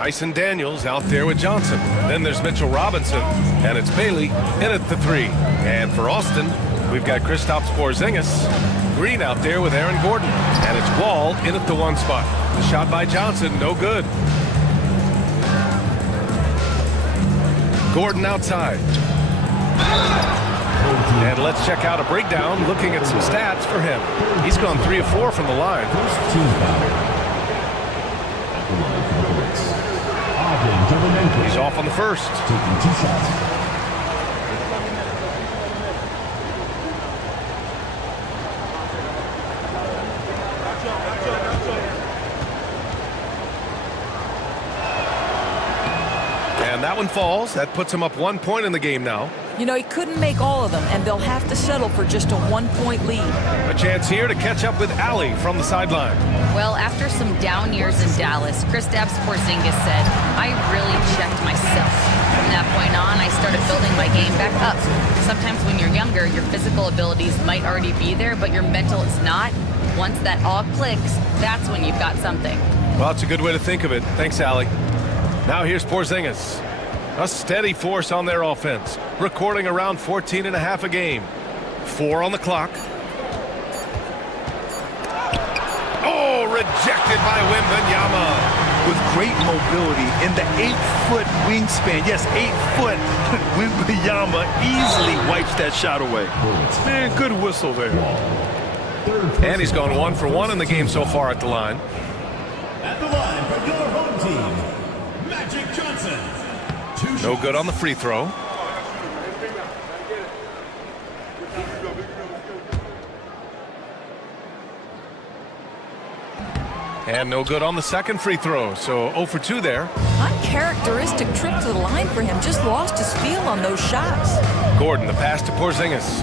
Dyson Daniels out there with Johnson. Then there's Mitchell Robinson, and it's Bailey in at the 3. And for Austin, we've got Kristaps Porzingis. Green out there with Aaron Gordon. And it's Wall in at the 1 spot. The shot by Johnson, no good. Gordon outside. And let's check out a breakdown looking at some stats for him. He's gone 3 of 4 from the line. He's off on the first. Taking 2 shots. And that one falls. That puts him up 1 point in the game now. You know, he couldn't make all of them, and they'll have to settle for just a 1-point lead. A chance here to catch up with Allie from the sideline. Well, after some down years in Dallas, Kristaps Porzingis said, I really checked myself. From that point on, I started building my game back up. Sometimes when you're younger, your physical abilities might already be there, but your mental is not. Once that all clicks, that's when you've got something. Well, it's a good way to think of it. Thanks, Allie. Now here's Porzingis. A steady force on their offense, recording around 14.5 a game. 4 on the clock. Oh, rejected by Wembanyama. With great mobility in the 8-foot wingspan. Yes, 8 foot. Wembanyama easily wipes that shot away. Man, good whistle there. And he's gone 1 for 1 in the game so far at the line. At the line for your home team, Magic Johnson. No good on the free throw. And no good on the second free throw, so 0 for 2 there. Uncharacteristic trip to the line for him. Just lost his feel on those shots. Gordon, the pass to Porzingis.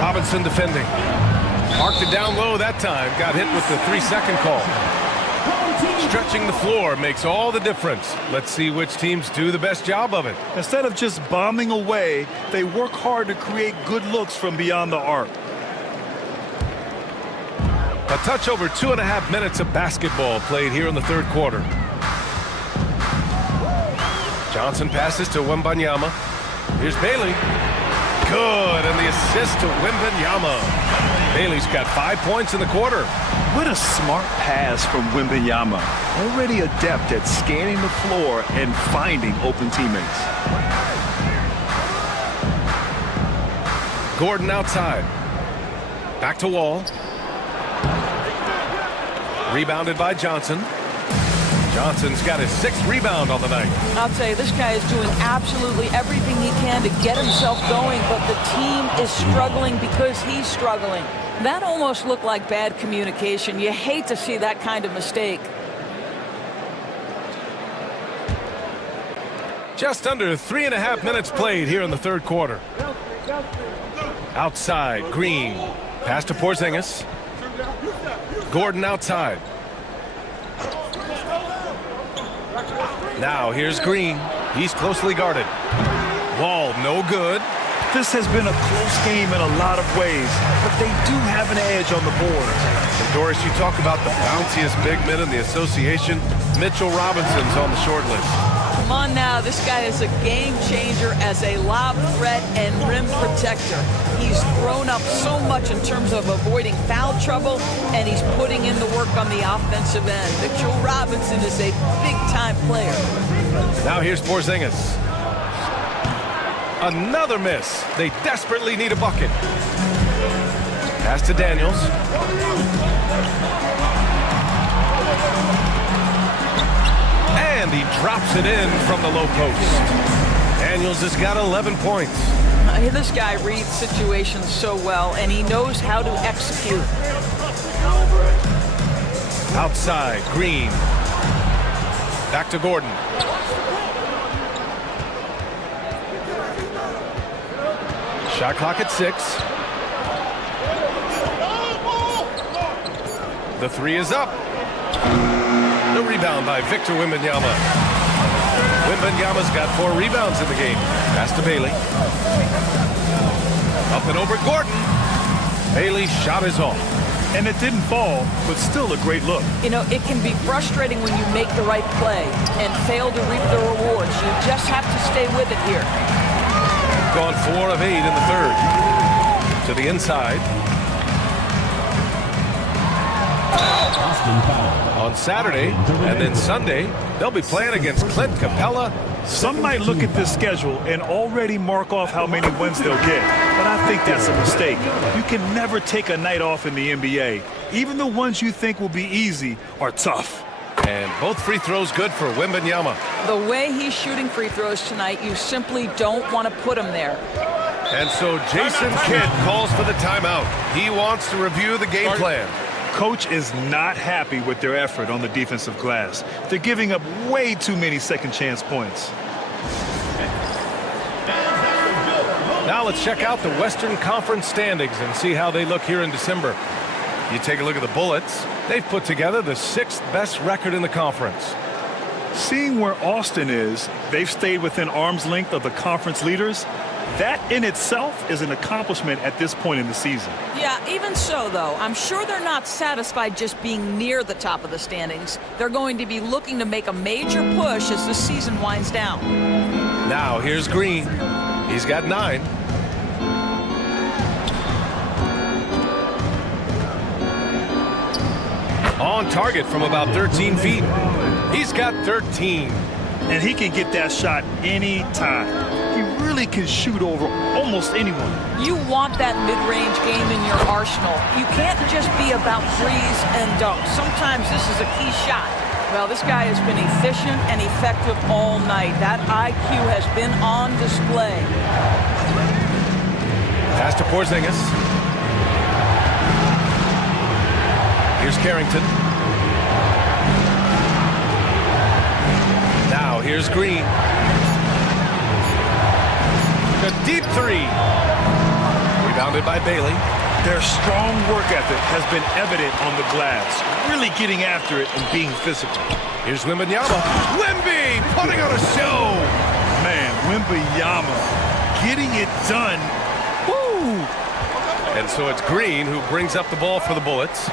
Robinson defending. Marked it down low that time. Got hit with the 3-second call. Stretching the floor makes all the difference. Let's see which teams do the best job of it. Instead of just bombing away, they work hard to create good looks from beyond the arc. A touch over 2.5 minutes of basketball played here in the third quarter. Johnson passes to Wembanyama. Here's Bailey. Good, and the assist to Wembanyama. Bailey's got 5 points in the quarter. What a smart pass from Wembanyama. Already adept at scanning the floor and finding open teammates. Gordon outside. Back to Wall. Rebounded by Johnson. Johnson's got his 6th rebound on the night. I'll tell you, this guy is doing absolutely everything he can to get himself going, but the team is struggling because he's struggling. That almost looked like bad communication. You hate to see that kind of mistake. Just under 3.5 minutes played here in the third quarter. Outside, Green. Pass to Porzingis. Gordon outside. Now here's Green. He's closely guarded. Wall, no good. This has been a close game in a lot of ways, but they do have an edge on the boards. And Doris, you talk about the bounciest big men in the association. Mitchell Robinson's on the short list. Come on now, this guy is a game changer as a lob threat and rim protector. He's grown up so much in terms of avoiding foul trouble, and he's putting in the work on the offensive end. Mitchell Robinson is a big-time player. Now here's Porzingis. Another miss. They desperately need a bucket. Pass to Daniels. And he drops it in from the low post. Daniels has got 11 points. This guy reads situations so well, and he knows how to execute. Outside, Green. Back to Gordon. Shot clock at 6. The 3 is up. The rebound by Victor Wembanyama. Wembanyama's got 4 rebounds in the game. Pass to Bailey. Up and over Gordon. Bailey's shot is off. And it didn't fall, but still a great look. You know, it can be frustrating when you make the right play and fail to reap the rewards. You just have to stay with it here. Gone 4 of 8 in the third. To the inside. On Saturday and then Sunday, they'll be playing against Clint Capella. Some might look at this schedule and already mark off how many wins they'll get, but I think that's a mistake. You can never take a night off in the NBA. Even the ones you think will be easy are tough. And both free throws good for Wembanyama. The way he's shooting free throws tonight, you simply don't want to put him there. And so Jason Kidd calls for the timeout. He wants to review the game plan. Coach is not happy with their effort on the defensive glass. They're giving up way too many second chance points. Now let's check out the Western Conference standings and see how they look here in December. You take a look at the Bullets. They've put together the 6th best record in the conference. Seeing where Austin is, they've stayed within arm's length of the conference leaders. That in itself is an accomplishment at this point in the season. Yeah, even so, though, I'm sure they're not satisfied just being near the top of the standings. They're going to be looking to make a major push as the season winds down. Now here's Green. He's got 9. On target from about 13 feet. He's got 13. And he can get that shot anytime. He really can shoot over almost anyone. You want that mid-range game in your arsenal. You can't just be about threes and dunks. Sometimes this is a key shot. Well, this guy has been efficient and effective all night. That IQ has been on display. Pass to Porzingis. Here's Carrington. Now here's Green. A deep 3. Rebounded by Bailey. Their strong work ethic has been evident on the glass, really getting after it and being physical. Here's Wembanyama. Wemby putting on a show. Man, Wembanyama getting it done. Woo! And so it's Green who brings up the ball for the Bullets.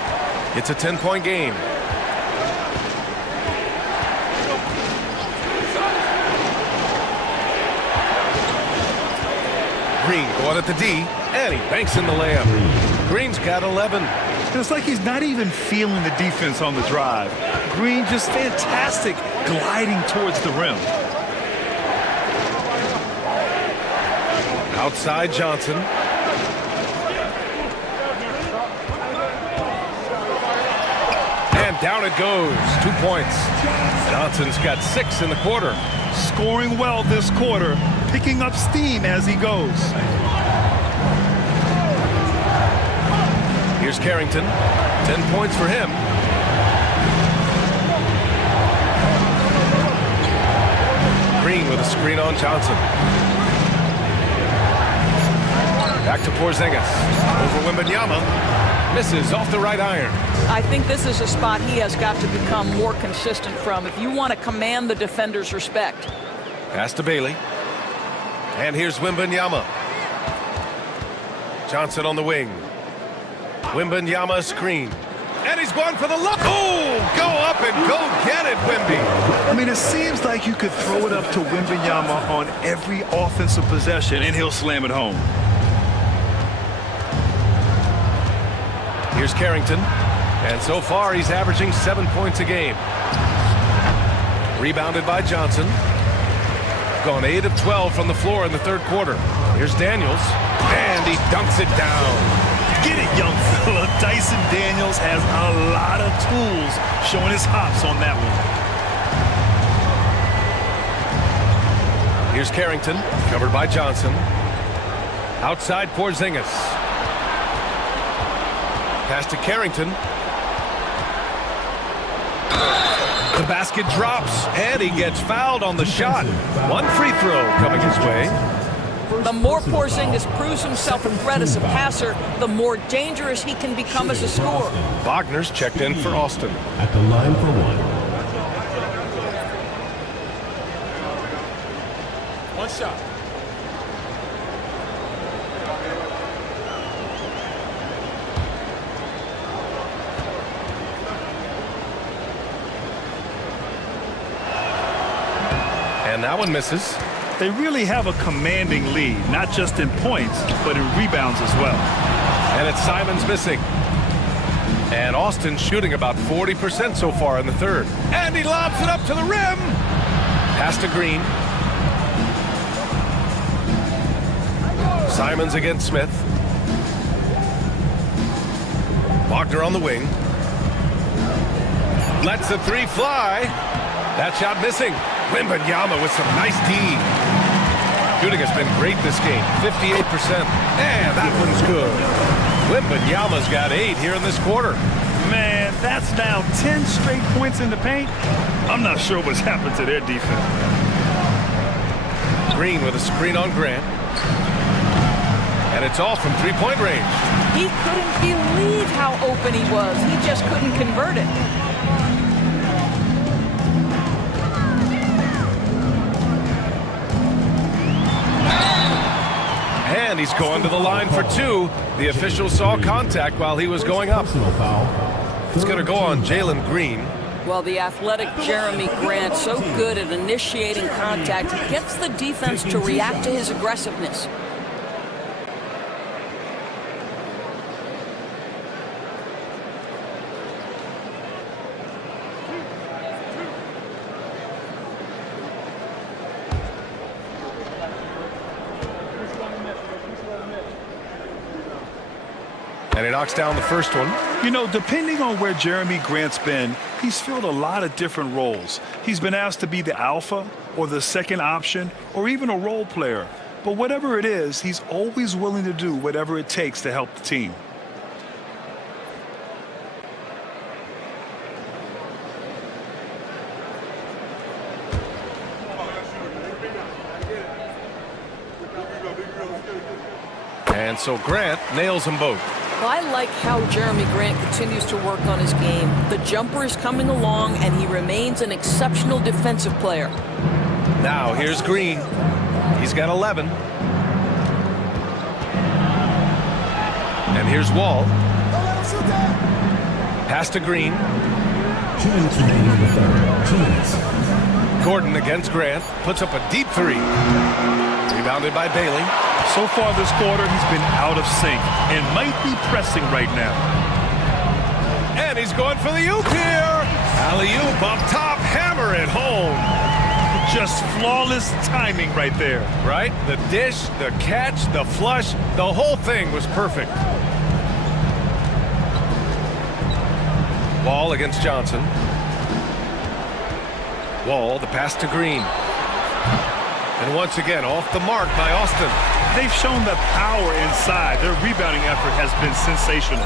It's a 10-point game. Green going at the D, and he banks in the layup. Green's got 11. It's like he's not even feeling the defense on the drive. Green just fantastic gliding towards the rim. Outside Johnson. And down it goes. 2 points. Johnson's got 6 in the quarter. Scoring well this quarter, picking up steam as he goes. Here's Carrington. 10 points for him. Green with a screen on Johnson. Back to Porzingis. Over Wembanyama. Misses off the right iron. I think this is a spot he has got to become more consistent from if you want to command the defender's respect. Pass to Bailey. And here's Wembanyama. Johnson on the wing. Wembanyama screen. And he's going for the look. Oh, go up and go get it, Wemby. I mean, it seems like you could throw it up to Wembanyama on every offensive possession and he'll slam it home. Here's Carrington. And so far, he's averaging 7 points a game. Rebounded by Johnson. Gone 8 of 12 from the floor in the third quarter. Here's Daniels. And he dunks it down. Get it, young fella. Dyson Daniels has a lot of tools, showing his hops on that one. Here's Carrington, covered by Johnson. Outside Porzingis. Pass to Carrington. The basket drops, and he gets fouled on the shot. 1 free throw coming his way. The more Porzingis proves himself a threat as a passer, the more dangerous he can become as a scorer. Wagner's checked in for Austin. At the line for 1. One shot. And that one misses. They really have a commanding lead, not just in points, but in rebounds as well. And it's Simons missing. And Austin shooting about 40% so far in the third. And he lobs it up to the rim. Pass to Green. Simons against Smith. Wagner on the wing. Lets the three fly. That shot missing. Wembanyama with some nice D. Shooting has been great this game, 58%. And that one's good. Wembanyama's got 8 here in this quarter. Man, that's now 10 straight points in the paint. I'm not sure what's happened to their defense. Green with a screen on Grant. And it's off from three-point range. He couldn't believe how open he was. He just couldn't convert it. And he's going to the line for 2. The official saw contact while he was going up. It's going to go on Jalen Green. Well, the athletic Jeremy Grant, so good at initiating contact, he gets the defense to react to his aggressiveness. And he knocks down the first one. You know, depending on where Jeremy Grant's been, he's filled a lot of different roles. He's been asked to be the alpha or the second option or even a role player. But whatever it is, he's always willing to do whatever it takes to help the team. And so Grant nails them both. Well, I like how Jeremy Grant continues to work on his game. The jumper is coming along, and he remains an exceptional defensive player. Now here's Green. He's got 11. And here's Wall. Pass to Green. 2 minutes remaining in the third. 2 minutes. Gordon against Grant. Puts up a deep 3. Rebounded by Bailey. So far this quarter, he's been out of sync and might be pressing right now. And he's going for the oop here. Alley-oop up top. Hammer it home. Just flawless timing right there. Right? The dish, the catch, the flush, the whole thing was perfect. Wall against Johnson. Wall, the pass to Green. And once again, off the mark by Austin. They've shown the power inside. Their rebounding effort has been sensational.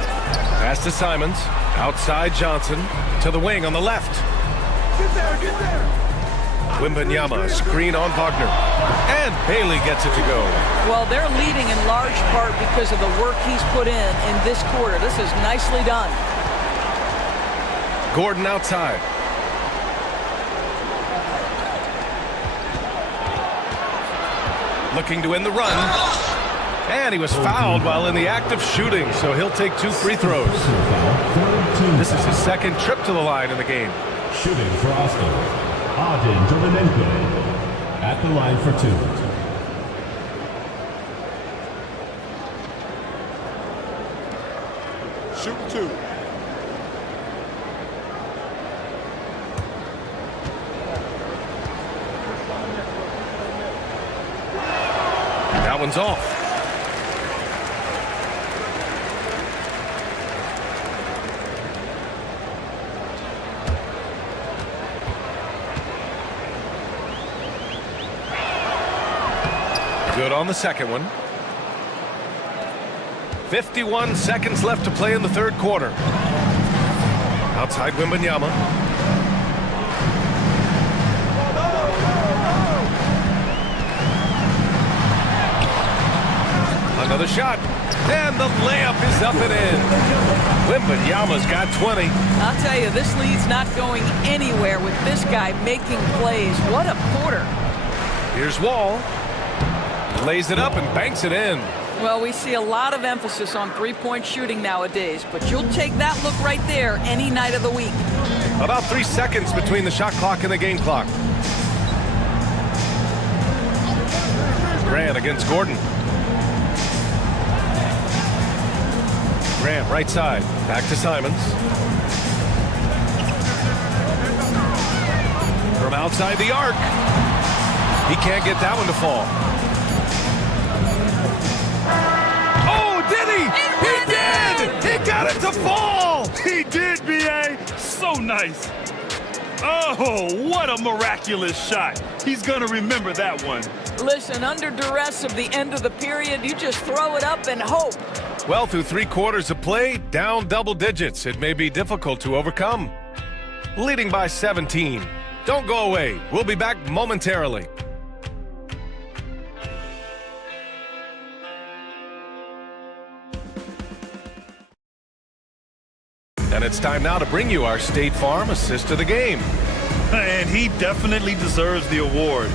Pass to Simons. Outside Johnson. To the wing on the left. Get there, get there. Wembanyama, screen on Wagner. And Bailey gets it to go. Well, they're leading in large part because of the work he's put in this quarter. This is nicely done. Gordon outside. Looking to win the run. And he was fouled while in the act of shooting, so he'll take 2 free throws. This is his second trip to the line in the game. Shooting for Austin. Adin Jordanenko at the line for 2. Shoot 2. That one's off. Good on the second one. 51 seconds left to play in the third quarter. Outside Wembanyama. Another shot. And the layup is up and in. Wembanyama's got 20. I'll tell you, this lead's not going anywhere with this guy making plays. What a quarter. Here's Wall. Lays it up and banks it in. Well, we see a lot of emphasis on three-point shooting nowadays, but you'll take that look right there any night of the week. About 3 seconds between the shot clock and the game clock. Grant against Gordon. Grant, right side. Back to Simons. From outside the arc. He can't get that one to fall. Oh, did he? He did! He got it to fall! He did, B.A. So nice. Oh, what a miraculous shot. He's going to remember that one. Listen, under duress of the end of the period, you just throw it up and hope. Well, through 3 quarters of play, down double digits. It may be difficult to overcome. Leading by 17. Don't go away. We'll be back momentarily. And it's time now to bring you our State Farm Assist of the Game. And he definitely deserves the award.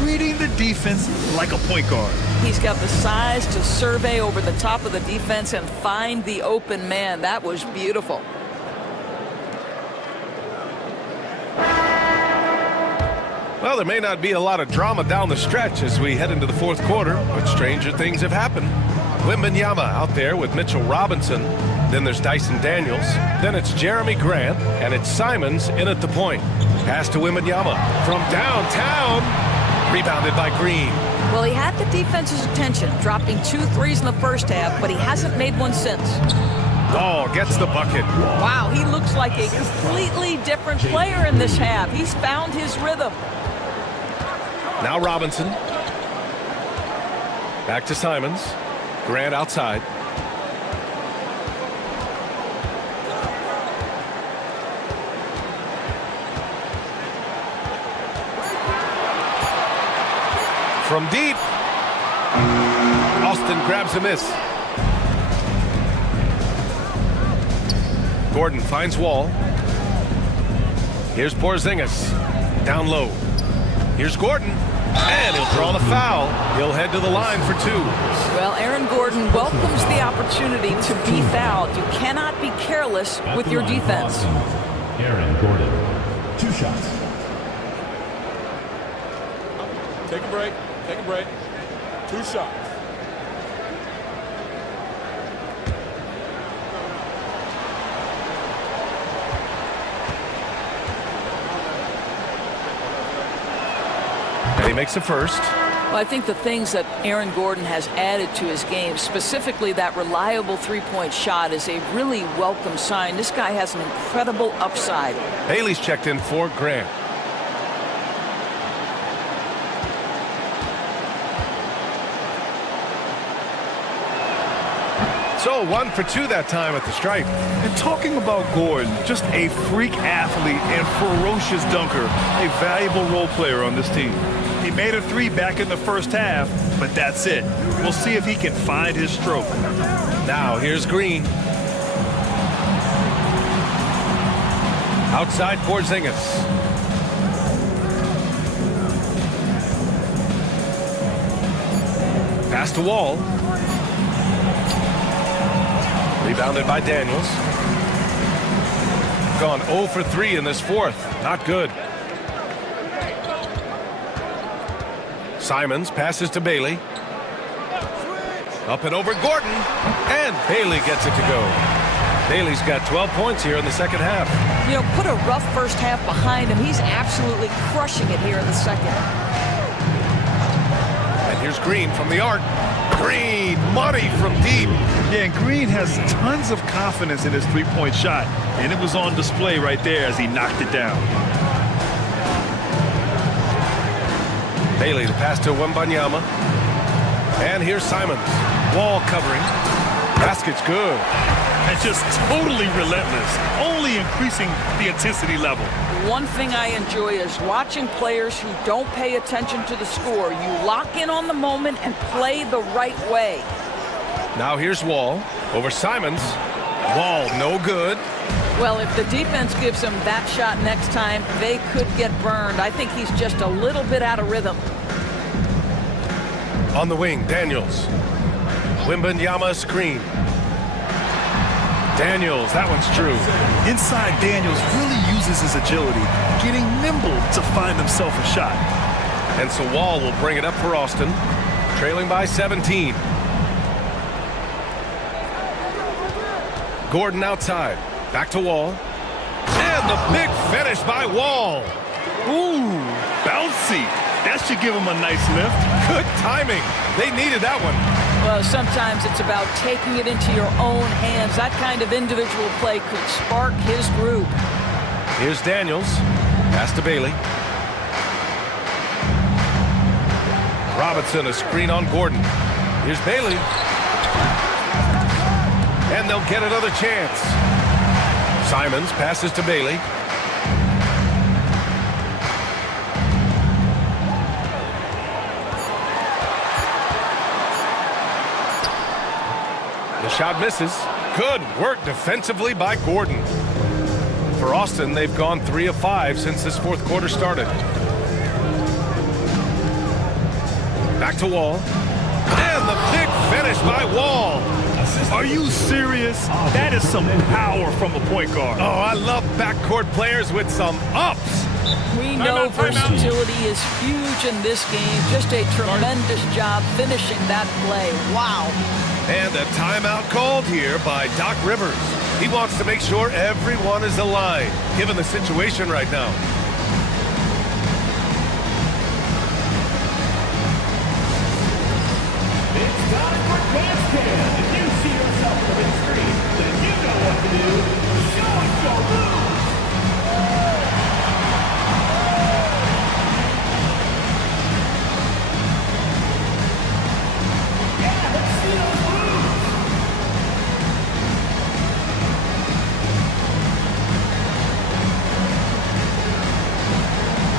Reading the defense like a point guard. He's got the size to survey over the top of the defense and find the open man. That was beautiful. Well, there may not be a lot of drama down the stretch as we head into the 4th quarter, but stranger things have happened. Wembanyama out there with Mitchell Robinson. Then there's Dyson Daniels. Then it's Jeremy Grant, and it's Simons in at the point. Pass to Wembanyama from downtown. Rebounded by Green. Well, he had the defense's attention, dropping 2 threes in the first half, but he hasn't made one since. Oh, gets the bucket. Wow, he looks like a completely different player in this half. He's found his rhythm. Now Robinson. Back to Simons. Grant outside. From deep. Austin grabs a miss. Gordon finds Wall. Here's Porzingis. Down low. Here's Gordon. And he'll draw the foul. He'll head to the line for 2. Well, Aaron Gordon welcomes the opportunity to be fouled. You cannot be careless with your defense. Aaron Gordon, 2 shots. Take a break. Take a break. 2 shots. And he makes the first. Well, I think the things that Aaron Gordon has added to his game, specifically that reliable three-point shot, is a really welcome sign. This guy has an incredible upside. Bailey's checked in for Grant. So 1 for 2 that time at the stripe. And talking about Gordon, just a freak athlete and ferocious dunker, a valuable role player on this team. He made a 3 back in the first half, but that's it. We'll see if he can find his stroke. Now here's Green. Outside Porzingis. Pass to Wall. Rebounded by Daniels. Gone 0 for 3 in this 4th. Not good. Simons passes to Bailey. Up and over Gordon. And Bailey gets it to go. Bailey's got 12 points here in the 2nd half. You know, put a rough first half behind him. He's absolutely crushing it here in the 2nd. And here's Green from the arc. Green, money from deep. Yeah, and Green has tons of confidence in his three-point shot, and it was on display right there as he knocked it down. Bailey to pass to Wembanyama. And here's Simons. Wall covering. Basket's good. And just totally relentless, only increasing the intensity level. One thing I enjoy is watching players who don't pay attention to the score. You lock in on the moment and play the right way. Now here's Wall over Simons. Wall no good. Well, if the defense gives him that shot next time, they could get burned. I think he's just a little bit out of rhythm. On the wing, Daniels. Wembanyama screen. Daniels, that one's true. Inside, Daniels really uses his agility, getting nimble to find himself a shot. And so Wall will bring it up for Austin. trailing by 17. Gordon outside. Back to Wall. And the big finish by Wall. Ooh, bouncy. That should give him a nice lift. Good timing. They needed that one. Well, sometimes it's about taking it into your own hands. That kind of individual play could spark his group. Here's Daniels. Pass to Bailey. Robinson, a screen on Gordon. Here's Bailey. And they'll get another chance. Simons passes to Bailey. The shot misses. Good work defensively by Gordon. For Austin, they've gone 3 of 5 since this fourth quarter started. Back to Wall. And the big finish by Wall. Are you serious? That is some power from a point guard. Oh, I love backcourt players with some ups. We know versatility is huge in this game. Just a tremendous job finishing that play. Wow. And a timeout called here by Doc Rivers. He wants to make sure everyone is aligned, given the situation right now. It's time for dance cam. If you see yourself on the big screen, then you know what to do. Show us your moves. Yeah, let's see those moves.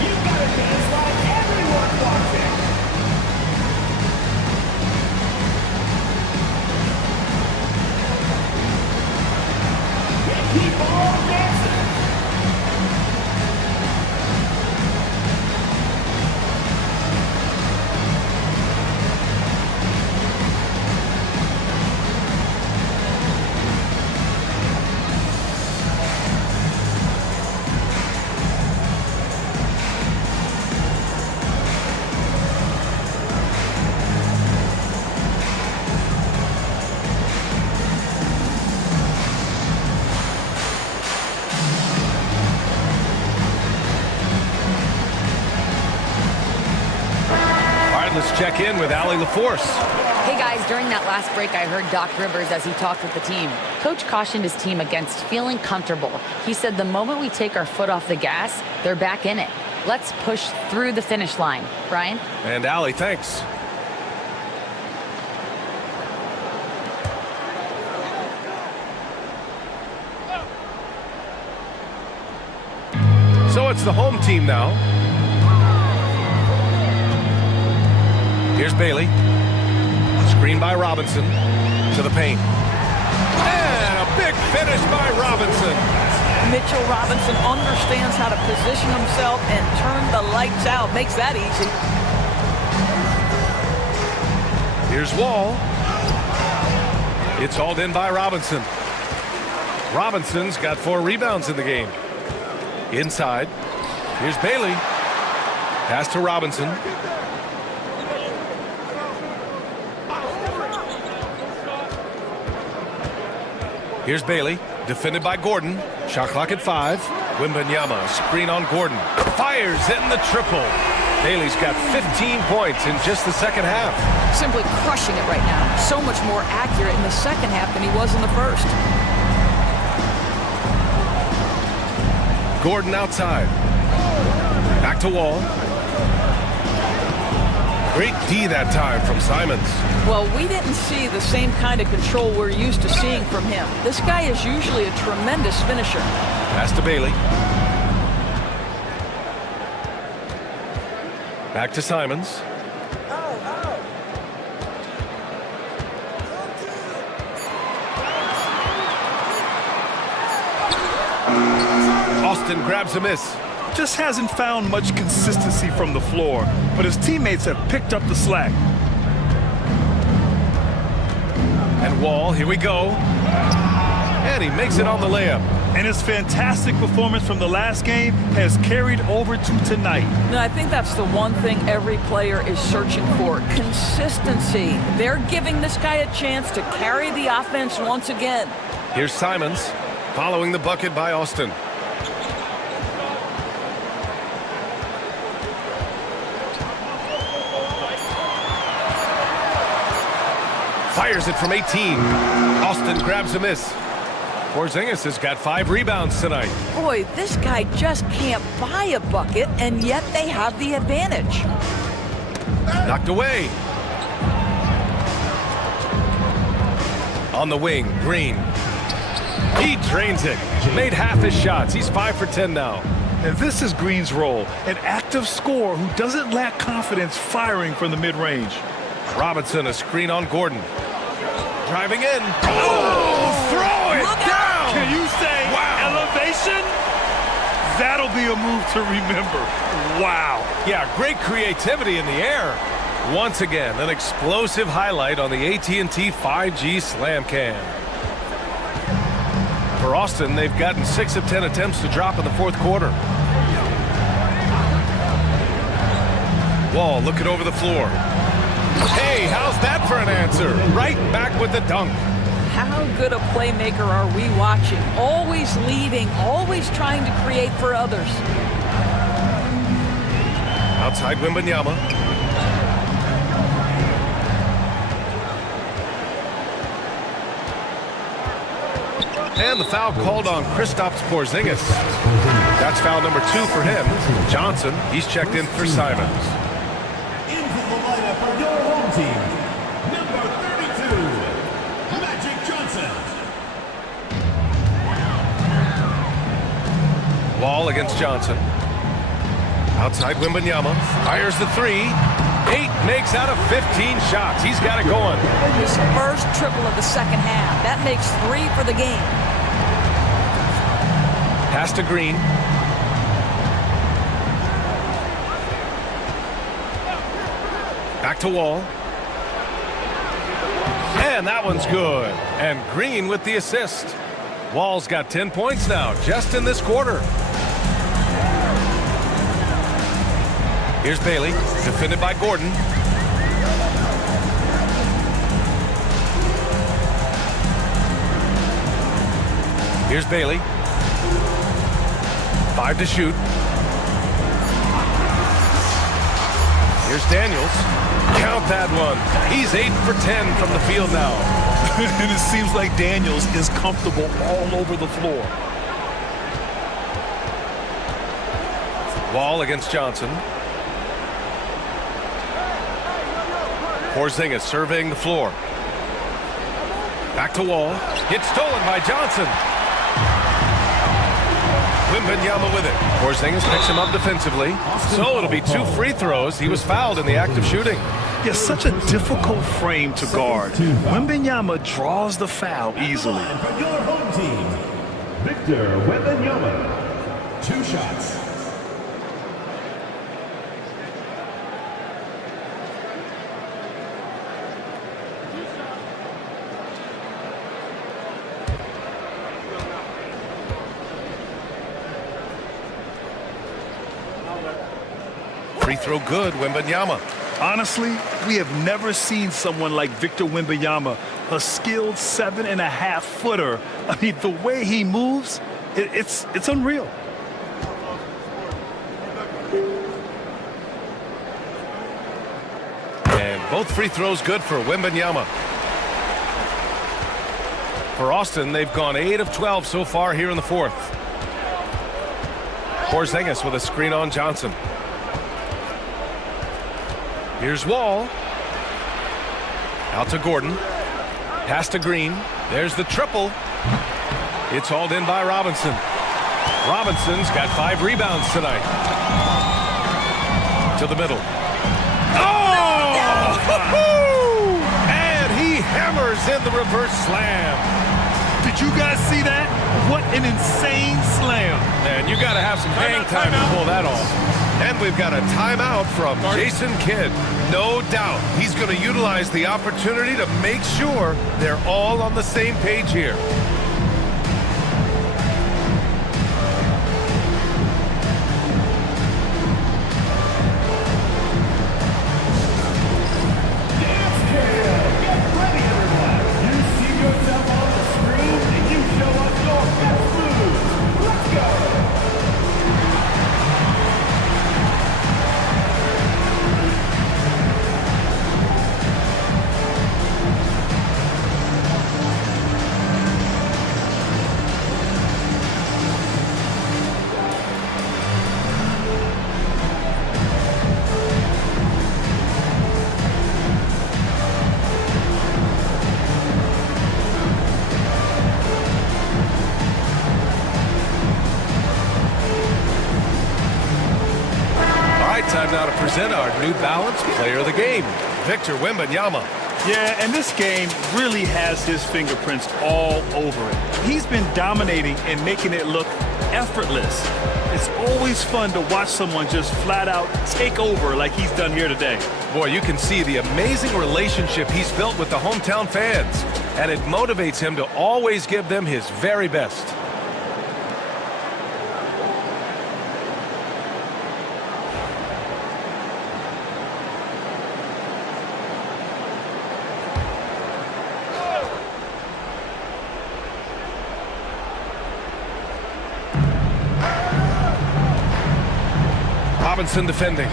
You gotta dance like everyone's watching. Keep on dancing. Let's check in with Allie LaForce. Hey guys, during that last break, I heard Doc Rivers as he talked with the team. Coach cautioned his team against feeling comfortable. He said the moment we take our foot off the gas, they're back in it. Let's push through the finish line. Brian? And Allie, thanks. So it's the home team now. Here's Bailey. Screen by Robinson to the paint. And a big finish by Robinson. Mitchell Robinson understands how to position himself and turn the lights out. Makes that easy. Here's Wall. It's hauled in by Robinson. Robinson's got 4 rebounds in the game. Inside. Here's Bailey. Pass to Robinson. Here's Bailey, defended by Gordon. Shot clock at 5. Wembanyama, screen on Gordon. Fires in the triple. Bailey's got 15 points in just the second half. Simply crushing it right now. So much more accurate in the second half than he was in the first. Gordon outside. Back to Wall. Great D that time from Simons. Well, we didn't see the same kind of control we're used to seeing from him. This guy is usually a tremendous finisher. Pass to Bailey. Back to Simons. Austin grabs a miss. Just hasn't found much consistency from the floor, but his teammates have picked up the slack. And Wall, here we go. And he makes it on the layup. And his fantastic performance from the last game has carried over to tonight. And I think that's the one thing every player is searching for, consistency. They're giving this guy a chance to carry the offense once again. Here's Simons following the bucket by Austin. Fires it from 18. Austin grabs a miss. Porzingis has got 5 rebounds tonight. Boy, this guy just can't buy a bucket, and yet they have the advantage. Knocked away. On the wing, Green. He drains it. Made half his shots. He's 5 for 10 now. And this is Green's role, an active scorer who doesn't lack confidence firing from the mid-range. Robinson, a screen on Gordon. Driving in. Oh, throw it down! Can you say wow. Elevation? That'll be a move to remember. Wow. Yeah, great creativity in the air. Once again, an explosive highlight on the AT&T 5G Slam Cam. For Austin, they've gotten 6 of 10 attempts to drop in the fourth quarter. Wall looking over the floor. Hey, how's that for an answer? Right back with the dunk. How good a playmaker are we watching? Always leading, always trying to create for others. Outside Wembanyama. And the foul called on Kristaps Porzingis. That's foul number 2 for him. Johnson, he's checked in for Simons. Into the lineup for your home team, number 32, Magic Johnson. Wall against Johnson. Outside Wembanyama. Fires the 3. 8 makes out of 15 shots. He's got it going. His first triple of the second half. That makes 3 for the game. Pass to Green. Back to Wall. And that one's good. And Green with the assist. Wall's got 10 points now, just in this quarter. Here's Bailey, defended by Gordon. Here's Bailey. 5 to shoot. Here's Daniels. Count that one. He's 8 for 10 from the field now. And it seems like Daniels is comfortable all over the floor. Wall against Johnson. Porzingis surveying the floor. Back to Wall. It's stolen by Johnson. Wembanyama with it. Porzingis picks him up defensively. So it'll be 2 free throws. He was fouled in the act of shooting. Yeah, such a difficult frame to guard. Wembanyama draws the foul easily. And for your home team, Victor Wembanyama. 2 shots. Free throw good, Wembanyama. Honestly, we have never seen someone like Victor Wembanyama, a skilled 7.5-footer. I mean, the way he moves, it's unreal. And both free throws good for Wembanyama. For Austin, they've gone 8 of 12 so far here in the fourth. Porzingis with a screen on Johnson. Here's Wall. Out to Gordon. Pass to Green. There's the triple. It's hauled in by Robinson. Robinson's got 5 rebounds tonight. To the middle. Oh! And he hammers in the reverse slam. Did you guys see that? What an insane slam. And you got to have some hang time to pull that off. And we've got a timeout from Jason Kidd. No doubt he's going to utilize the opportunity to make sure they're all on the same page here. right, time now to present our New Balance Player of the Game, Victor Wembanyama. Yeah, and this game really has his fingerprints all over it. He's been dominating and making it look effortless. It's always fun to watch someone just flat out take over like he's done here today. Boy, you can see the amazing relationship he's built with the hometown fans, and it motivates him to always give them his very best. Robinson defending.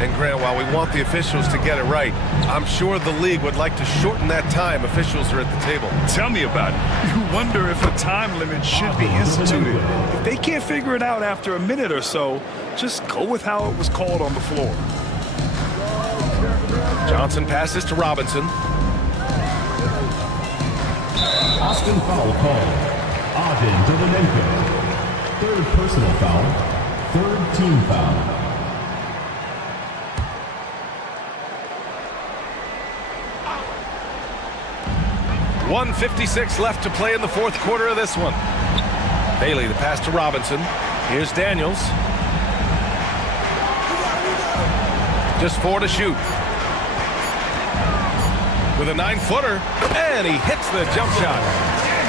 And Grant, while we want the officials to get it right, I'm sure the league would like to shorten that time officials are at the table. Tell me about it. You wonder if a time limit should be instituted. If they can't figure it out after a minute or so, just go with how it was called on the floor. Johnson passes to Robinson. Austin foul call. Ogden Dominenko. Third personal foul. Third team foul. .156 left to play in the fourth quarter of this one. Bailey, the pass to Robinson. Here's Daniels. Just 4 to shoot. With a 9-footer, and he hits the jump shot.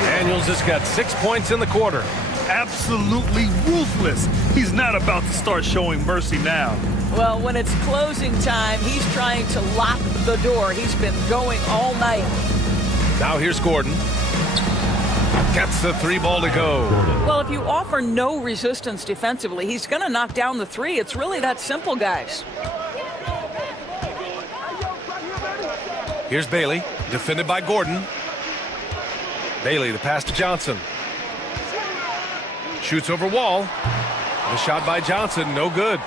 Daniels has got 6 points in the quarter. Absolutely ruthless. He's not about to start showing mercy now. Well, when it's closing time, he's trying to lock the door. He's been going all night. Now here's Gordon. Gets the 3 ball to go. Well, if you offer no resistance defensively, he's going to knock down the 3. It's really that simple, guys. Here's Bailey, defended by Gordon. Bailey, the pass to Johnson. Shoots over Wall. The shot by Johnson, no good.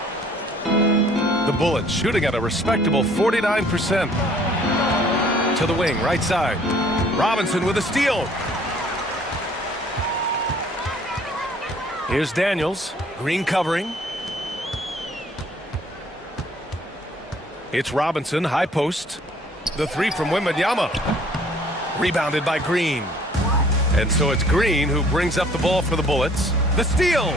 The Bullets shooting at a respectable 49%. To the wing, right side. Robinson with a steal. Here's Daniels. Green covering. It's Robinson, high post. The 3 from Wembanyama. Rebounded by Green. And so it's Green who brings up the ball for the Bullets. The steal.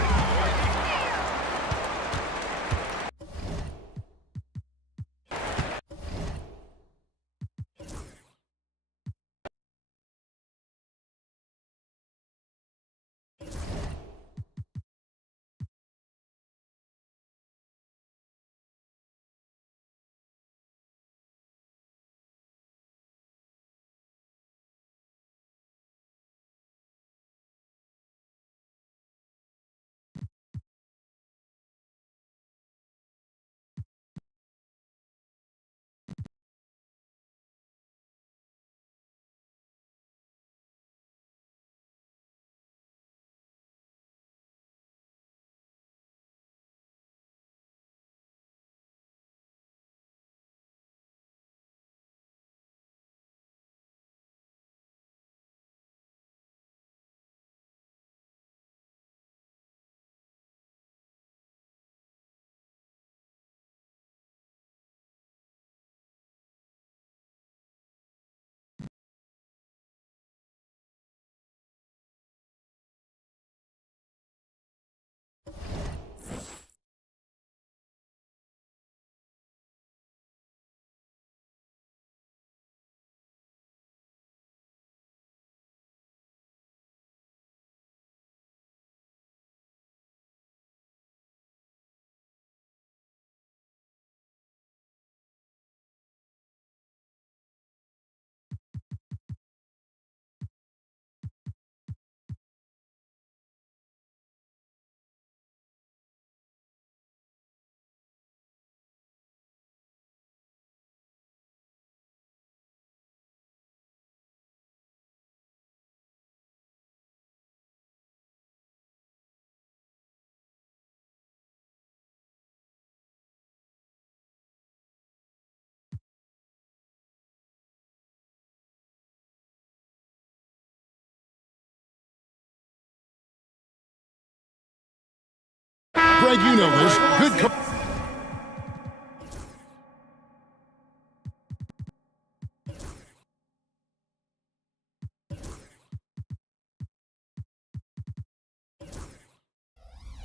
Greg, you know this. Good.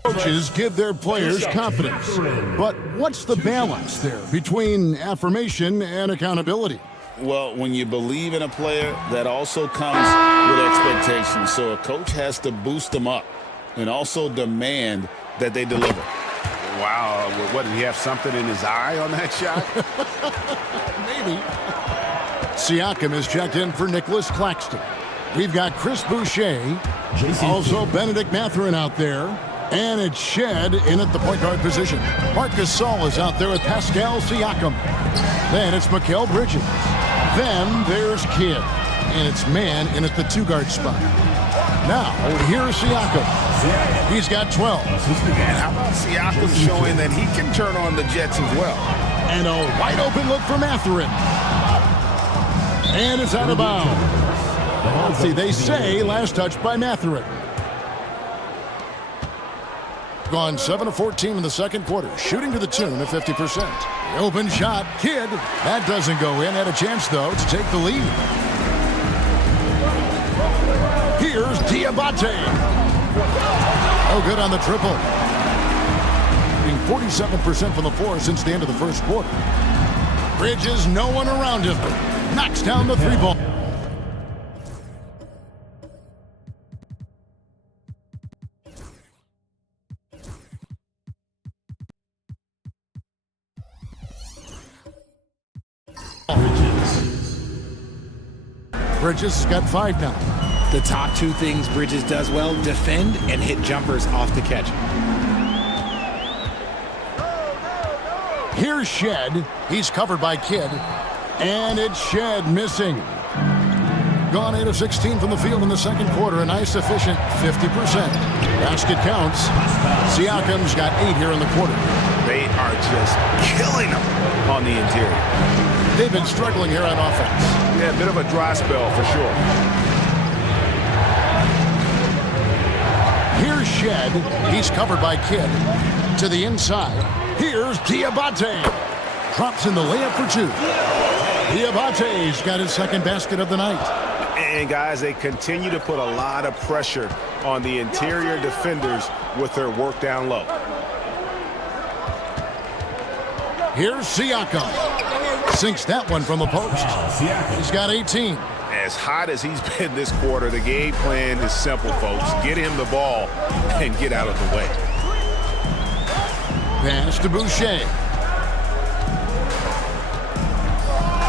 Coaches give their players confidence. But what's the balance there between affirmation and accountability? Well, when you believe in a player, that also comes with expectations. So a coach has to boost them up and also demand that they deliver. Wow, what, did he have something in his eye on that shot? Maybe. Siakam is checked in for Nicholas Claxton. We've got Chris Boucher, also Benedict Mathurin out there, and it's Shed in at the point guard position. Marc Gasol is out there with Pascal Siakam. Then it's Mikal Bridges. Then there's Kidd, and it's Mann in at the two-guard spot. Now, here's Siakam. He's got 12. And how about Siakam showing that he can turn on the Jets as well? And a wide-open look for Mathurin. And it's out of bounds. Let's see, they say last touch by Mathurin. Gone 7 of 14 in the second quarter, shooting to the tune of 50%. The open shot, Kidd. That doesn't go in. Had a chance, though, to take the lead. Here's Diabate. Oh, good on the triple. Being 47% from the floor since the end of the first quarter. Bridges, no one around him. Knocks down the three ball. Bridges has got 5 now. The top two things Bridges does well, defend and hit jumpers off the catch. Here's Shed. He's covered by Kidd. And it's Shed missing. Gone 8 of 16 from the field in the second quarter. A nice, efficient 50%. Basket counts. Siakam's got 8 here in the quarter. They are just killing them on the interior. They've been struggling here on offense. Yeah, a bit of a dry spell for sure. Here's Shed. He's covered by Kidd. To the inside. Here's Diabate. Drops in the layup for 2. Diabate's got his second basket of the night. And guys, they continue to put a lot of pressure on the interior defenders with their work down low. Here's Siakam. Sinks that one from the post. He's got 18. As hot as he's been this quarter, the game plan is simple, folks. Get him the ball and get out of the way. Pass to Boucher.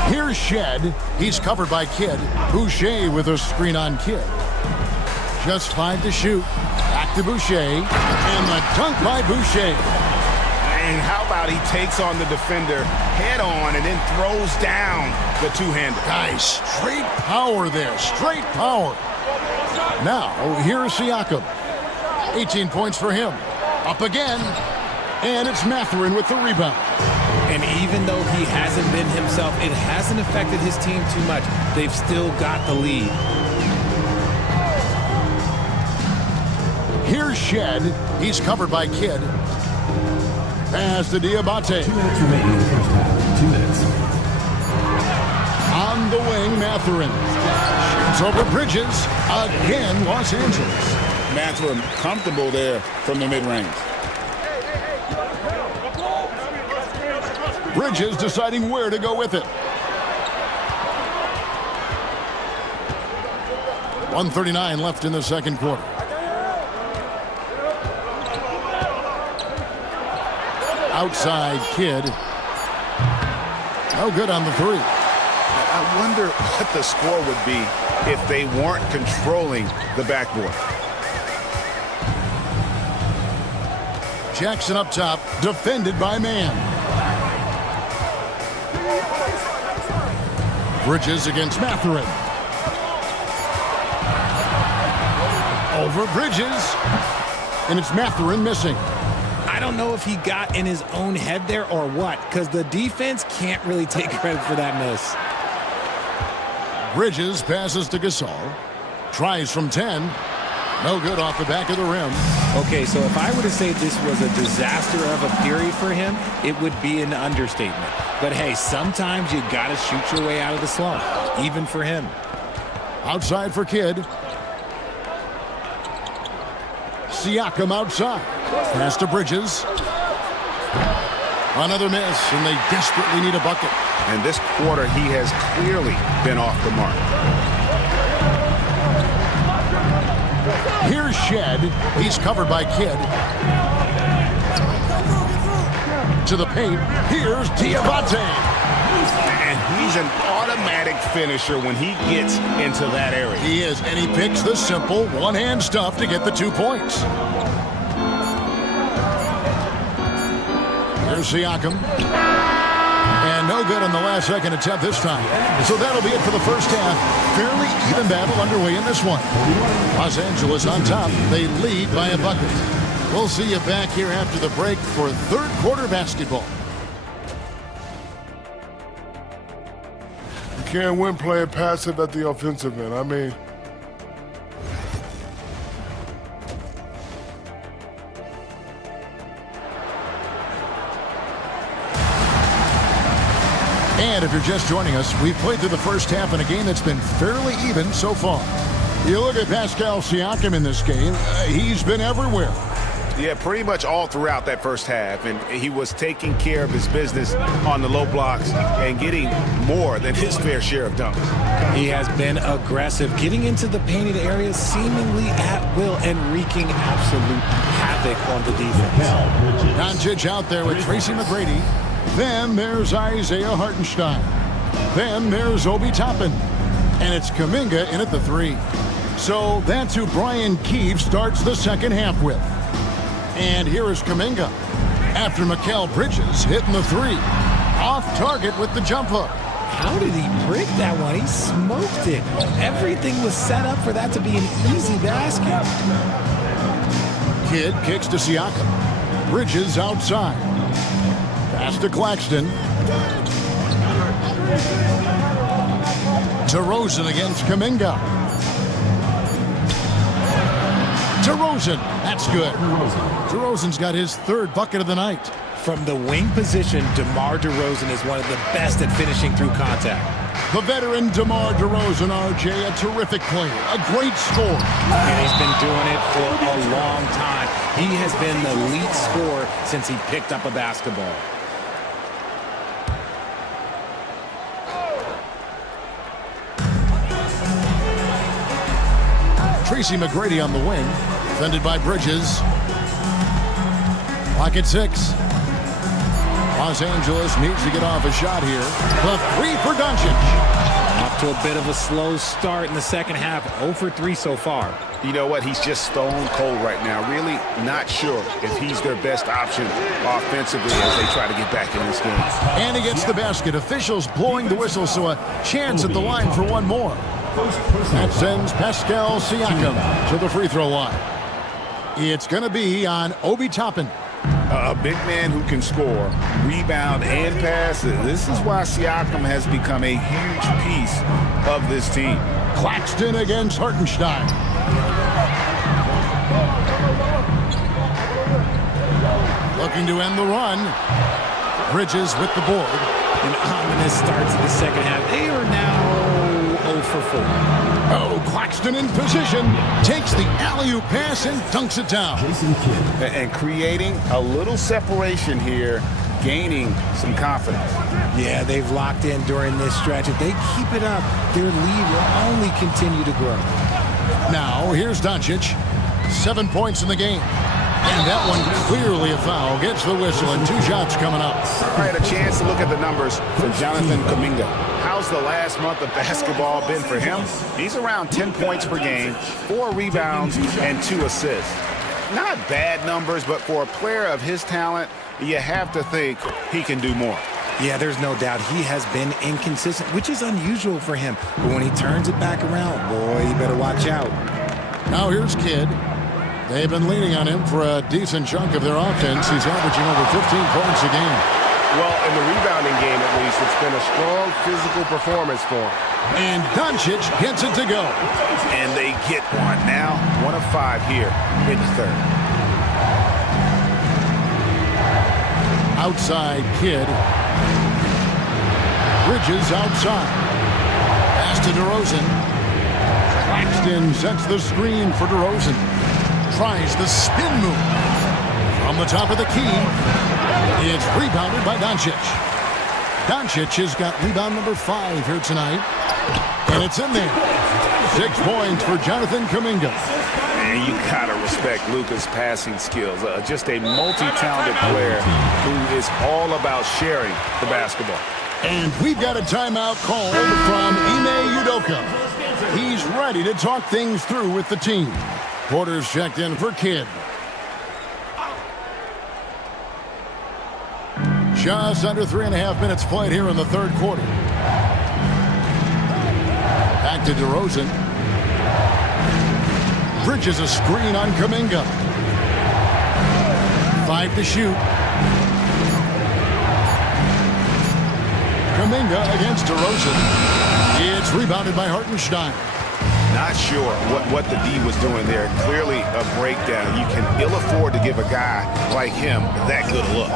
Here's Shed. He's covered by Kidd. Boucher with a screen on Kidd. Just 5 to shoot. Back to Boucher. And the dunk by Boucher. And how about he takes on the defender head on and then throws down the two-hander. Guys, straight power there. Straight power. Now, here's Siakam. 18 points for him. Up again. And it's Mathurin with the rebound. And even though he hasn't been himself, it hasn't affected his team too much. They've still got the lead. Here's Shed. He's covered by Kidd. Pass to Diabate. 2 minutes remaining in the first half. 2 minutes. On the wing, Mathurin. Shoots over Bridges. Again, Los Angeles. Mathurin comfortable there from the mid-range. Bridges deciding where to go with it. 1:39 left in the second quarter. Outside Kidd. No good on the 3. I wonder what the score would be if they weren't controlling the backboard. Jackson up top, defended by Mann. Bridges against Mathurin. Over Bridges. And it's Mathurin missing. I don't know if he got in his own head there or what, because the defense can't really take credit for that miss. Bridges passes to Gasol. Tries from 10. No good off the back of the rim. Okay, so if I were to say this was a disaster of a period for him, it would be an understatement. But hey, sometimes you got to shoot your way out of the slump, even for him. Outside for Kidd. Siakam outside. Pass to Bridges. Another miss, and they desperately need a bucket. And this quarter, he has clearly been off the mark. Here's Shed. He's covered by Kidd. To the paint. Here's Diabate. And he's an automatic finisher when he gets into that area. He is, and he picks the simple one-hand stuff to get the 2 points. Here's Siakam. And no good on the last second attempt this time. So that'll be it for the first half. Fairly even battle underway in this one. Los Angeles on top. They lead by a bucket. We'll see you back here after the break for third quarter basketball. You can't win playing passive at the offensive end. I mean, and if you're just joining us, we've played through the first half in a game that's been fairly even so far. You look at Pascal Siakam in this game, he's been everywhere. Yeah, pretty much all throughout that first half. And he was taking care of his business on the low blocks and getting more than his fair share of dunks. He has been aggressive, getting into the painted areas seemingly at will and wreaking absolute havoc on the defense. Doncic out there with Tracy McGrady. Then there's Isaiah Hartenstein. Then there's Obi Toppin. And it's Kuminga in at the 3. So that's who Brian Keefe starts the second half with. And here is Kuminga. After Mikal Bridges hitting the 3. Off target with the jump hook. How did he break that one? He smoked it. Everything was set up for that to be an easy basket. Kidd kicks to Siakam. Bridges outside. Pass to Claxton. DeRozan against Kuminga. DeRozan, that's good. DeRozan's got his third bucket of the night. From the wing position, DeMar DeRozan is one of the best at finishing through contact. The veteran DeMar DeRozan, RJ, a terrific player, a great scorer. And he's been doing it for a long time. He has been the lead scorer since he picked up a basketball. Tracy McGrady on the wing, defended by Bridges. Clock at 6. Los Angeles needs to get off a shot here. The 3 for Doncic. Off to a bit of a slow start in the second half. 0 for 3 so far. You know what? He's just stone cold right now. Really not sure if he's their best option offensively as they try to get back in this game. And he gets the basket. Officials blowing the whistle, so a chance at the line for one more. That sends Pascal Siakam to the free throw line. It's going to be on Obi Toppin. A big man who can score, rebound, and pass. This is why Siakam has become a huge piece of this team. Claxton against Hartenstein. Looking to end the run. Bridges with the board. An ominous start to the second half. They are now 0 for 4. Oh, Claxton in position. Takes the alley-oop pass and dunks it down. And creating a little separation here, gaining some confidence. Yeah, they've locked in during this stretch. If they keep it up, their lead will only continue to grow. Now, here's Doncic. 7 points in the game. And that one clearly a foul. Gets the whistle and 2 shots coming up. All right, a chance to look at the numbers for Jonathan Kuminga. How's the last month of basketball been for him? He's around 10 points per game, 4 rebounds, and 2 assists. Not bad numbers, but for a player of his talent, you have to think he can do more. Yeah, there's no doubt he has been inconsistent, which is unusual for him. But when he turns it back around, boy, you better watch out. Now here's Kidd. They've been leaning on him for a decent chunk of their offense. He's averaging over 15 points a game. Well, in the rebounding game, at least, it's been a strong physical performance for him. And Doncic gets it to go. And they get one. Now, 1 of 5 here in the third. Outside Kidd. Bridges outside. Pass to DeRozan. Claxton sets the screen for DeRozan. Tries the spin move. From the top of the key. It's rebounded by Doncic. Doncic has got rebound number 5 here tonight. And it's in there. 6 points for Jonathan Kuminga. And you gotta respect Luka's passing skills. Just a multi-talented player who is all about sharing the basketball. And we've got a timeout called from Ime Udoka. He's ready to talk things through with the team. Porter's checked in for Kidd. Just under 3.5 minutes played here in the third quarter. Back to DeRozan. Bridges a screen on Kuminga. 5 to shoot. Kuminga against DeRozan. It's rebounded by Hartenstein. Not sure what the D was doing there. Clearly a breakdown. You can ill afford to give a guy like him that good a look.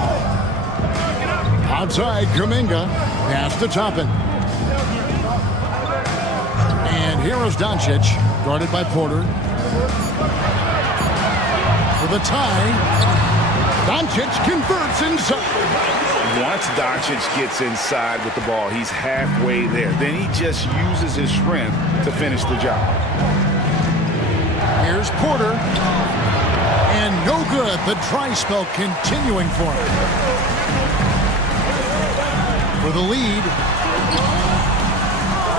Outside, Kuminga. Pass to Toppin. And here is Doncic, guarded by Porter. For the tie, Doncic converts inside. Once Doncic gets inside with the ball, he's halfway there. Then he just uses his strength to finish the job. Here's Porter. And no good. The dry spell continuing for him. For the lead.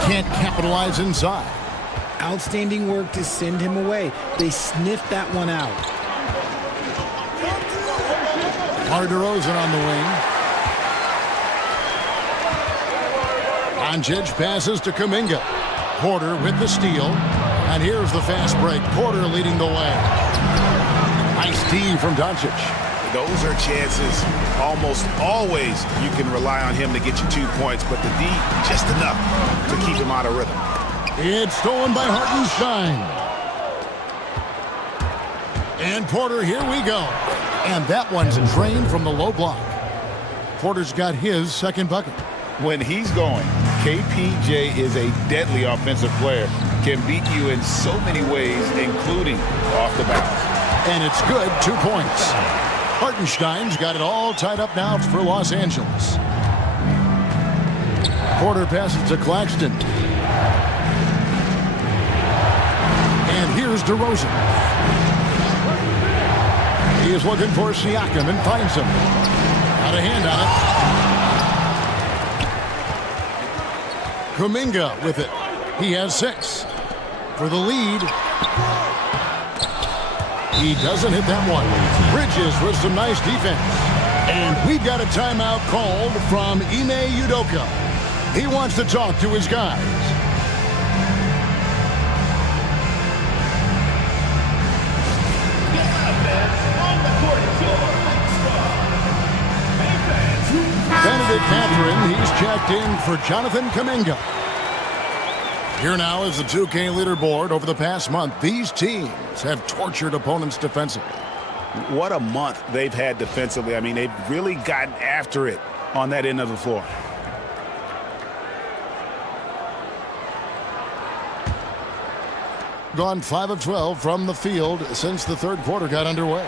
Can't capitalize inside. Outstanding work to send him away. They sniffed that one out. DeRozan on the wing. Doncic passes to Kuminga. Porter with the steal. And here's the fast break. Porter leading the way. Nice D from Doncic. Those are chances almost always you can rely on him to get you 2 points, but the D just enough to keep him out of rhythm. It's stolen by Hartenstein. And Porter, here we go. And that one's drained from the low block. Porter's got his second bucket. When he's going, KPJ is a deadly offensive player. Can beat you in so many ways, including off the bounce. And it's good, 2 points. Hartenstein's got it all tied up now for Los Angeles. Porter passes to Claxton. And here's DeRozan. He is looking for Siakam and finds him. Got a hand on it. Kuminga with it. He has 6. For the lead. He doesn't hit that one. Bridges with some nice defense. And we've got a timeout called from Ime Udoka. He wants to talk to his guys. Benedict Mathurin, he's checked in for Jonathan Kuminga. Here now is the 2K leaderboard. Over the past month, these teams have tortured opponents defensively. What a month they've had defensively. I mean, they've really gotten after it on that end of the floor. Gone 5 of 12 from the field since the third quarter got underway.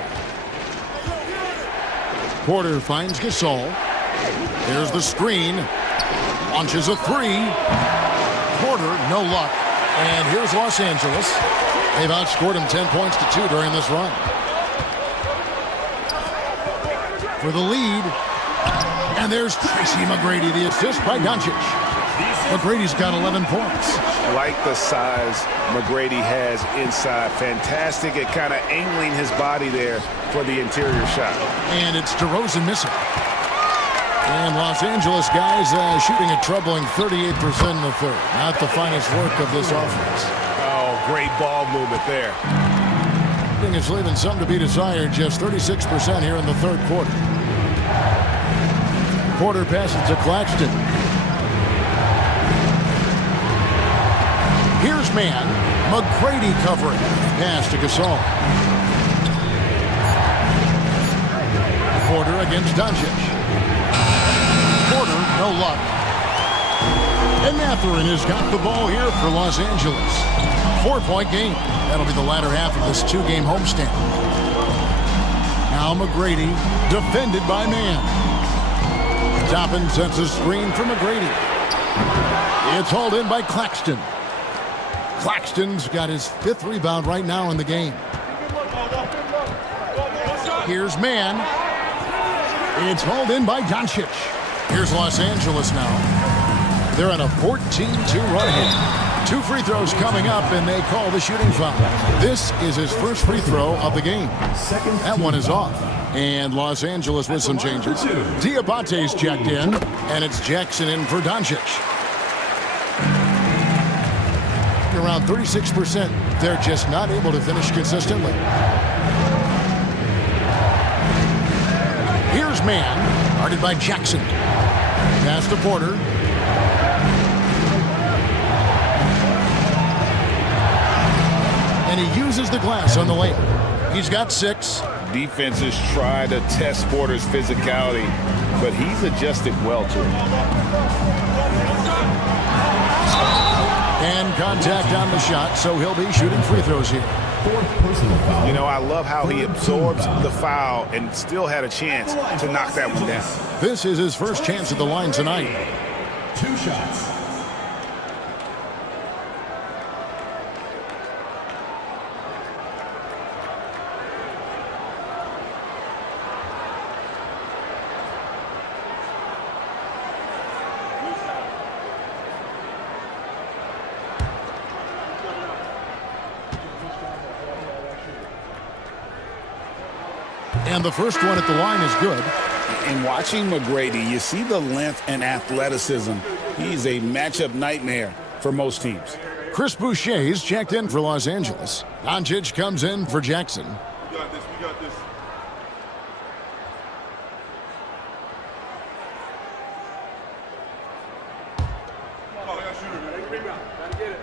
Porter finds Gasol. Here's the screen. Launches a 3. Porter, no luck. And here's Los Angeles. They've outscored him 10 points to 2 during this run. For the lead. And there's Tracy McGrady, the assist by Doncic. McGrady's got 11 points. Like the size McGrady has inside. Fantastic at kind of angling his body there for the interior shot. And it's DeRozan missing. And Los Angeles guys shooting a troubling 38% in the third. Not the finest work of this offense. Oh, great ball movement there. I think it's leaving something to be desired. Just 36% here in the third quarter. Porter passes to Claxton. Here's man. McGrady covering. Pass to Gasol. Porter against Doncic. Porter, no luck. And Mathurin has got the ball here for Los Angeles. 4-point game. That'll be the latter half of this 2-game homestand. Now McGrady, defended by man. Toppin sets a screen for McGrady. It's hauled in by Claxton. Claxton's got his 5th rebound right now in the game. Here's man. It's hauled in by Doncic. Here's Los Angeles now. They're on a 14-2 run here. 2 free throws coming up, and they call the shooting foul. This is his first free throw of the game. That one is off. And Los Angeles with some changes. Diabate's checked in, and it's Jackson in for Doncic. Around 36%. They're just not able to finish consistently. Here's man, guarded by Jackson. Pass to Porter. And he uses the glass on the layup. He's got 6. Defenses try to test Porter's physicality, but he's adjusted well to it. And contact on the shot, so he'll be shooting free throws here. 4th personal foul. You know, I love how he absorbs the foul and still had a chance to knock that one down. This is his first chance at the line tonight. 2 shots. And the first one at the line is good. In watching McGrady, you see the length and athleticism. He's a matchup nightmare for most teams. Chris Boucher's checked in for Los Angeles. Doncic comes in for Jackson. We got this. We got this. Oh, I got shooter, man. Big rebound. Gotta get it.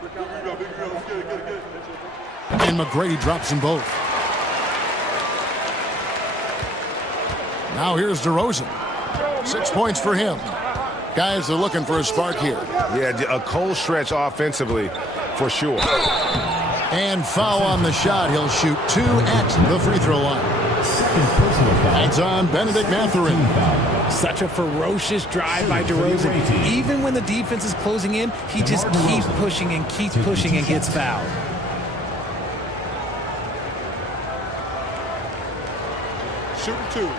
Big rebound, big rebound. Let's get it, get it, get it. And McGrady drops them both. Now here's DeRozan. 6 points for him. Guys are looking for a spark here. Yeah, a cold stretch offensively for sure. And foul on the shot. He'll shoot 2 at the free throw line. 2nd personal foul. That's on Benedict Mathurin. Such a ferocious drive by DeRozan. Even when the defense is closing in, he just keeps pushing and gets fouled. Shooter 2.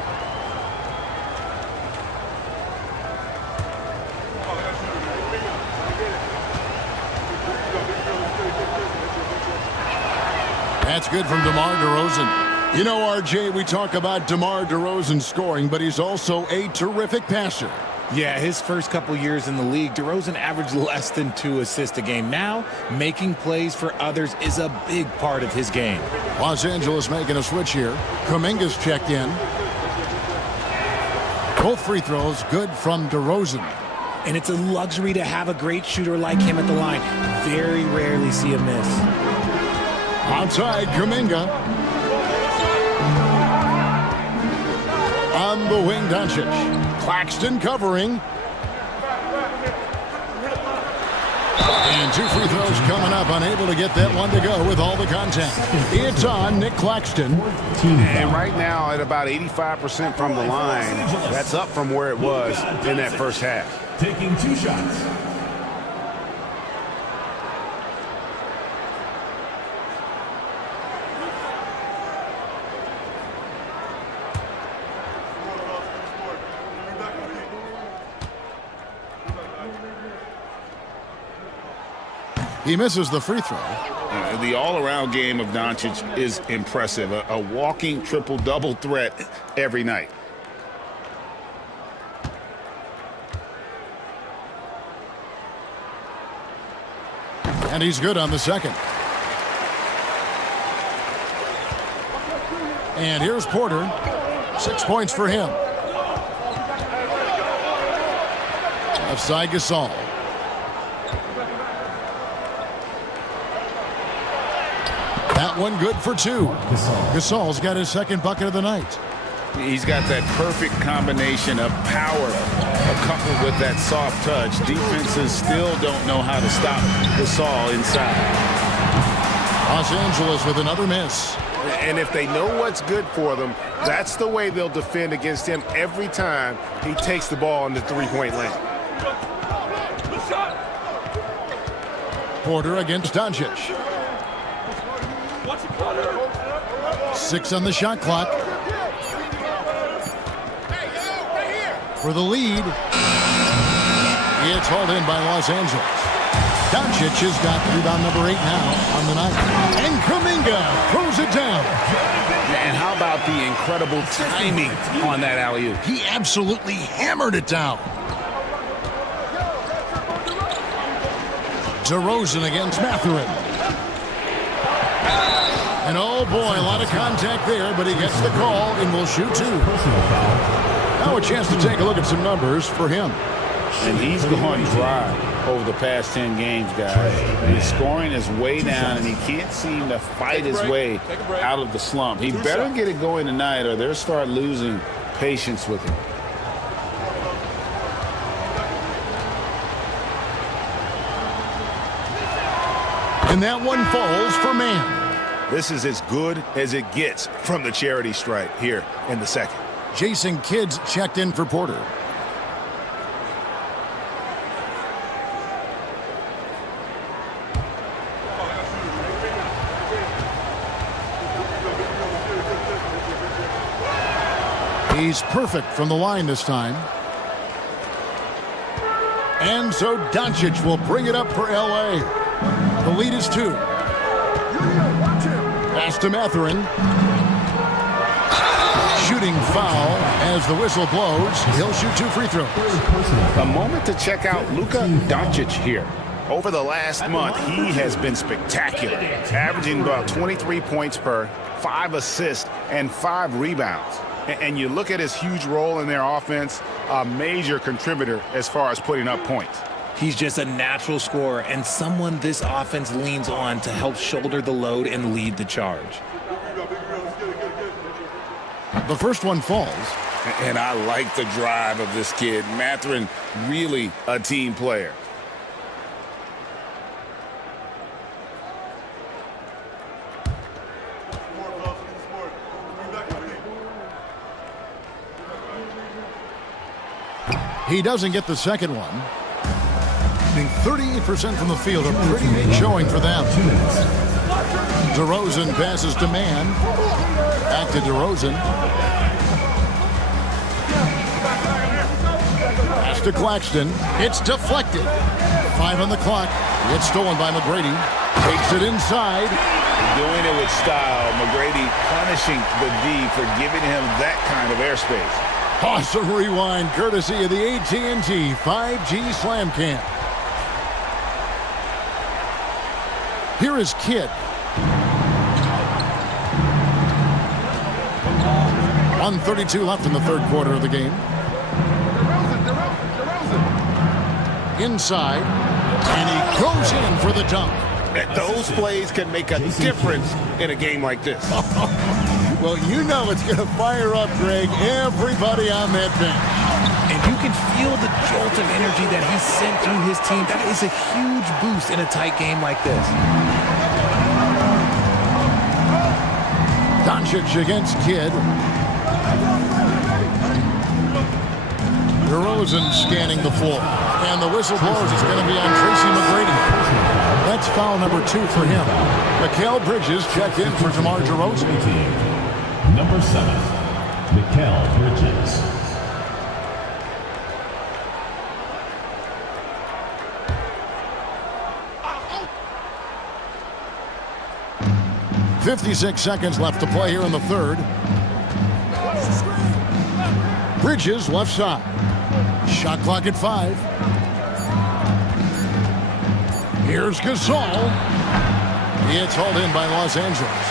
That's good from DeMar DeRozan. You know, RJ, we talk about DeMar DeRozan scoring, but he's also a terrific passer. Yeah, his first couple years in the league, DeRozan averaged less than 2 assists a game. Now, making plays for others is a big part of his game. Los Angeles making a switch here. Kuminga's checked in. Both free throws good from DeRozan. And it's a luxury to have a great shooter like him at the line. Very rarely see a miss. Outside, Kuminga. On the wing, Doncic. Claxton covering. And 2 free throws coming up. Unable to get that one to go with all the contact. It's on Nick Claxton. And right now at about 85% from the line. That's up from where it was in that first half. Taking 2 shots. He misses the free throw. The all-around game of Doncic is impressive. A walking triple-double threat every night. And he's good on the second. And here's Porter. 6 points for him. Left side, Gasol. That one good for two. Gasol's got his second bucket of the night. He's got that perfect combination of power coupled with that soft touch. Defenses still don't know how to stop Gasol inside. Los Angeles with another miss. And if they know what's good for them, that's the way they'll defend against him every time he takes the ball in the three-point lane. Porter against Doncic. 6 on the shot clock. For the lead. It's hauled in by Los Angeles. Doncic has got rebound number 8 now on the night. And Kuminga throws it down. And how about the incredible timing on that alley-oop? He absolutely hammered it down. DeRozan against Mathurin. And oh boy, a lot of contact there, but he gets the call and will shoot 2. Now a chance to take a look at some numbers for him. And he's gone dry over the past 10 games, guys. His scoring is way down, and he can't seem to fight his way out of the slump. He better get it going tonight, or they'll start losing patience with him. And that one falls for Man. This is as good as it gets from the charity stripe here in the second. Jason Kidd's checked in for Porter. He's perfect from the line this time. And so Doncic will bring it up for L.A. The lead is 2. Pass to Mathurin. Shooting foul as the whistle blows. He'll shoot 2 free throws. A moment to check out Luka Doncic here. Over the last month, he has been spectacular, averaging about 23 points per, 5 assists, and 5 rebounds. And you look at his huge role in their offense, a major contributor as far as putting up points. He's just a natural scorer and someone this offense leans on to help shoulder the load and lead the charge. The first one falls. And I like the drive of this kid. Mathurin, really a team player. He doesn't get the second one. 38% from the field, a pretty big showing for them. DeRozan passes to Man. Back to DeRozan. Pass to Claxton. It's deflected. 5 on the clock. It's stolen by McGrady. Takes it inside. Doing it with style. McGrady punishing the D for giving him that kind of airspace. Awesome rewind courtesy of the AT&T 5G Slam Cam. Here is Kidd. 1:32 left in the third quarter of the game. Inside, and he goes in for the dunk. Those plays can make a difference in a game like this. Well, you know it's going to fire up, Greg, everybody on that bench. And you can feel the jolt of energy that he sent through his team. That is a huge boost in a tight game like this. Doncic against Kidd. DeRozan scanning the floor. And the whistle blows. It's going to be on Tracy McGrady. That's foul number 2 for him. Mikal Bridges checked in for DeMar DeRozan. Number 7, Mikal Bridges. .56 seconds left to play here in the third. Bridges left side. Shot clock at 5. Here's Gasol. It's hauled in by Los Angeles.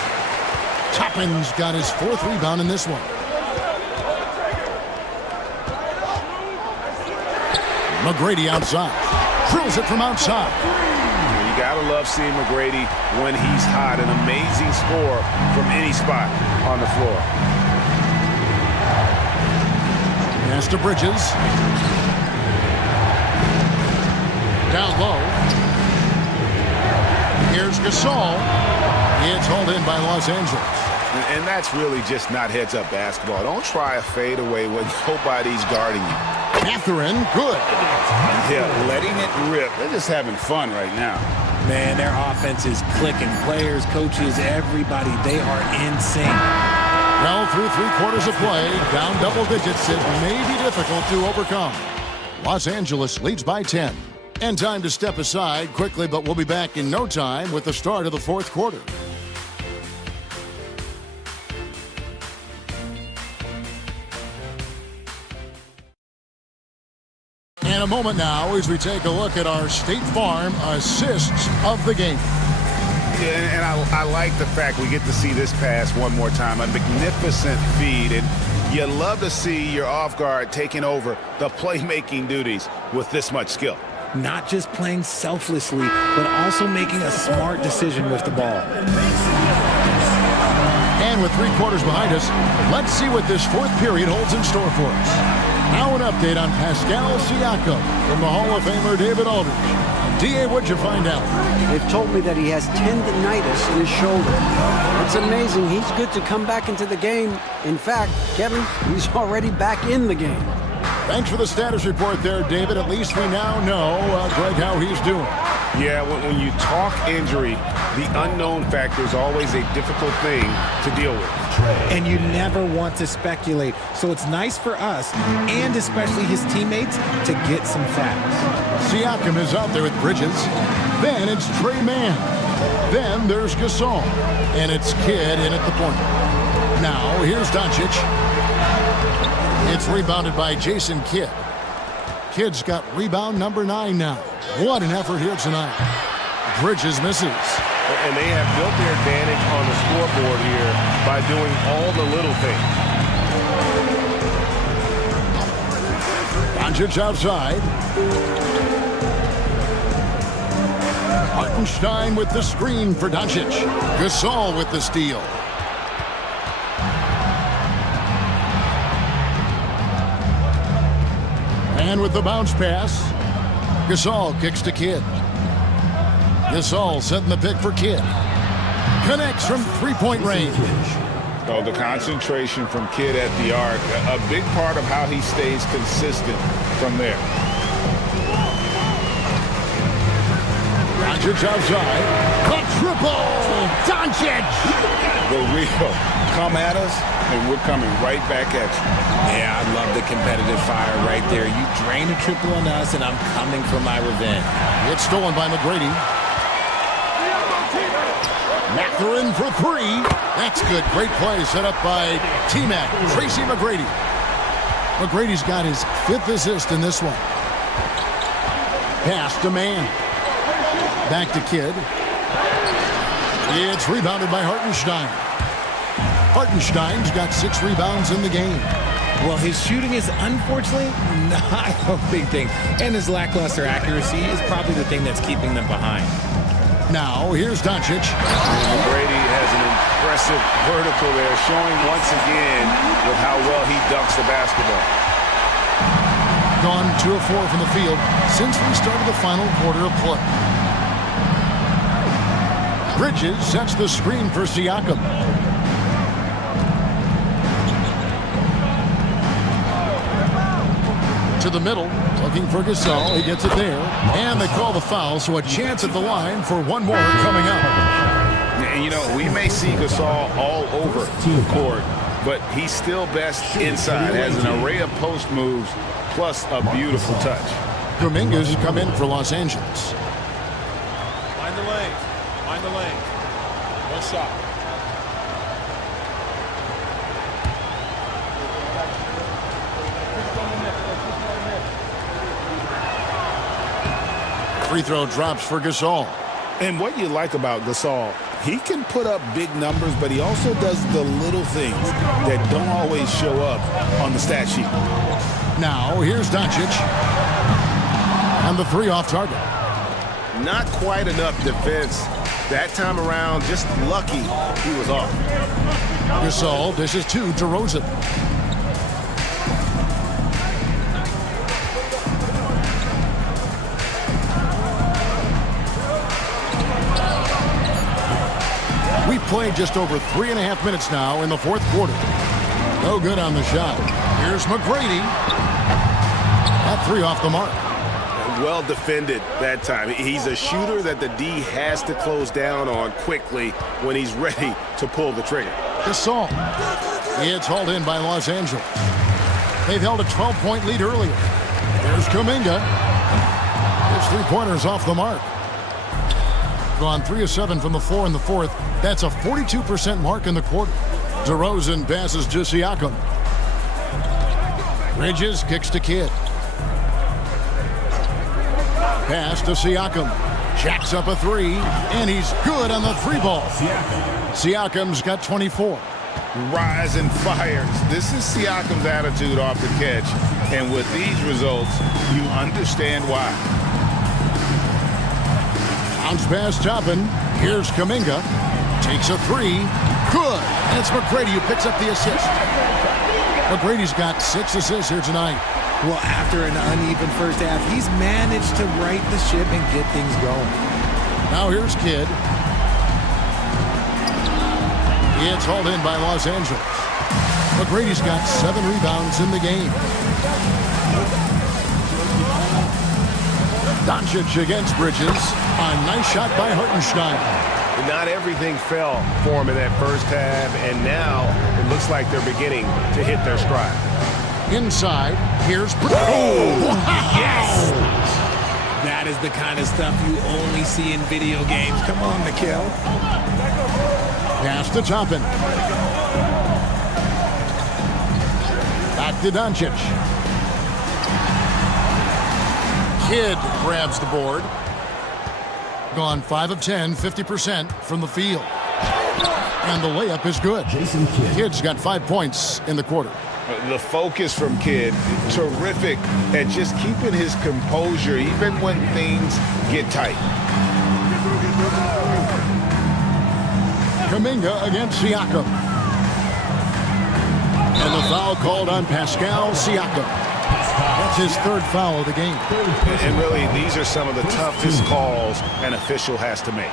Toppin's got his 4th rebound in this one. McGrady outside. Drills it from outside. You gotta love seeing McGrady when he's hot. An amazing score from any spot on the floor. Pass to Bridges. Down low. Here's Gasol. It's hauled in by Los Angeles. And that's really just not heads-up basketball. Don't try a fadeaway when nobody's guarding you. Catherine, good. Yeah, letting it rip. They're just having fun right now. Man, their offense is clicking. Players, coaches, everybody, they are in sync. Well, through 3/4 of play, down double digits, it may be difficult to overcome. Los Angeles leads by 10. And time to step aside quickly, but we'll be back in no time with the start of the 4th quarter. In a moment now as we take a look at our State Farm assists of the game. Yeah, and I like the fact we get to see this pass one more time. A magnificent feed, and you love to see your off guard taking over the playmaking duties with this much skill. Not just playing selflessly, but also making a smart decision with the ball. And with 3/4 behind us, let's see what this 4th period holds in store for us. Now an update on Pascal Siakam from the Hall of Famer David Aldridge. D.A., what'd you find out? They've told me that he has tendinitis in his shoulder. It's amazing. He's good to come back into the game. In fact, Kevin, he's already back in the game. Thanks for the status report there, David. At least we now know, Greg, how he's doing. Yeah, when you talk injury, the unknown factor is always a difficult thing to deal with. And you never want to speculate. So it's nice for us, and especially his teammates, to get some facts. Siakam is out there with Bridges. Then it's Trey Mann. Then there's Gasol. And it's Kidd in at the point. Now, here's Doncic. It's rebounded by Jason Kidd. Kidd's got rebound number 9 now. What an effort here tonight. Bridges misses. And they have built their advantage on the scoreboard here by doing all the little things. Doncic outside. Hartenstein with the screen for Doncic. Gasol with the steal. And with the bounce pass, Gasol kicks to Kidd. Gasol setting the pick for Kidd. Connects from 3-point range. Oh, the concentration from Kidd at the arc, a big part of how he stays consistent from there. Doncic outside. A triple! Doncic! The real. Come at us, and we're coming right back at you. Yeah, I love the competitive fire right there. You drain a triple on us, and I'm coming for my revenge. It's stolen by McGrady. Mathurin for 3. That's good. Great play set up by T-Mac, Tracy McGrady. McGrady's got his 5th assist in this one. Pass to Mann. Back to Kidd. It's rebounded by Hartenstein. Hartenstein's got 6 rebounds in the game. Well, his shooting is unfortunately not a big thing. And his lackluster accuracy is probably the thing that's keeping them behind. Now, here's Doncic. Brady has an impressive vertical there, showing once again with how well he dunks the basketball. Gone 2 of 4 from the field since we started the final quarter of play. Bridges sets the screen for Siakam. To the middle, looking for Gasol. He gets it there. And they call the foul, so a chance at the line for one more coming up. And, you know, we may see Gasol all over the court, but he's still best inside. Has an array of post moves, plus a beautiful touch. Dominguez come in for Los Angeles. Mind the lanes. Mind the lanes. One shot. Free throw drops for Gasol. And what you like about Gasol, he can put up big numbers, but he also does the little things that don't always show up on the stat sheet. Now, here's Doncic. And the three off target. Not quite enough defense. That time around, just lucky he was off. Gasol dishes to DeRozan. We've played just over 3.5 minutes now in the fourth quarter. No good on the shot. Here's McGrady. That three off the mark. Well defended that time. He's a shooter that the D has to close down on quickly when he's ready to pull the trigger. Gasol. It's hauled in by Los Angeles. They've held a 12-point lead earlier. There's Kuminga. His three-pointers off the mark. Gone 3 of 7 from the floor in the fourth. That's a 42% mark in the quarter. DeRozan passes to Siakam. Bridges kicks to Kidd. Pass to Siakam. Jacks up a three, and he's good on the three ball. Siakam's got 24. Rise and fires. This is Siakam's attitude off the catch. And with these results, you understand why. Bounce pass Toppin. Here's Kuminga. Takes a three. Good. And it's McGrady who picks up the assist. McGrady's got 6 assists here tonight. Well, after an uneven first half, he's managed to right the ship and get things going. Now here's Kidd. It's hauled in by Los Angeles. McGrady's got 7 rebounds in the game. Doncic against Bridges. A nice shot by Hartenstein. Not everything fell for him in that first half, and now it looks like they're beginning to hit their stride. Inside, here's Bridges. Yes! That is the kind of stuff you only see in video games. Come on, Mikal. Pass to Toppin. Back to Doncic. Kidd grabs the board. Gone 5 of 10, 50% from the field. And the layup is good. Kidd's got 5 points in the quarter. The focus from Kidd, terrific at just keeping his composure even when things get tight. Kuminga against Siakam. And the foul called on Pascal Siakam. That's his 3rd foul of the game. And really, these are some of the toughest calls an official has to make.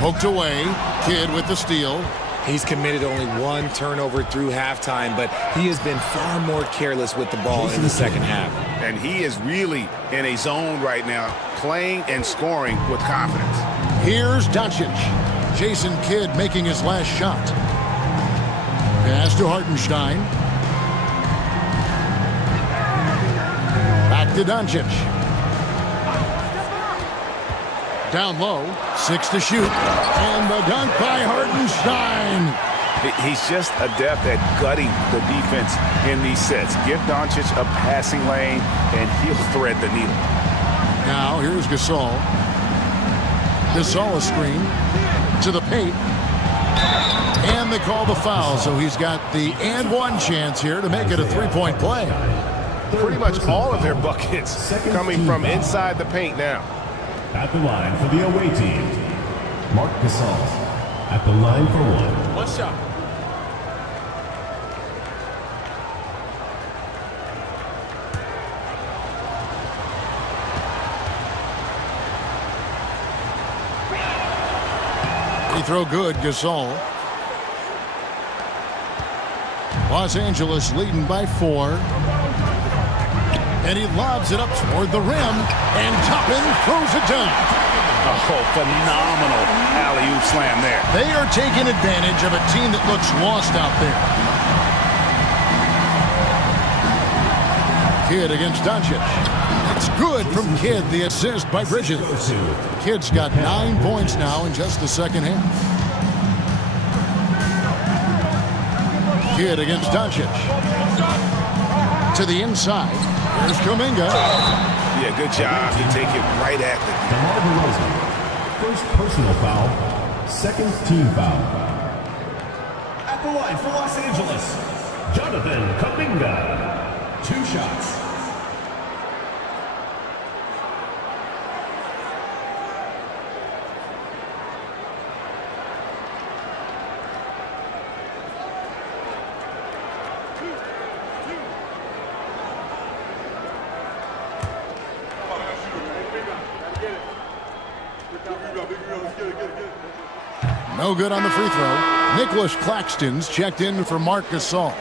Poked away. Kidd with the steal. He's committed only 1 turnover through halftime, but he has been far more careless with the ball in the second half. And he is really in a zone right now, playing and scoring with confidence. Here's Doncic. Jason Kidd making his last shot. Pass to Hartenstein. Back to Doncic. Down low, 6 to shoot. And the dunk by Hartenstein. He's just adept at gutting the defense in these sets. Give Doncic a passing lane, and he'll thread the needle. Now, here's Gasol. Gasol a screen to the paint. And they call the foul, so he's got the and one chance here to make it a 3-point play. Pretty much all of their buckets coming from inside the paint now. At the line for the away team, Marc Gasol at the line for 1. One shot. He throw good, Gasol. Los Angeles leading by 4. And he lobs it up toward the rim, and Toppin throws it down. Oh, phenomenal alley-oop slam there. They are taking advantage of a team that looks lost out there. Kidd against Doncic. It's good from Kidd, the assist by Bridges. Kidd's got 9 points now in just the second half. Kidd against Doncic. To the inside. Here's Kuminga. Yeah, good job to take it right at DeMar DeRozan, first personal foul, second team foul. the line for Los Angeles, Jonathan Kuminga. 2 shots. No good on the free throw. Nicholas Claxton's checked in for Marc Gasol.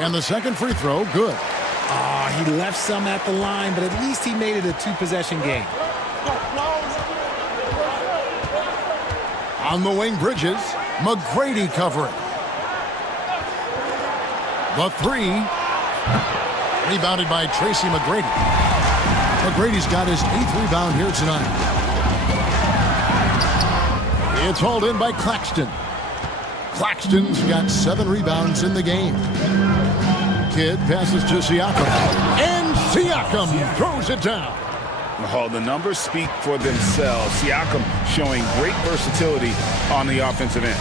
And the second free throw, good. Oh, he left some at the line, but at least he made it a 2-possession game. On the wing, Bridges. McGrady covering. The 3. Rebounded by Tracy McGrady. McGrady's got his 8th rebound here tonight. It's hauled in by Claxton. Claxton's got 7 rebounds in the game. Kidd passes to Siakam. And Siakam throws it down. Oh, the numbers speak for themselves. Siakam showing great versatility on the offensive end.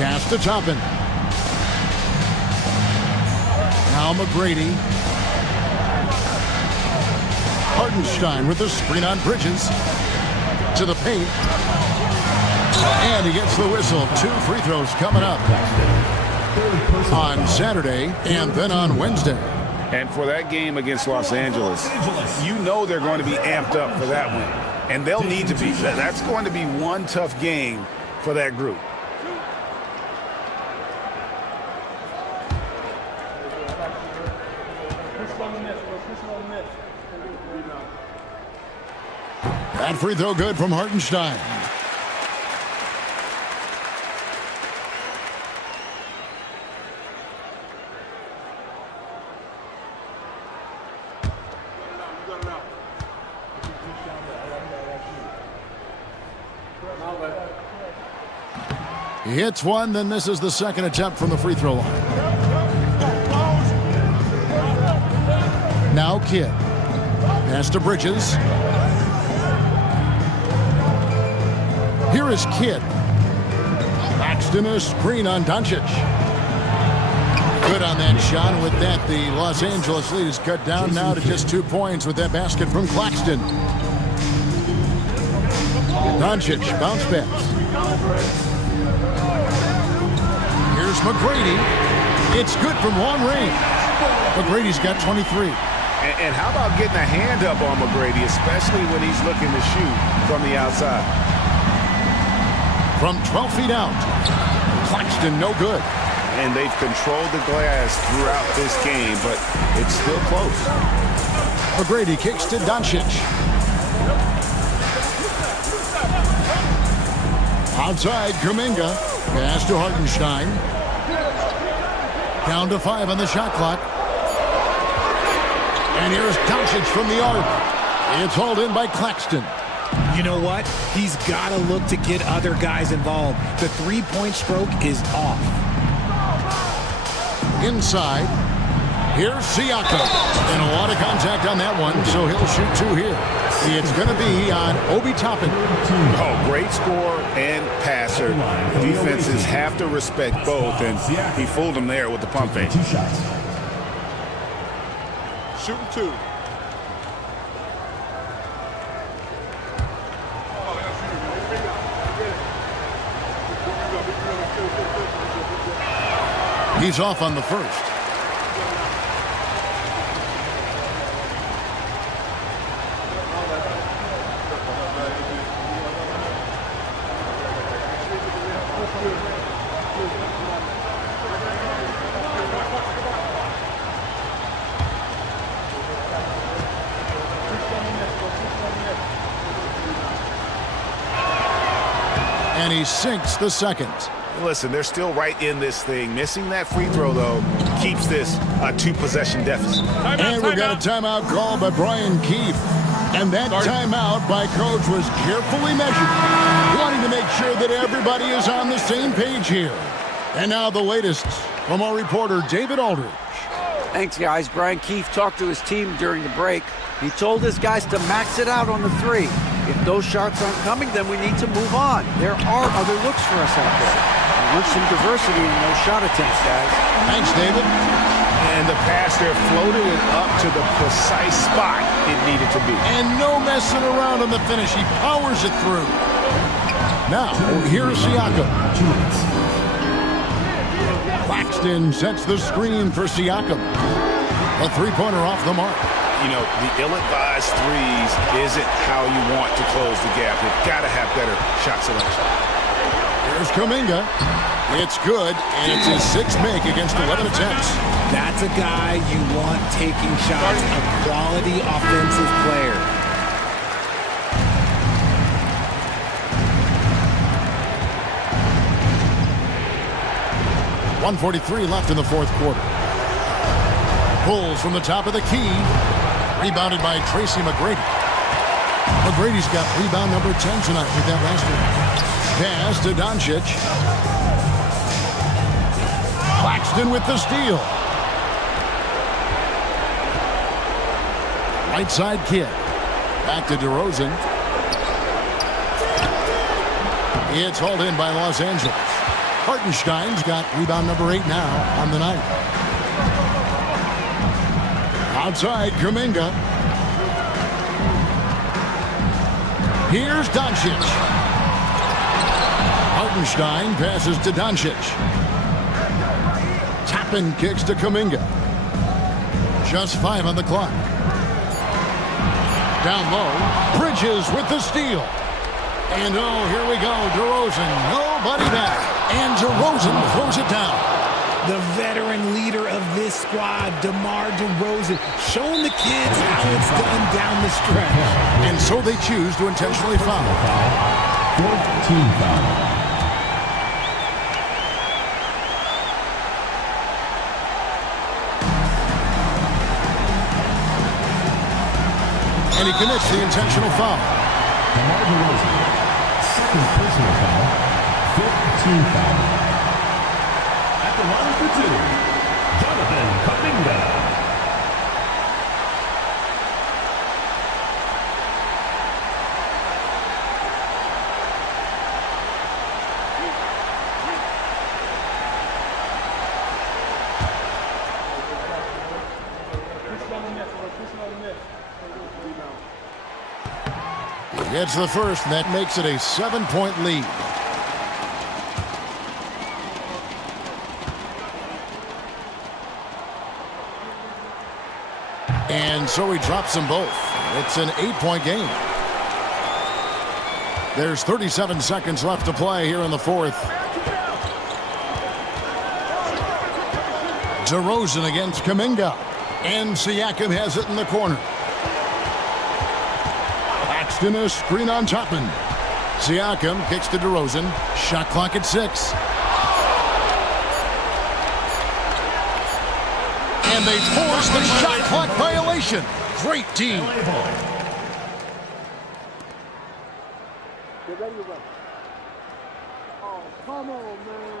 Pass to Toppin. Now McGrady. Hartenstein with the screen on Bridges. To the paint. And he gets the whistle. 2 free throws coming up on Saturday and then on Wednesday. And for that game against Los Angeles, you know they're going to be amped up for that one. And they'll need to be. That's going to be one tough game for that group. That free throw good from Hartenstein. He hits one, then misses the second attempt from the free throw line. Now Kidd. Pass to Bridges. Here is Kidd. Claxton a screen on Doncic. Good on that shot. And with that, the Los Angeles lead is cut down now to just 2 points with that basket from Claxton. Doncic, bounce pass. Here's McGrady. It's good from long range. McGrady's got 23. And how about getting a hand up on McGrady, especially when he's looking to shoot from the outside? From 12 feet out, Claxton no good. And they've controlled the glass throughout this game, but it's still close. McGrady kicks to Doncic. Outside, Kuminga. Pass to Hartenstein. Down to 5 on the shot clock. And here's Doncic from the arc. It's hauled in by Claxton. You know what? He's got to look to get other guys involved. The 3-point stroke is off. Inside. Here's Siakam. And a lot of contact on that one, so he'll shoot 2 here. It's going to be on Obi Toppin. Oh, great scorer and passer. Defenses have to respect both, and he fooled them there with the pump fake. 2 shots. Shooting 2. He's off on the first. And he sinks the second. Listen, they're still right in this thing. Missing that free throw, though, keeps this a 2-possession deficit. And we've got a timeout called by Brian Keefe. And that timeout by Coach was carefully measured, wanting to make sure that everybody is on the same page here. And now the latest from our reporter, David Aldridge. Thanks, guys. Brian Keefe talked to his team during the break. He told his guys to max it out on the three. If those shots aren't coming, then we need to move on. There are other looks for us out there. We want some diversity in those shot attempts, guys. Thanks, David. And the pass there floated it up to the precise spot it needed to be. And no messing around on the finish. He powers it through. Now, here's Siakam. Claxton sets the screen for Siakam. A three-pointer off the mark. You know, the ill-advised threes isn't how you want to close the gap. You've got to have better shot selection. Here's Kuminga. It's good, and it's his sixth make against 11 attempts. That's a guy you want taking shots, a quality offensive player. .143 left in the fourth quarter. Pulls from the top of the key. Rebounded by Tracy McGrady. McGrady's got rebound number 10 tonight with that last one. Pass to Doncic. Claxton with the steal. Right side kid. Back to DeRozan. It's hauled in by Los Angeles. Hartenstein's got rebound number 8 now on the night. Outside, Kuminga. Here's Doncic. Hartenstein passes to Doncic. Toppin kicks to Kuminga. Just 5 on the clock. Down low, Bridges with the steal. And oh, here we go, DeRozan, nobody back. And DeRozan throws it down. The veteran leader of this squad, DeMar DeRozan, showing the kids how it's done down the stretch. And so they choose to intentionally foul. 14 foul. And he commits the intentional foul. DeMar DeRozan, second personal foul, 15 foul. At the line for two, Jonathan Kuminga. Gets the first, and that makes it a 7-point lead. And so he drops them both. It's an 8-point game. There's 37 seconds left to play here in the fourth. DeRozan against Kuminga. And Siakam has it in the corner. Claxton a screen on Toppin. Siakam kicks to DeRozan. Shot clock at 6. And they force the shot clock violation. Great team. Oh, come on, man.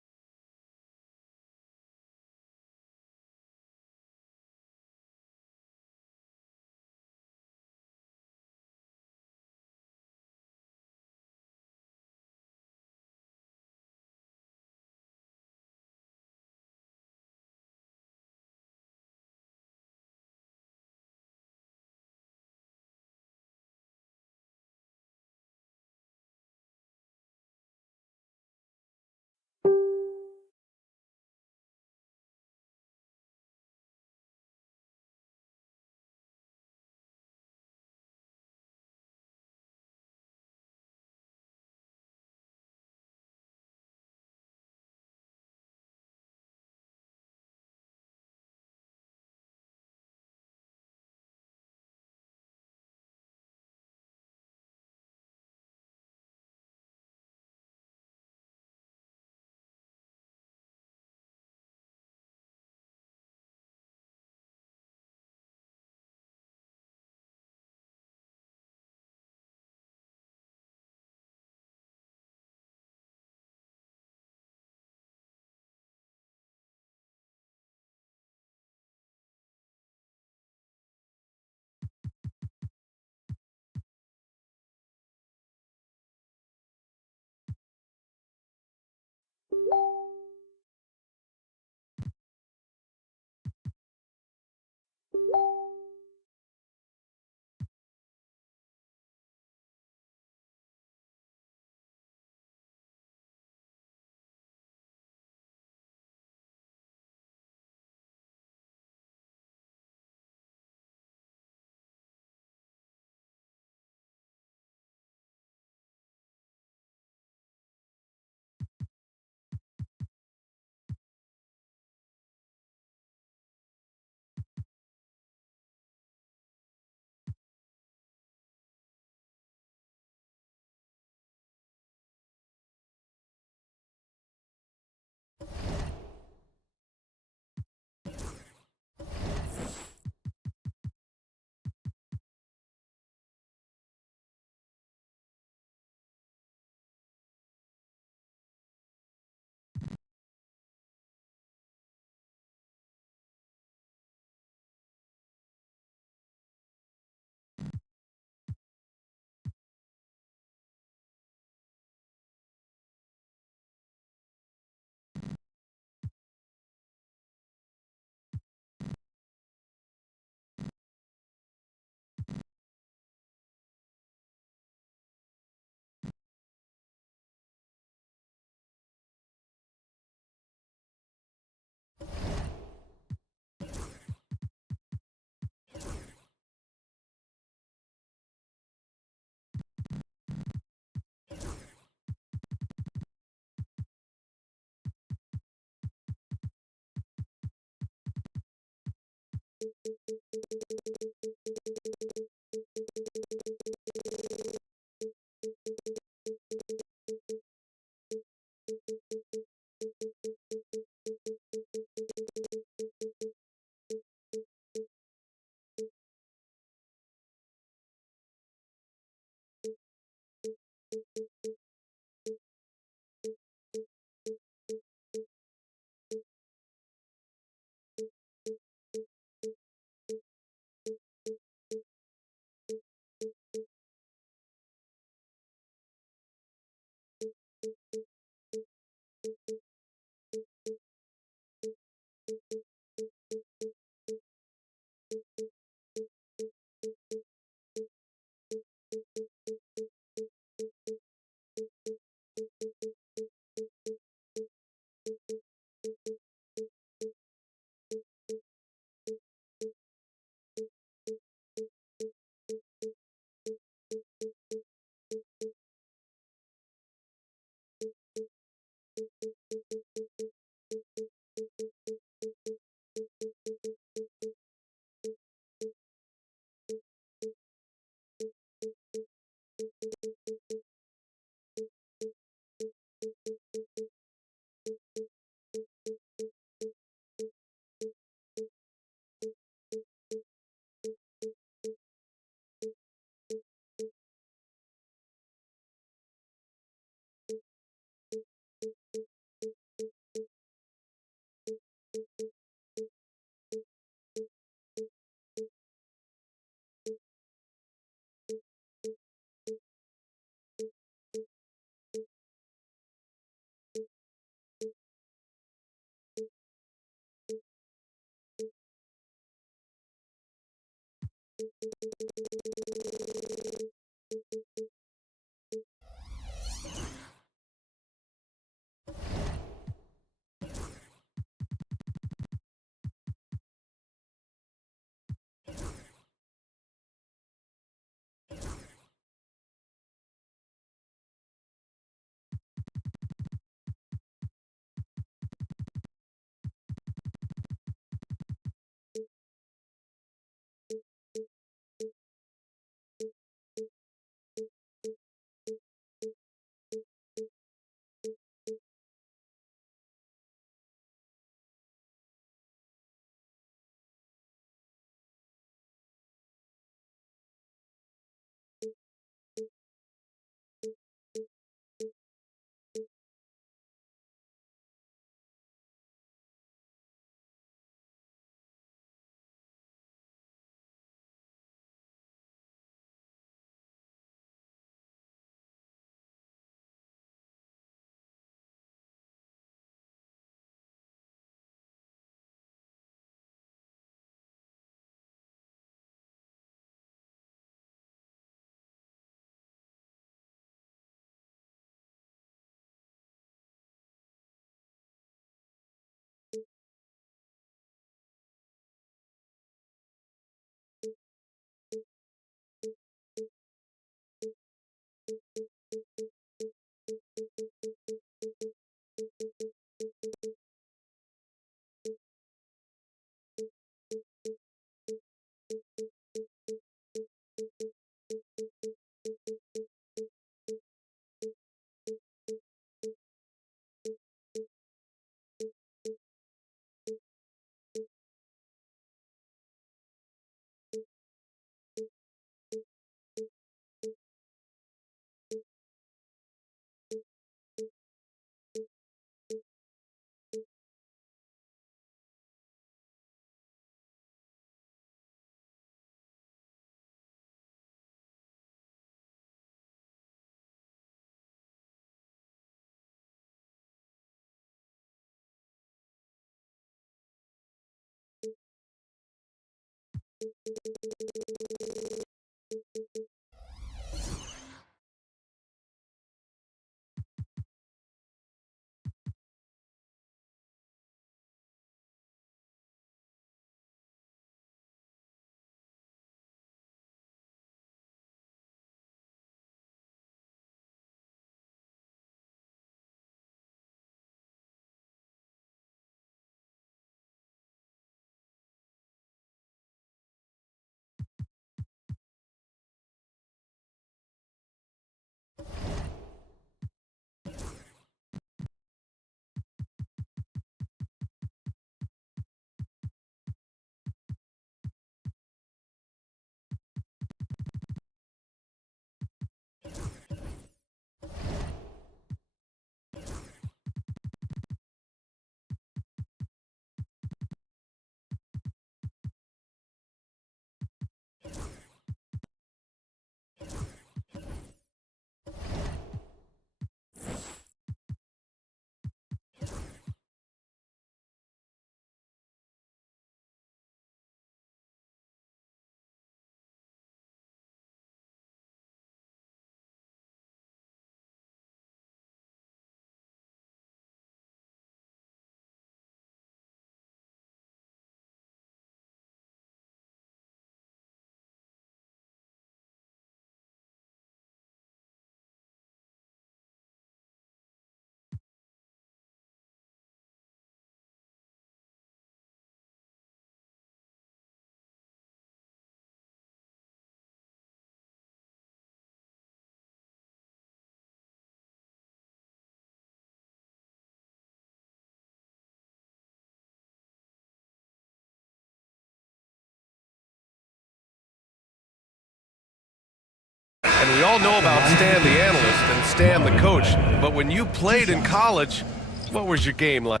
And we all know about Stan the analyst and Stan the coach, but when you played in college, what was your game like?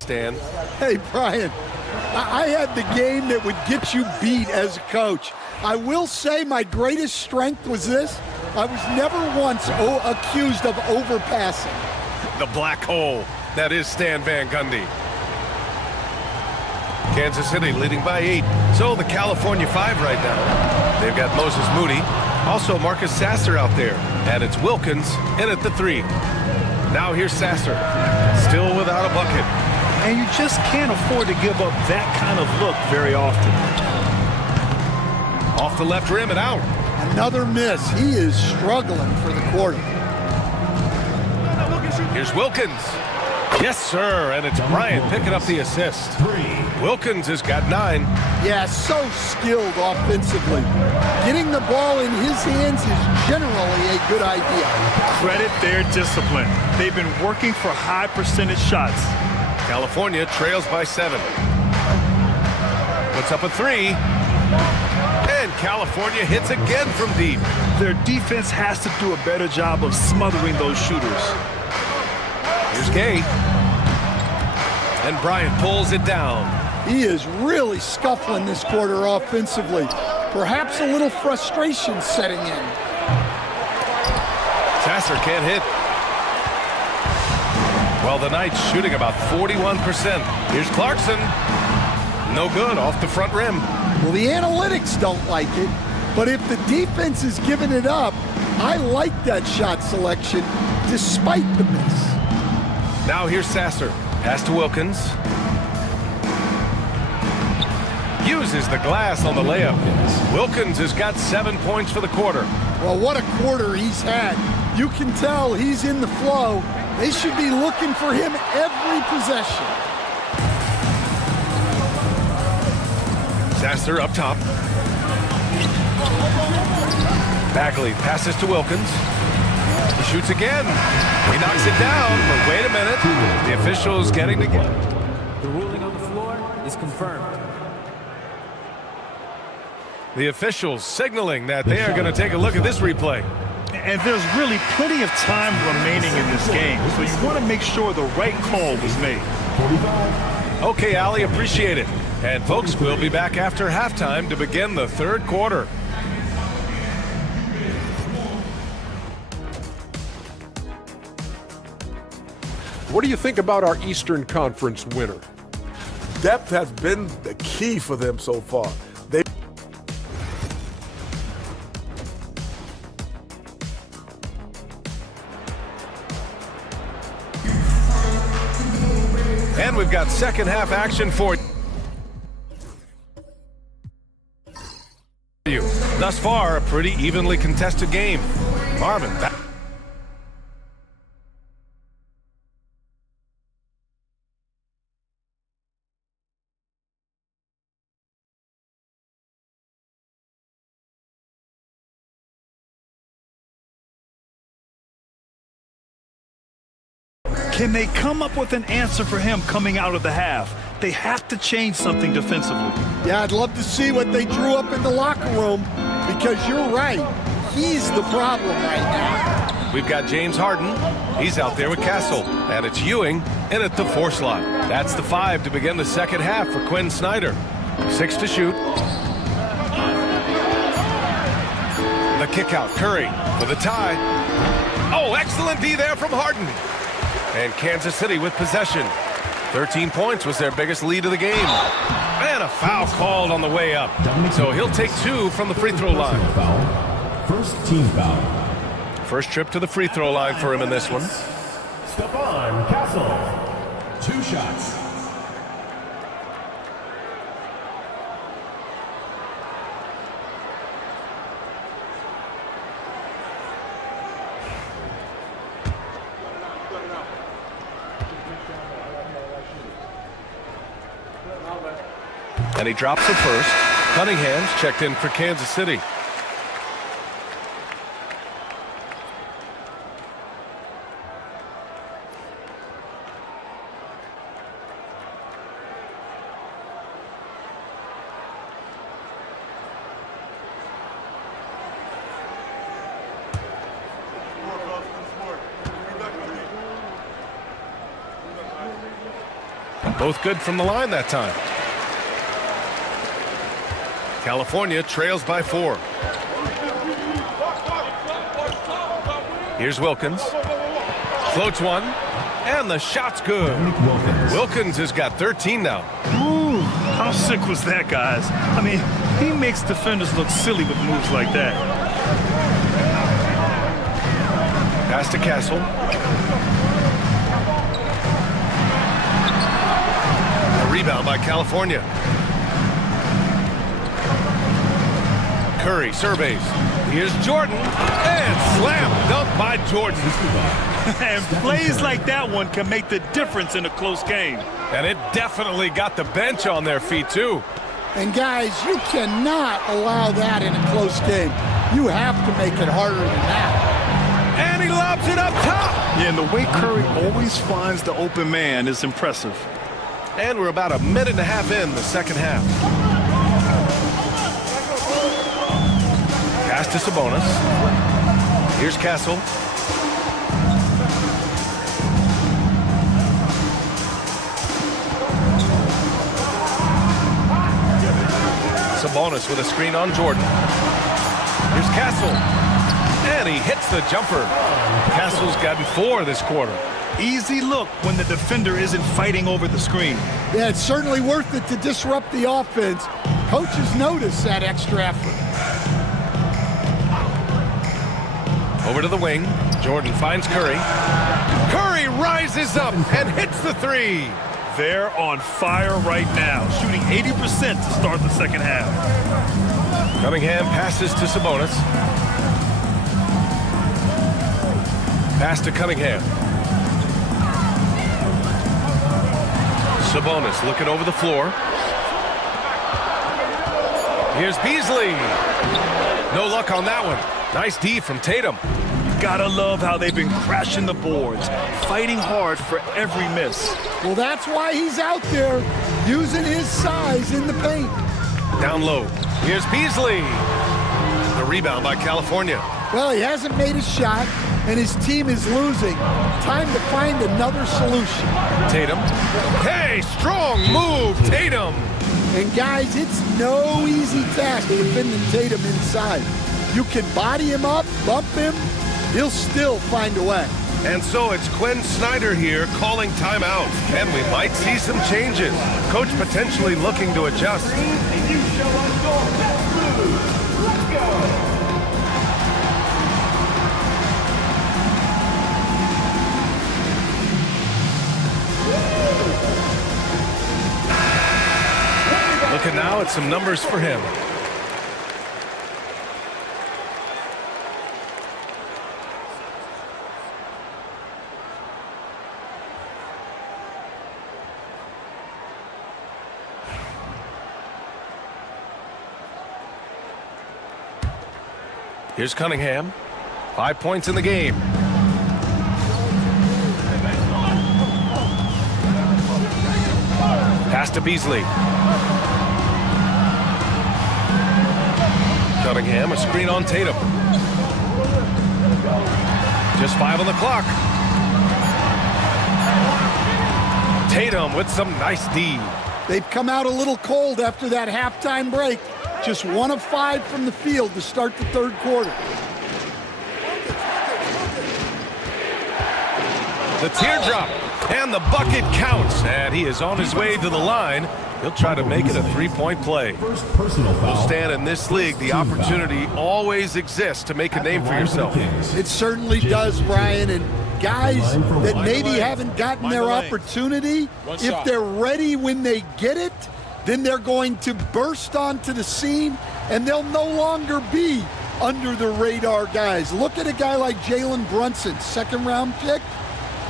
Stan. Hey, Brian, I had the game that would get you beat as a coach. I will say my greatest strength was this. I was never once accused of overpassing. The black hole. That is Stan Van Gundy. Kansas City leading by 8. So the California 5 right now. They've got Moses Moody. Also Marcus Sasser out there. And it's Wilkins in at the 3. Now here's Sasser. Still without a bucket. And you just can't afford to give up that kind of look very often. Off the left rim and out. Another miss. He is struggling for the quarter. Here's Wilkins. Yes, sir. And it's Bryant picking up the assist. Wilkins has got 9. Yeah, so skilled offensively. Getting the ball in his hands is generally a good idea. Credit their discipline. They've been working for high percentage shots. California trails by 7. Puts up a 3. And California hits again from deep. Their defense has to do a better job of smothering those shooters. Here's Gay. And Bryant pulls it down. He is really scuffling this quarter offensively. Perhaps a little frustration setting in. Sasser can't hit. Well, the Knights shooting about 41%. Here's Clarkson. No good off the front rim. Well, the analytics don't like it, but if the defense is giving it up, I like that shot selection despite the miss. Now here's Sasser. Pass to Wilkins. Uses the glass on the layup. Wilkins has got 7 points for the quarter. Well, what a quarter he's had. You can tell he's in the flow. They should be looking for him every possession. Sasser up top. Bagley passes to Wilkins. He shoots again. He knocks it down, but wait a minute. The official's getting together. The ruling on the floor is confirmed. The officials signaling that they are going to take a look at this replay. And there's really plenty of time remaining in this game, so you want to make sure the right call was made. Okay, Allie, appreciate it. And folks, we'll be back after halftime to begin the third quarter. What do you think about our Eastern Conference winner? Depth has been the key for them so far. And we've got second half action for you. Thus far, a pretty evenly contested game. Marvin back. Can they come up with an answer for him coming out of the half? They have to change something defensively. Yeah, I'd love to see what they drew up in the locker room, because you're right. He's the problem right now. We've got James Harden. He's out there with Castle. And it's Ewing in at the 4 slot. That's the 5 to begin the second half for Quinn Snyder. 6 to shoot. The kick out. Curry for the tie. Oh, excellent D there from Harden. And Kansas City with possession. 13 points was their biggest lead of the game. And a foul called on the way up. So he'll take 2 from the free throw line. First team foul. First trip to the free throw line for him in this one. Stephon Castle. 2 shots. And he drops it first. Cunningham's checked in for Kansas City. Both good from the line that time. California trails by 4. Here's Wilkins. Floats one, and the shot's good. Wilkins has got 13 now. Ooh, how sick was that, guys? I mean, he makes defenders look silly with moves like that. Pass to Castle. A rebound by California. Curry surveys. Here's Jordan, and slam dunk by Jordan. And plays like that one can make the difference in a close game. And it definitely got the bench on their feet, too. And, guys, you cannot allow that in a close game. You have to make it harder than that. And he lobs it up top. Yeah, and the way Curry always finds the open man is impressive. And we're about a minute and a half in the second half. Pass to Sabonis. Here's Castle. Sabonis with a screen on Jordan. Here's Castle. And he hits the jumper. Castle's gotten 4 this quarter. Easy look when the defender isn't fighting over the screen. Yeah, it's certainly worth it to disrupt the offense. Coaches notice that extra effort. Over to the wing. Jordan finds Curry. Curry rises up and hits the 3. They're on fire right now, shooting 80% to start the second half. Cunningham passes to Sabonis. Pass to Cunningham. Sabonis looking over the floor. Here's Beasley. No luck on that one. Nice D from Tatum. You gotta love how they've been crashing the boards, fighting hard for every miss. Well, that's why he's out there using his size in the paint. Down low. Here's Beasley. The rebound by California. Well, he hasn't made a shot, and his team is losing. Time to find another solution. Tatum. Hey, strong move, Tatum. And, guys, it's no easy task defending Tatum inside. You can body him up, bump him, he'll still find a way. And so it's Quinn Snyder here calling timeout. And we might see some changes. Coach potentially looking to adjust. And you show us your best moves. Let's go. Looking now at some numbers for him. Here's Cunningham. 5 points in the game. Pass to Beasley. Cunningham, a screen on Tatum. Just 5 on the clock. Tatum with some nice D. They've come out a little cold after that halftime break. Just 1 of 5 from the field to start the third quarter. The teardrop, and the bucket counts. And he is on his way to the line. He'll try to make it a 3-point play. We'll stand in this league. The opportunity always exists to make a name for yourself. It certainly does, Brian. And guys that maybe haven't gotten their opportunity, if they're ready when they get it, then they're going to burst onto the scene, and they'll no longer be under the radar guys. Look at a guy like Jalen Brunson, 2nd-round pick,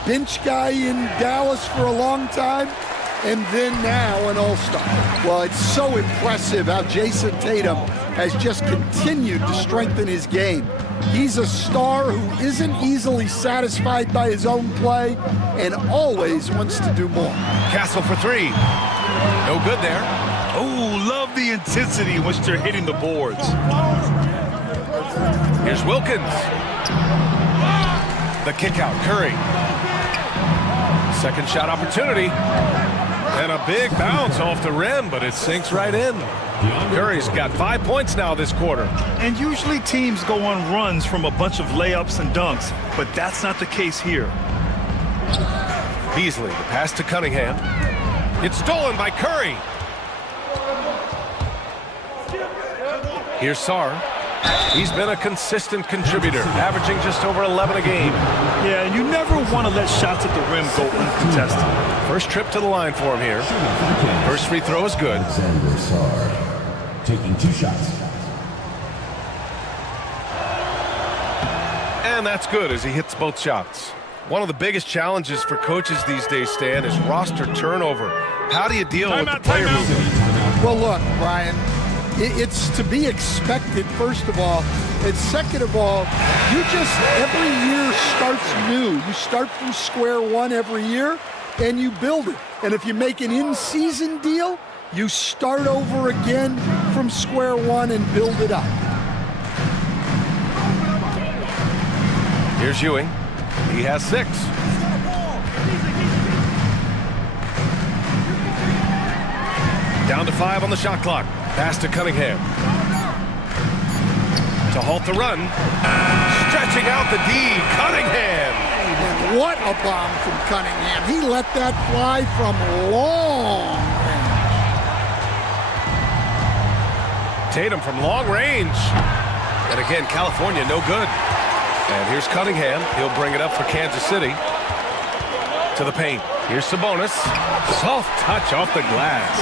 bench guy in Dallas for a long time, and then now an all-star. Well, it's so impressive how Jason Tatum has just continued to strengthen his game. He's a star who isn't easily satisfied by his own play and always wants to do more. Castle for 3. No good there. Oh, love the intensity in which they're hitting the boards. Here's Wilkins. The kick out, Curry. Second shot opportunity. And a big bounce off the rim, but it sinks right in. Curry's got 5 points now this quarter. And usually teams go on runs from a bunch of layups and dunks, but that's not the case here. Beasley, the pass to Cunningham. It's stolen by Curry. Here's Sarr. He's been a consistent contributor, averaging just over 11 a game. Yeah, and you never want to let shots at the rim go uncontested. First trip to the line for him here. First free throw is good. Alexander Sarr taking 2 shots. And that's good as he hits both shots. One of the biggest challenges for coaches these days, Stan, is roster turnover. How do you deal with the player movement? Well, look, Brian, it's to be expected, first of all. And second of all, you just, every year starts new. You start from square one every year, and you build it. And if you make an in-season deal, you start over again from square one and build it up. Here's Ewing. He has 6. Down to 5 on the shot clock. Pass to Cunningham. To halt the run. Stretching out the D. Cunningham. And what a bomb from Cunningham. He let that fly from long range. Tatum from long range. And again, California no good. And here's Cunningham. He'll bring it up for Kansas City. To the paint. Here's Sabonis. Soft touch off the glass.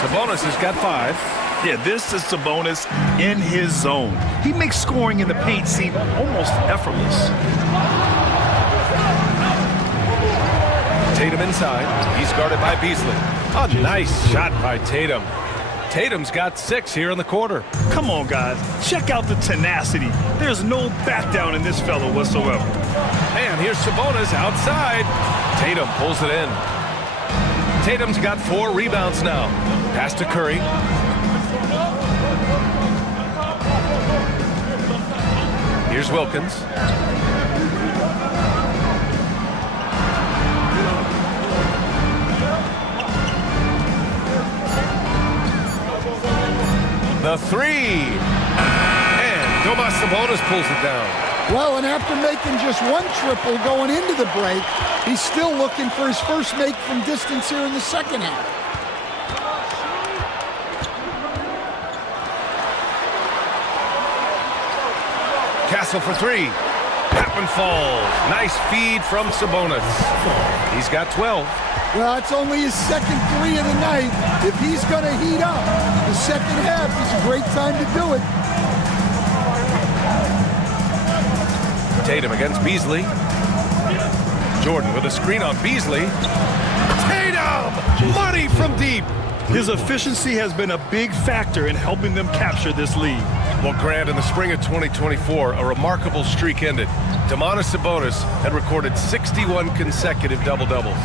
Sabonis has got 5. Yeah, this is Sabonis in his zone. He makes scoring in the paint seem almost effortless. Tatum inside. He's guarded by Beasley. A nice shot by Tatum. Tatum's got 6 here in the quarter. Come on, guys. Check out the tenacity. There's no back down in this fellow whatsoever. And here's Sabonis outside. Tatum pulls it in. Tatum's got 4 rebounds now. Pass to Curry. Here's Wilkins. The 3. And Domas Sabonis pulls it down. Well, and after making just 1 triple going into the break, he's still looking for his first make from distance here in the second half. Castle for 3. That one falls. Nice feed from Sabonis. He's got 12. Well, it's only his second 3 of the night. If he's going to heat up, the second half is a great time to do it. Tatum against Beasley. Jordan with a screen on Beasley. Tatum! Money from deep. His efficiency has been a big factor in helping them capture this lead. Well, Grant, in the spring of 2024, a remarkable streak ended. Domantas Sabonis had recorded 61 consecutive double-doubles.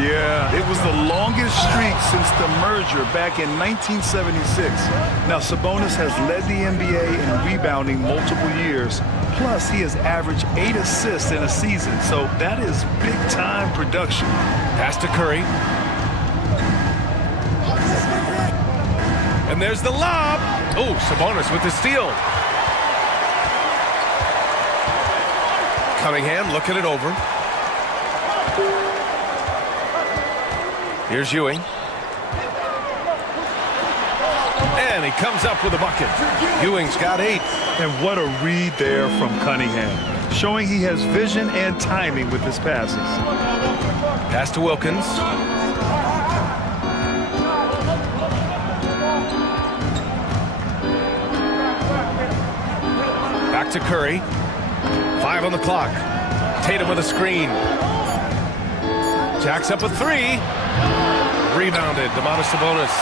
Yeah, it was the longest streak since the merger back in 1976. Now, Sabonis has led the NBA in rebounding multiple years. Plus, he has averaged 8 assists in a season, so that is big-time production. Pass to Curry. And there's the lob. Oh, Sabonis with the steal. Cunningham looking it over. Here's Ewing. And he comes up with a bucket. Ewing's got 8. And what a read there from Cunningham, showing he has vision and timing with his passes. Pass to Wilkins. Back to Curry. 5 on the clock. Tatum with a screen. Jacks up a 3. Rebounded. Domantas Sabonis.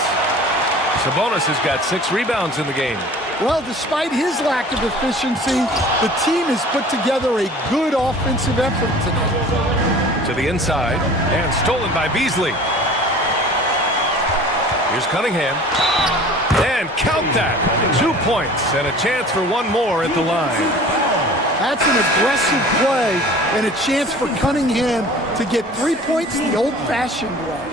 Sabonis has got 6 rebounds in the game. Well, despite his lack of efficiency, the team has put together a good offensive effort tonight. To the inside, and stolen by Beasley. Here's Cunningham. And count that. 2 points and a chance for 1 more at the line. That's an aggressive play and a chance for Cunningham to get 3 points the old-fashioned way.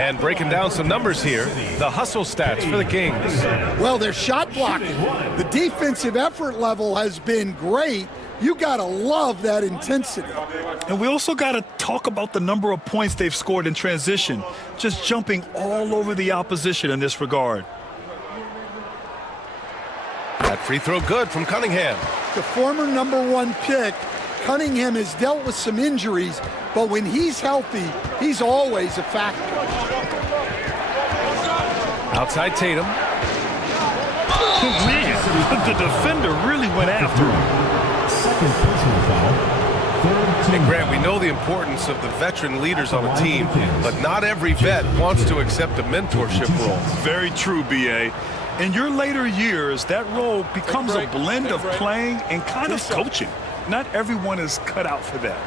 And breaking down some numbers here, the hustle stats for the Kings. Well, their shot blocking. The defensive effort level has been great. You got to love that intensity. And we also got to talk about the number of points they've scored in transition, just jumping all over the opposition in this regard. That free throw good from Cunningham. The former #1 pick, Cunningham has dealt with some injuries, but when he's healthy, he's always a factor. Outside Tatum. Man, the defender really went after him. Second personal foul. And Grant, we know the importance of the veteran leaders on a team, but not every vet wants to accept a mentorship role. Very true, B.A. In your later years, that role becomes a blend of playing and kind of coaching. Not everyone is cut out for that.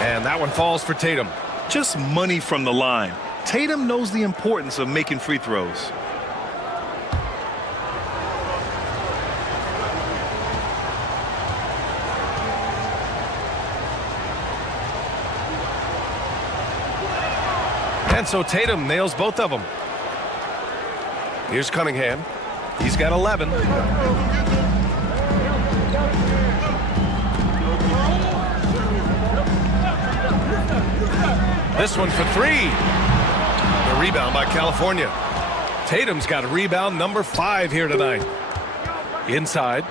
And that one falls for Tatum. Just money from the line. Tatum knows the importance of making free throws. And so Tatum nails both of them. Here's Cunningham. He's got 11. This one for three. The rebound by California. Tatum's got a rebound number 5 here tonight. Inside.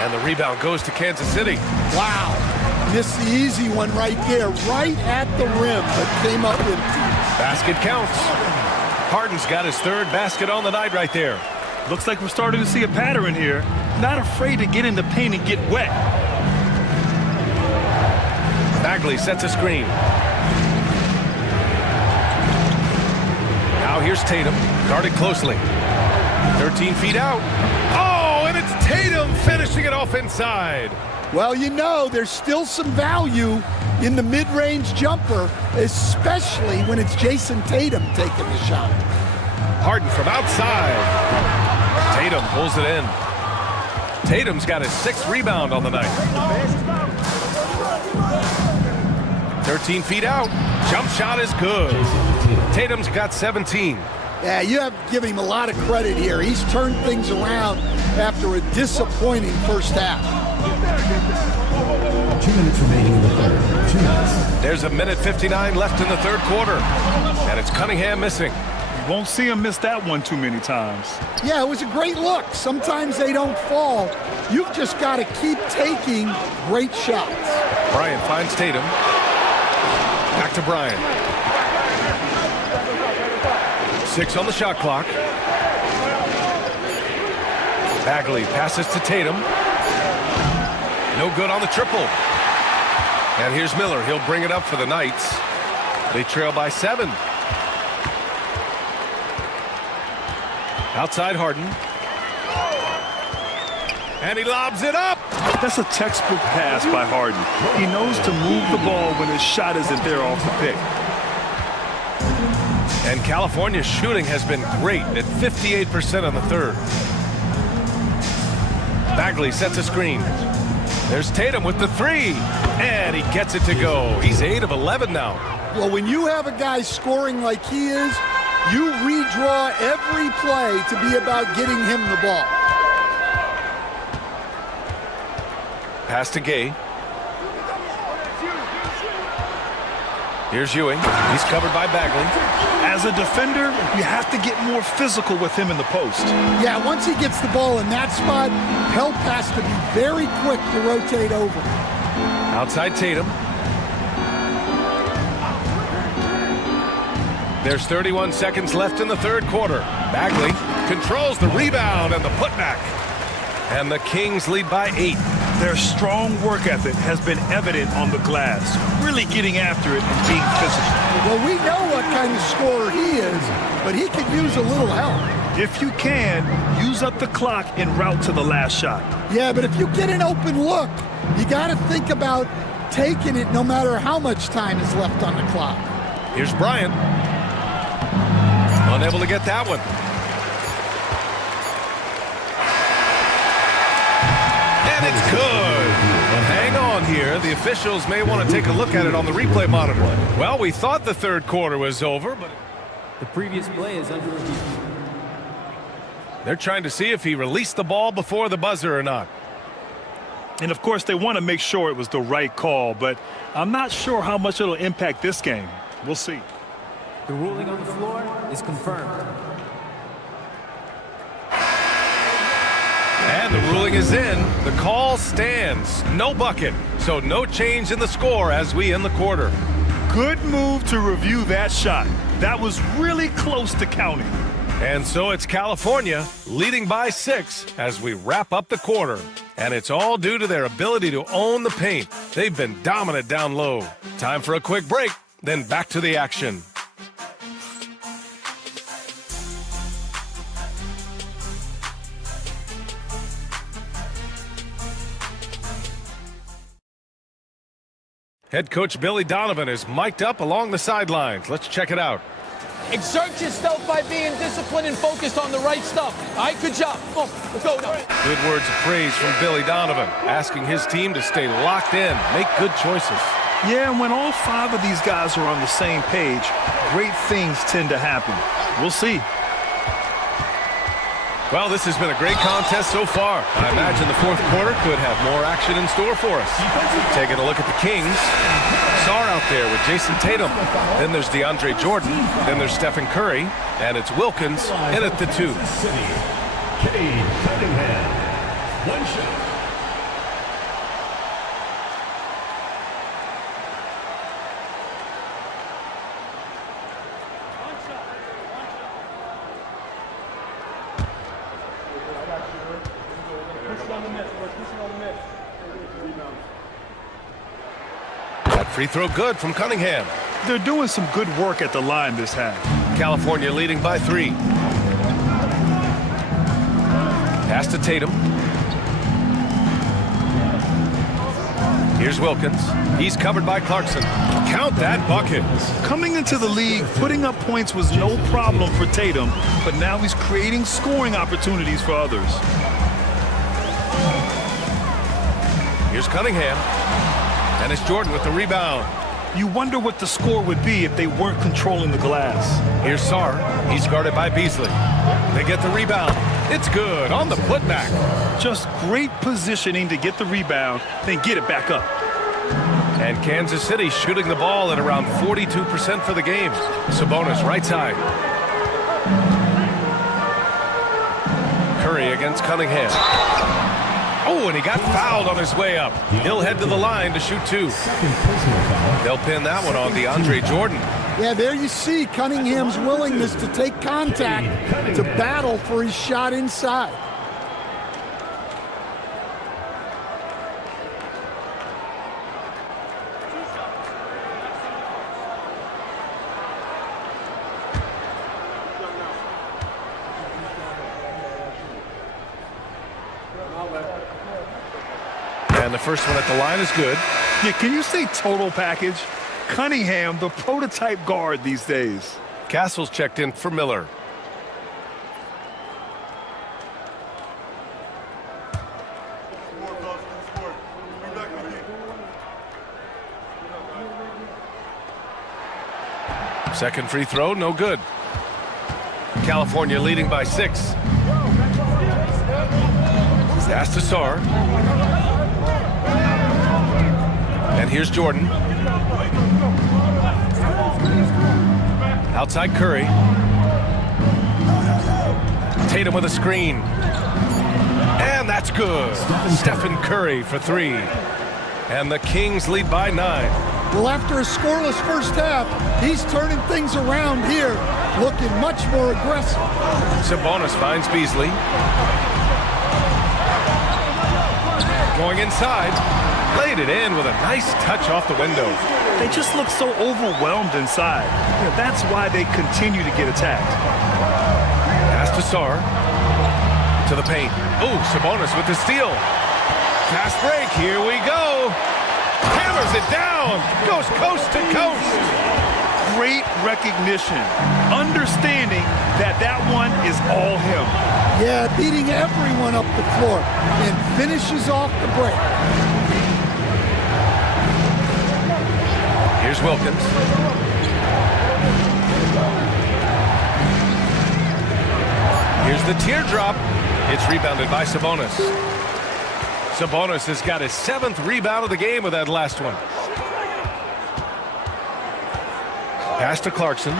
And the rebound goes to Kansas City. Wow. Missed the easy one right there, right at the rim, but came up with basket counts. Harden's got his 3rd basket on the night right there. Looks like we're starting to see a pattern here. Not afraid to get in the paint and get wet. Bagley sets a screen. Now here's Tatum, guarded closely. 13 feet out. Oh, and it's Tatum finishing it off inside. Well, you know, there's still some value in the mid-range jumper, especially when it's Jason Tatum taking the shot. Harden from outside. Tatum pulls it in. Tatum's got his 6th rebound on the night. 13 feet out. Jump shot is good. Tatum's got 17. Yeah, you have to give him a lot of credit here. He's turned things around after a disappointing first half. 2 minutes remaining in the third. 2 minutes. There's a minute 59 left in the 3rd quarter. And it's Cunningham missing. You won't see him miss that one too many times. Yeah, it was a great look. Sometimes they don't fall. You've just got to keep taking great shots. Bryant finds Tatum. Back to Bryant. 6 on the shot clock. Bagley passes to Tatum. No good on the triple. And here's Miller. He'll bring it up for the Knights. They trail by 7. Outside Harden. And he lobs it up. That's a textbook pass by Harden. He knows to move the ball when his shot isn't there off the pick. And California's shooting has been great at 58% on the 3rd. Bagley sets a screen. There's Tatum with the 3. And he gets it to go. He's 8 of 11 now. Well, when you have a guy scoring like he is, you redraw every play to be about getting him the ball. Pass to Gay. Here's Ewing. He's covered by Bagley. As a defender, you have to get more physical with him in the post. Yeah, once he gets the ball in that spot, help has to be very quick to rotate over. Outside Tatum. There's 31 seconds left in the 3rd quarter. Bagley controls the rebound and the putback. And the Kings lead by 8. Their strong work ethic has been evident on the glass, really getting after it and being physical. Well, we know what kind of scorer he is, but he could use a little help. If you can, use up the clock en route to the last shot. Yeah, but if you get an open look, you got to think about taking it no matter how much time is left on the clock. Here's Bryant. Unable to get that one. And it's good. But hang on here. The officials may want to take a look at it on the replay monitor. Well, we thought the third quarter was over, but The previous play is under review. they're trying to see if he released the ball before the buzzer or not. And, of course, they want to make sure it was the right call, but I'm not sure how much it'll impact this game. We'll see. The ruling on the floor is confirmed. And the ruling is in. The call stands. No bucket. So no change in the score as we end the quarter. Good move to review that shot. That was really close to counting. And so it's California leading by 6 as we wrap up the quarter. And it's all due to their ability to own the paint. They've been dominant down low. Time for a quick break, then back to the action. Head coach Billy Donovan is mic'd up along the sidelines. Let's check it out. Exert yourself by being disciplined and focused on the right stuff. All right, good job. Oh, go now. Good words of praise from Billy Donovan, asking his team to stay locked in, make good choices. Yeah, and when all 5 of these guys are on the same page, great things tend to happen. We'll see. Well, this has been a great contest so far. I imagine the fourth quarter could have more action in store for us. Taking a look at the Kings. Sarr out there with Jason Tatum. Then there's DeAndre Jordan. Then there's Stephen Curry. And it's Wilkins in at the 2. Cade Cunningham. One shot. That free throw good from Cunningham. They're doing some good work at the line this half. California leading by 3. Pass to Tatum. Here's Wilkins. He's covered by Clarkson. Count that bucket. Coming into the league, putting up points was no problem for Tatum, but now he's creating scoring opportunities for others. Here's Cunningham. And it's Jordan with the rebound. You wonder what the score would be if they weren't controlling the glass. Here's Sarr. He's guarded by Beasley. They get the rebound. It's good on the putback. Just great positioning to get the rebound, then get it back up. And Kansas City shooting the ball at around 42% for the game. Sabonis right side. Curry against Cunningham. Oh, and he got fouled on his way up. He'll head to the line to shoot 2. They'll pin that one on DeAndre Jordan. Yeah, there you see Cunningham's willingness to take contact, to battle for his shot inside. And the first one at the line is good. Yeah, can you say total package? Cunningham, the prototype guard these days. Castle's checked in for Miller. Second free throw, no good. California leading by 6. Pass to Sarr. And here's Jordan. Outside Curry. Tatum with a screen. And that's good. Stephen Curry for 3. And the Kings lead by 9. Well, after a scoreless first half, he's turning things around here, looking much more aggressive. Sabonis finds Beasley. Going inside. Laid it in with a nice touch off the window. They just look so overwhelmed inside. You know, that's why they continue to get attacked. Pass to Sarr. To the paint. Oh, Sabonis with the steal. Fast break. Here we go. Hammers it down. Goes coast to coast. Great recognition, understanding that that one is all him. Yeah, beating everyone up the floor and finishes off the break. Here's Wilkins. Here's the teardrop. It's rebounded by Sabonis. Sabonis has got his 7th rebound of the game with that last one. Pass to Clarkson.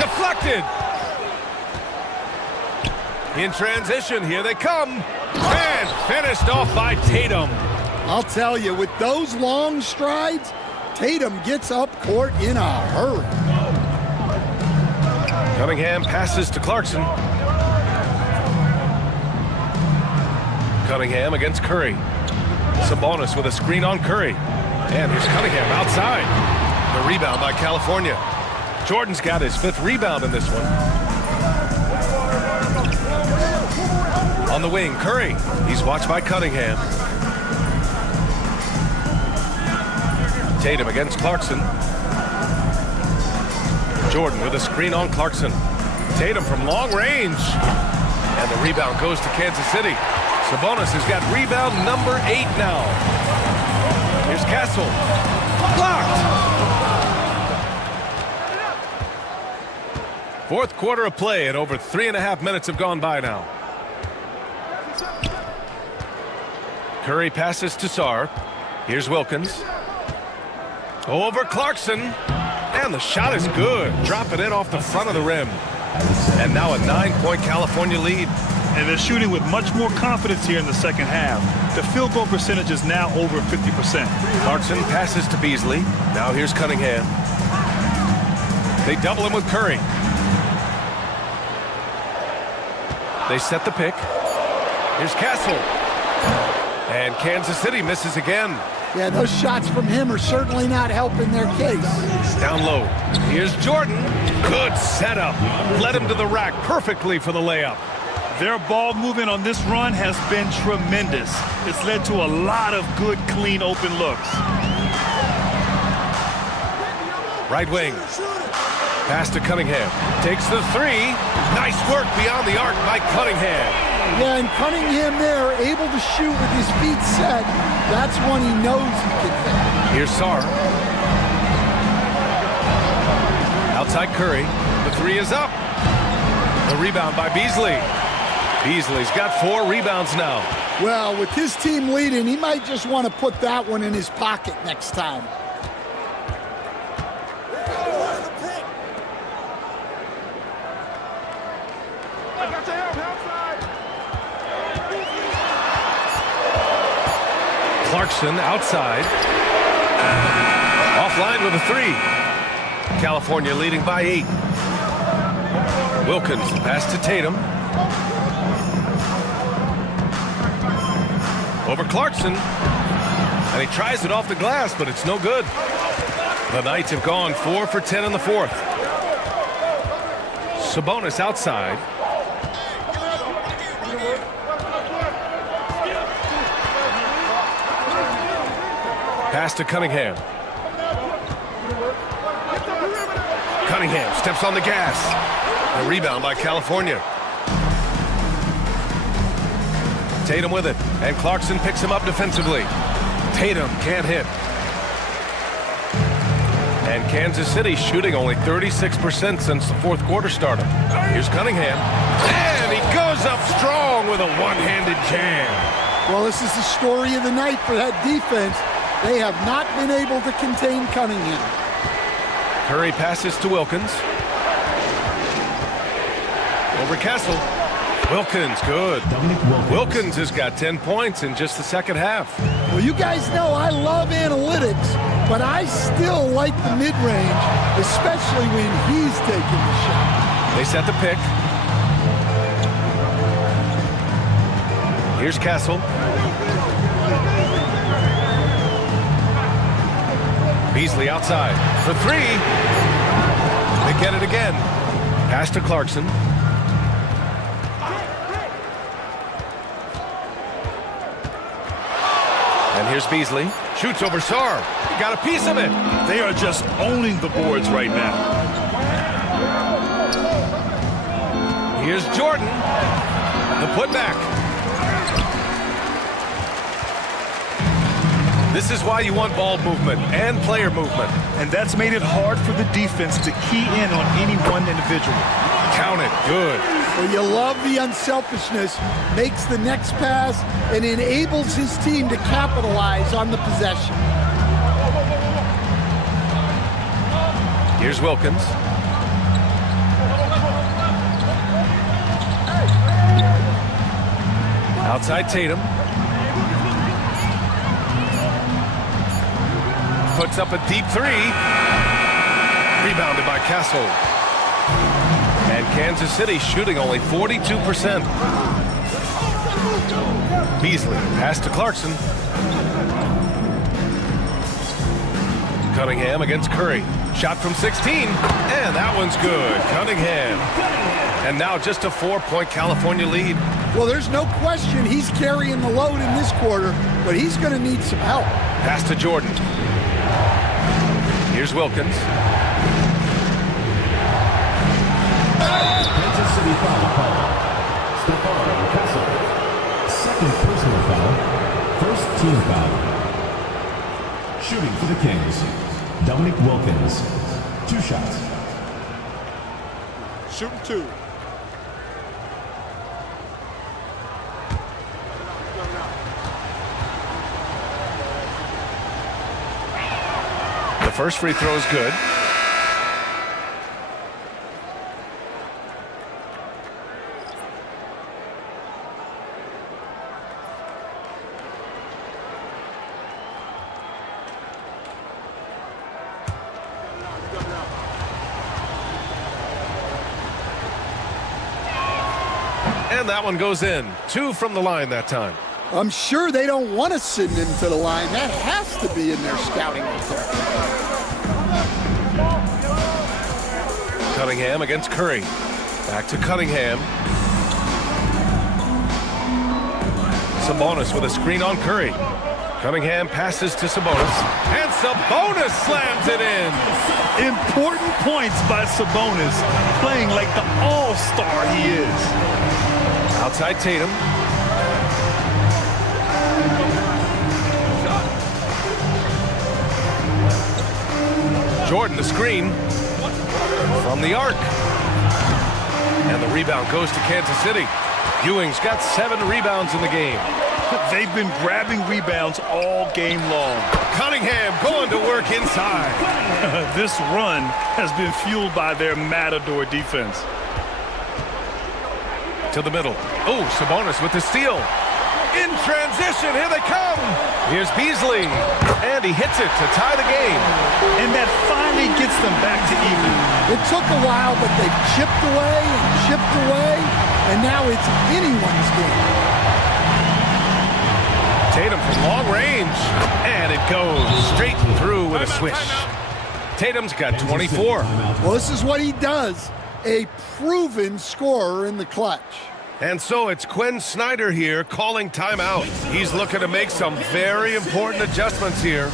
Deflected. In transition, here they come. And finished off by Tatum. I'll tell you, with those long strides, Tatum gets up court in a hurry. Cunningham passes to Clarkson. Cunningham against Curry. Sabonis with a screen on Curry. And here's Cunningham outside. The rebound by California. Jordan's got his 5th rebound in this one. On the wing, Curry. He's watched by Cunningham. Tatum against Clarkson. Jordan with a screen on Clarkson. Tatum from long range. And the rebound goes to Kansas City. Sabonis has got rebound number 8 now. Here's Castle. Blocked. 4th quarter of play, and over 3.5 minutes have gone by now. Curry passes to Sarr. Here's Wilkins. Over Clarkson. And the shot is good. Dropping it off the front of the rim. And now a 9-point California lead. And they're shooting with much more confidence here in the second half. The field goal percentage is now over 50%. Clarkson passes to Beasley. Now here's Cunningham. They double him with Curry. They set the pick. Here's Castle. And Kansas City misses again. Yeah, those shots from him are certainly not helping their case. Down low. Here's Jordan. Good setup. Led him to the rack perfectly for the layup. Their ball movement on this run has been tremendous. It's led to a lot of good, clean, open looks. Right wing. Pass to Cunningham. Takes the 3. Nice work beyond the arc by Cunningham. Yeah, and Cunningham there, able to shoot with his feet set. That's one he knows he can hit. Here's Sarr. Outside Curry. The 3 is up. The rebound by Beasley. Beasley's got 4 rebounds now. Well, with his team leading, he might just want to put that one in his pocket next time. Clarkson outside. Offline with a 3. California leading by 8. Wilkins pass to Tatum. Over Clarkson. And he tries it off the glass, but it's no good. The Knights have gone 4 for 10 in the 4th. Sabonis outside. Pass to Cunningham. Cunningham steps on the gas. A rebound by California. Tatum with it, and Clarkson picks him up defensively. Tatum can't hit. And Kansas City shooting only 36% since the 4th quarter started. Here's Cunningham. And he goes up strong with a one-handed jam. Well, this is the story of the night for that defense. They have not been able to contain Cunningham. Curry passes to Wilkins. Over Castle. Wilkins, good. Wilkins has got 10 points in just the second half. Well, you guys know I love analytics, but I still like the mid-range, especially when he's taking the shot. They set the pick. Here's Castle. Beasley outside for 3. They get it again. Pass to Clarkson. And here's Beasley. Shoots over Sarr. He got a piece of it. They are just owning the boards right now. Here's Jordan. The putback. This is why you want ball movement and player movement. And that's made it hard for the defense to key in on any one individual. Count it. Good. Well, you love the unselfishness, makes the next pass, and enables his team to capitalize on the possession. Here's Wilkins. Outside Tatum. Puts up a deep three. Rebounded by Castle. And Kansas City shooting only 42%. Beasley, pass to Clarkson. Cunningham against Curry. Shot from 16, and that one's good. Cunningham. And now just a 4-point California lead. Well, there's no question he's carrying the load in this quarter, but he's going to need some help. Pass to Jordan. Here's Wilkins. Kansas City foul call. Stephon Castle. Second personal foul. First team foul. Shooting for the Kings. Dominic Wilkins. 2 shots. Shooting 2. The first free throw is good. And that one goes in. 2 from the line that time. I'm sure they don't want to send him to the line. That has to be in their scouting report. Cunningham against Curry. Back to Cunningham. Sabonis with a screen on Curry. Cunningham passes to Sabonis. And Sabonis slams it in. Important points by Sabonis, playing like the all-star he is. Outside Tatum. Jordan the screen from the arc. And the rebound goes to Kansas City. Ewing's got 7 rebounds in the game. They've been grabbing rebounds all game long. Cunningham going to work inside. This run has been fueled by their matador defense. To the middle. Oh, Sabonis with the steal. In transition, here they come. Here's Beasley. And he hits it to tie the game. And that finally gets them back to even. It took a while, but they've chipped away and chipped away, and now it's anyone's game. Tatum from long range. And it goes straight through with a swish. Tatum's got 24. Well, this is what he does. A proven scorer in the clutch. And so it's Quinn Snyder here calling timeout. He's looking to make some very important adjustments here.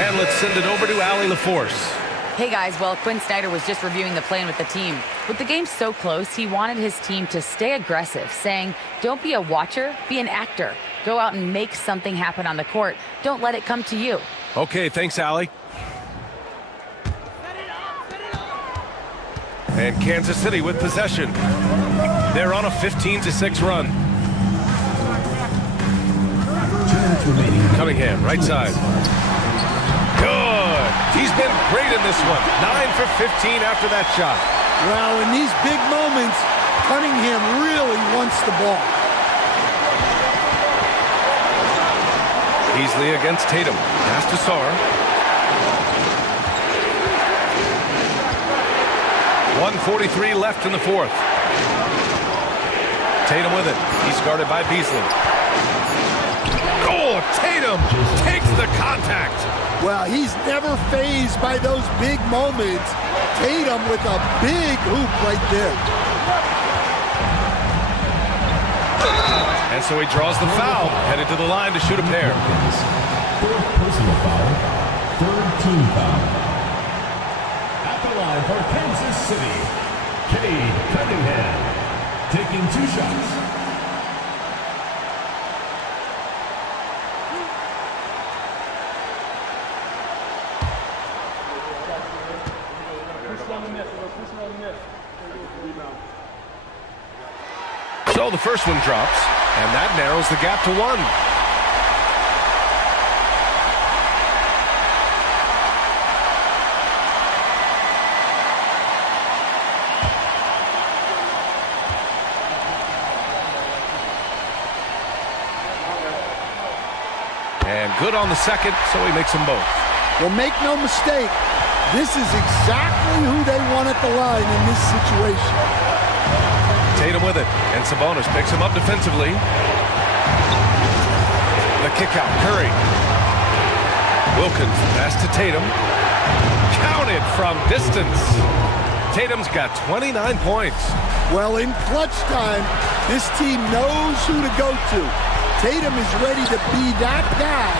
And let's send it over to Allie LaForce. Hey guys, well, Quinn Snyder was just reviewing the plan with the team. With the game so close, he wanted his team to stay aggressive, saying, don't be a watcher, be an actor. Go out and make something happen on the court. Don't let it come to you. Okay, thanks, Allie. And Kansas City with possession. They're on a 15-6 run. Cunningham, right side. Good. He's been great in this one. 9 for 15 after that shot. Well, in these big moments, Cunningham really wants the ball. Beasley against Tatum. Pass to Sarr. 1:43 left in the fourth. Tatum with it. He's guarded by Beasley. Oh, Tatum takes the contact. Well, he's never fazed by those big moments. Tatum with a big hoop right there. And so he draws the foul, headed to the line to shoot a pair. Fourth personal foul, third team foul. At the line for Kansas City, Cade Cunningham, taking 2 shots. So the first one drops, and that narrows the gap to 1. And good on the second, so he makes them both. Well, make no mistake, this is exactly who they want at the line in this situation. Tatum with it, and Sabonis picks him up defensively. The kick out, Curry. Wilkins, pass to Tatum. Counted from distance. Tatum's got 29 points. Well, in clutch time, this team knows who to go to. Tatum is ready to be that guy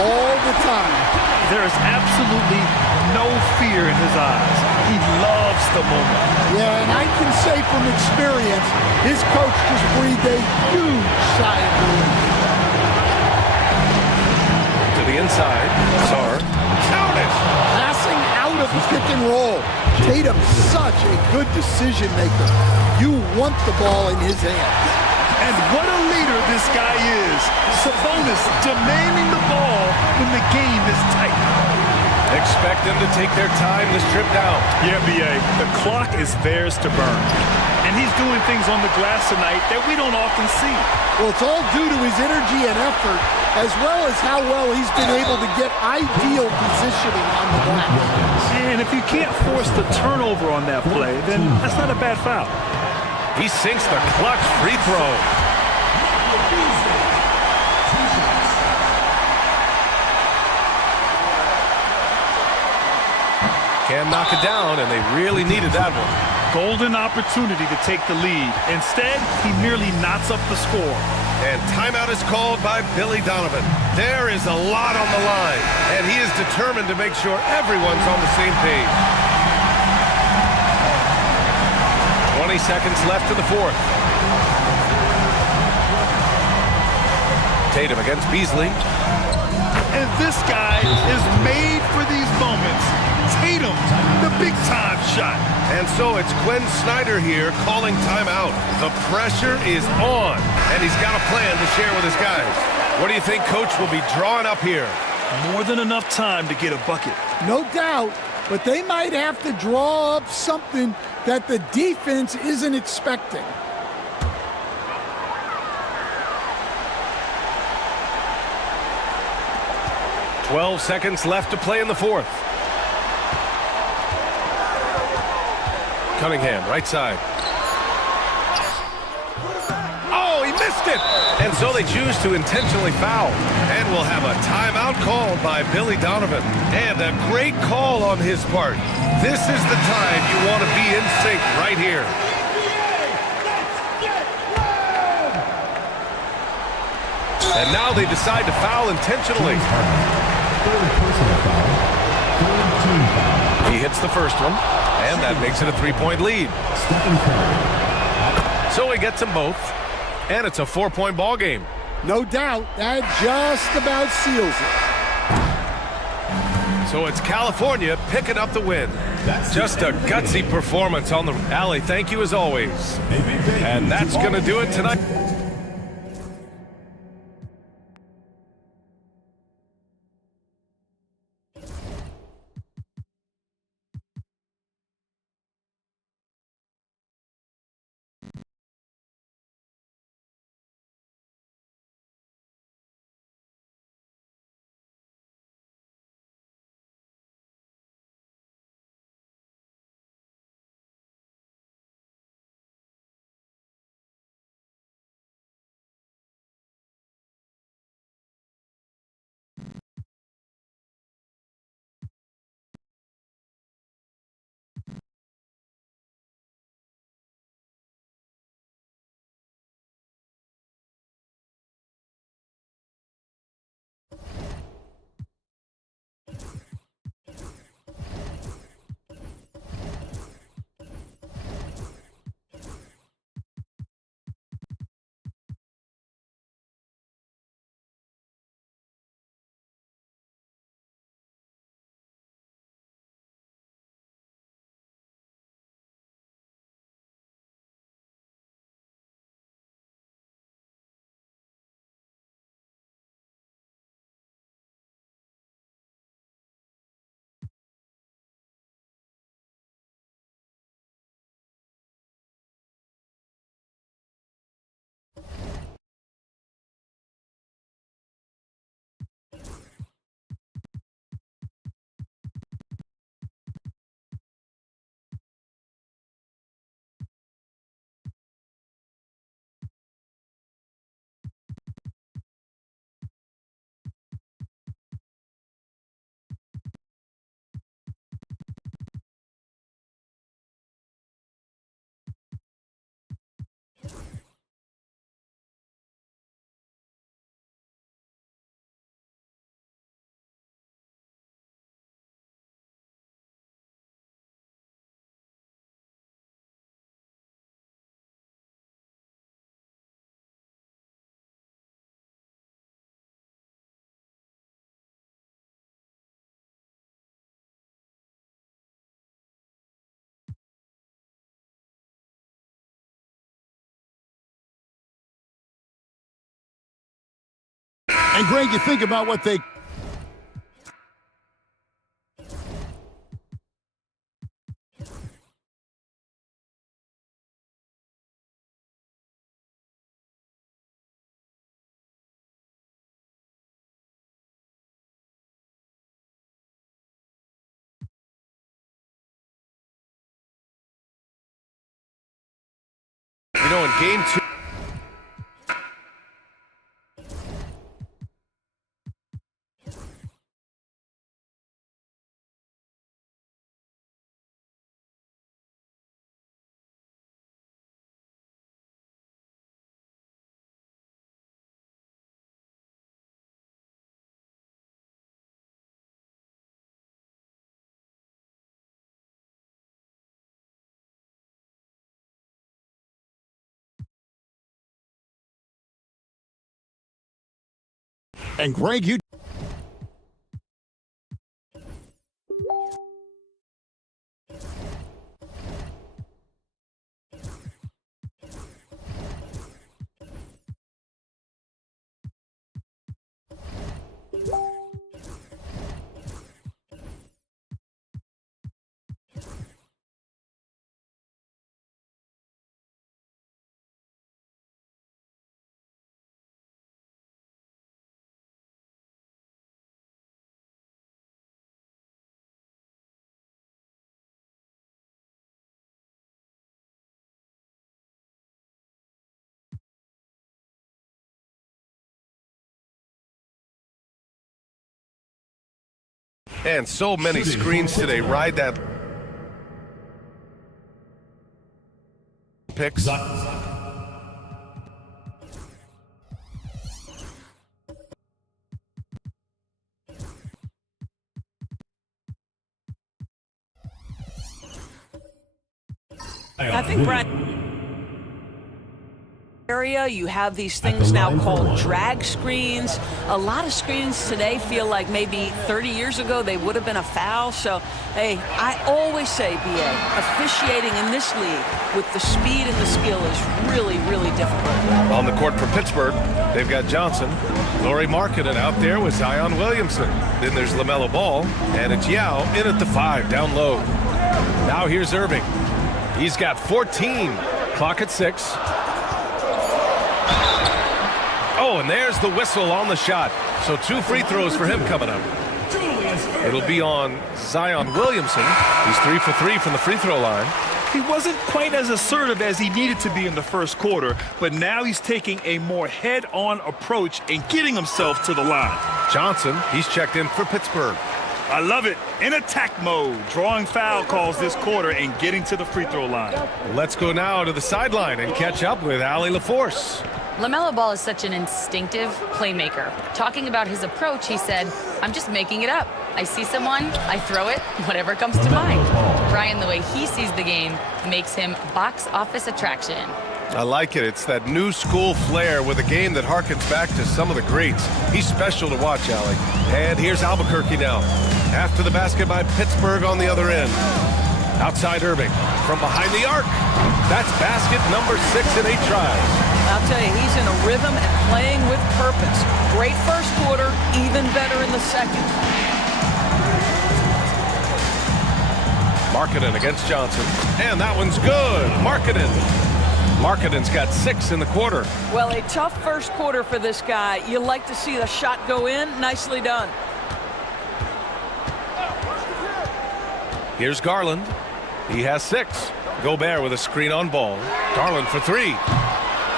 all the time. There is absolutely no fear in his eyes. He loves the moment. Yeah, and I can say from experience, his coach just breathed a huge sigh of relief. To the inside, Sarr. Count it! Passing out of the pick and roll. Tatum's such a good decision maker. You want the ball in his hands. And what a leader this guy is. Sabonis demanding the ball when the game is tight. Expect them to take their time this trip down. Yeah, B.A., the clock is theirs to burn. And he's doing things on the glass tonight that we don't often see. Well, it's all due to his energy and effort, as well as how well he's been able to get ideal positioning on the glass. And if you can't force the turnover on that play, then that's not a bad foul. He sinks the clutch free throw. Can't knock it down, and they really needed that one. Golden opportunity to take the lead. Instead, he merely knots up the score. And timeout is called by Billy Donovan. There is a lot on the line, and he is determined to make sure everyone's on the same page. 20 seconds left in the fourth. Tatum against Beasley. And this guy is made for these moments. Tatum, the big-time shot. And so it's Quinn Snyder here calling timeout. The pressure is on, and he's got a plan to share with his guys. What do you think Coach will be drawing up here? More than enough time to get a bucket. No doubt, but they might have to draw up something that the defense isn't expecting. "12 seconds left to play in the fourth. Cunningham, right side. Oh, he missed it! And so they choose to intentionally foul. And we'll have a timeout called by Billy Donovan. And a great call on his part. This is the time you want to be in sync right here. And now they decide to foul intentionally. Third personal foul, third team foul. He hit hits the first one, and that makes it a 3-point lead. So he gets them both, and it's a 4-point ball game. No doubt, that just about seals it. So it's California picking up the win. Just a gutsy performance on the alley. Thank you as always. And that's going to do it tonight. And Greg, you think about what they... You know, in game 2... And Greg, you... And so many screens today. Ride that. Picks. think, Brent, area, you have these things now called drag screens. A lot of screens today feel like maybe 30 years ago they would have been a foul. So, hey, I always say, BA, officiating in this league with the speed and the skill is really, really difficult. On the court for Pittsburgh, they've got Johnson. Lauri Markkanen out there with Zion Williamson. Then there's LaMelo Ball, and it's Yao in at the 5, down low. Now here's Irving. He's got 14. Clock at 6. Oh, and there's the whistle on the shot. So 2 free throws for him coming up. It'll be on Zion Williamson. He's 3 for 3 from the free throw line. He wasn't quite as assertive as he needed to be in the first quarter, but now he's taking a more head-on approach and getting himself to the line. Johnson, he's checked in for Pittsburgh. I love it. In attack mode, drawing foul calls this quarter and getting to the free throw line. Let's go now to the sideline and catch up with Allie LaForce. LaMelo Ball is such an instinctive playmaker. Talking about his approach, he said, I'm just making it up. I see someone, I throw it, whatever comes to mind. Brian, the way he sees the game makes him box office attraction. I like it. It's that new school flair with a game that harkens back to some of the greats. He's special to watch, Allie. And here's Albuquerque now. After the basket by Pittsburgh on the other end. Outside Irving. From behind the arc. That's basket number 6 in 8 tries. I'll tell you, he's in a rhythm and playing with purpose. Great first quarter, even better in the second. Markkanen against Johnson. And that one's good. Markkanen's got 6 in the quarter. Well, a tough first quarter for this guy. You like to see the shot go in. Nicely done. Here's Garland. He has 6. Gobert with a screen on Ball. Garland for 3.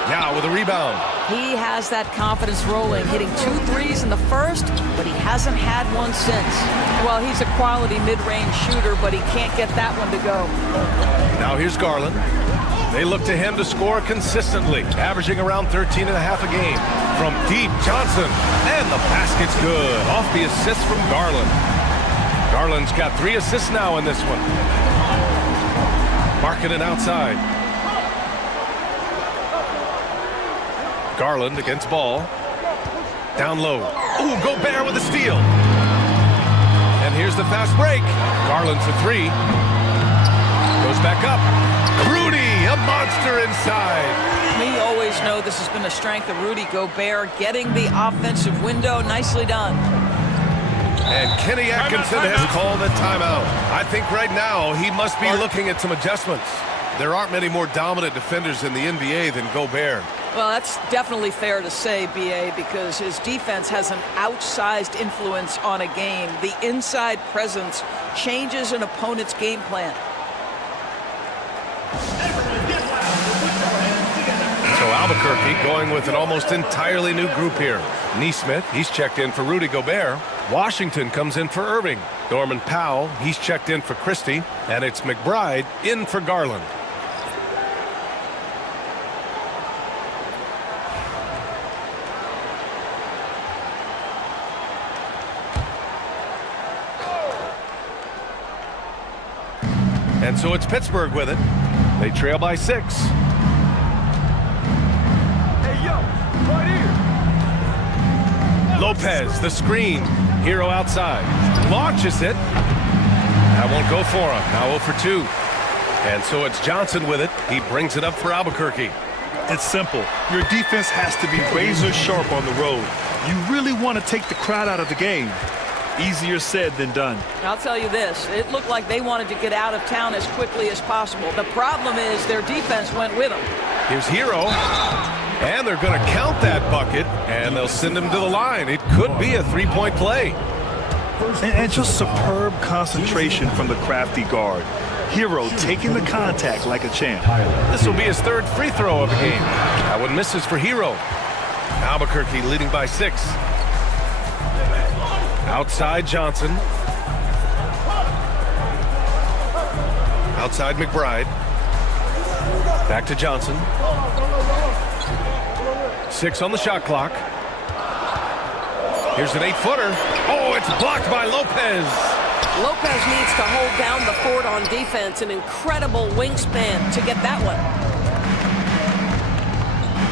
Now with a rebound. He has that confidence rolling, hitting 2 threes in the first, but he hasn't had one since. Well, he's a quality mid-range shooter, but he can't get that one to go. Now here's Garland. They look to him to score consistently, averaging around 13.5 a game. From deep, Johnson, and the basket's good. Off the assist from Garland. Garland's got 3 assists now in this one. Markkanen outside. Garland against Ball. Down low. Ooh, Gobert with a steal. And here's the fast break. Garland for 3. Goes back up. Rudy, a monster inside. We always know this has been a strength of Rudy Gobert, getting the offensive window. Nicely done. And Kenny Atkinson has called a timeout. I think right now he must be looking at some adjustments. There aren't many more dominant defenders in the NBA than Gobert. Well, that's definitely fair to say, BA, because his defense has an outsized influence on a game. The inside presence changes an opponent's game plan. So Albuquerque going with an almost entirely new group here. Neesmith, he's checked in for Rudy Gobert. Washington comes in for Irving. Norman Powell, he's checked in for Christie. And it's McBride in for Garland. And so it's Pittsburgh with it. They trail by 6. Hey, yo, right here. Lopez, the screen. Hero outside. Launches it. That won't go for him. Now 0 for 2. And so it's Johnson with it. He brings it up for Albuquerque. It's simple. Your defense has to be razor sharp on the road. You really want to take the crowd out of the game. Easier said than done. I'll tell you this, it looked like they wanted to get out of town as quickly as possible. The problem is their defense went with them. Here's Hero, and they're going to count that bucket, and they'll send him to the line. It could be a 3-point play. And just superb concentration from the crafty guard. Hero taking the contact like a champ. This will be his 3rd free throw of the game. That one misses for Hero. Albuquerque leading by 6. Outside Johnson. Outside McBride. Back to Johnson. 6 on the shot clock. Here's an 8-footer. Oh, it's blocked by Lopez. Lopez needs to hold down the fort on defense. An incredible wingspan to get that one.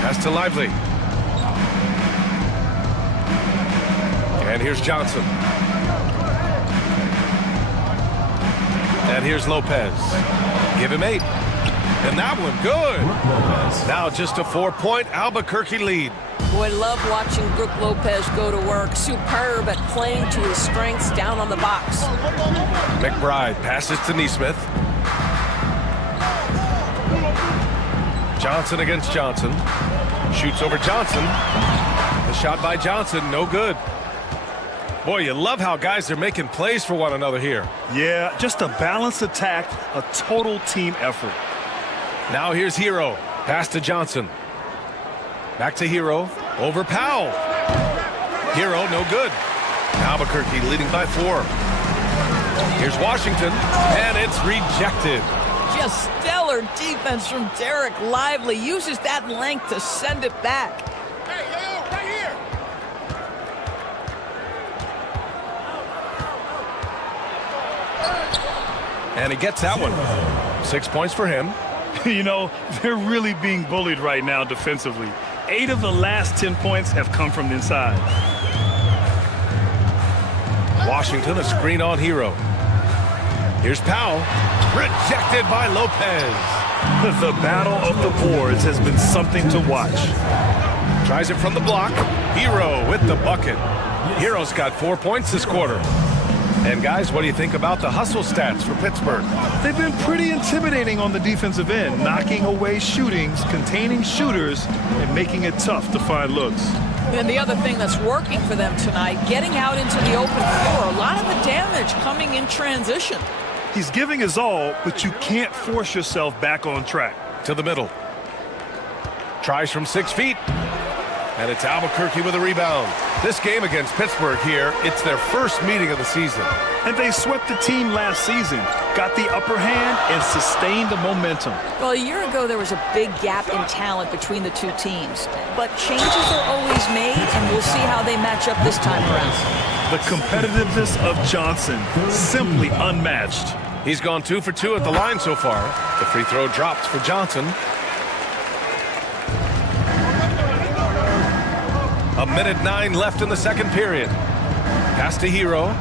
Pass to Lively. And here's Johnson. And here's Lopez. Give him 8. And that one, good. Now just a 4-point Albuquerque lead. Boy, love watching Brook Lopez go to work. Superb at playing to his strengths down on the box. McBride passes to Neesmith. Johnson against Johnson. Shoots over Johnson. The shot by Johnson, no good. Boy, you love how guys are making plays for one another here. Yeah, just a balanced attack, a total team effort. Now here's Hero. Pass to Johnson. Back to Hero. Over Powell. Hero, no good. Albuquerque leading by 4. Here's Washington, and it's rejected. Just stellar defense from Derek Lively. Uses that length to send it back. Hey, yo, right here. And he gets that one. 6 points for him. You know, they're really being bullied right now defensively. 8 of the last 10 points have come from the inside. Washington, a screen on Hero. Here's Powell. Rejected by Lopez. The battle of the boards has been something to watch. Tries it from the block. Hero with the bucket. Hero's got 4 points this quarter. And guys, what do you think about the hustle stats for Pittsburgh? They've been pretty intimidating on the defensive end, knocking away shootings, containing shooters, and making it tough to find looks. And the other thing that's working for them tonight, getting out into the open floor. A lot of the damage coming in transition. He's giving his all, but you can't force yourself back on track. To the middle. Tries from 6 feet. And it's Albuquerque with a rebound. This game against Pittsburgh here, it's their first meeting of the season. And they swept the team last season, got the upper hand, and sustained the momentum. Well, a year ago, there was a big gap in talent between the two teams. But changes are always made, and we'll see how they match up this time around. The competitiveness of Johnson, simply unmatched. He's gone 2 for 2 at the line so far. The free throw dropped for Johnson. A minute 9 left in the second period. Pass to Hero.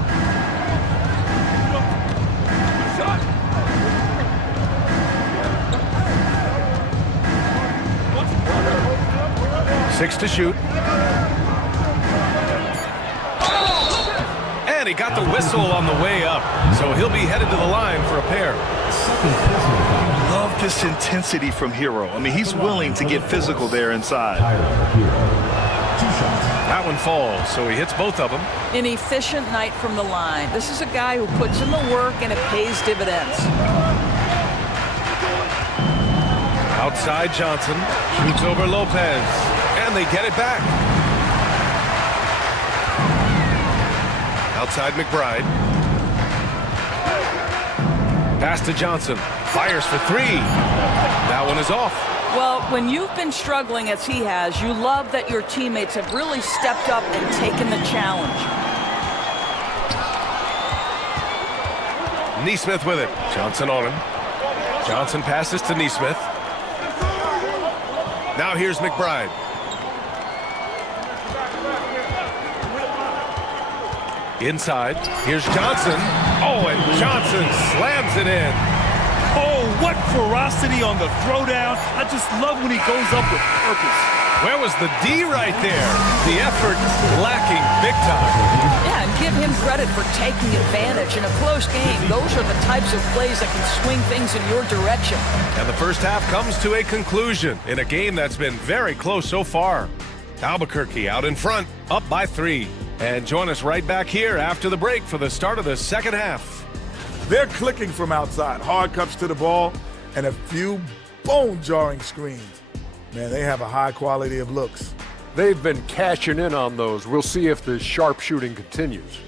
Six to shoot. And he got the whistle on the way up, so he'll be headed to the line for a pair. Love this intensity from Hero. I mean, he's willing to get physical there inside. That one falls, so he hits both of them. An efficient night from the line. This is a guy who puts in the work and it pays dividends. Outside Johnson, shoots over Lopez, and they get it back. Outside McBride. Pass to Johnson, fires for 3. That one is off. Well, when you've been struggling as he has, you love that your teammates have really stepped up and taken the challenge. Neesmith with it. Johnson on him. Johnson passes to Neesmith. Now here's McBride. Inside. Here's Johnson. Oh, and Johnson slams it in. Oh, what ferocity on the throwdown. I just love when he goes up with purpose. Where was the D right there? The effort lacking big time. Yeah, and give him credit for taking advantage. In a close game, those are the types of plays that can swing things in your direction. And the first half comes to a conclusion in a game that's been very close so far. Albuquerque out in front, up by 3. And join us right back here after the break for the start of the second half. They're clicking from outside. Hard cuts to the ball and a few bone-jarring screens. Man, they have a high quality of looks. They've been cashing in on those. We'll see if the sharp shooting continues.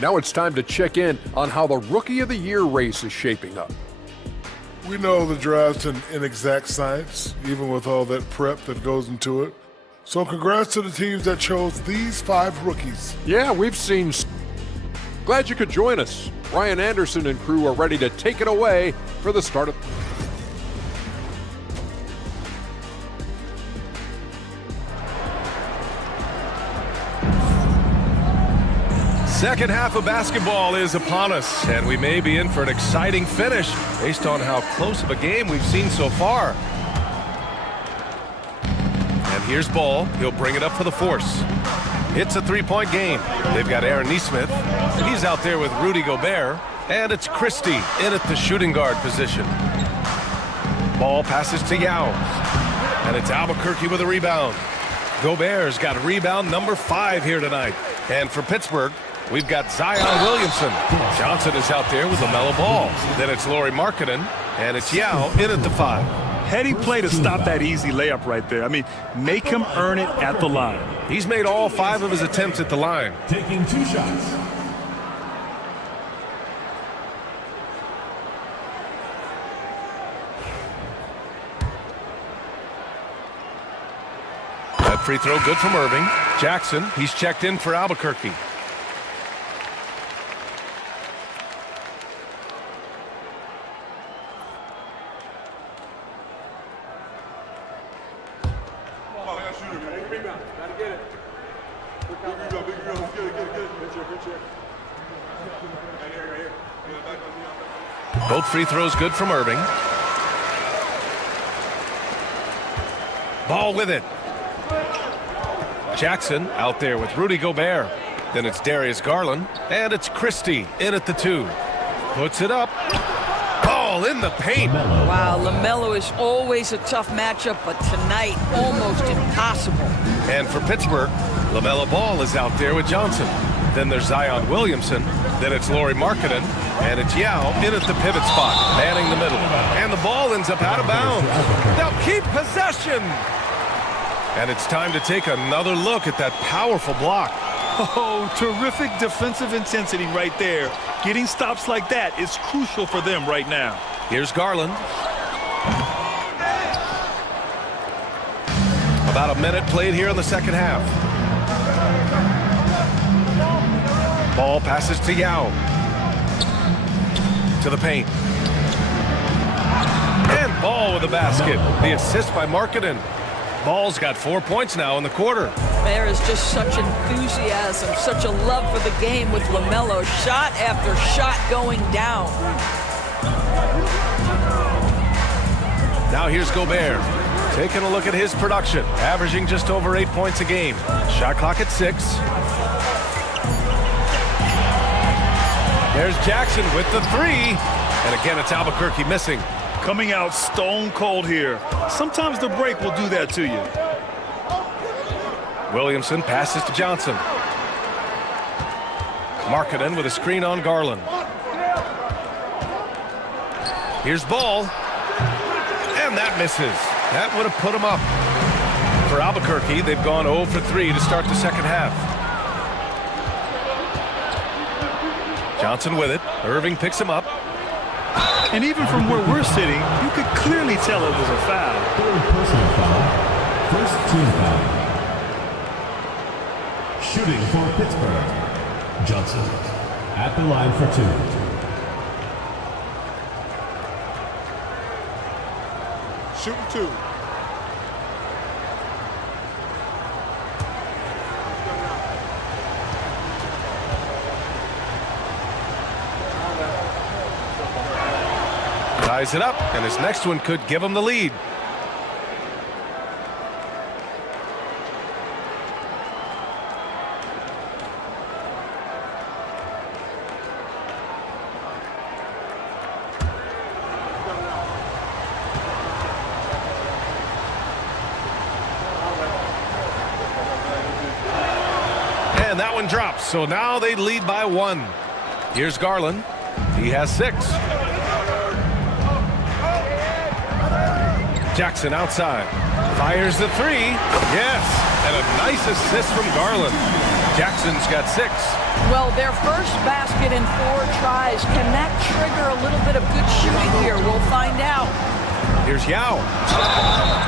Now it's time to check in on how the Rookie of the Year race is shaping up. We know the draft's an inexact science, even with all that prep that goes into it. So congrats to the teams that chose these 5 rookies. Yeah, we've seen. Glad you could join us. Ryan Anderson and crew are ready to take it away for the start of. Second half of basketball is upon us, and we may be in for an exciting finish based on how close of a game we've seen so far. And here's Ball. He'll bring it up for the Force. It's a 3-point game. They've got Aaron Nesmith. He's out there with Rudy Gobert. And it's Christie in at the shooting guard position. Ball passes to Yao. And it's Albuquerque with a rebound. Gobert's got rebound number 5 here tonight. And for Pittsburgh, we've got Zion Williamson. Johnson is out there with LaMelo Ball. Then it's Lauri Markkanen. And it's Yao in at the 5. Heady play to stop that easy layup right there. I mean, make him earn it at the line. He's made all 5 of his attempts at the line. Taking 2 shots. That free throw good from Irving. Jackson, he's checked in for Albuquerque. Both free throws good from Irving. Ball with it. Jackson out there with Rudy Gobert. Then it's Darius Garland. And it's Christie in at the 2. Puts it up. Ball in the paint. Wow, LaMelo is always a tough matchup, but tonight almost impossible. And for Pittsburgh, LaMelo Ball is out there with Johnson. Then there's Zion Williamson. Then it's Lauri Markkanen. And it's Yao in at the pivot spot, manning the middle. And the ball ends up out of bounds. They'll keep possession. And it's time to take another look at that powerful block. Oh, terrific defensive intensity right there. Getting stops like that is crucial for them right now. Here's Garland. About a minute played here in the second half. Ball passes to Yao. To the paint. And Ball with the basket. The assist by Markkanen. Ball's got 4 points now in the quarter. There is just such enthusiasm, such a love for the game with LaMelo. Shot after shot going down. Now here's Gobert. Taking a look at his production. Averaging just over 8 points a game. Shot clock at 6. There's Jackson with the 3. And again, it's Albuquerque missing. Coming out stone cold here. Sometimes the break will do that to you. Williamson passes to Johnson. Markkanen with a screen on Garland. Here's Ball. And that misses. That would have put him up. For Albuquerque, they've gone 0 for 3 to start the second half. Johnson with it. Irving picks him up. And even from where we're sitting, you could clearly tell it was a foul. Third personal foul. First team foul. Shooting for Pittsburgh. Johnson at the line for 2. Shooting 2. Ties it up, and his next one could give him the lead. And that one drops, so now they lead by 1. Here's Garland. He has 6. Jackson outside. Fires the 3. Yes. And a nice assist from Garland. Jackson's got 6. Well, their first basket in 4 tries. Can that trigger a little bit of good shooting here? We'll find out. Here's Yao.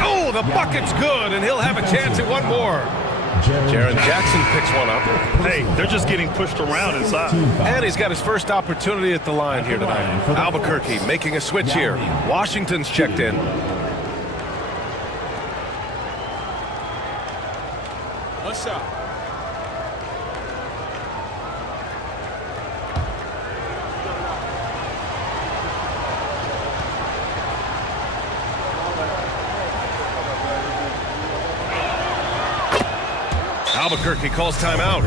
Oh, the bucket's good, and he'll have a chance at one more. Jaren Jackson picks one up. Hey, they're just getting pushed around inside. And he's got his first opportunity at the line here tonight. Albuquerque making a switch here. Washington's checked in. One shot. Albuquerque calls timeout.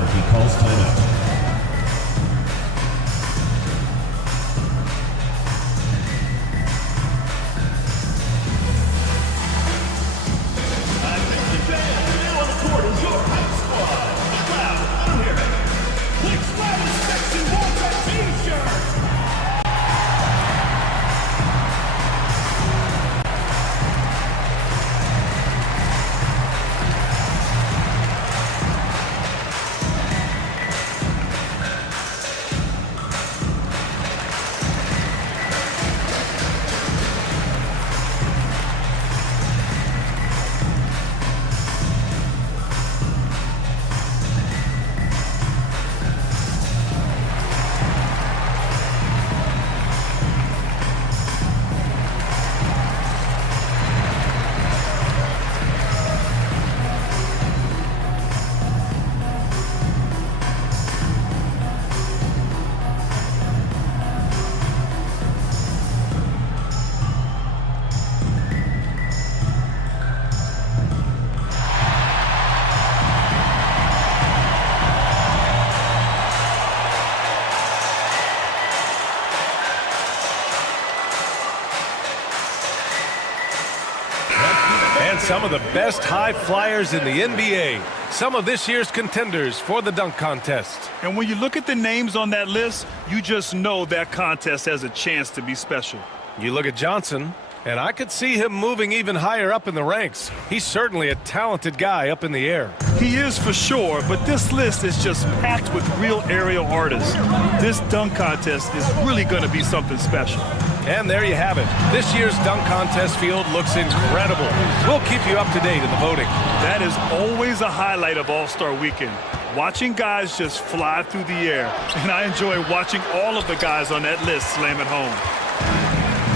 Some of the best high flyers in the NBA. Some of this year's contenders for the dunk contest. And when you look at the names on that list, you just know that contest has a chance to be special. You look at Johnson, and I could see him moving even higher up in the ranks. He's certainly a talented guy up in the air. He is for sure, but this list is just packed with real aerial artists. This dunk contest is really going to be something special. And there you have it. This year's dunk contest field looks incredible. We'll keep you up to date in the voting. That is always a highlight of All-Star Weekend. Watching guys just fly through the air. And I enjoy watching all of the guys on that list slam it home.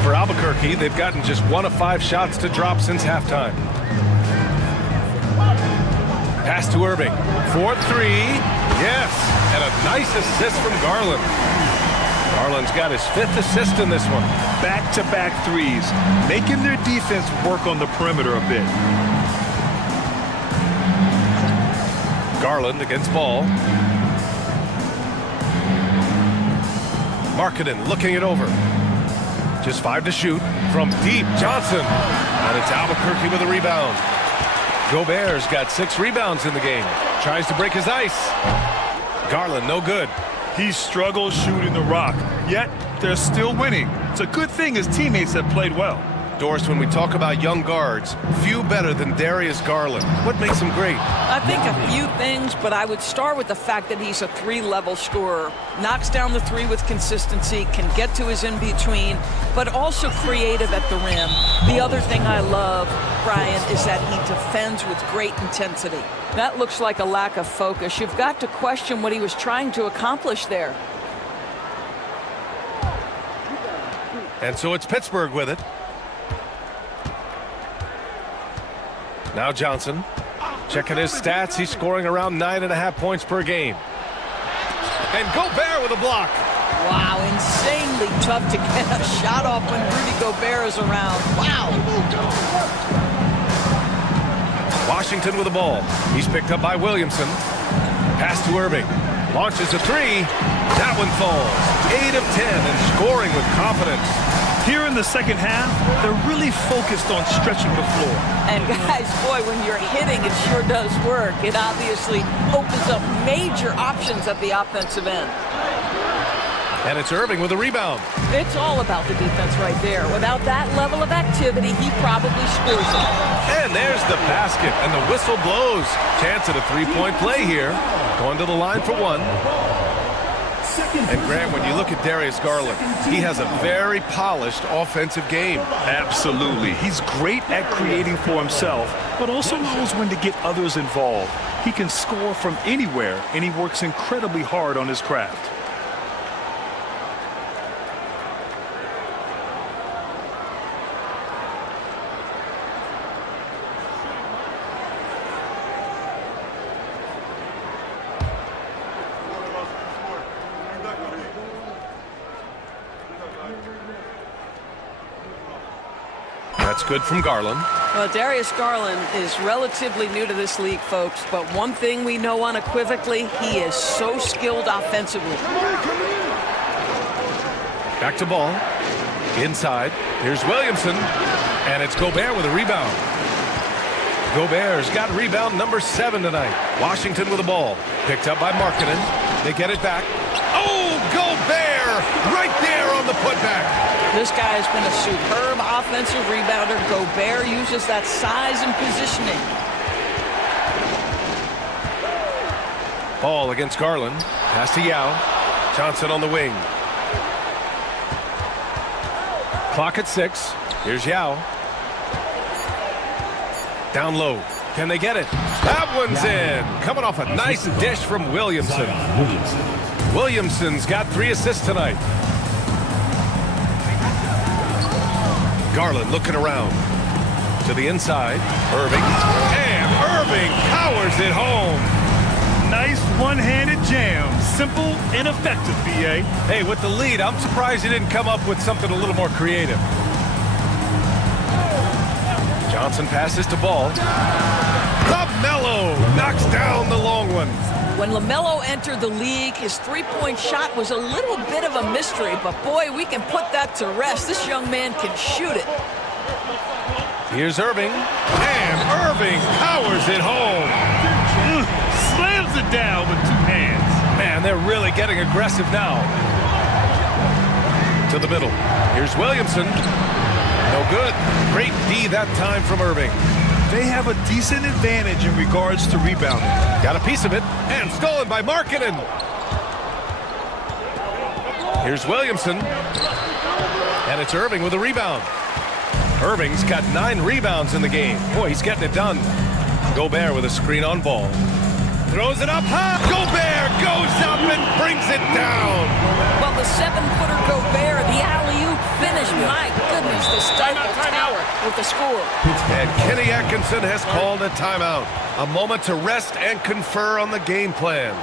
For Albuquerque, they've gotten just 1 of 5 shots to drop since halftime. Pass to Irving. 4-3. Yes. And a nice assist from Garland. Garland's got his 5th assist in this one. Back-to-back threes, making their defense work on the perimeter a bit. Garland against ball. Markkanen looking it over. Just 5 to shoot from deep. Johnson. And it's Albuquerque with a rebound. Gobert's got 6 rebounds in the game. Tries to break his ice. Garland, no good. He struggles shooting the rock, yet they're still winning. It's a good thing his teammates have played well. Doris, when we talk about young guards, few better than Darius Garland. What makes him great? I think a few things, but I would start with the fact that he's a 3-level scorer. Knocks down the 3 with consistency, can get to his in-between, but also creative at the rim. The other thing I love, Brian, is that he defends with great intensity. That looks like a lack of focus. You've got to question what he was trying to accomplish there. And so it's Pittsburgh with it. Now Johnson, checking his stats, he's scoring around 9.5 points per game. And Gobert with a block. Wow, insanely tough to get a shot off when Rudy Gobert is around. Wow. Washington with the ball. He's picked up by Williamson. Pass to Irving. Launches a 3. That one falls. 8 of 10 and scoring with confidence. Here in the second half, they're really focused on stretching the floor. And guys, boy, when you're hitting, it sure does work. It obviously opens up major options at the offensive end. And it's Irving with a rebound. It's all about the defense right there. Without that level of activity, he probably scores it. And there's the basket, and the whistle blows. Chance at a 3-point play here. Going to the line for 1. And Graham, when you look at Darius Garland, he has a very polished offensive game. Absolutely. He's great at creating for himself, but also knows when to get others involved. He can score from anywhere, and he works incredibly hard on his craft. That's good from Garland. Well, Darius Garland is relatively new to this league, folks, but one thing we know unequivocally, he is so skilled offensively. Back to ball. Inside. Here's Williamson. And it's Gobert with a rebound. Gobert's got rebound number 7 tonight. Washington with the ball. Picked up by Markkanen. They get it back. Oh, Gobert! Right there on the putback. This guy has been a superb offensive rebounder. Gobert uses that size and positioning. Ball against Garland. Pass to Yao. Johnson on the wing. Clock at 6. Here's Yao. Down low. Can they get it? That one's in. Coming off a nice dish from Williamson. Williamson's got 3 assists tonight. Garland looking around. To the inside. Irving. And Irving powers it home. Nice one-handed jam. Simple and effective, B.A. Hey, with the lead, I'm surprised he didn't come up with something a little more creative. Johnson passes to Ball. LaMelo knocks down the long one. When LaMelo entered the league, his three-point shot was a little bit of a mystery, but boy, we can put that to rest. This young man can shoot it. Here's Irving. And Irving powers it home. Slams it down with 2 hands. Man, they're really getting aggressive now. To the middle. Here's Williamson. No good. Great D that time from Irving. They have a decent advantage in regards to rebounding. Got a piece of it, and stolen by Markkanen. Here's Williamson. And it's Irving with a rebound. Irving's got 9 rebounds in the game. Boy, he's getting it done. Gobert with a screen on Ball. Throws it up high. Gobert goes up and brings it down. Well, the 7-footer Gobert, the alley-oop finish. My goodness, the stifle tower with the score. And Kenny Atkinson has called a timeout. A moment to rest and confer on the game plan.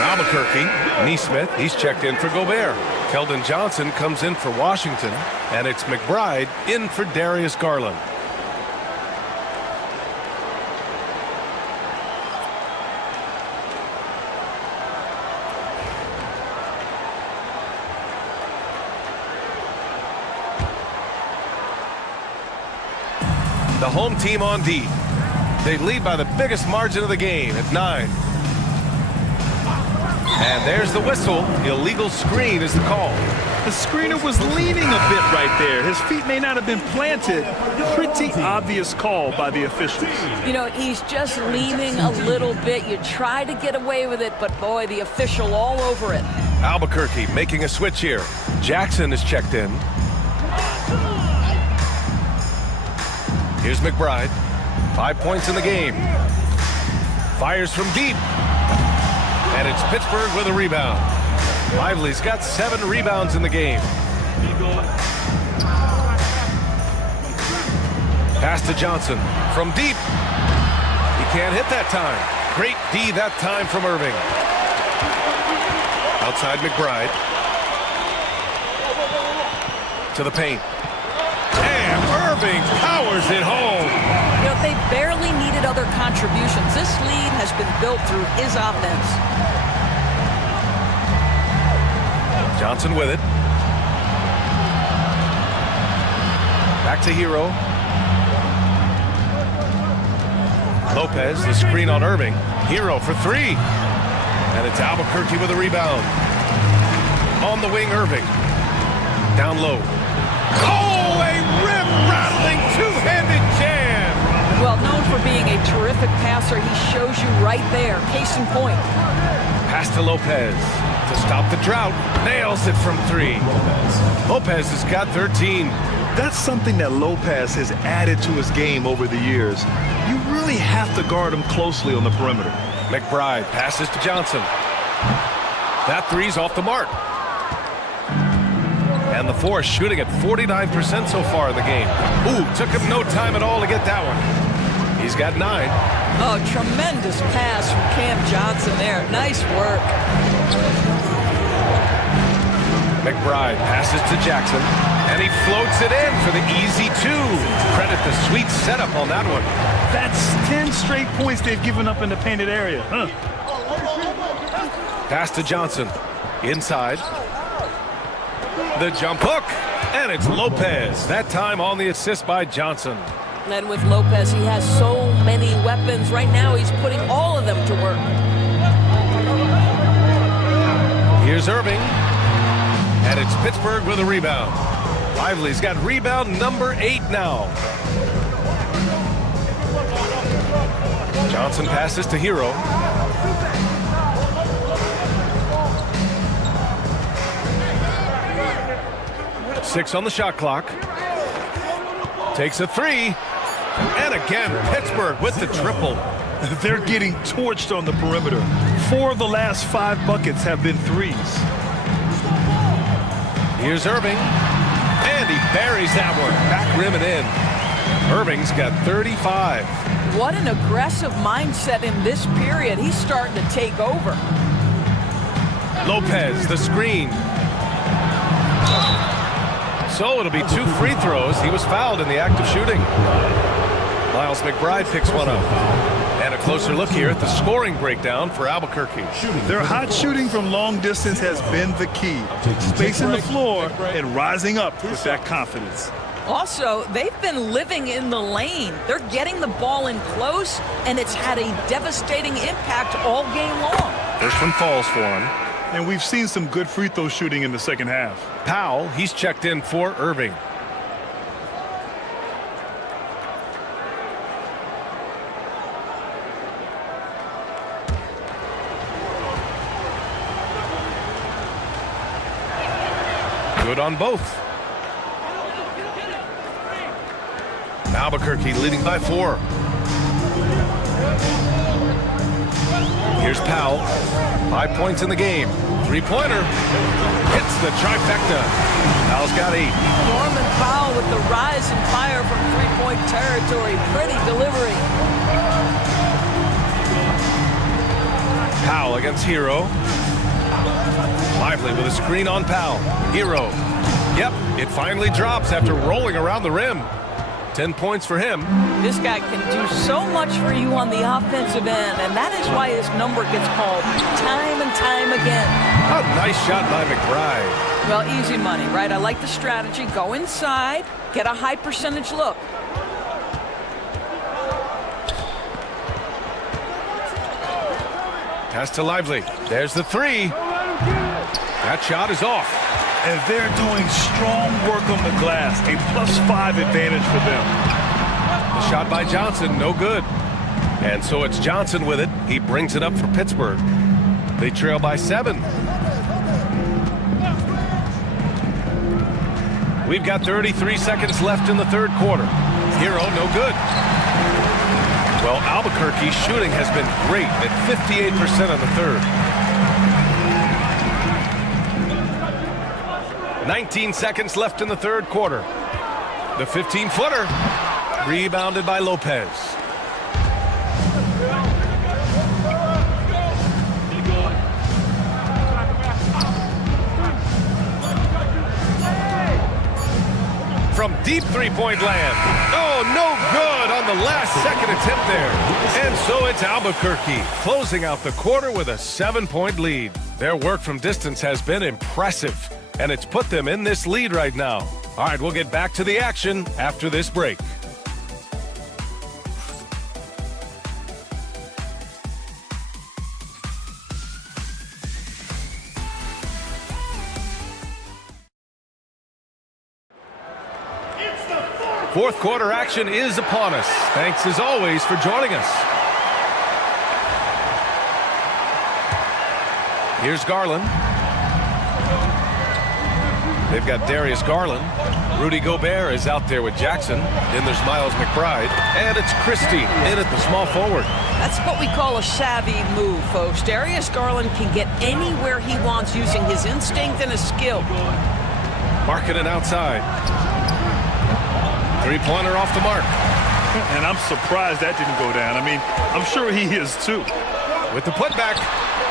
Albuquerque, Neesmith, he's checked in for Gobert. Keldon Johnson comes in for Washington, and it's McBride in for Darius Garland. The home team on D. They lead by the biggest margin of the game at 9. And there's the whistle. Illegal screen is the call. The screener was leaning a bit right there. His feet may not have been planted. Pretty obvious call by the officials. You know, he's just leaning a little bit. You try to get away with it, but boy, the official all over it. Albuquerque making a switch here. Jackson is checked in. Here's McBride. 5 points in the game. Fires from deep. And it's Pittsburgh with a rebound. Lively's got 7 rebounds in the game. Pass to Johnson from deep. He can't hit that time. Great D that time from Irving. Outside McBride. To the paint. And Irving powers it home. You know, they barely needed other contributions. This lead has been built through his offense. Johnson with it. Back to Hero. Lopez, the screen on Irving. Hero for 3. And it's Albuquerque with a rebound. On the wing, Irving. Down low. Oh, a rim-rattling two-handed jam. Well, known for being a terrific passer, he shows you right there. Case in point. Pass to Lopez. To stop the drought. Nails it from 3. Lopez has got 13. That's something that Lopez has added to his game over the years. You really have to guard him closely on the perimeter. McBride passes to Johnson. That 3's off the mark. And the Force shooting at 49% so far in the game. Ooh, took him no time at all to get that one. He's got 9. Oh, tremendous pass from Cam Johnson there. Nice work. McBride passes to Jackson. And he floats it in for the easy 2. Credit the sweet setup on that one. That's 10 straight points they've given up in the painted area. Pass to Johnson. Inside. The jump hook. And it's Lopez. That time on the assist by Johnson. And with Lopez, he has so many weapons. Right now, he's putting all of them to work. Here's Irving. And it's Pittsburgh with a rebound. Lively's got rebound number 8 now. Johnson passes to Hero. Six on the shot clock. Takes a 3. And again, Pittsburgh with the triple. They're getting torched on the perimeter. 4 of the last 5 buckets have been 3s. Here's Irving. And he buries that one. Back rim and in. Irving's got 35. What an aggressive mindset in this period. He's starting to take over. Lopez, the screen. So it'll be 2 free throws. He was fouled in the act of shooting. Miles McBride picks one up. And a closer look here at the scoring breakdown for Albuquerque. Their hot shooting from long distance has been the key. Spacing the floor and rising up with that confidence. Also, they've been living in the lane. They're getting the ball in close, and it's had a devastating impact all game long. First one falls for him. And we've seen some good free throw shooting in the second half. Powell, he's checked in for Irving. Good on both. Albuquerque leading by 4. Here's Powell. 5 points in the game. 3-pointer. Hits the trifecta. Powell's got 8. Norman Powell with the rise and fire from three-point territory. Pretty delivery. Powell against Hero. Lively with a screen on Powell. Hero. Yep, it finally drops after rolling around the rim. 10 points for him. This guy can do so much for you on the offensive end, and that is why his number gets called time and time again. A nice shot by McBride. Well, easy money, right? I like the strategy. Go inside, get a high percentage look. Pass to Lively. There's the three. That shot is off. And they're doing strong work on the glass. A +5 advantage for them. The shot by Johnson, no good. And so it's Johnson with it. He brings it up for Pittsburgh. They trail by 7. We've got 33 seconds left in the third quarter. Hero, no good. Well, Albuquerque's shooting has been great at 58% in the third. 19 seconds left in the third quarter. The 15-footer rebounded by Lopez. From deep three-point land. Oh, no good on the last second attempt there. And so it's Albuquerque closing out the quarter with a 7-point lead. Their work from distance has been impressive, and it's put them in this lead right now. All right, we'll get back to the action after this break. Fourth quarter action is upon us. Thanks as always for joining us. Here's Garland. They've got Darius Garland. Rudy Gobert is out there with Jackson. Then there's Miles McBride. And it's Christie in at the small forward. That's what we call a savvy move, folks. Darius Garland can get anywhere he wants using his instinct and his skill. Markkanen outside. Three-pointer off the mark. And I'm surprised that didn't go down. I mean, I'm sure he is too. With the putback.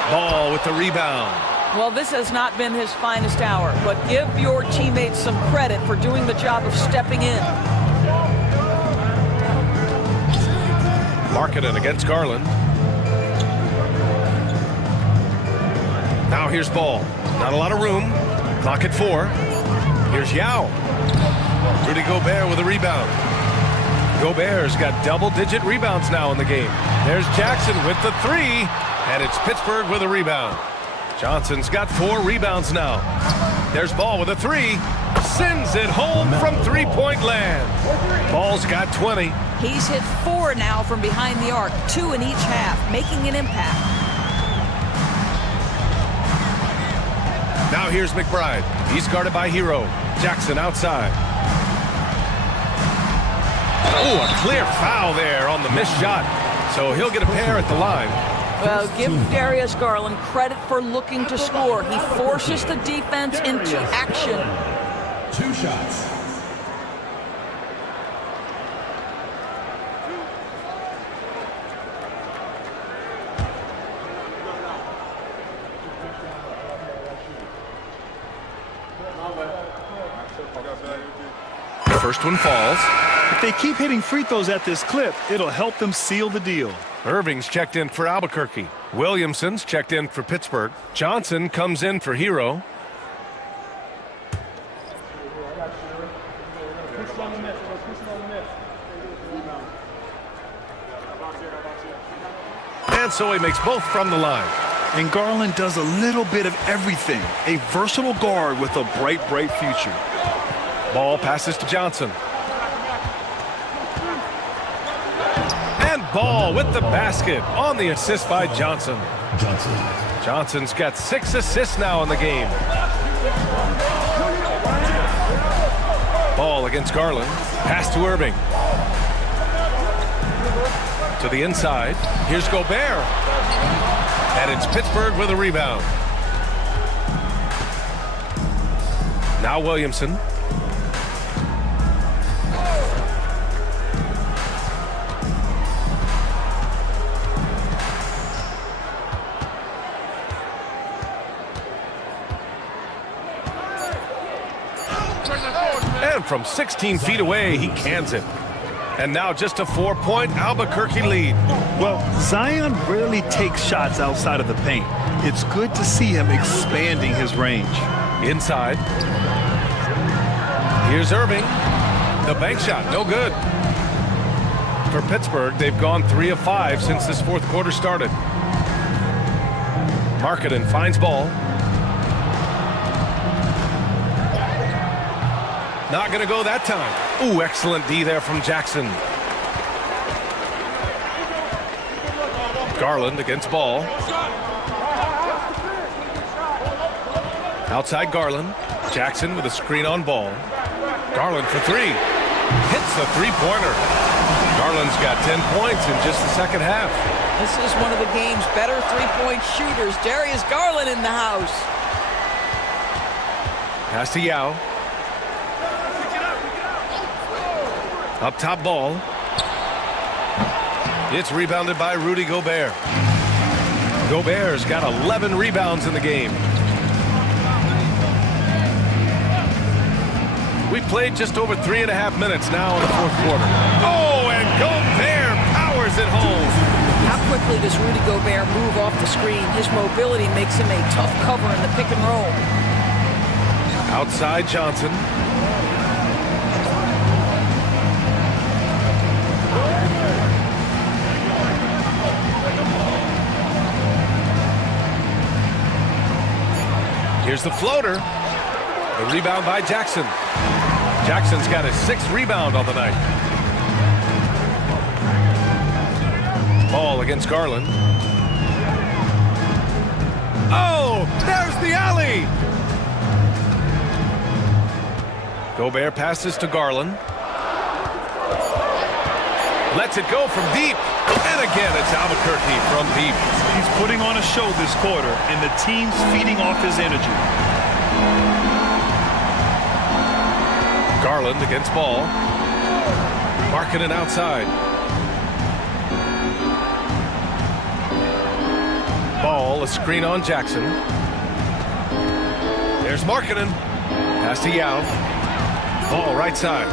Ball with the rebound. Well, this has not been his finest hour, but give your teammates some credit for doing the job of stepping in. Markkanen against Garland. Now here's Ball. Not a lot of room. Clock at 4. Here's Yao. Rudy Gobert with a rebound. Gobert's got double-digit rebounds now in the game. There's Jackson with the 3, and it's Pittsburgh with a rebound. Johnson's got 4 rebounds now. There's Ball with a 3. Sends it home from three-point land. Ball's got 20. He's hit 4 now from behind the arc, 2 in each half, making an impact. Now here's McBride. He's guarded by Hero. Jackson outside. Oh, a clear foul there on the missed shot. So he'll get a pair at the line. Well, give Darius Garland credit for looking to score. He forces the defense into action. 2 shots. The first one falls. If they keep hitting free throws at this clip, it'll help them seal the deal. Irving's checked in for Albuquerque. Williamson's checked in for Pittsburgh. Johnson comes in for Hero. And so he makes both from the line. And Garland does a little bit of everything. A versatile guard with a bright, bright future. Ball passes to Johnson. And Ball with the basket on the assist by Johnson. Johnson's got 6 assists now in the game. Ball against Garland. Pass to Irving. To the inside. Here's Gobert. And it's Pittsburgh with a rebound. Now Williamson. And from 16 feet away, he cans it. And now just a 4-point Albuquerque lead. Well, Zion rarely takes shots outside of the paint. It's good to see him expanding his range. Inside. Here's Irving. The bank shot, no good. For Pittsburgh, they've gone 3 of 5 since this fourth quarter started. Markkanen finds ball. Not going to go that time. Ooh, excellent D there from Jackson. Garland against ball. Outside Garland. Jackson with a screen on ball. Garland for three. Hits the three-pointer. Garland's got 10 points in just the second half. This is one of the game's better three-point shooters. Darius Garland in the house. Pass to Yao. Up top ball. It's rebounded by Rudy Gobert. Gobert's got 11 rebounds in the game. We played just over 3.5 minutes now in the fourth quarter. Oh, and Gobert powers it home. How quickly does Rudy Gobert move off the screen? His mobility makes him a tough cover in the pick and roll. Outside Johnson. Here's the floater. The rebound by Jackson. Jackson's got his 6th rebound on the night. Ball against Garland. Oh, there's the alley. Gobert passes to Garland. Lets it go from deep. And again, it's Albuquerque from deep. He's putting on a show this quarter, and the team's feeding off his energy. Garland against ball. Markkanen outside. Ball, a screen on Jackson. There's Markkanen. Pass to Yao. Ball right side.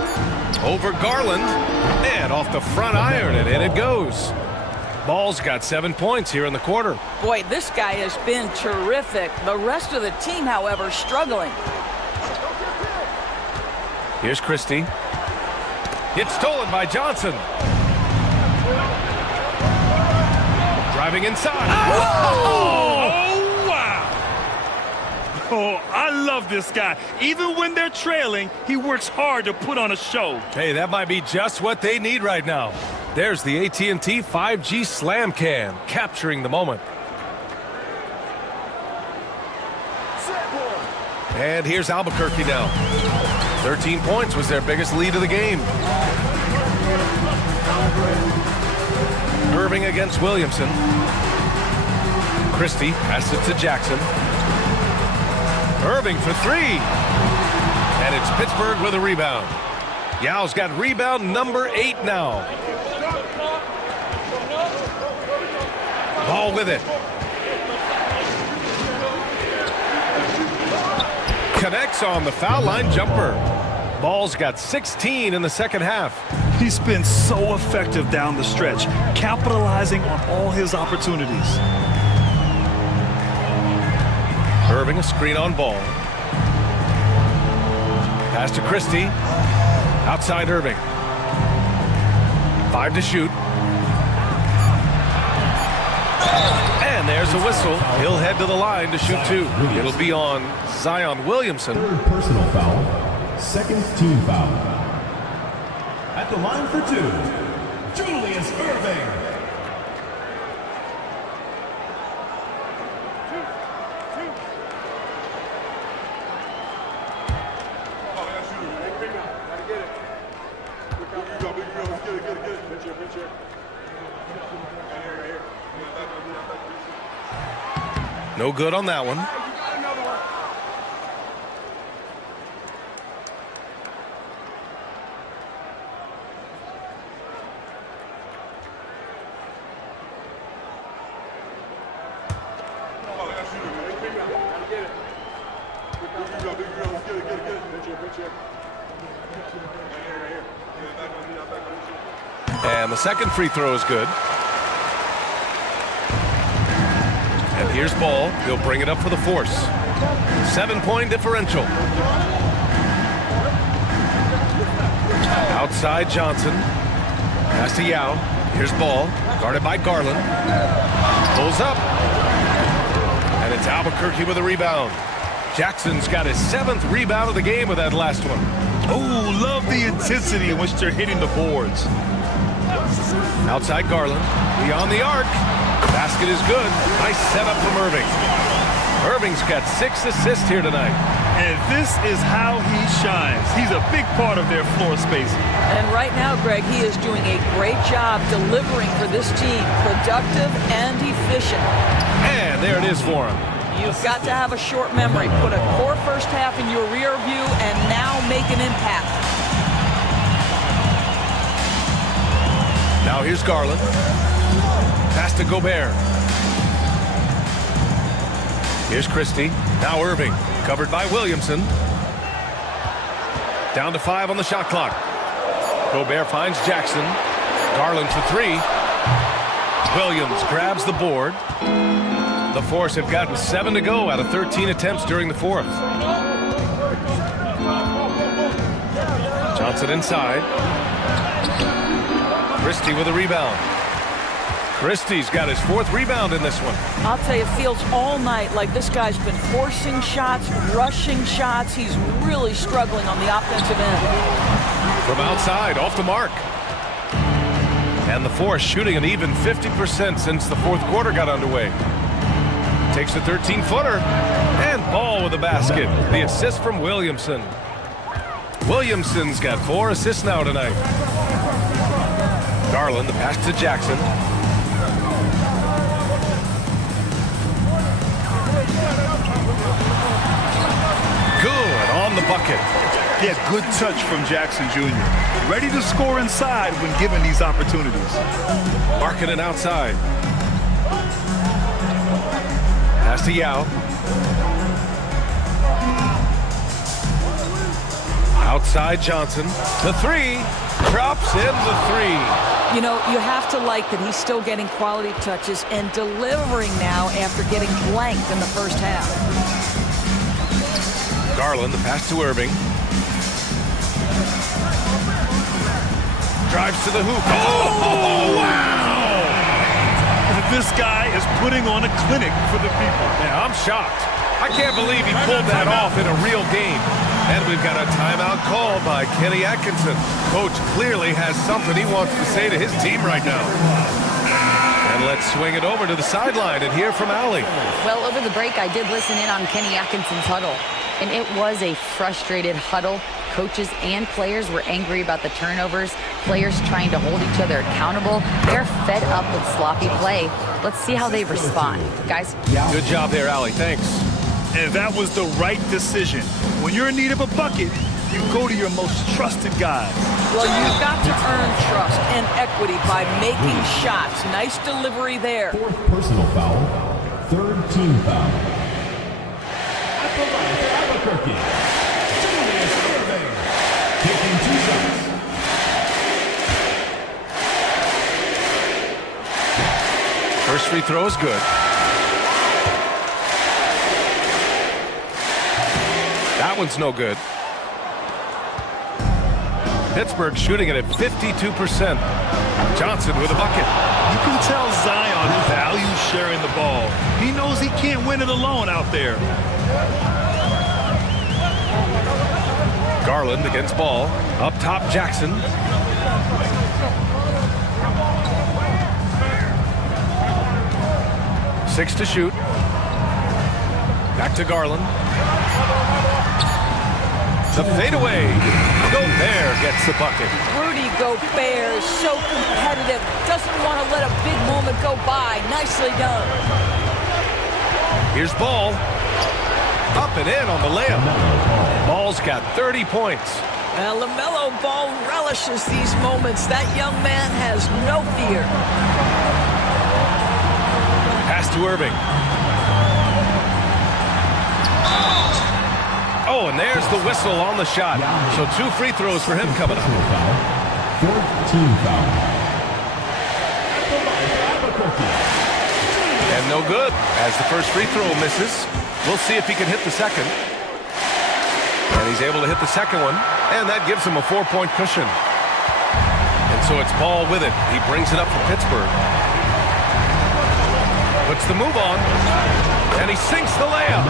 Over Garland. And off the front iron, and in it goes. Ball's got 7 points here in the quarter. Boy, this guy has been terrific. The rest of the team, however, struggling. Here's Christie. It's stolen by Johnson. Driving inside. Oh, wow. Oh, I love this guy. Even when they're trailing, he works hard to put on a show. Hey, that might be just what they need right now. There's the AT&T 5G Slam Cam, capturing the moment. And here's Albuquerque now. 13 points was their biggest lead of the game. Irving against Williamson. Christie passes to Jackson. Irving for three. And it's Pittsburgh with a rebound. Yao's got rebound number 8 now. Ball with it. Connects on the foul line jumper. Ball's got 16 in the second half. He's been so effective down the stretch, capitalizing on all his opportunities. Irving, a screen on ball. Pass to Christie. Outside Irving. 5 to shoot. And there's a whistle. He'll head to the line to shoot 2. It'll be on Zion Williamson. Third personal foul. Second team foul. At the line for 2, Julius Irving. No good on that one. And the second free throw is good. And here's Ball. He'll bring it up for the force. 7-point differential. Outside Johnson. Pass to Yao. Here's Ball. Guarded by Garland. Pulls up. And it's Albuquerque with a rebound. Jackson's got his 7th rebound of the game with that last one. Oh, love the intensity in which they're hitting the boards. Outside Garland, beyond the arc. Basket is good. Nice setup from Irving. Irving's got 6 assists here tonight. And this is how he shines. He's a big part of their floor spacing. And right now, Greg, he is doing a great job delivering for this team. Productive and efficient. And there it is for him. You've got to have a short memory. Put a core first half in your rear view and now make an impact. Now here's Garland. Pass to Gobert. Here's Christie. Now Irving. Covered by Williamson. Down to 5 on the shot clock. Gobert finds Jackson. Garland for 3. Williams grabs the board. The Force have gotten 7 to go out of 13 attempts during the 4th. Johnson inside. Christie with a rebound. Christie's got his 4th rebound in this one. I'll tell you, it feels all night like this guy's been forcing shots, rushing shots. He's really struggling on the offensive end. From outside, off the mark. And the Force shooting an even 50% since the 4th quarter got underway. Takes a 13-footer. And Ball with a basket. The assist from Williamson. Williamson's got 4 assists now tonight. Garland, the pass to Jackson. Good on the bucket. Yeah, good touch from Jackson Jr. Ready to score inside when given these opportunities. Marking it outside. Pass to Yao. Outside Johnson. The 3. Drops in the 3. You know, you have to like that he's still getting quality touches and delivering now after getting blanked in the first half. Garland, the pass to Irving. Drives to the hoop. Oh, wow! This guy is putting on a clinic for the people. Yeah, I'm shocked. I can't believe he pulled that off in a real game. And we've got a timeout called by Kenny Atkinson. Coach clearly has something he wants to say to his team right now. And let's swing it over to the sideline and hear from Allie. Well, over the break, I did listen in on Kenny Atkinson's huddle. And it was a frustrated huddle. Coaches and players were angry about the turnovers. Players trying to hold each other accountable. They're fed up with sloppy play. Let's see how they respond. Guys? Good job there, Allie. Thanks. And that was the right decision. When you're in need of a bucket, you go to your most trusted guys. Well, you've got to earn trust and equity by making shots. Nice delivery there. 4th personal foul. 3rd team foul. Albuquerque. Taking 2 shots. First free throw is good. That one's no good. Pittsburgh shooting it at 52%. Johnson with a bucket. You can tell Zion values sharing the ball. He knows he can't win it alone out there. Garland against Ball. Up top, Jackson. Six to shoot. Back to Garland. The fadeaway. Gobert gets the bucket. Rudy Gobert is so competitive. Doesn't want to let a big moment go by. Nicely done. Here's Ball. Up and in on the layup. Ball's got 30 points. Now LaMelo Ball relishes these moments. That young man has no fear. Pass to Irving. Oh, and there's the whistle on the shot. So 2 free throws for him coming up. 4th team foul. And no good, as the first free throw misses. We'll see if he can hit the second. And he's able to hit the second one, and that gives him a 4-point cushion. And so it's Ball with it. He brings it up for Pittsburgh. Puts the move on. And he sinks the layup.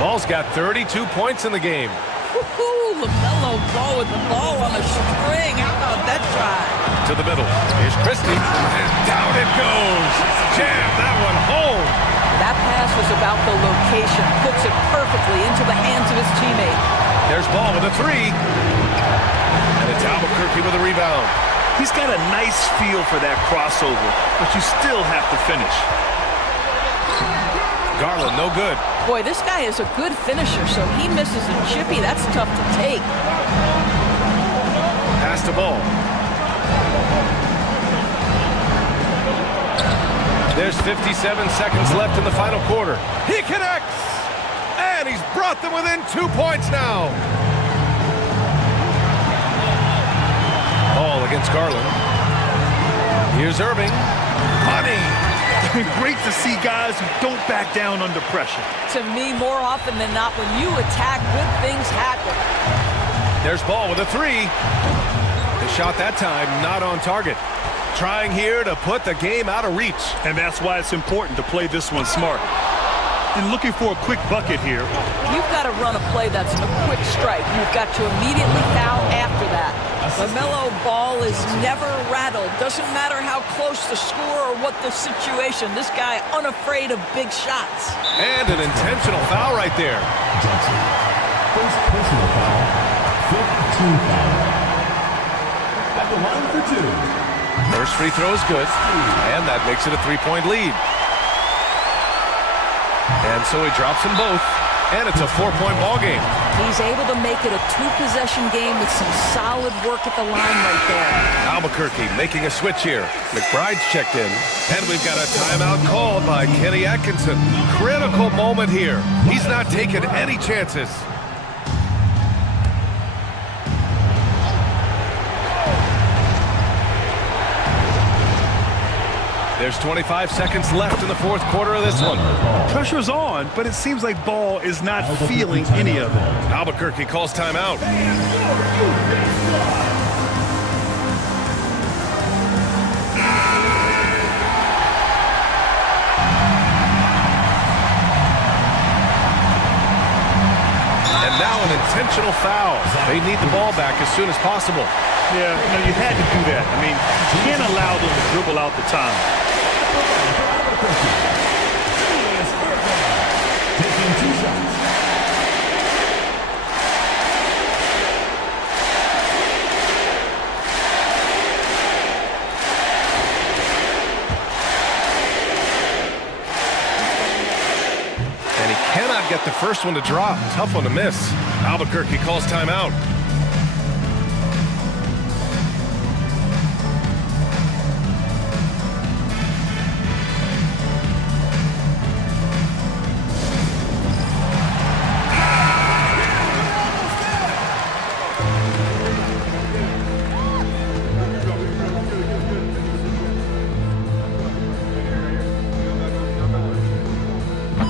Ball's got 32 points in the game. Woohoo! LaMelo Ball with the ball on a string. How about that drive? To the middle. Here's Christie. And down it goes. Jam that one home. That pass was about the location. Puts it perfectly into the hands of his teammate. There's Ball with a three. And it's Albuquerque with a rebound. He's got a nice feel for that crossover, but you still have to finish. Garland, no good. Boy, this guy is a good finisher, so he misses a chippy. That's tough to take. Pass to Ball. There's 57 seconds left in the final quarter. He connects! And he's brought them within 2 points now. Ball against Garland. Here's Irving. Money! Great to see guys who don't back down under pressure. To me, more often than not, when you attack, good things happen. There's Ball with a three. The shot that time not on target. Trying here to put the game out of reach. And that's why it's important to play this one smart. And looking for a quick bucket here. You've got to run a play that's a quick strike. You've got to immediately foul after that. LaMelo Ball is never rattled. Doesn't matter how close the score or what the situation. This guy unafraid of big shots. And an intentional foul right there. Johnson. First personal foul. Fifth team foul. At the line for two. First free throw is good. And that makes it a 3-point lead. And so he drops them both. And it's a 4-point ball game. He's able to make it a 2-possession game with some solid work at the line right there. Albuquerque making a switch here. McBride's checked in. And we've got a timeout called by Kenny Atkinson. Critical moment here. He's not taking any chances. There's 25 seconds left in the fourth quarter of this one. Pressure's on, but it seems like Ball is not feeling any of it. Albuquerque calls timeout. And now an intentional foul. They need the ball back as soon as possible. Yeah, you had to do that. I mean, you can't allow them to dribble out the time. Taking 2 shots. And he cannot get the first one to drop. Tough one to miss. Albuquerque calls timeout.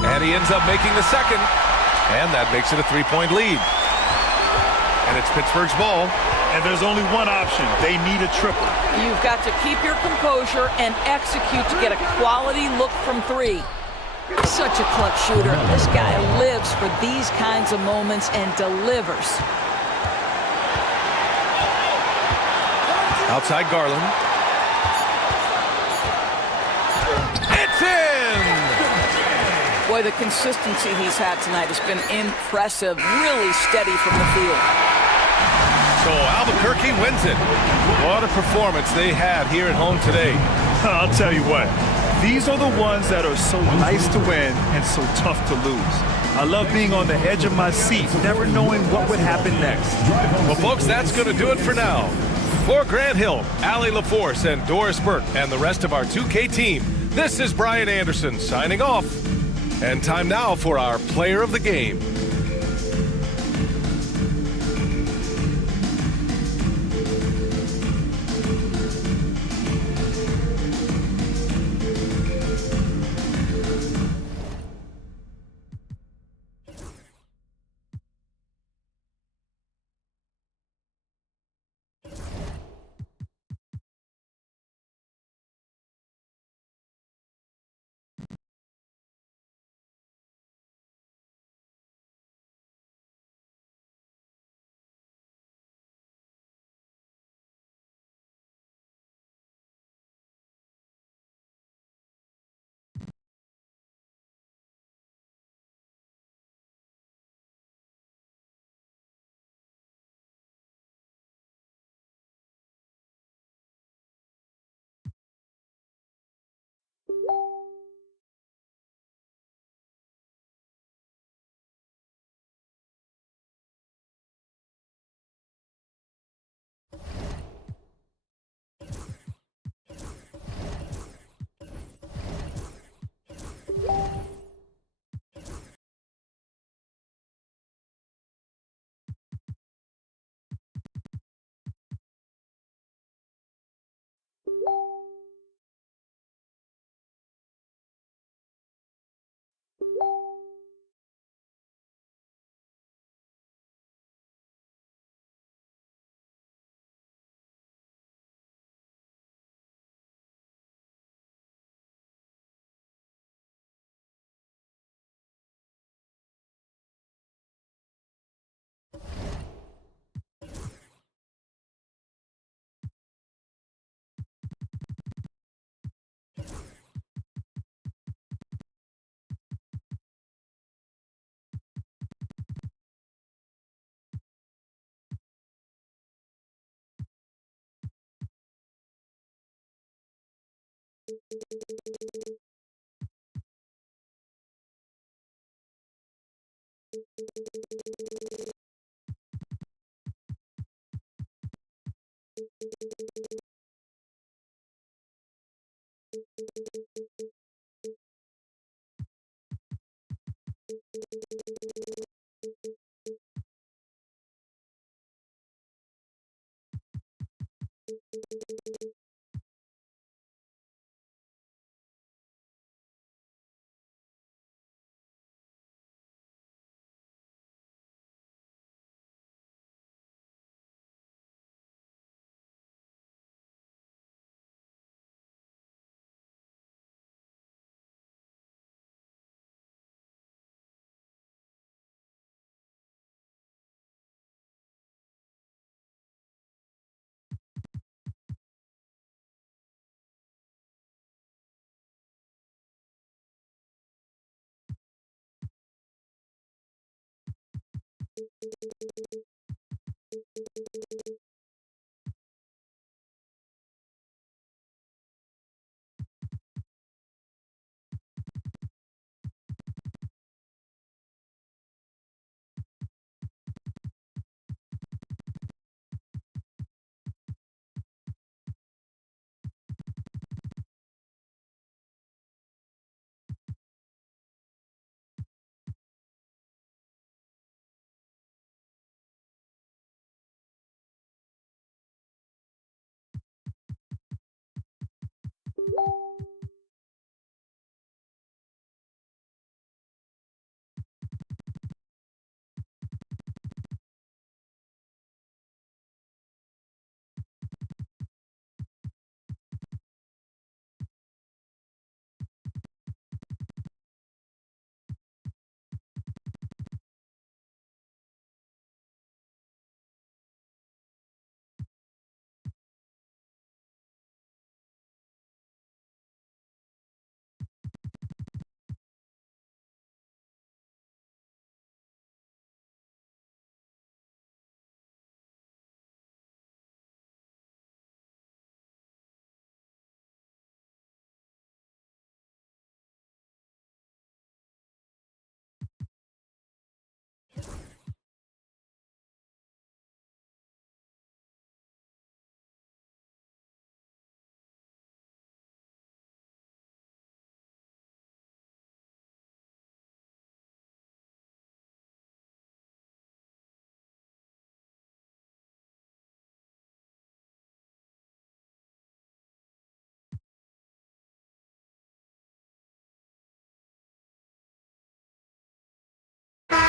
And he ends up making the second. And that makes it a 3-point lead. And it's Pittsburgh's ball. And there's only one option. They need a triple. You've got to keep your composure and execute to get a quality look from three. Such a clutch shooter. This guy lives for these kinds of moments and delivers. Outside Garland. It's in! Boy, the consistency he's had tonight has been impressive. Really steady from the field. So Albuquerque wins it. What a performance they had here at home today. I'll tell you what. These are the ones that are so nice to win and so tough to lose. I love being on the edge of my seat, never knowing what would happen next. Well, folks, that's going to do it for now. For Grant Hill, Allie LaForce, and Doris Burke, and the rest of our 2K team, this is Brian Anderson signing off. And time now for our player of the game.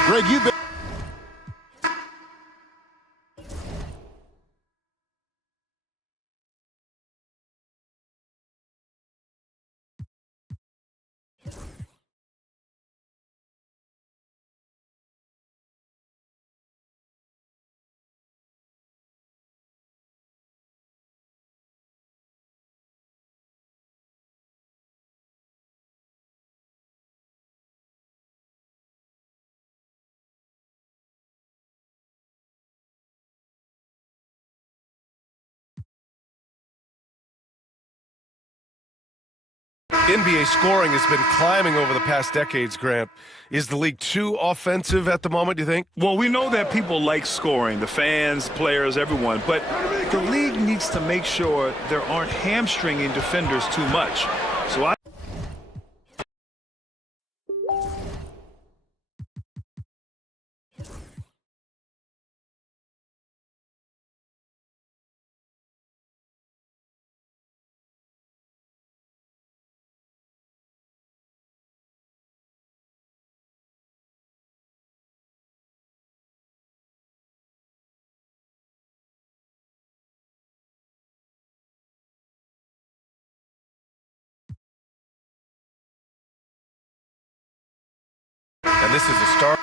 Greg, you've been. NBA scoring has been climbing over the past decades, Grant. Is the league too offensive at the moment, do you think? Well, we know that people like scoring, the fans, players, everyone, but the league needs to make sure there aren't hamstringing defenders too much. So I And this is a start.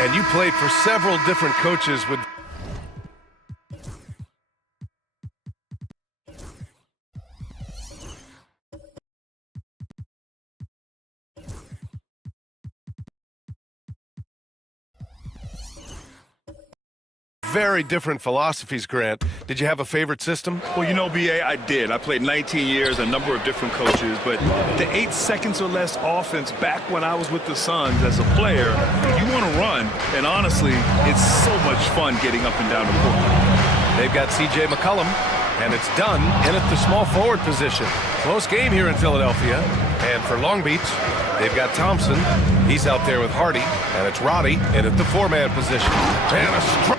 And you played for several different coaches with very different philosophies, Grant. Did you have a favorite system? Well, you know, B.A., I did. I played 19 years, a number of different coaches, but the 8 seconds or less offense back when I was with the Suns as a player, you want to run, and honestly, it's so much fun getting up and down the court. They've got C.J. McCollum, and it's done in at the small forward position. Close game here in Philadelphia, and for Long Beach, they've got Thompson. He's out there with Hardy, and it's Roddy in at the 4-man position. And a strong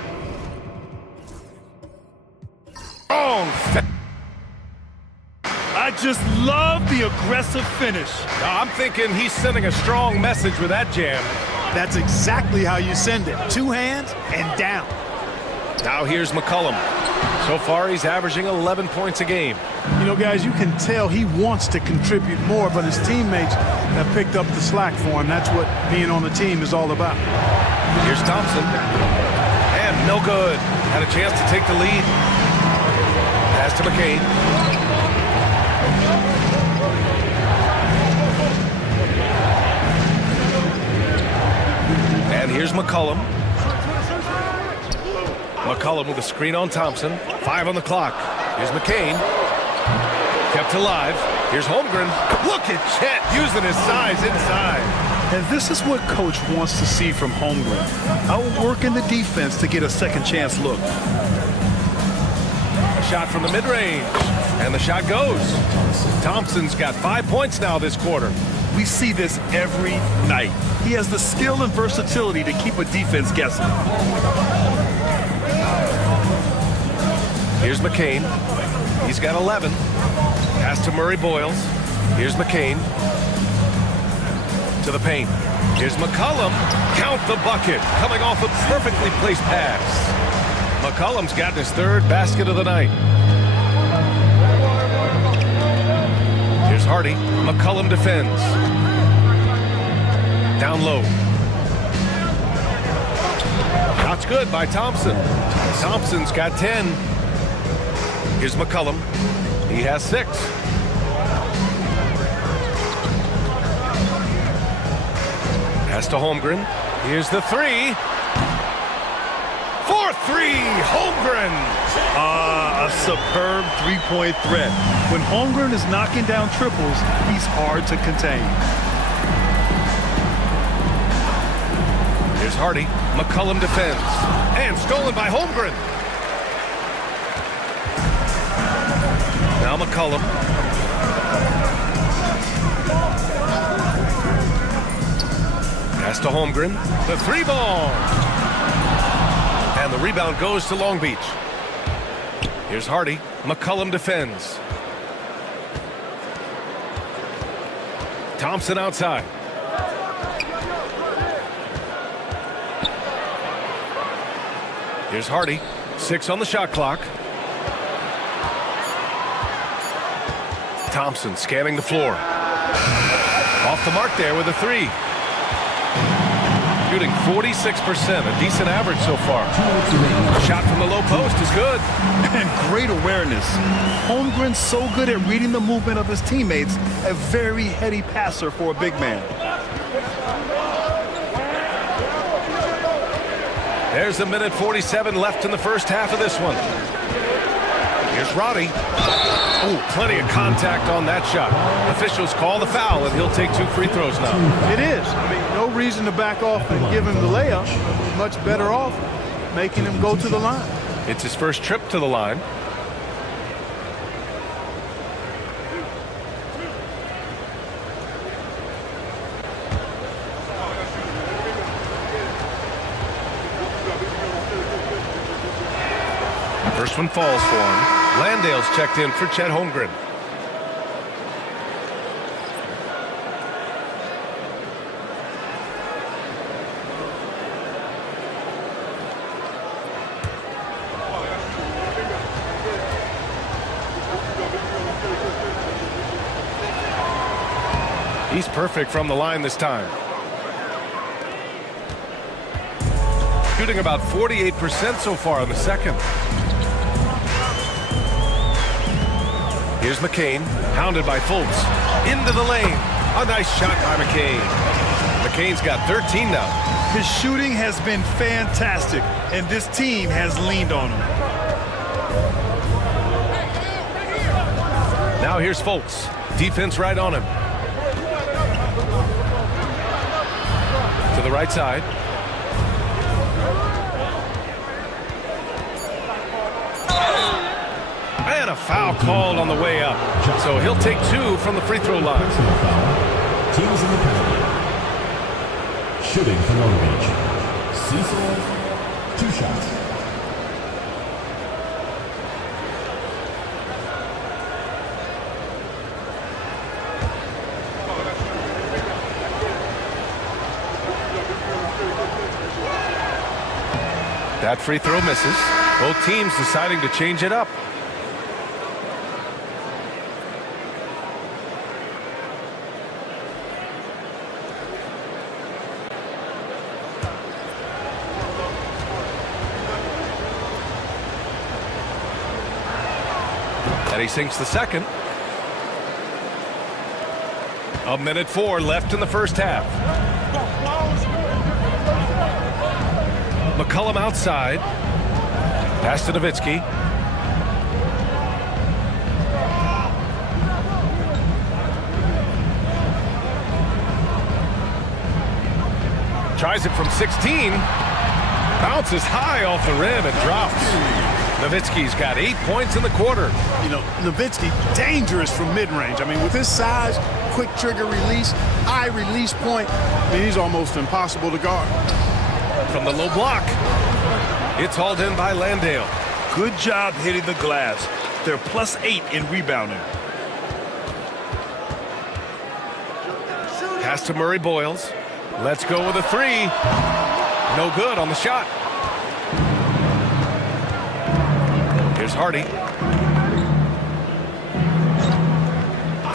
I just love the aggressive finish. I'm thinking he's sending a strong message with that jam. That's exactly how you send it. 2 hands and down. Now here's McCollum. So far, he's averaging 11 points a game. You know, guys, you can tell he wants to contribute more, but his teammates have picked up the slack for him. That's what being on the team is all about. Here's Thompson. And no good. Had a chance to take the lead. Pass to McCain. And here's McCollum. McCollum with a screen on Thompson. 5 on the clock. Here's McCain. Kept alive. Here's Holmgren. Look at Chet using his size inside. And this is what Coach wants to see from Holmgren. Outworking the defense to get a second chance look. A shot from the mid-range. And the shot goes. Thompson's got 5 points now this quarter. We see this every night. He has the skill and versatility to keep a defense guessing. Here's McCain. He's got 11. Pass to Murray Boyles. Here's McCain. To the paint. Here's McCollum. Count the bucket. Coming off a perfectly placed pass. McCollum's gotten his 3rd basket of the night. Here's Hardy. McCollum defends. Down low. Shot's good by Thompson. Thompson's got 10. Here's McCollum. He has 6. Pass to Holmgren. Here's the 3. 4-3, Holmgren. A superb 3-point threat. When Holmgren is knocking down triples, he's hard to contain. Here's Hardy. McCollum defends. And stolen by Holmgren. Now McCollum. Pass to Holmgren. The 3-ball. And the rebound goes to Long Beach. Here's Hardy. McCollum defends. Thompson outside. Here's Hardy. 6 on the shot clock. Thompson scanning the floor. Off the mark there with a 3. Shooting 46%, a decent average so far. Shot from the low post is good. And great awareness. Holmgren's so good at reading the movement of his teammates, a very heady passer for a big man. There's a minute 47 left in the first half of this one. Here's Roddy. Oh, plenty of contact on that shot. Officials call the foul, and he'll take 2 free throws now. It is. I mean, no reason to back off and give him the layup. Much better off making him go to the line. It's his first trip to the line. First one falls for him. Landale's checked in for Chet Holmgren. He's perfect from the line this time. shooting about 48% so far in the second. Here's McCain, hounded by Fultz. Into the lane. A nice shot by McCain. McCain's got 13 now. His shooting has been fantastic, and this team has leaned on him. Now here's Fultz. Defense right on him. To the right side. And a foul called on the way up. So he'll take 2 from the free throw line. Teams in the penalty. Shooting for Long Beach. Cecil, 2 shots. That free throw misses. Both teams deciding to change it up. And he sinks the second. 1:04 left in the first half. McCollum outside. Pass to Nowitzki. Tries it from 16. Bounces high off the rim and drops. Nowitzki's got 8 points in the quarter. You know, Nowitzki, dangerous from mid-range. I mean, with his size, quick trigger release, high release point, I mean, he's almost impossible to guard. From the low block. It's hauled in by Landale. Good job hitting the glass. They're +8 in rebounding. Pass to Murray Boyles. Let's go with a 3. No good on the shot. Here's Hardy.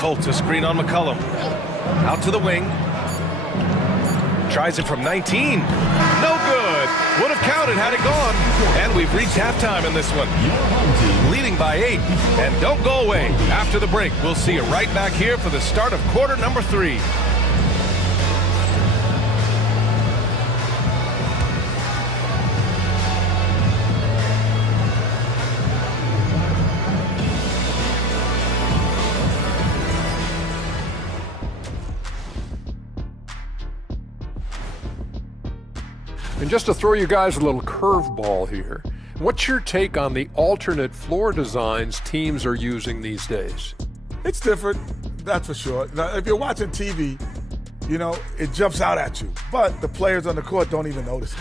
Fultz a screen on McCollum. Out to the wing. Tries it from 19. No good. Would have counted had it gone. And we've reached halftime in this one. Leading by 8. And don't go away. After the break, we'll see you right back here for the start of quarter number 3. And just to throw you guys a little curveball here, what's your take on the alternate floor designs teams are using these days? It's different, that's for sure. Now, if you're watching TV, you know, it jumps out at you. But the players on the court don't even notice it.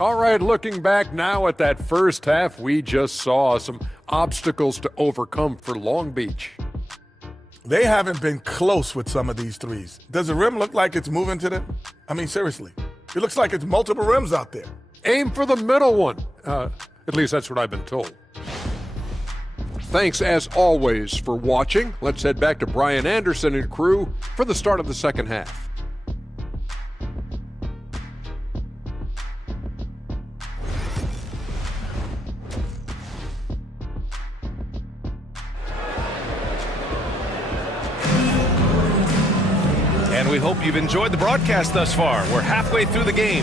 All right, looking back now at that first half, we just saw some obstacles to overcome for Long Beach. They haven't been close with some of these threes. Does the rim look like it's moving to them? I mean, seriously. It looks like it's multiple rims out there. Aim for the middle one. At least that's what I've been told. Thanks, as always, for watching. Let's head back to Brian Anderson and crew for the start of the second half. And we hope you've enjoyed the broadcast thus far. We're halfway through the game.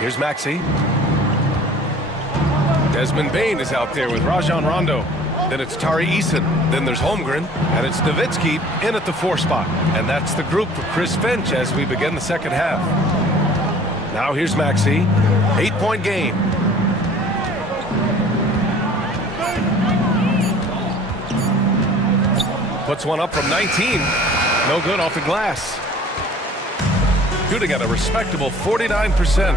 Here's Maxey. Desmond Bain is out there with Rajon Rondo. Then it's Tari Eason. Then there's Holmgren. And it's Nowitzki in at the 4 spot. And that's the group for Chris Finch as we begin the second half. Now here's Maxey. 8-point game. Puts one up from 19. No good off the glass. Shooting at a respectable 49%.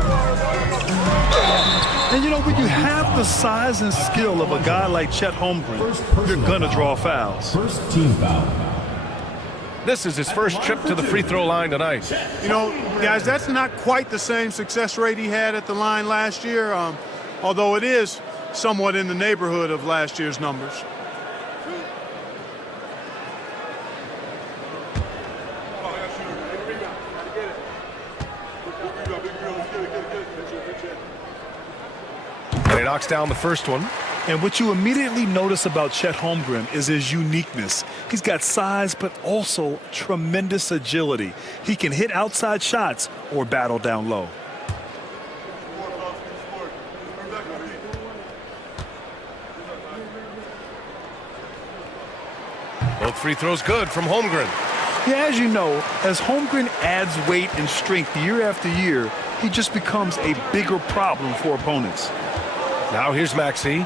And you know, when you have the size and skill of a guy like Chet Holmgren, you're gonna draw fouls. First team foul. This is his first trip to the free throw line tonight. You know, guys, that's not quite the same success rate he had at the line last year, although it is somewhat in the neighborhood of last year's numbers. he knocks down the first one. And what you immediately notice about Chet Holmgren is his uniqueness. He's got size, but also tremendous agility. He can hit outside shots or battle down low. Both free throws good from Holmgren. Yeah, as you know, as Holmgren adds weight and strength year after year, he just becomes a bigger problem for opponents. Now here's Maxey.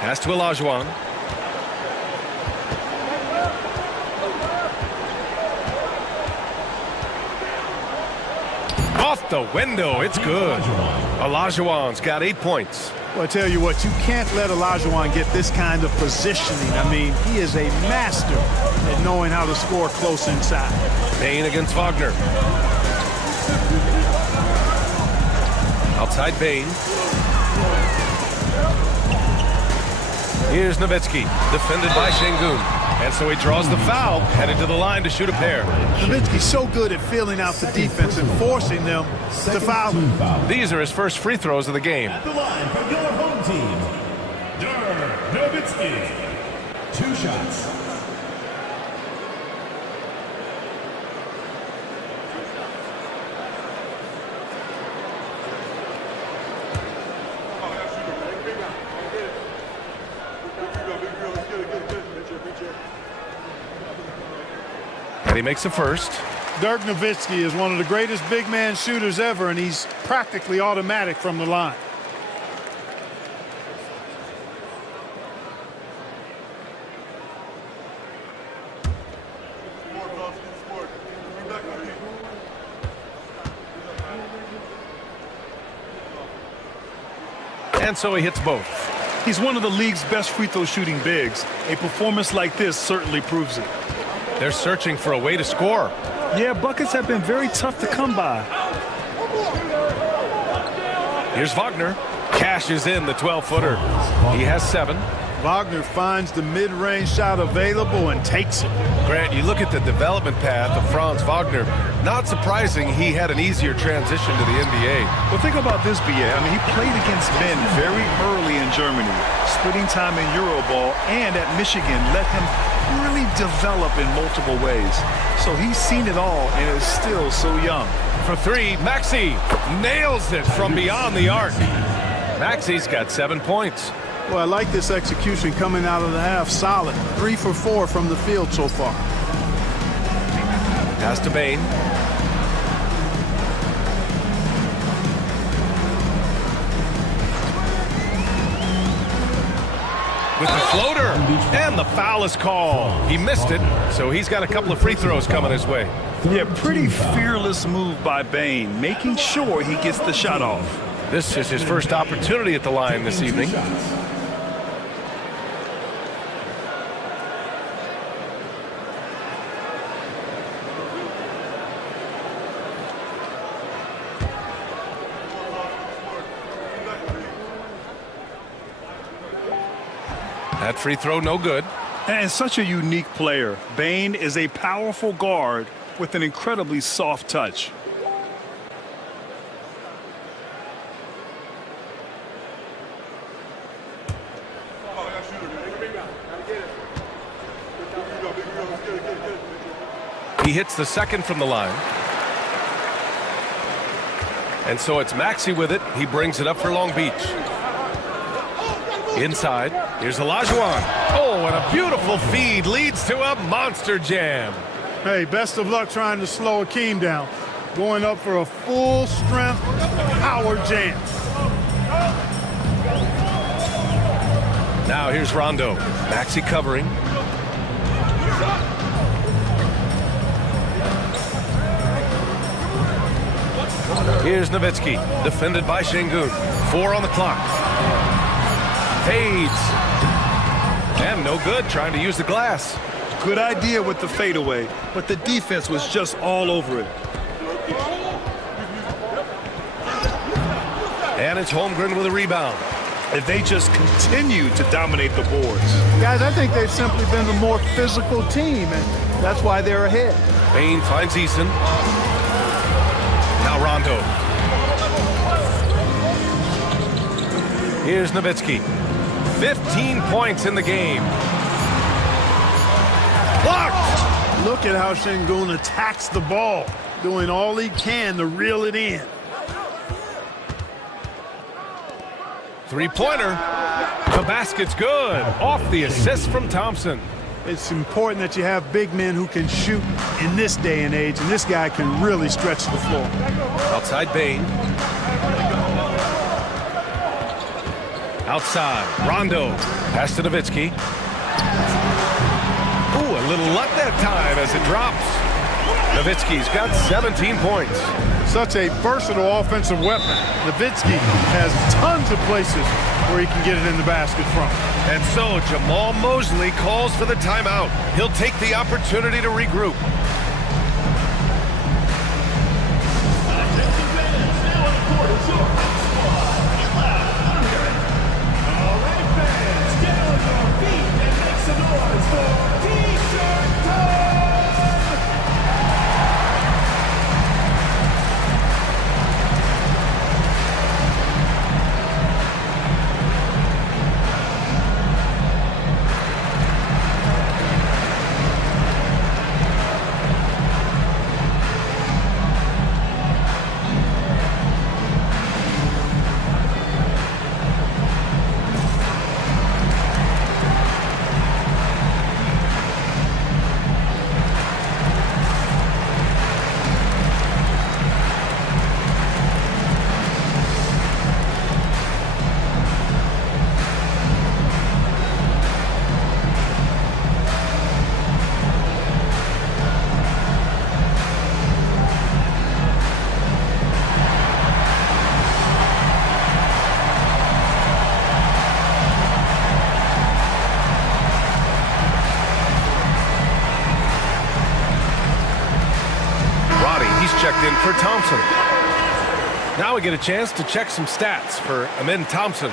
Pass to Olajuwon. Off the window, it's good. Olajuwon's got 8 points. Well, I tell you what, you can't let Olajuwon get this kind of positioning. I mean, he is a master at knowing how to score close inside. Bane against Wagner. Outside Bane. Here's Nowitzki, defended by Şengün. And so he draws the foul, headed to the line to shoot a pair. Nowitzki's so good at filling out the defense and forcing them to foul him. These are his first free throws of the game. At the line from your home team, Dirk Nowitzki. 2 shots. And he makes a first. Dirk Nowitzki is one of the greatest big man shooters ever, and he's practically automatic from the line. And so he hits both. He's one of the league's best free throw shooting bigs. A performance like this certainly proves it. They're searching for a way to score. Yeah, buckets have been very tough to come by. Here's Wagner. Cashes in the 12-footer. He has 7. Wagner finds the mid-range shot available and takes it. Grant, you look at the development path of Franz Wagner. Not surprising he had an easier transition to the NBA. Well, think about this, B.A. I mean, he played against men very early in Germany, splitting time in Euroball, and at Michigan let him really develop in multiple ways. So he's seen it all and is still so young. For 3, Maxey nails it from beyond the arc. Maxey's got 7 points. Well, I like this execution coming out of the half. Solid. 3 for 4 from the field so far. Pass to Bane. With the floater, and the foul is called. He missed it, so he's got a couple of free throws coming his way. Yeah, pretty fearless move by Bane, making sure he gets the shot off. This is his first opportunity at the line this evening. That free throw, no good. And such a unique player. Bane is a powerful guard with an incredibly soft touch. He hits the second from the line. And so it's Maxey with it. He brings it up for Long Beach. Inside, here's Olajuwon. Oh, and a beautiful feed leads to a monster jam. Hey, best of luck trying to slow Akeem down. Going up for a full-strength power jam. Now here's Rondo. Maxey covering. Here's Nowitzki, defended by Şengün. 4 on the clock. Fades. And no good, trying to use the glass. Good idea with the fadeaway, but the defense was just all over it. And it's Holmgren with a rebound. And they just continue to dominate the boards. Guys, I think they've simply been the more physical team, and that's why they're ahead. Bane finds Eason. Now Rondo. Here's Nowitzki. 15 points in the game. Blocked! Look at how Şengün attacks the ball, doing all he can to reel it in. Three-pointer. The basket's good. Off the assist from Thompson. It's important that you have big men who can shoot in this day and age, and this guy can really stretch the floor. Outside Bain. Outside, Rondo. Pass to Nowitzki. Ooh, a little luck that time as it drops. Nowitzki's got 17 points. Such a versatile offensive weapon. Nowitzki has tons of places where he can get it in the basket from. And so Jamal Mosley calls for the timeout. He'll take the opportunity to regroup. Checked in for Thompson. Now we get a chance to check some stats for Amin Thompson.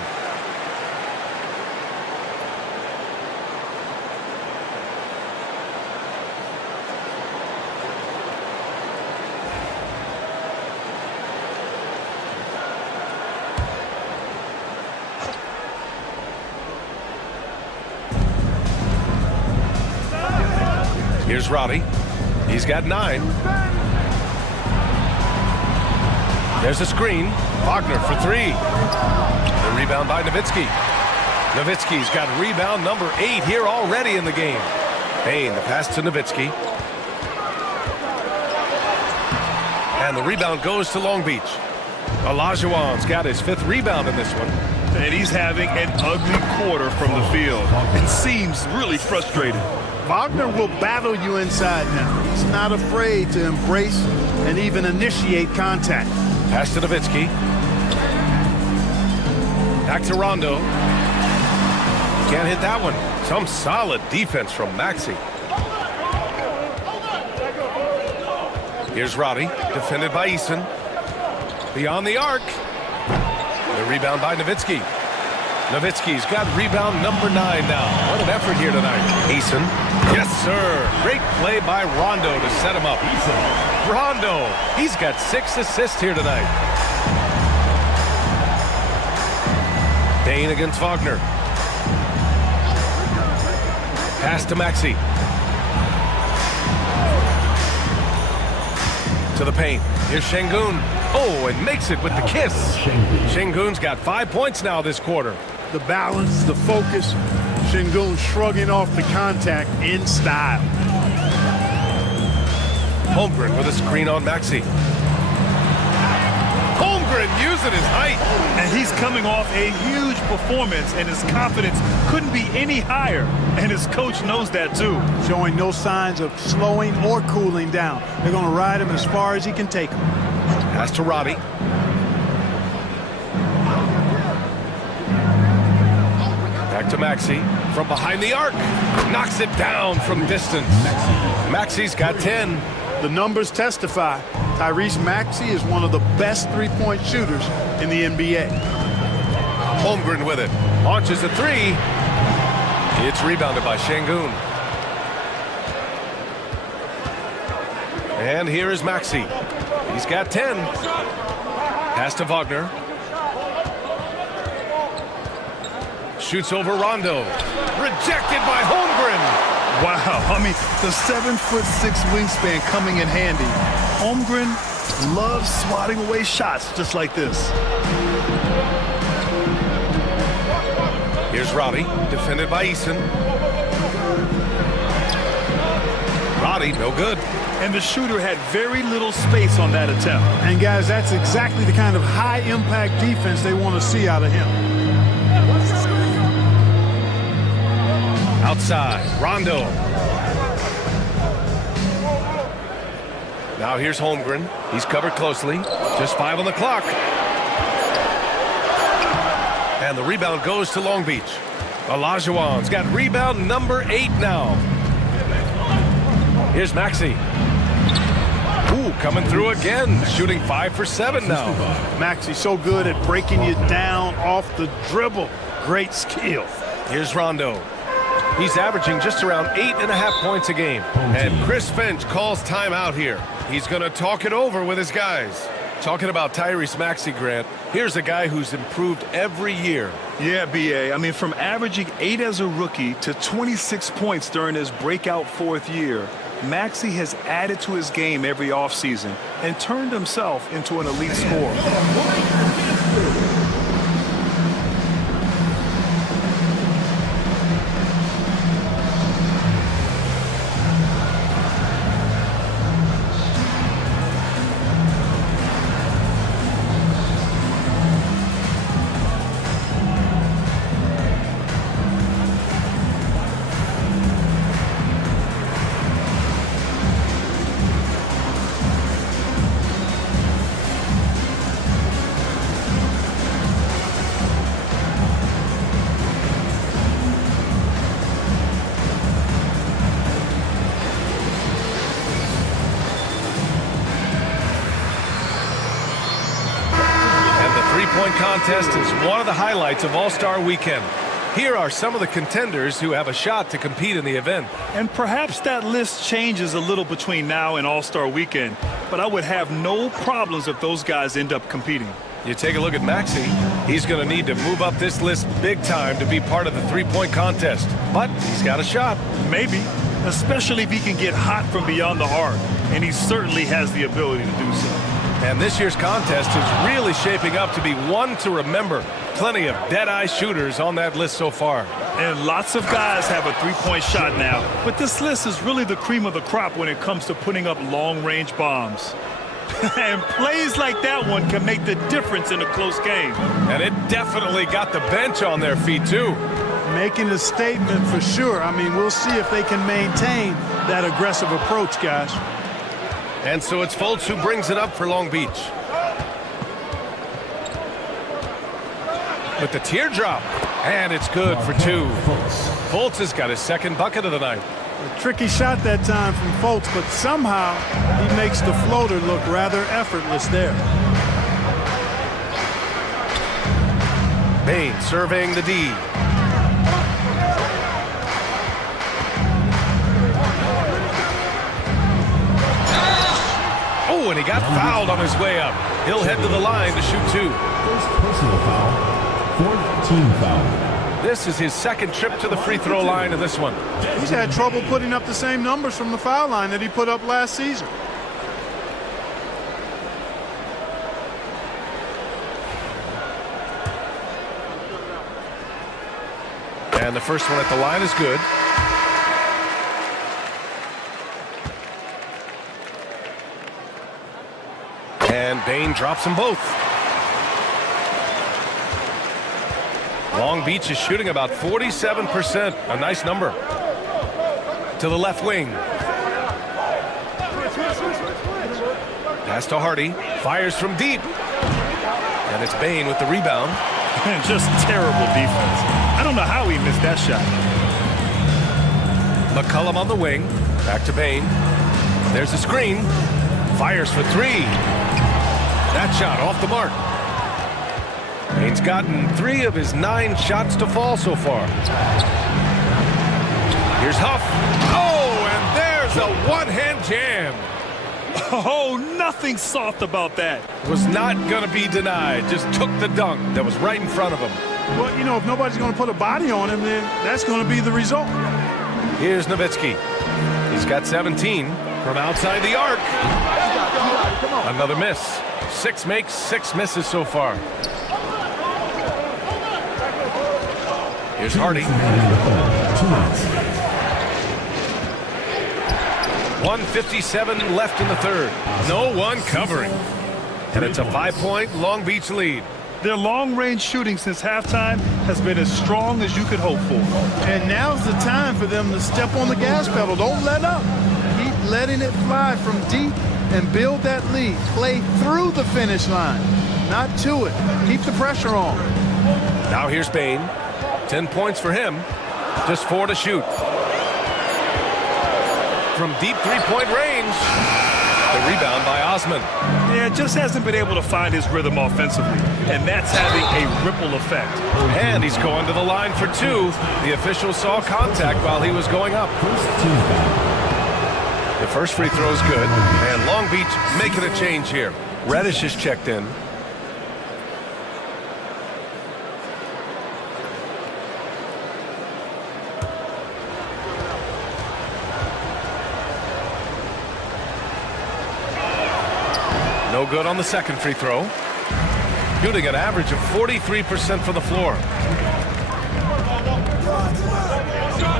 Here's Roddy. He's got 9. There's a screen. Wagner for 3. The rebound by Nowitzki. Nowitzki's got rebound number 8 here already in the game. Bain, the pass to Nowitzki. And the rebound goes to Long Beach. Olajuwon's got his 5th rebound in this one. And he's having an ugly quarter from the field and seems really frustrated. Wagner will battle you inside now. He's not afraid to embrace and even initiate contact. Pass to Nowitzki. Back to Rondo. Can't hit that one. Some solid defense from Maxey. Here's Roddy, defended by Eason. Beyond the arc. The rebound by Nowitzki. Nowitzki's got rebound number 9 now. What an effort here tonight. Eason. Yes, sir. Great play by Rondo to set him up. Rondo. He's got 6 assists here tonight. Bain against Wagner. Pass to Maxey. To the paint. Here's Şengün. Oh, and makes it with the kiss. Şengün's got 5 points now this quarter. The balance, the focus. Şengün shrugging off the contact in style. Holmgren with a screen on Maxey. Holmgren using his height. And he's coming off a huge performance, and his confidence couldn't be any higher. And his coach knows that too. Showing no signs of slowing or cooling down. They're going to ride him as far as he can take him. Pass to Roddy. Back to Maxey. From behind the arc. Knocks it down from distance. Maxey's got 10. The numbers testify. Tyrese Maxey is one of the best three-point shooters in the NBA. Holmgren with it. Launches a 3. It's rebounded by Şengün. And here is Maxey. He's got 10. Pass to Wagner. shoots over Rondo. Rejected by Holmgren. Wow, I mean, the 7'6" wingspan coming in handy. Holmgren loves swatting away shots just like this. Here's Roddy, defended by Eason. Roddy, no good. And the shooter had very little space on that attempt. And guys, that's exactly the kind of high-impact defense they want to see out of him. Outside, Rondo. Now here's Holmgren. He's covered closely. Just 5 on the clock. And the rebound goes to Long Beach. Olajuwon's got rebound number 8 now. Here's Maxey. Ooh, coming through again. Shooting 5 for 7 now. Maxey's so good at breaking you down off the dribble. Great skill. Here's Rondo. He's averaging just around 8.5 points a game. And Chris Finch calls timeout here. He's going to talk it over with his guys. Talking about Tyrese Maxey, Grant, here's a guy who's improved every year. Yeah, B.A. I mean, from averaging 8 as a rookie to 26 points during his breakout 4th year, Maxey has added to his game every offseason and turned himself into an elite scorer. Three-point contest is one of the highlights of All-Star Weekend. Here are some of the contenders who have a shot to compete in the event. And perhaps that list changes a little between now and All-Star Weekend, but I would have no problems if those guys end up competing. You take a look at Maxey. He's going to need to move up this list big time to be part of the three-point contest. But he's got a shot. Maybe, especially if he can get hot from beyond the arc, and he certainly has the ability to do so. And this year's contest is really shaping up to be one to remember. Plenty of dead-eye shooters on that list so far. And lots of guys have a three-point shot now. But this list is really the cream of the crop when it comes to putting up long-range bombs. And plays like that one can make the difference in a close game. And it definitely got the bench on their feet, too. Making a statement for sure. I mean, we'll see if they can maintain that aggressive approach, guys. And so it's Fultz who brings it up for Long Beach. With the teardrop. And it's good for two. Fultz has got his second bucket of the night. A tricky shot that time from Fultz, but somehow he makes the floater look rather effortless there. Bane surveying the D. Oh, and he got fouled on his way up. He'll head to the line to shoot two. First personal foul, fourth team foul. This is his second trip to the free throw line in this one. He's had trouble putting up the same numbers from the foul line that he put up last season. And the first one at the line is good. And Bane drops them both. Long Beach is shooting about 47%. A nice number. To the left wing. Pass to Hardy. Fires from deep. And it's Bane with the rebound. Just terrible defense. I don't know how he missed that shot. McCollum on the wing. Back to Bane. There's the screen. Fires for three. That shot off the mark. Bane's gotten 3 of his 9 shots to fall so far. Here's Huff. Oh, and there's a one-hand jam. Oh, nothing soft about that. Was not going to be denied. Just took the dunk that was right in front of him. Well, you know, if nobody's going to put a body on him, then that's going to be the result. Here's Nowitzki. He's got 17 from outside the arc. Another miss. 6 makes, 6 misses so far. Here's Hardy. 1:57 left in the third. No one covering. And it's a 5-point Long Beach lead. Their long-range shooting since halftime has been as strong as you could hope for. And now's the time for them to step on the gas pedal. Don't let up. Keep letting it fly from deep and build that lead. Play through the finish line, not to it. Keep the pressure on. Now here's Bain. 10 points for him. Just 4 to shoot. From deep three-point range. The rebound by Osman. Yeah, just hasn't been able to find his rhythm offensively, and that's having a ripple effect. And he's going to the line for 2. The official saw contact while he was going up. The first free throw is good, and Long Beach making a change here. Reddish is checked in. No good on the second free throw. Shooting an average of 43% from the floor.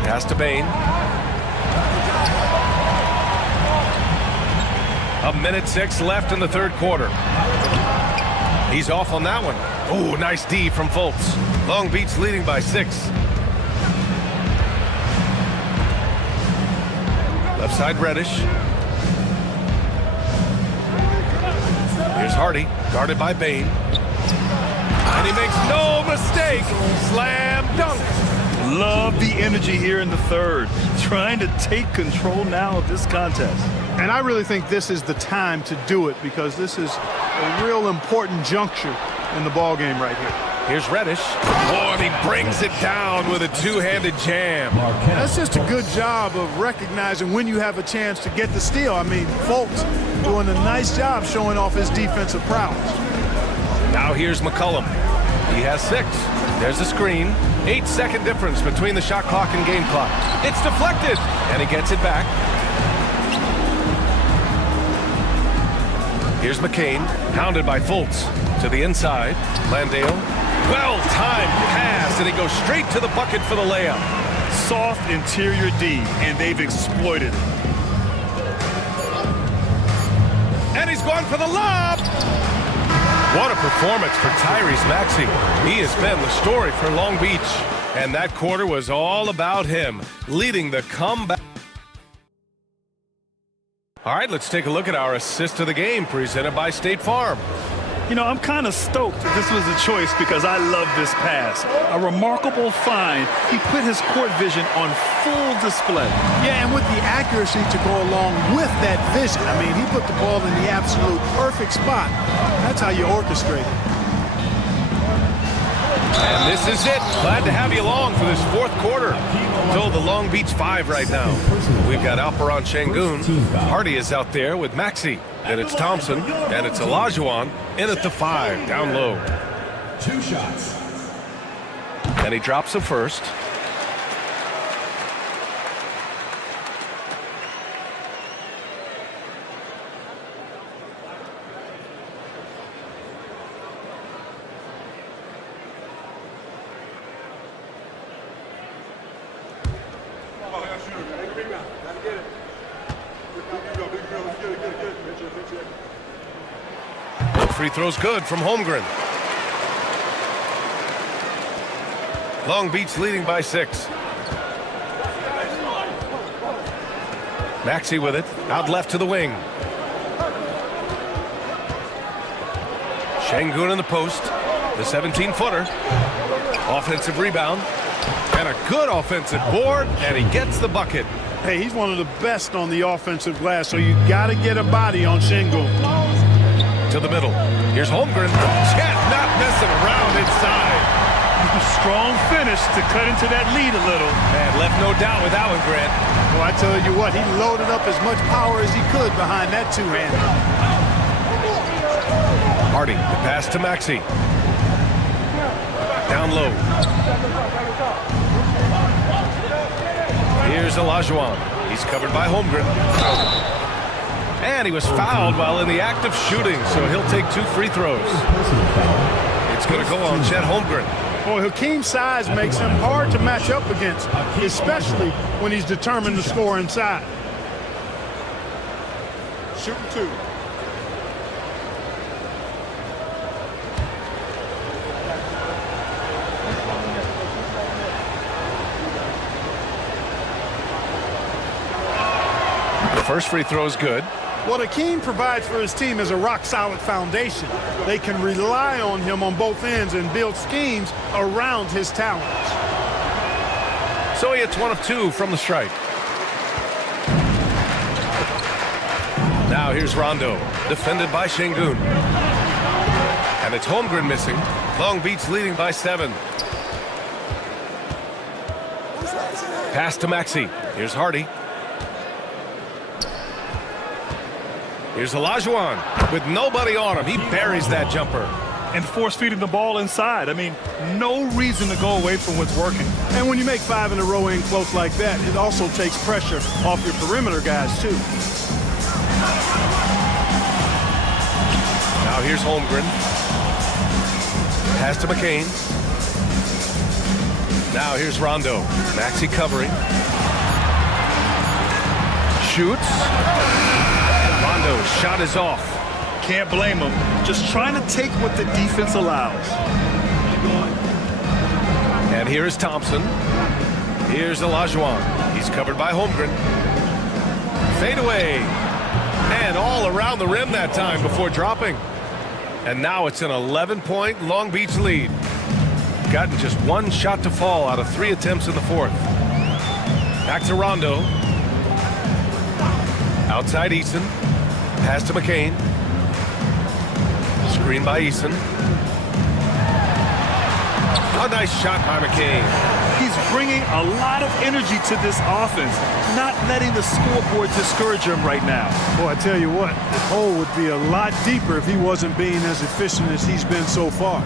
Pass to Bain. 1:06 left in the third quarter. He's off on that one. Oh, nice D from Fultz. Long Beach leading by 6. Left side Reddish. Here's Hardy, guarded by Bain. And he makes no mistake. Slam dunk. Love the energy here in the third. Trying to take control now of this contest. And I really think this is the time to do it because this is a real important juncture in the ball game right here. Here's Reddish. Oh, and he brings it down with a two-handed jam. That's just a good job of recognizing when you have a chance to get the steal. I mean, Fultz doing a nice job showing off his defensive prowess. Now here's McCollum. He has 6. There's a screen. 8-second difference between the shot clock and game clock. It's deflected, and he gets it back. Here's McCain, hounded by Fultz. To the inside, Landale. Well-timed pass, and he goes straight to the bucket for the layup. Soft interior D, and they've exploited it. And he's going for the lob. What a performance for Tyrese Maxey. He has been the story for Long Beach. And that quarter was all about him, leading the comeback. All right, let's take a look at our assist of the game presented by State Farm. You know, I'm kind of stoked that this was a choice because I love this pass. A remarkable find. He put his court vision on full display. Yeah, and with the accuracy to go along with that vision. I mean, he put the ball in the absolute perfect spot. That's how you orchestrate it. And this is it. Glad to have you along for this fourth quarter. Still the Long Beach 5 right now. We've got Alperon Şengün. Hardy is out there with Maxey. Then it's Thompson. And it's Olajuwon in at the 5, down low. 2 shots. And he drops the first. Free throw's good from Holmgren. Long Beach leading by 6. Maxey with it, out left to the wing. Şengün in the post, the 17-footer. Offensive rebound, and a good offensive board, and he gets the bucket. Hey, he's one of the best on the offensive glass, so you got to get a body on Şengün. To the middle. Here's Holmgren. Chet not messing around inside. Strong finish to cut into that lead a little. Man, left no doubt with that one, Grant. Well, I tell you what, he loaded up as much power as he could behind that two-hander. Hardy, the pass to Maxey. Down down low. Here's Olajuwon. He's covered by Holmgren. And he was fouled while in the act of shooting, so he'll take 2 free throws. It's going to go on Chet Holmgren. Boy, Hakeem's size makes him hard to match up against, especially when he's determined to score inside. Shooting 2. The first free throw is good. What Hakeem provides for his team is a rock-solid foundation. They can rely on him on both ends and build schemes around his talents. So he hits 1 of 2 from the stripe. Now here's Rondo, defended by Şengün. And it's Holmgren missing. Long Beach leading by 7. Pass to Maxey. Here's Hardy. Here's Olajuwon with nobody on him. He buries that jumper. And force-feeding the ball inside. I mean, no reason to go away from what's working. And when you make 5 in a row in close like that, it also takes pressure off your perimeter guys, too. Now here's Holmgren. Pass to McCain. Now here's Rondo. Maxey covering. Shoots. Rondo's shot is off. Can't blame him. Just trying to take what the defense allows. And here is Thompson. Here's Olajuwon. He's covered by Holmgren. Fade away. And all around the rim that time before dropping. And now it's an 11-point Long Beach lead. Gotten just 1 shot to fall out of 3 attempts in the 4th. Back to Rondo. Outside Eason. Pass to McCain. Screen by Eason. A nice shot by McCain. He's bringing a lot of energy to this offense, not letting the scoreboard discourage him right now. Boy, I tell you what, the hole would be a lot deeper if he wasn't being as efficient as he's been so far.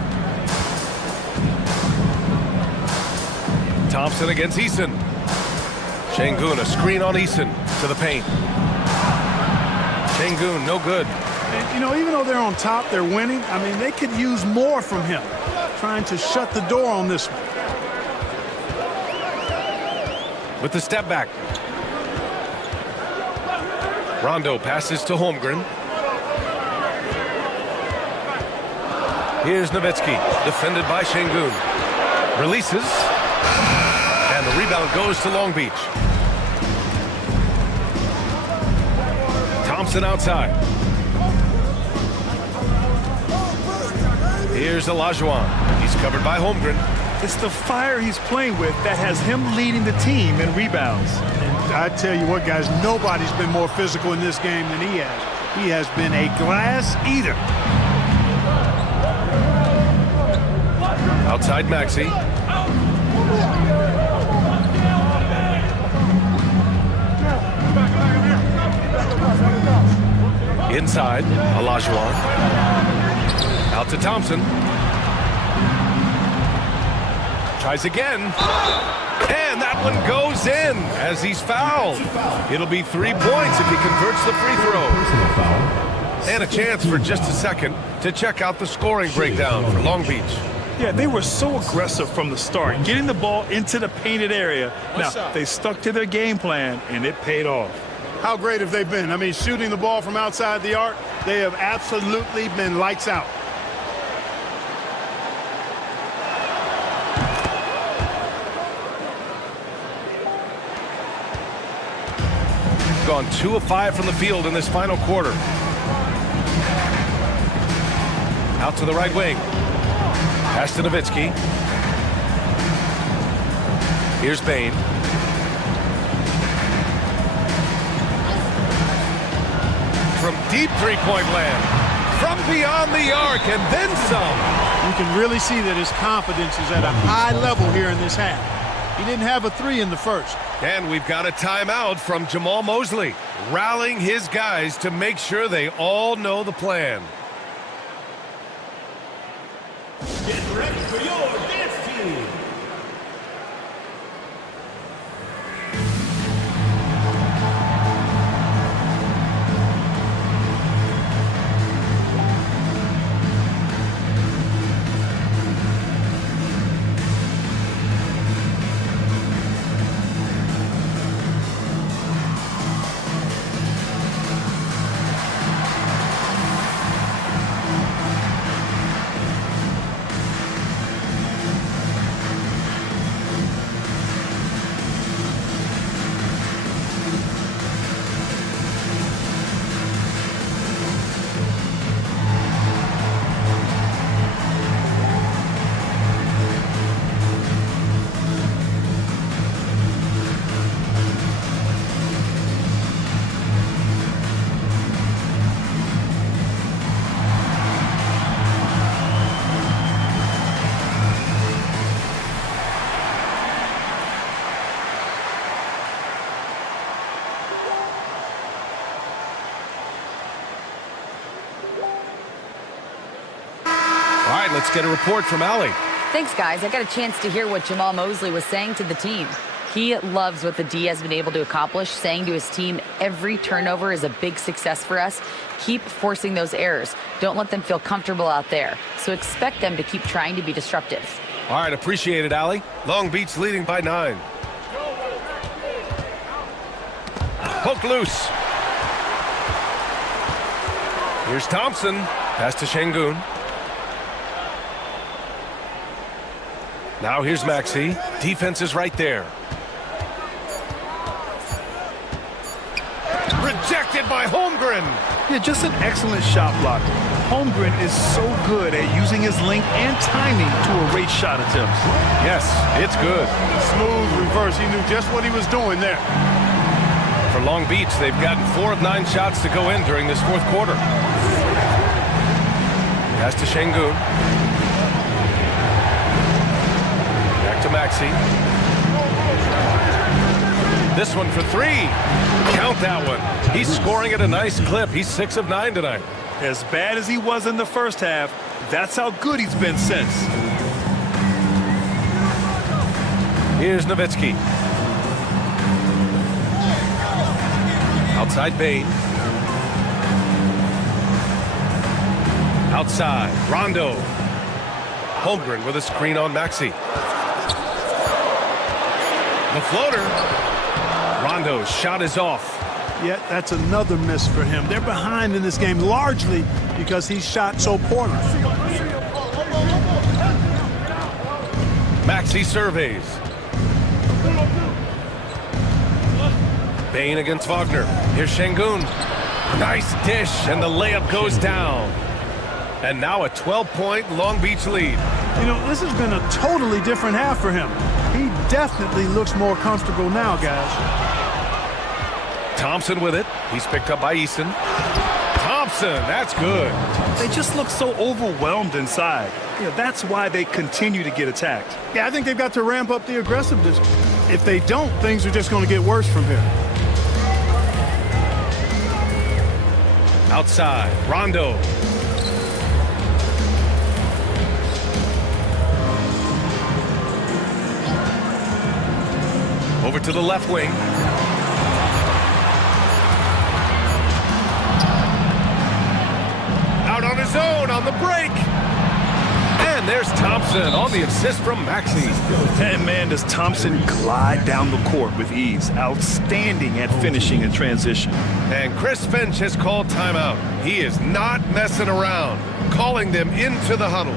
Thompson against Eason. Şengün, a screen on Eason to the paint. Şengün, no good. And, you know, even though they're on top, they're winning. I mean, they could use more from him, trying to shut the door on this one. With the step back. Rondo passes to Holmgren. Here's Nowitzki, defended by Şengün. Releases. And the rebound goes to Long Beach. Thompson outside. Here's Olajuwon. He's covered by Holmgren. It's the fire he's playing with that has him leading the team in rebounds. And I tell you what, guys, nobody's been more physical in this game than he has. He has been a glass eater. Outside Maxey. Inside, Olajuwon. Out to Thompson. Tries again. And that one goes in as he's fouled. It'll be 3 points if he converts the free throw. And a chance for just a second to check out the scoring breakdown for Long Beach. Yeah, they were so aggressive from the start, getting the ball into the painted area. Now, they stuck to their game plan, and it paid off. How great have they been? I mean, shooting the ball from outside the arc, they have absolutely been lights out. Gone 2 of 5 from the field in this final quarter. Out to the right wing. Pass to Nowitzki. Here's Bane. From deep three-point land. From beyond the arc and then some. You can really see that his confidence is at a high level here in this half. He didn't have a 3 in the first. And we've got a timeout from Jamal Mosley, rallying his guys to make sure they all know the plan. Get ready for your dance team. right, let's get a report from Allie. Thanks, guys. I got a chance to hear what Jamal Mosley was saying to the team. He loves what the D has been able to accomplish, saying to his team, every turnover is a big success for us. Keep forcing those errors. Don't let them feel comfortable out there. So expect them to keep trying to be disruptive. All right, appreciate it, Allie. Long Beach leading by 9. Poked loose. Here's Thompson. Pass to Şengün. Now here's Maxey. Defense is right there. Rejected by Holmgren. Yeah, just an excellent shot blocker. Holmgren is so good at using his length and timing to erase shot attempts. Yes, it's good. Smooth reverse. He knew just what he was doing there. For Long Beach, they've gotten 4 of 9 shots to go in during this fourth quarter. Pass to Şengün. Back to Maxey. This one for 3. Count that one. He's scoring at a nice clip. He's 6 of 9 tonight. As bad as he was in the first half, that's how good he's been since. Here's Nowitzki. Outside Bain. Outside, Rondo. Holmgren with a screen on Maxey. The floater. Rondo's shot is off. Yeah, that's another miss for him. They're behind in this game largely because he shot so poorly. Maxey surveys. Bain against Wagner. Here's Şengün. Nice dish, and the layup goes down. And now a 12-point Long Beach lead. You know, this has been a totally different half for him. He definitely looks more comfortable now, guys. Thompson with it. He's picked up by Eason. Thompson, that's good. They just look so overwhelmed inside. Yeah, that's why they continue to get attacked. Yeah, I think they've got to ramp up the aggressiveness. If they don't, things are just going to get worse from here. Outside, Rondo. Over to the left wing. Out on his own on the break. And there's Thompson on the assist from Maxey. And man, does Thompson glide down the court with ease. Outstanding at finishing in transition. And Chris Finch has called timeout. He is not messing around, calling them into the huddle.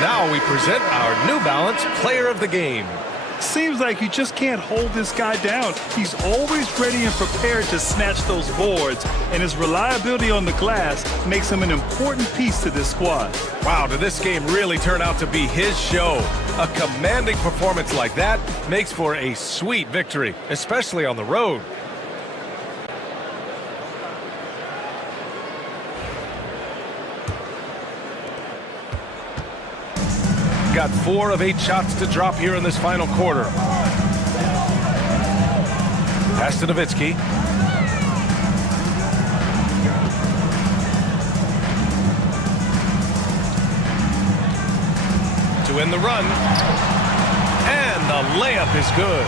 Now we present our New Balance Player of the Game. Seems like you just can't hold this guy down. He's always ready and prepared to snatch those boards, and his reliability on the glass makes him an important piece to this squad. Wow, did this game really turn out to be his show? A commanding performance like that makes for a sweet victory, especially on the road. Got 4 of 8 shots to drop here in this final quarter. Pass to Nowitzki. win the run. And the layup is good.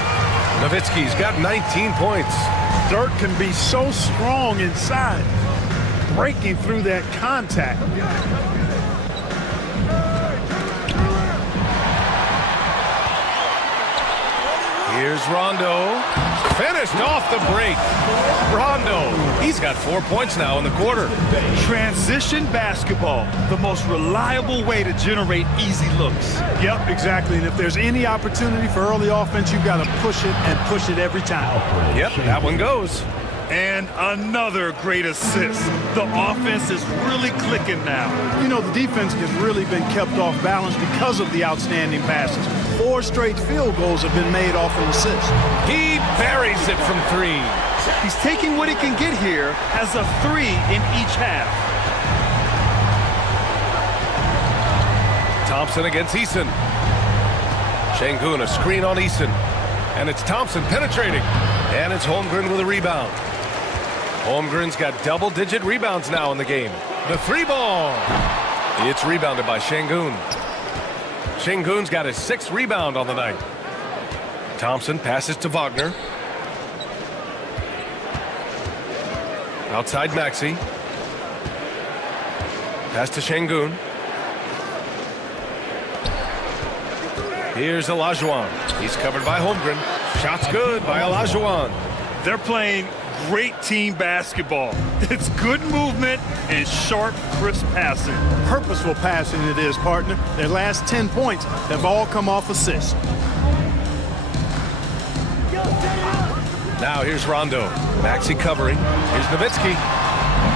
Nowitzki's got 19 points. Dirk can be so strong inside, breaking through that contact. Here's Rondo. Finished off the break. Rondo, he's got 4 points now in the quarter. Transition basketball, the most reliable way to generate easy looks. Yep, exactly. And if there's any opportunity for early offense, you've got to push it and push it every time. Yep, that one goes. And another great assist. The offense is really clicking now. You know, the defense has really been kept off balance because of the outstanding passes. 4 straight field goals have been made off an assist. He buries it from 3. He's taking what he can get here as a 3 in each half. Thompson against Eason. Şengün, a screen on Eason. And it's Thompson penetrating. And it's Holmgren with a rebound. Holmgren's got double-digit rebounds now in the game. The 3-ball. It's rebounded by Şengün. Şengün's got his 6th rebound on the night. Thompson passes to Wagner. Outside Maxey. Pass to Şengün. Here's Olajuwon. He's covered by Holmgren. Shot's good by Olajuwon. They're playing great team basketball. It's good movement and sharp, crisp passing. Purposeful passing it is, partner. Their last 10 points have all come off assists. Now here's Rondo. Maxey covering. Here's Nowitzki.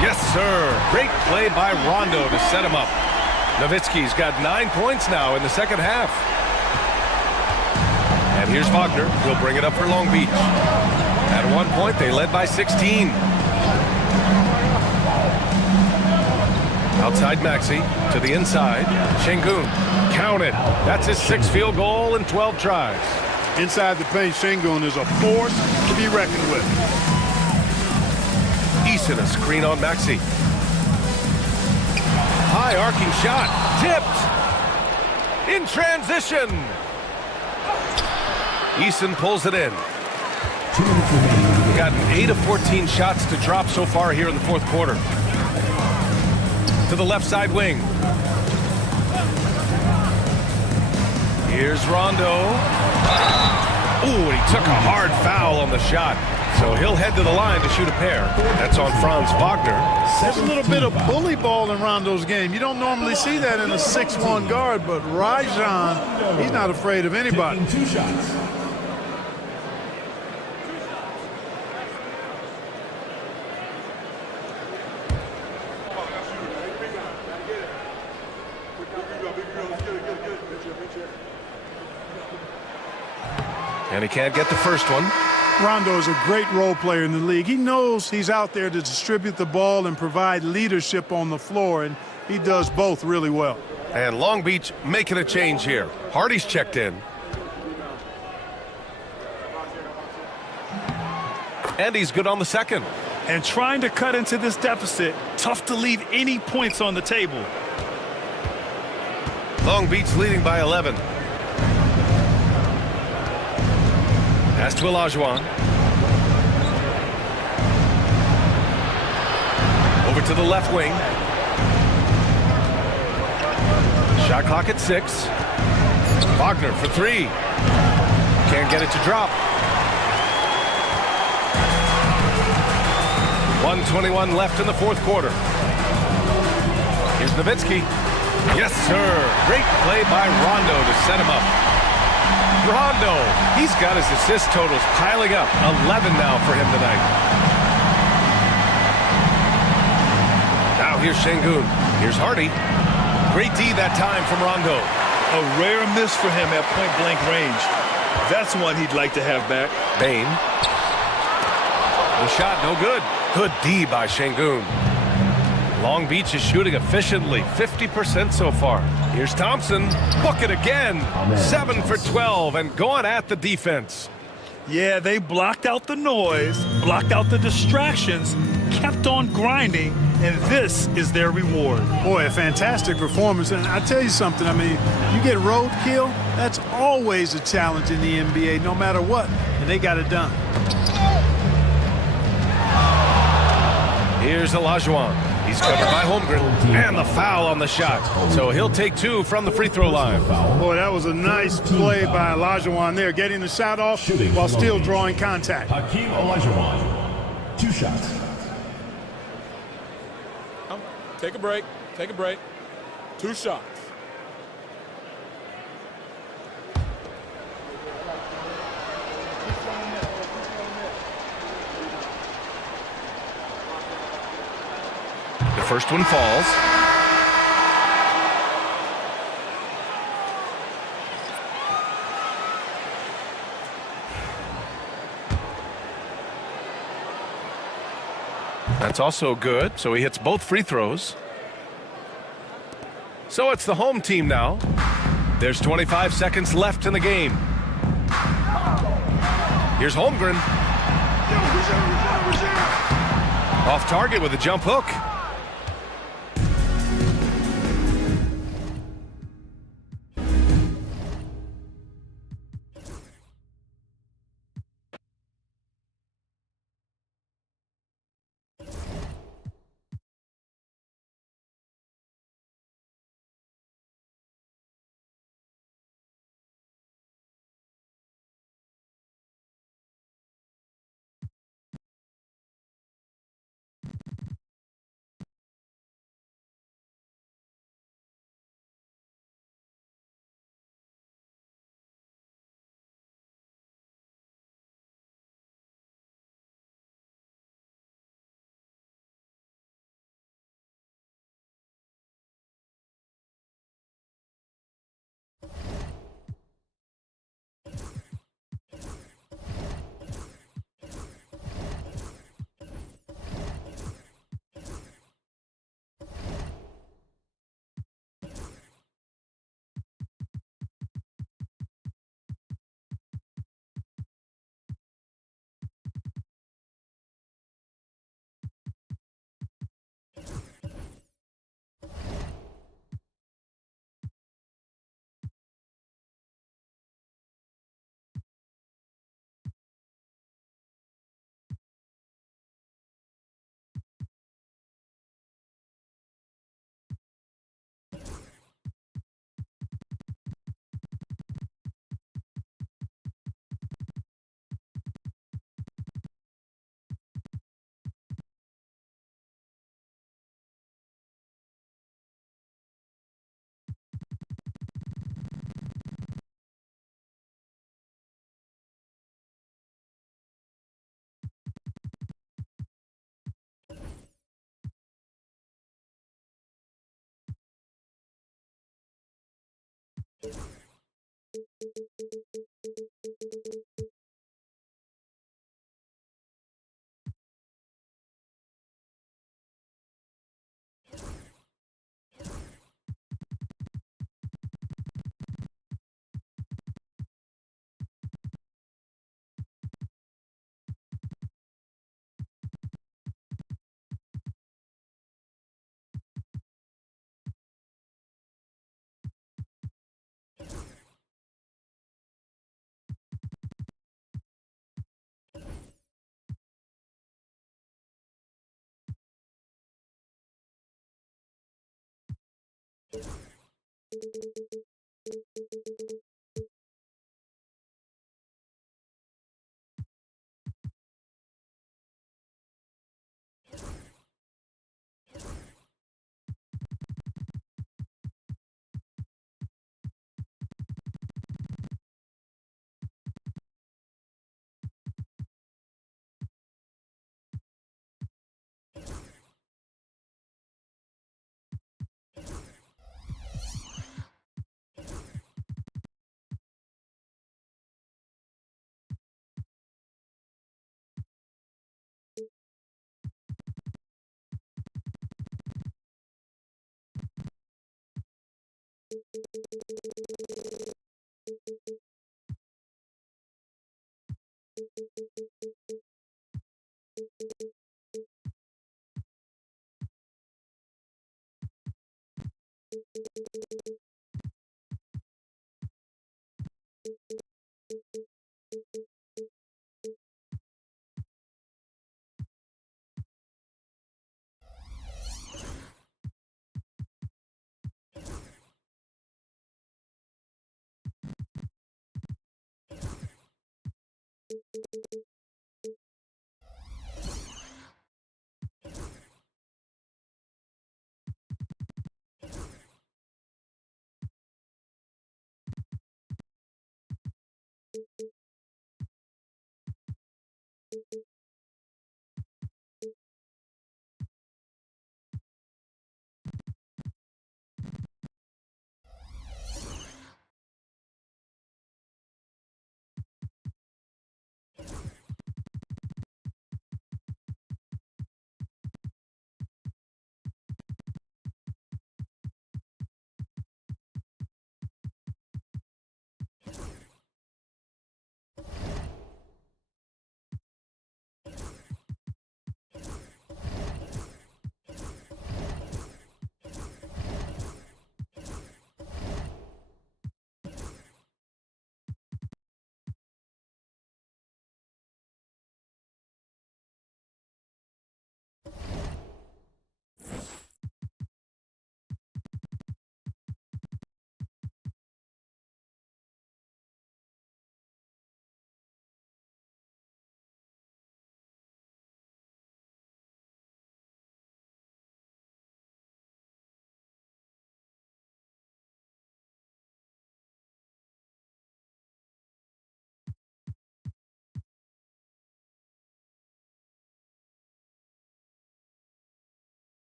Yes, sir. Great play by Rondo to set him up. Nowitzki's got 9 points now in the second half. And here's Wagner. He'll bring it up for Long Beach. At one point, they led by 16. Outside Maxey to the inside. Şengün. Count it. That's his 6th field goal in 12 tries. Inside the paint, Şengün is a force to be reckoned with. Eason, a screen on Maxey. High arcing shot. Tipped. In transition. Eason pulls it in. Gotten 8 of 14 shots to drop so far here in the 4th quarter. To the left side wing. Here's Rondo. Ooh, he took a hard foul on the shot. So he'll head to the line to shoot a pair. That's on Franz Wagner. There's a little bit of bully ball in Rondo's game. You don't normally see that in a 6'1 guard, but Rajon, he's not afraid of anybody. 2 shots. And he can't get the first one. Rondo is a great role player in the league. He knows he's out there to distribute the ball and provide leadership on the floor, and he does both really well. And Long Beach making a change here. Hardy's checked in. And he's good on the second. And trying to cut into this deficit, tough to leave any points on the table. Long Beach leading by 11. Pass to Olajuwon. Over to the left wing. Shot clock at 6. Wagner for 3. Can't get it to drop. 1:21 left in the 4th quarter. Here's Nowitzki. Yes, sir. Great play by Rondo to set him up. Rondo, he's got his assist totals piling up. 11 now for him tonight. Now here's Şengün. Here's Hardy. Great D that time from Rondo. A rare miss for him at point-blank range. That's one he'd like to have back. Bain. The shot, no good. Good D by Şengün. Long Beach is shooting efficiently, 50% so far. Here's Thompson. Book it again. 7 for 12 and going at the defense. Yeah, they blocked out the noise, blocked out the distractions, kept on grinding, and this is their reward. Boy, a fantastic performance. And I tell you something, I mean, you get roadkill, that's always a challenge in the NBA, no matter what, and they got it done. Here's Olajuwon. He's covered by Holmgren, and the foul on the shot. So he'll take 2 from the free throw line. Boy, that was a nice play by Olajuwon there, getting the shot off while still drawing contact. Hakeem Olajuwon, 2 shots. Take a break. Take a break. 2 shots. The first one falls. That's also good, so he hits both free throws. So it's the home team now. There's 25 seconds left in the game. Here's Holmgren. Off target with a jump hook.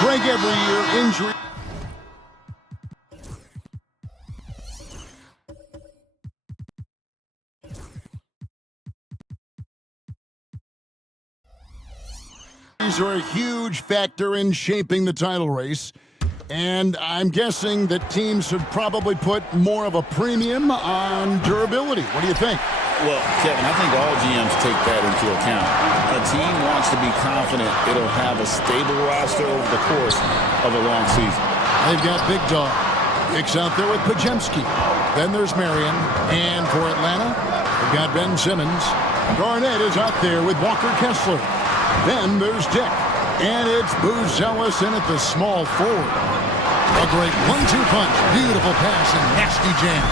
Greg, every year, injury. These are a huge factor in shaping the title race. And I'm guessing that teams should probably put more of a premium on durability. What do you think? Well, Kevin, I think all GMs take that into account. A team wants to be confident it'll have a stable roster over the course of a long season. They've got Big Dog. Hicks out there with Pajemski. Then there's Marion. And for Atlanta, they've got Ben Simmons. Garnett is out there with Walker Kessler. Then there's Dick. And it's Buzelis in at the small forward. A great 1-2 punch. Beautiful pass and nasty jam.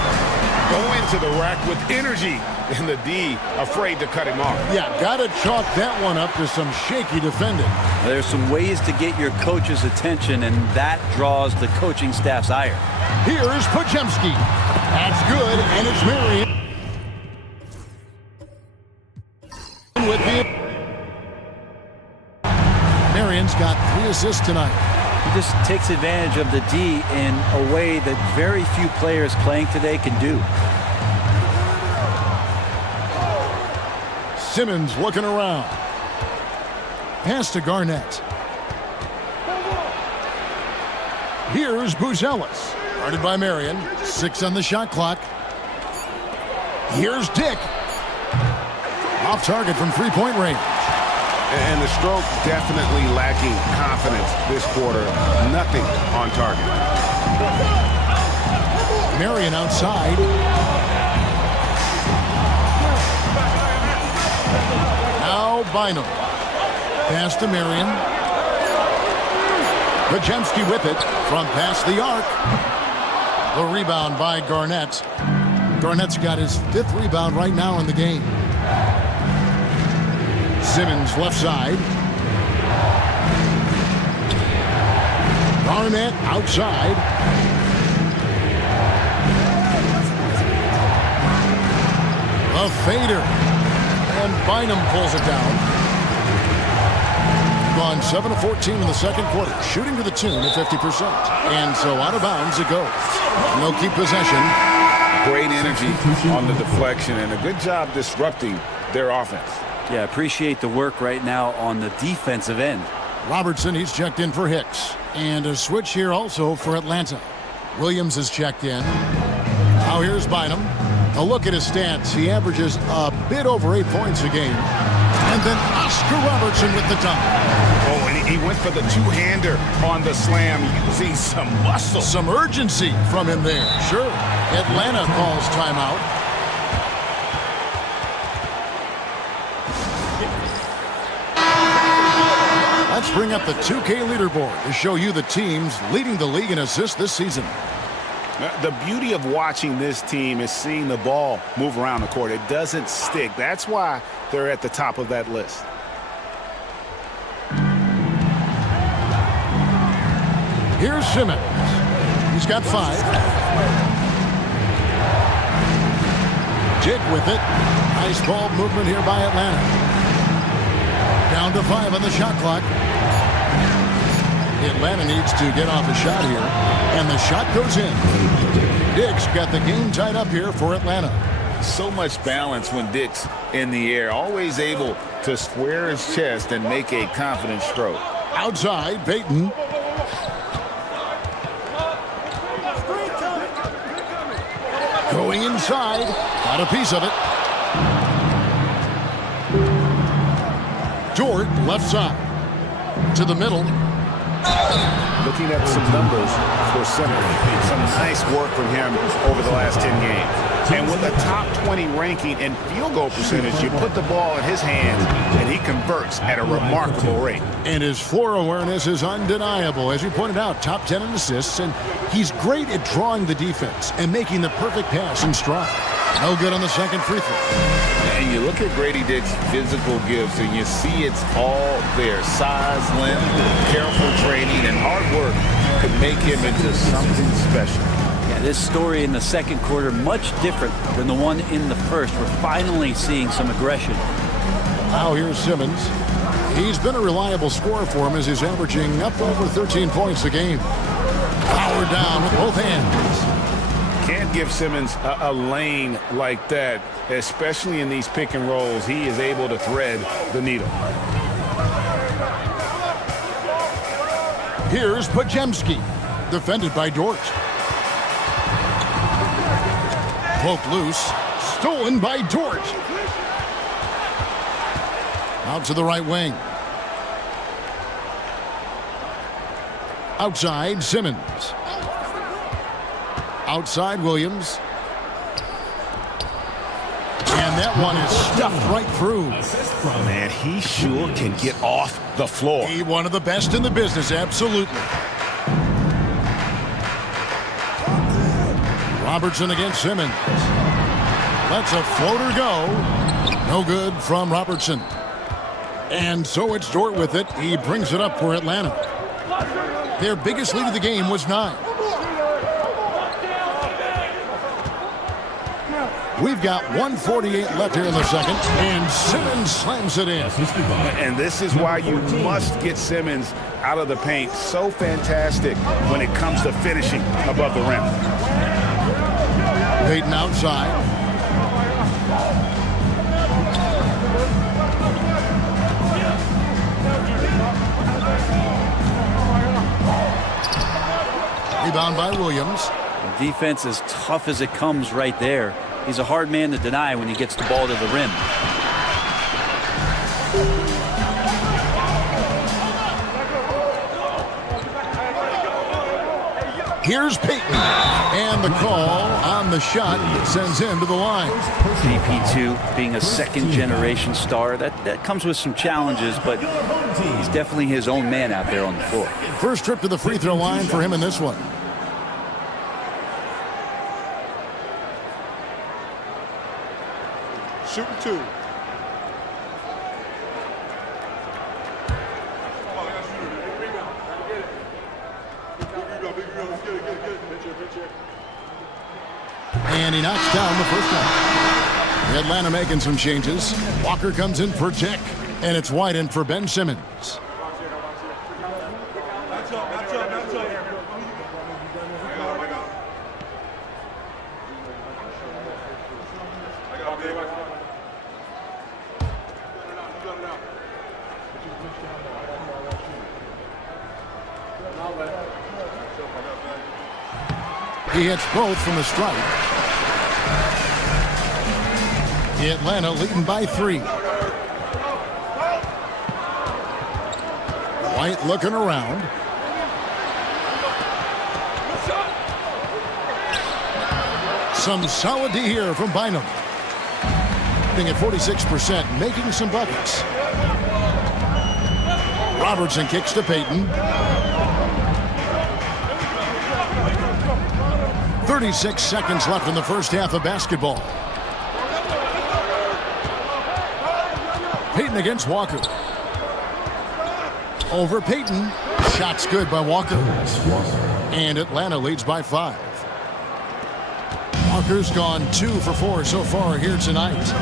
Go into the rack with energy. And the D afraid to cut him off. Yeah, got to chalk that one up to some shaky defending. There's some ways to get your coach's attention, and that draws the coaching staff's ire. Here's Pajemski. That's good, and it's Marion. With the Marion's got 3 assists tonight. He just takes advantage of the D in a way that very few players playing today can do. Simmons looking around. Pass to Garnett. Here's Buzelis. Guarded by Marion. 6 on the shot clock. Here's Dick. Off target from three-point range. And the stroke definitely lacking confidence this quarter. Nothing on target. Marion outside. Now Bynum. Pass to Marion. Pajemski with it from past the arc. The rebound by Garnett. Garnett's got his 5th rebound right now in the game. Simmons left side. Garnett outside. A fader. And Bynum pulls it down. Gone 7 of 14 in the second quarter. Shooting to the tune of 50%. And so out of bounds it goes. They'll keep possession. Great energy on the deflection and a good job disrupting their offense. Yeah, appreciate the work right now on the defensive end. Robertson, he's checked in for Hicks. And a switch here also for Atlanta. Williams is checked in. Now here's Bynum. A look at his stats. He averages a bit over 8 points a game. And then Oscar Robertson with the dunk. Oh, and he went for the two-hander on the slam, using some muscle. Some urgency from him there. Sure. Atlanta calls timeout. Let's bring up the 2K leaderboard to show you the teams leading the league in assists this season. The beauty of watching this team is seeing the ball move around the court. It doesn't stick. That's why they're at the top of that list. Here's Simmons. He's got 5. Jig with it. Nice ball movement here by Atlanta. Down to 5 on the shot clock. Atlanta needs to get off a shot here. And the shot goes in. Dick's got the game tied up here for Atlanta. So much balance when Dick's in the air. Always able to square his chest and make a confident stroke. Outside, Payton. Going inside. Got a piece of it. Dort, left side. To the middle. Looking at some numbers for Simmons. Some nice work from him over the last 10 games. And with a top 20 ranking in field goal percentage, you put the ball in his hands, and he converts at a remarkable rate. And his floor awareness is undeniable. As you pointed out, top 10 in assists, and he's great at drawing the defense and making the perfect pass in stride. No good on the second free throw. And you look at Grady Dick's physical gifts, and you see it's all there. Size, length, careful training, and hard work could make him into something special. Yeah, this story in the second quarter, much different than the one in the first. We're finally seeing some aggression. Now here's Simmons. He's been a reliable scorer for him as he's averaging up over 13 points a game. Powered down with both hands. Can't give Simmons a lane like that, especially in these pick and rolls. He is able to thread the needle. Here's Pajemski, defended by Dort. Poked loose, stolen by Dort. Out to the right wing. Outside, Simmons. Outside, Williams. And that one is stuffed right through. Man, he sure can get off the floor. He one of the best in the business, absolutely. Robertson against Simmons. Lets a floater go. No good from Robertson. And so it's Dort with it. He brings it up for Atlanta. Their biggest lead of the game was 9. We've got 1:48 left here in the second, and Simmons slams it in. And this is why you must get Simmons out of the paint. So fantastic when it comes to finishing above the rim. Payton outside. Rebound by Williams. The defense is tough as it comes right there. He's a hard man to deny when he gets the ball to the rim. Here's Payton. And the call on the shot sends him to the line. AP2 being a second-generation star, that comes with some challenges, but he's definitely his own man out there on the floor. First trip to the free throw line for him in this one. Shooting 2. And he knocks down the first one. Atlanta making some changes. Walker comes in for Tech, and it's wide in for Ben Simmons. He hits both from the stripe. Atlanta leading by 3. White looking around. Some solid D here from Bynum. Being at 46%, making some buckets. Robertson kicks to Payton. 36 seconds left in the first half of basketball. Payton against Walker. Over Payton. Shots good by Walker. And Atlanta leads by 5. Walker's gone 2 for 4 so far here tonight.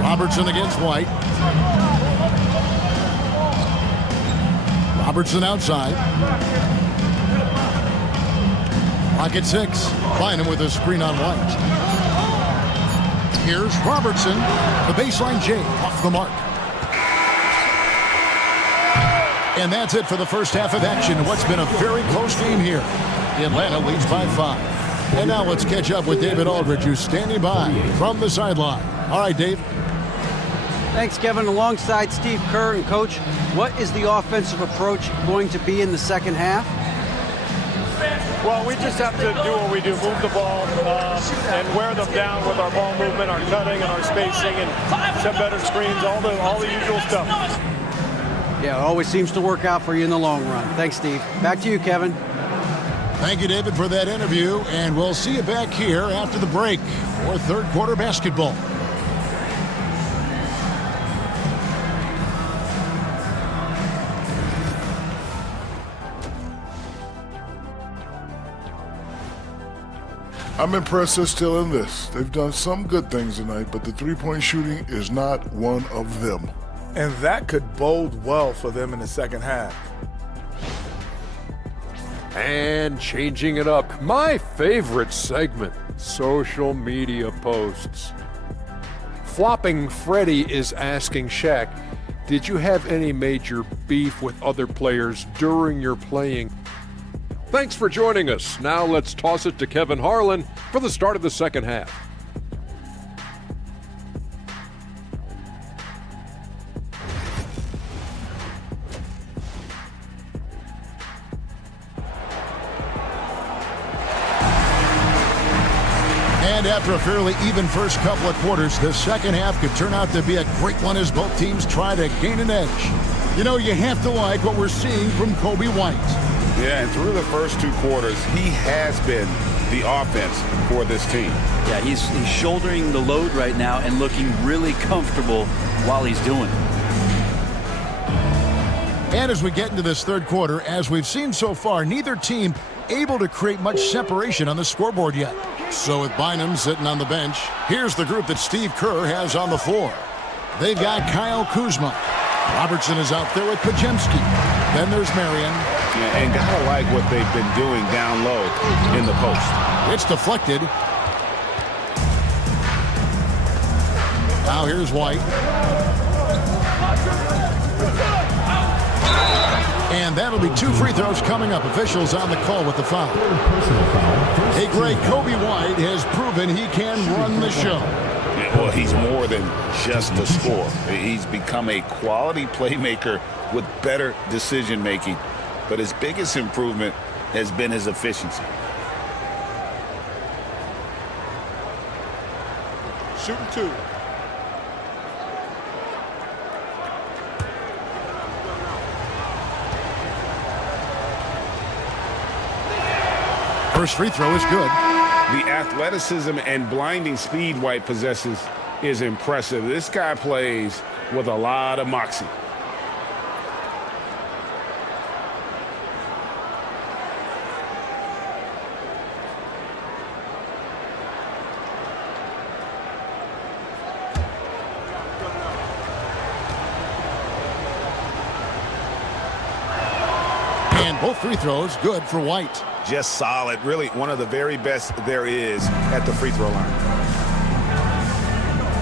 Robertson against White. Robertson outside. Clock at 6. Bynum with a screen on White. Here's Robertson. The baseline J off the mark. And that's it for the first half of action. What's been a very close game here. Atlanta leads by 5. And now let's catch up with David Aldridge, who's standing by from the sideline. All right, Dave. Thanks, Kevin. Alongside Steve Kerr and Coach, what is the offensive approach going to be in the second half? Well, we just have to do what we do, move the ball and wear them down with our ball movement, our cutting, and our spacing, and set better screens, all the usual stuff. Yeah, it always seems to work out for you in the long run. Thanks, Steve. Back to you, Kevin. Thank you, David, for that interview, and we'll see you back here after the break for third quarter basketball. I'm impressed they're still in this. They've done some good things tonight, but the three-point shooting is not one of them. And that could bode well for them in the second half. And changing it up, my favorite segment, social media posts. Flopping Freddy is asking Shaq, did you have any major beef with other players during your playing? Thanks for joining us. Now let's toss it to Kevin Harlan for the start of the second half. And after a fairly even first couple of quarters, the second half could turn out to be a great one as both teams try to gain an edge. You know, you have to like what we're seeing from Kobe White. Yeah, and through the first 2 quarters, he has been the offense for this team. Yeah, he's shouldering the load right now and looking really comfortable while he's doing it. And as we get into this third quarter, as we've seen so far, neither team able to create much separation on the scoreboard yet. So with Bynum sitting on the bench, here's the group that Steve Kerr has on the floor. They've got Kyle Kuzma. Robertson is out there with Pajemski. Then there's Marion. Yeah, and gotta like what they've been doing down low in the post. It's deflected. Now here's White. And that'll be 2 free throws coming up. Officials on the call with the foul. Hey, Greg, Kobe White has proven he can run the show. Well, he's more than just a scorer. He's become a quality playmaker with better decision-making. But his biggest improvement has been his efficiency. Shooting 2. First free throw is good. The athleticism and blinding speed White possesses is impressive. This guy plays with a lot of moxie. And both free throws good for White. Just solid. Really one of the very best there is at the free throw line.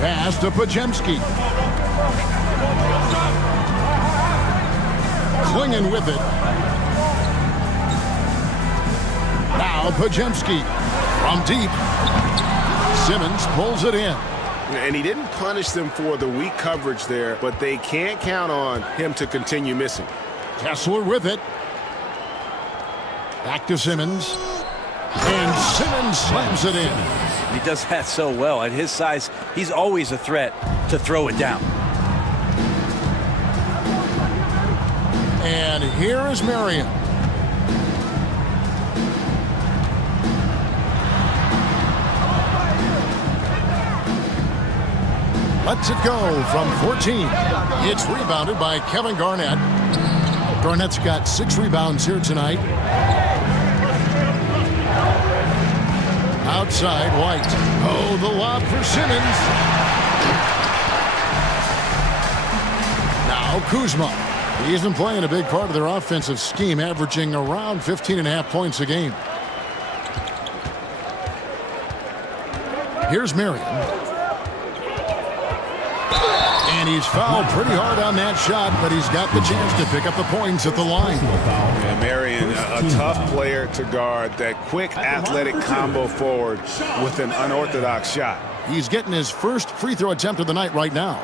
Pass to Pajemski. clinging with it. Now Pajemski from deep. Simmons pulls it in. And he didn't punish them for the weak coverage there, but they can't count on him to continue missing. Kessler with it. Back to Simmons. And Simmons slams it in. He does that so well. At his size, he's always a threat to throw it down. And here is Marion. Lets it go from 14. It's rebounded by Kevin Garnett. Garnett's got 6 rebounds here tonight. Outside, White. Oh, the lob for Simmons. Now Kuzma. He's been playing a big part of their offensive scheme, averaging around 15.5 points a game. Here's Marion. And he's fouled pretty hard on that shot, but he's got the chance to pick up the points at the line. Yeah, Marion, a tough player to guard. That quick athletic combo forward with an unorthodox shot. He's getting his first free throw attempt of the night right now.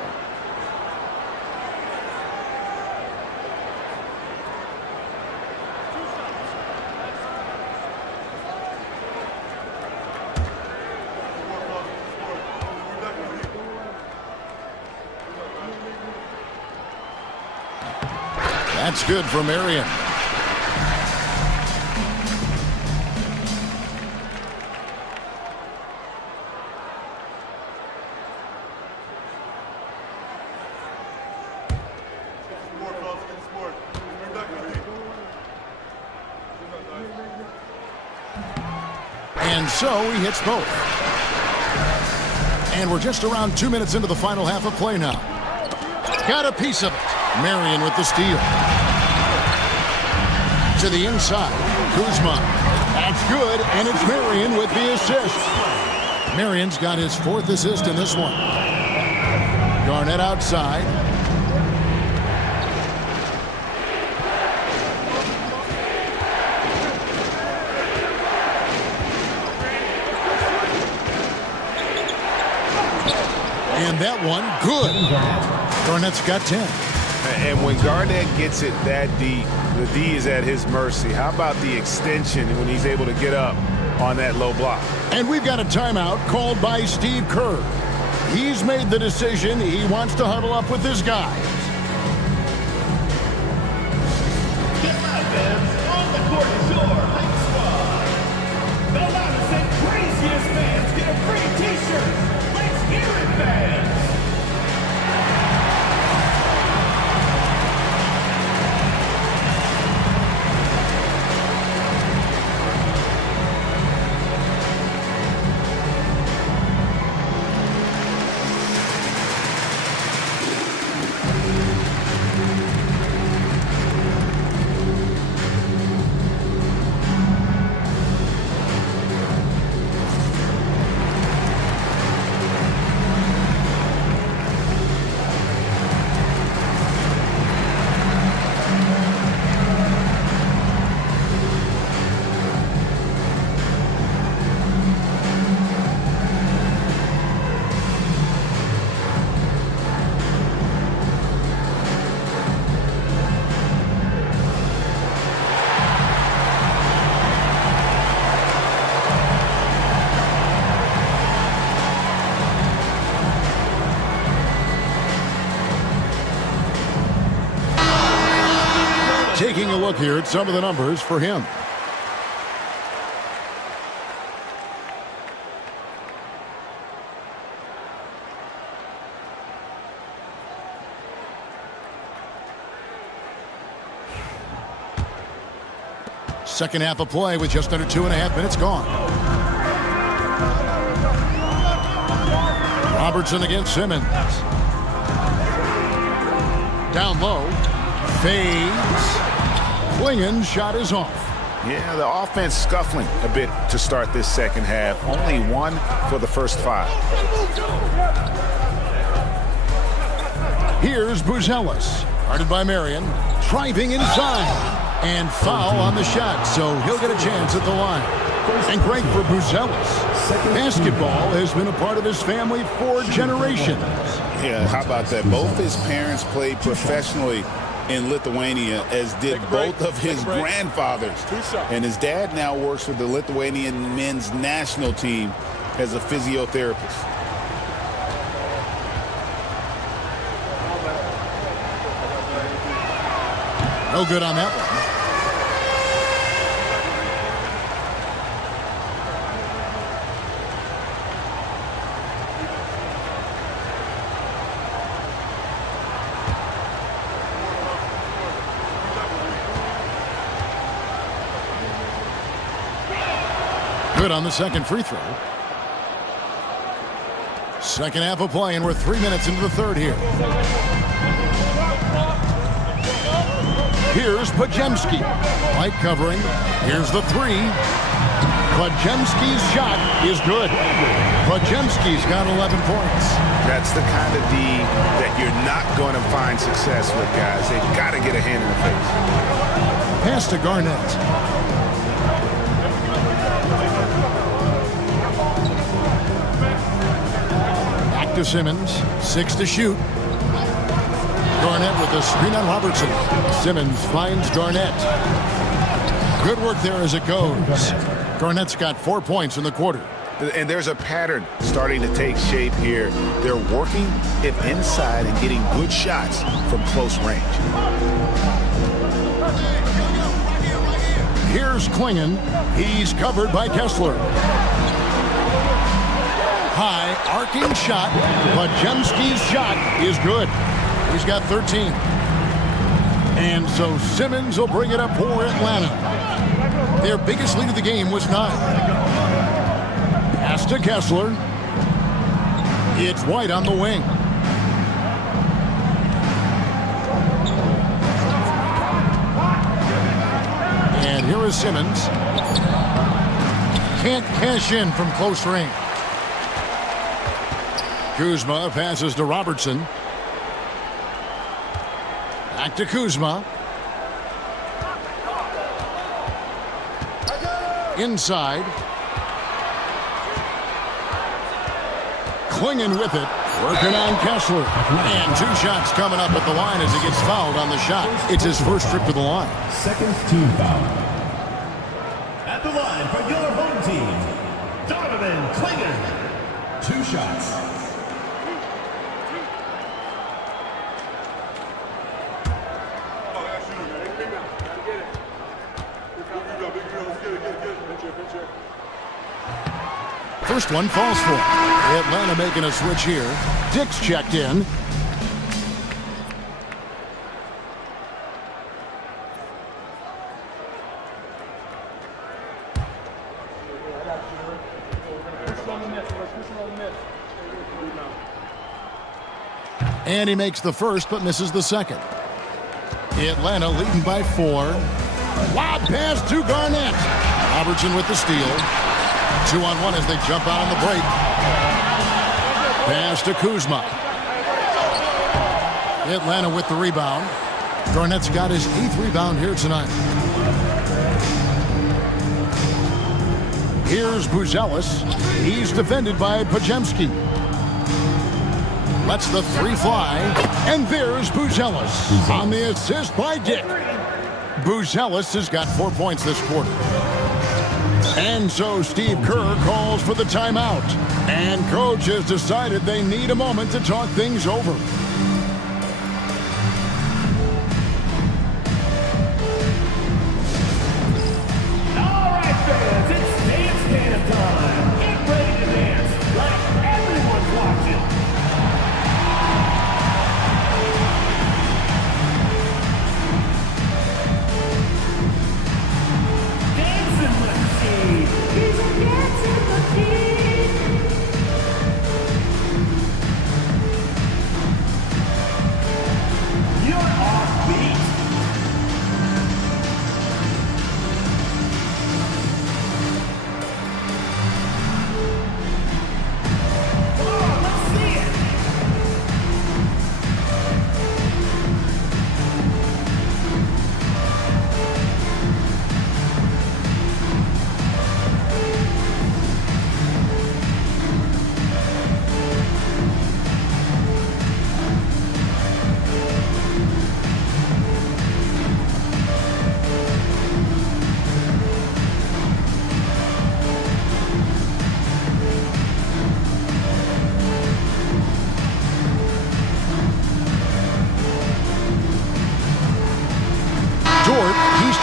That's good for Marion. And so he hits both. And we're just around 2 minutes into the final half of play now. Got a piece of it. Marion with the steal. To the inside. Kuzma. That's good, and it's Marion with the assist. Marion's got his 4th assist in this one. Garnett outside. And that one, good. Garnett's got 10. And when Garnett gets it that deep, the D is at his mercy. How about the extension when he's able to get up on that low block? And we've got a timeout called by Steve Kerr. He's made the decision. He wants to huddle up with his guys. Get loud, fans. On the court is your hype squad. The loudest and craziest fans get a free t-shirt. Let's hear it, fans. Taking a look here at some of the numbers for him. Second half of play with just under 2.5 minutes gone. Robertson against Simmons. Down low. Fades. Klingen's shot is off. Yeah, the offense scuffling a bit to start this second half. Only 1 for the first 5. Here's Buzelis. Guarded by Marion. Driving inside. And foul on the shot, so he'll get a chance at the line. And great for Buzelis. Basketball has been a part of his family for generations. Yeah, how about that? Both his parents played professionally in Lithuania, as did both of his grandfathers. And his dad now works for the Lithuanian men's national team as a physiotherapist. No good on that one. Good on the second free throw. Second half of play, and we're 3 minutes into the third here. Here's Pajemski. Light covering. Here's the three. Pajemski's shot is good. Pajemski's got 11 points. That's the kind of D that you're not going to find success with, guys. They've got to get a hand in the face. Pass to Garnett. Back to Simmons. 6 to shoot. Garnett with the screen on Robertson. Simmons finds Garnett. Good work there as it goes. Garnett's got 4 points in the quarter. And there's a pattern starting to take shape here. They're working it inside and getting good shots from close range. Here's Klingon. He's covered by Kessler. High arcing shot. Pajemski's shot is good. He's got 13. And so Simmons will bring it up for Atlanta. Their biggest lead of the game was 9. Pass to Kessler. It's White on the wing. And here is Simmons. Can't cash in from close range. Kuzma passes to Robertson. Back to Kuzma. Inside. Klingon with it. Working on Kessler. And 2 shots coming up at the line as he gets fouled on the shot. It's his first trip to the line. Second team foul. At the line for your home team, Donovan Klingon. 2 shots. First one falls for him. Atlanta making a switch here. Dick's checked in. And he makes the first but misses the second. Atlanta leading by 4. Lob pass to Garnett. Robertson with the steal. 2-on-1 as they jump out on the break. Pass to Kuzma. Atlanta with the rebound. Garnett's got his 8th rebound here tonight. Here's Buzelis. He's defended by Pajemski. Lets the 3 fly. And there's Buzelis on the assist by Dick. Buzelis has got 4 points this quarter. And so Steve Kerr calls for the timeout. And coach has decided they need a moment to talk things over. All right, fans, it's dance can time. Get ready to dance like everyone's watching. Dancing machine. He's a dancing machine.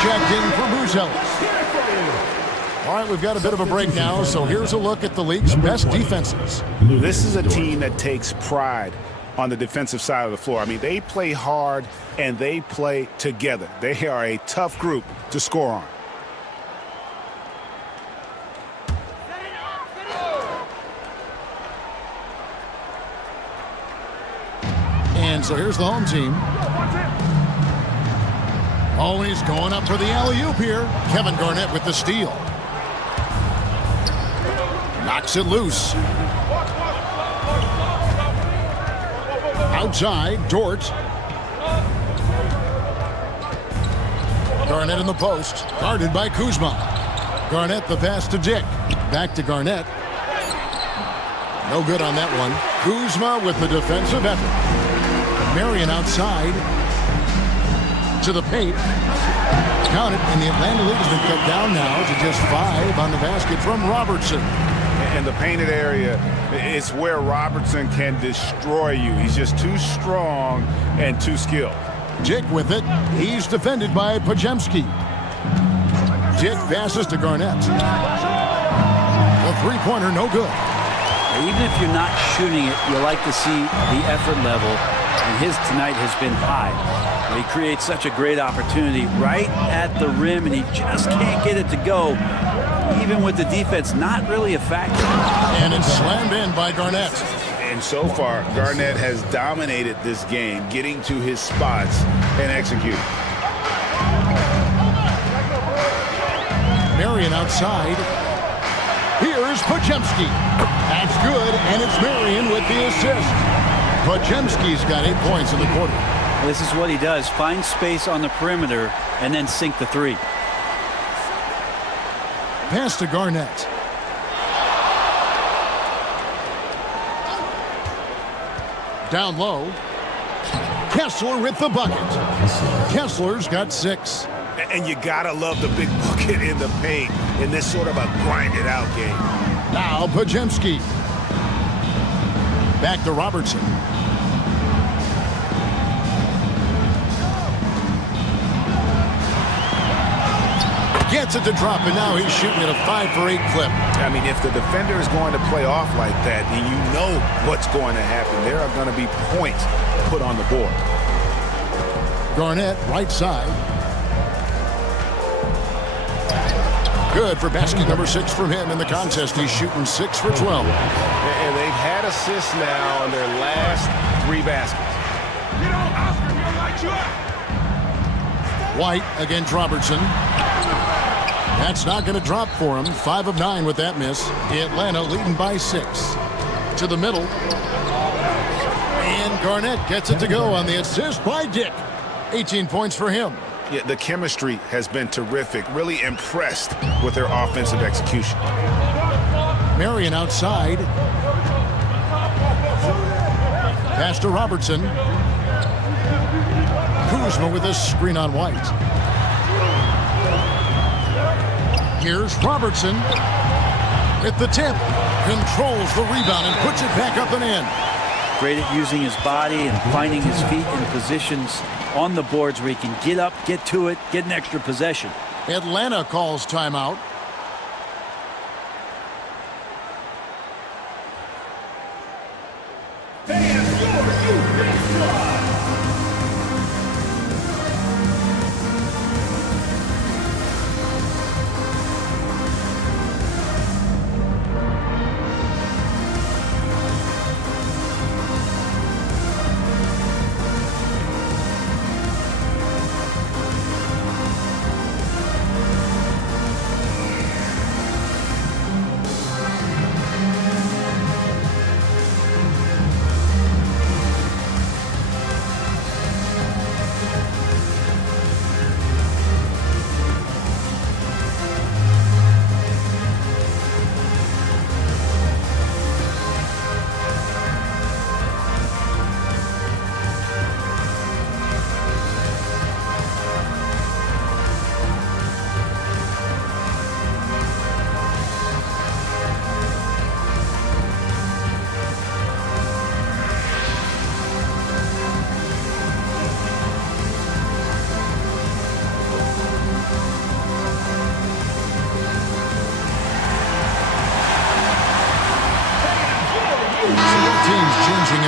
checked in for Buzelis. All right, we've got a bit of a break now, so here's a look at the league's best defenses. This is a team that takes pride on the defensive side of the floor. I mean, they play hard and they play together. They are a tough group to score on. And so here's the home team. Always going up for the alley-oop here. Kevin Garnett with the steal. Knocks it loose. Outside, Dort. Garnett in the post. Guarded by Kuzma. Garnett the pass to Dick. Back to Garnett. No good on that one. Kuzma with the defensive effort. Marion outside. To the paint. Count it, and the Atlanta lead has been cut down now to just 5 on the basket from Robertson. And the painted area is where Robertson can destroy you. He's just too strong and too skilled. Dick with it. He's defended by Pajemski. Dick passes to Garnett. The three-pointer, no good. Even if you're not shooting it, you like to see the effort level, and his tonight has been high. He creates such a great opportunity right at the rim, and he just can't get it to go, even with the defense not really a factor. And it's slammed in by Garnett. And so far, Garnett has dominated this game, getting to his spots and executing. Marion outside. Here's Pajemski. That's good, and it's Marion with the assist. Pajemski's got 8 points in the quarter. This is what he does. Find space on the perimeter and then sink the three. Pass to Garnett. Down low. Kessler with the bucket. Kessler's got 6. And you gotta love the big bucket in the paint in this sort of a grinded out game. Now Pajemski. Back to Robertson. Gets it to drop, and now he's shooting at a 5-for-8 clip. I mean, if the defender is going to play off like that, then you know what's going to happen. There are going to be points put on the board. Garnett, right side. Good for basket number 6 from him in the contest. He's shooting 6 for 12. And they've had assists now on their last 3 baskets. White against Robertson. That's not going to drop for him. 5 of 9 with that miss. Atlanta leading by 6. To the middle. And Garnett gets it to go on the assist by Dick. 18 points for him. Yeah, the chemistry has been terrific. Really impressed with their offensive execution. Marion outside. Pass to Robertson. Kuzma with a screen on White. Here's Robertson at the tip. Controls the rebound and puts it back up and in. Great at using his body and finding his feet in positions on the boards where he can get up, get to it, get an extra possession. Atlanta calls timeout.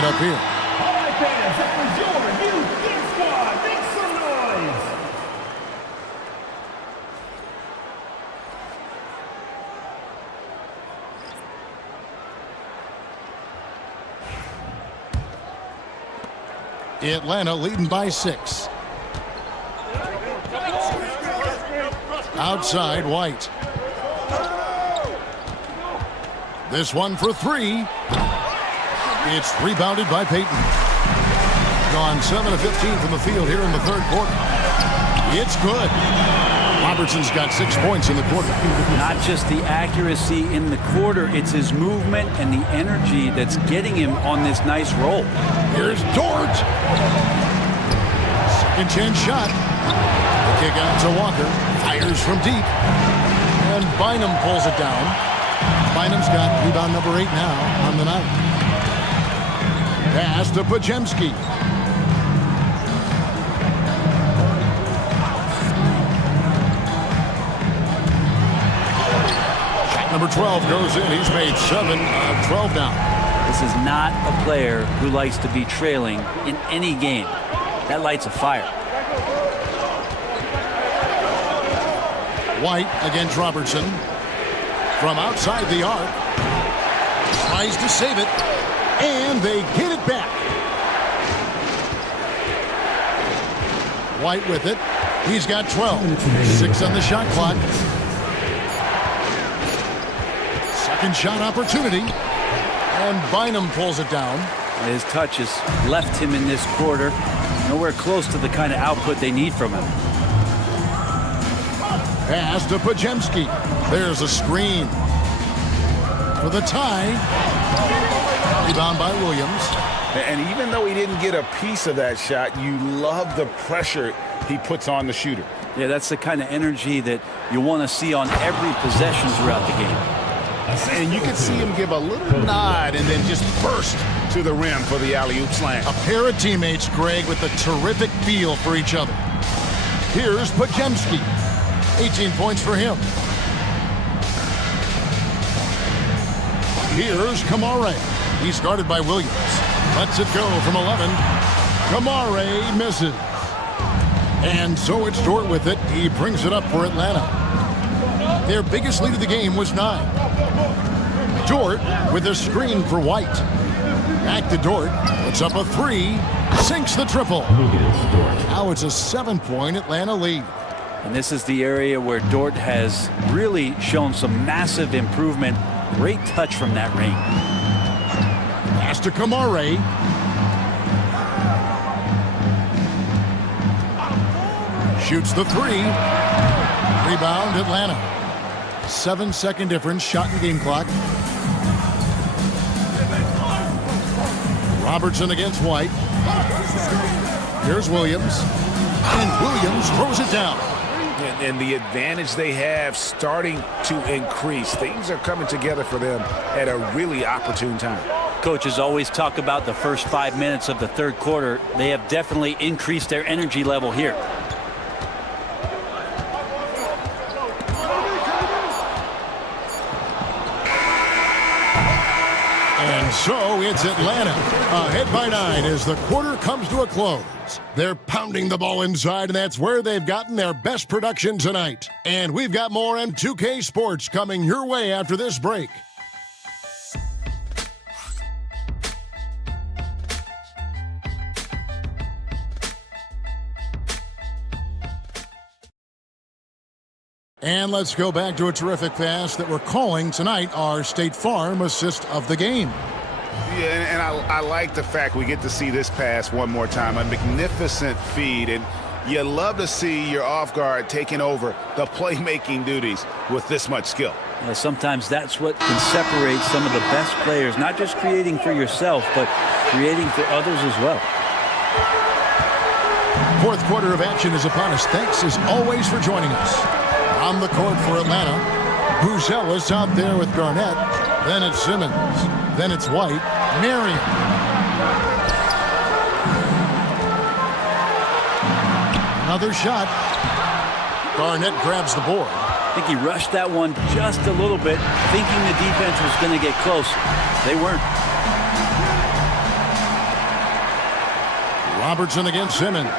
upfield. All right, fans, that was your youth Geek Squad. Make some noise. Atlanta leading by 6. Outside, White. This one for 3. It's rebounded by Payton. Gone 7 of 15 from the field here in the third quarter. It's good. Robertson's got 6 points in the quarter. Not just the accuracy in the quarter, it's his movement and the energy that's getting him on this nice roll. Here's Dort. Second chance shot. The kick out to Walker. Fires from deep. And Bynum pulls it down. Bynum's got rebound number 8 now on the night. Pass to Podziemski. Number 12 goes in. He's made 7 of 12 now. This is not a player who likes to be trailing in any game. That lights a fire. White against Robertson. From outside the arc. Tries to save it. And they get it back. White with it. He's got 12. 6 on the shot clock. Second shot opportunity. And Bynum pulls it down. His touch has left him in this quarter. Nowhere close to the kind of output they need from him. Pass to Podziemski. There's a screen. For the tie. Rebound by Williams. And even though he didn't get a piece of that shot, you love the pressure he puts on the shooter. Yeah, that's the kind of energy that you want to see on every possession throughout the game. And you can see him give a little nod and then just burst to the rim for the alley-oop slam. A pair of teammates, Greg, with a terrific feel for each other. Here's Podziemski. 18 points for him. Here's Kamare. He's guarded by Williams. Lets it go from 11. Kamare misses. And so it's Dort with it. He brings it up for Atlanta. Their biggest lead of the game was 9. Dort with a screen for White. Back to Dort. Puts up a 3. Sinks the triple. Now it's a 7-point Atlanta lead. And this is the area where Dort has really shown some massive improvement. Great touch from that range. Pass to Kamare. Shoots the 3. Rebound Atlanta. 7-second difference. Shot in game clock. Robertson against White. Here's Williams. And Williams throws it down. And the advantage they have starting to increase. Things are coming together for them at a really opportune time. Coaches always talk about the first 5 minutes of the third quarter. They have definitely increased their energy level here. And so it's Atlanta ahead by 9 as the quarter comes to a close. They're pounding the ball inside, and that's where they've gotten their best production tonight. And we've got more M2K Sports coming your way after this break. And let's go back to a terrific pass that we're calling tonight our State Farm assist of the game. Yeah, and I like the fact we get to see this pass one more time. A magnificent feed, and you love to see your off guard taking over the playmaking duties with this much skill. Yeah, sometimes that's what can separate some of the best players, not just creating for yourself, but creating for others as well. Fourth quarter of action is upon us. Thanks as always for joining us. On the court for Atlanta, Buzelis out there with Garnett. Then it's Simmons. Then it's White. Marion. Another shot. Garnett grabs the board. I think he rushed that one just a little bit, thinking the defense was going to get close. They weren't. Robertson against Simmons.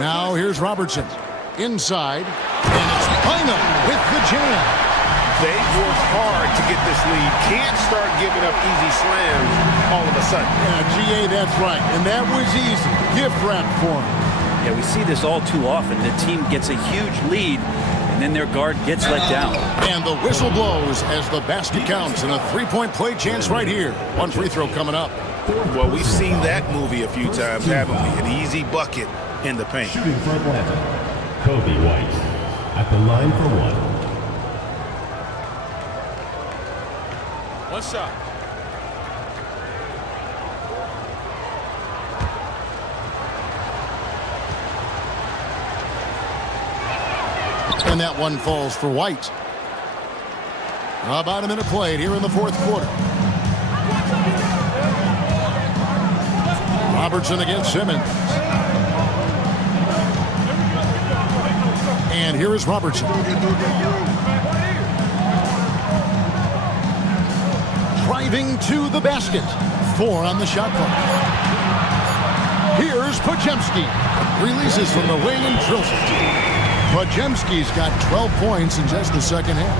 Now here's Robertson. Inside. And it's Bynum with the jam. They've worked hard to get this lead. Can't start giving up easy slams all of a sudden. Yeah, GA, that's right. And that was easy. Gift wrap for him. Yeah, we see this all too often. The team gets a huge lead, and then their guard gets let down. And the whistle blows as the basket counts, and a three-point play chance right here. One free throw coming up. Well, we've seen that movie a few times, haven't we? An easy bucket in the paint. Shooting for Atlanta, Kobe White at the line for one. One shot. And that one falls for White. About a minute played here in the fourth quarter. Robertson against Simmons. And here is Robertson. Driving to the basket. 4 on the shot clock. Here's Podziemski. Releases from the wing and drills it. Podziemski's got 12 points in just the second half.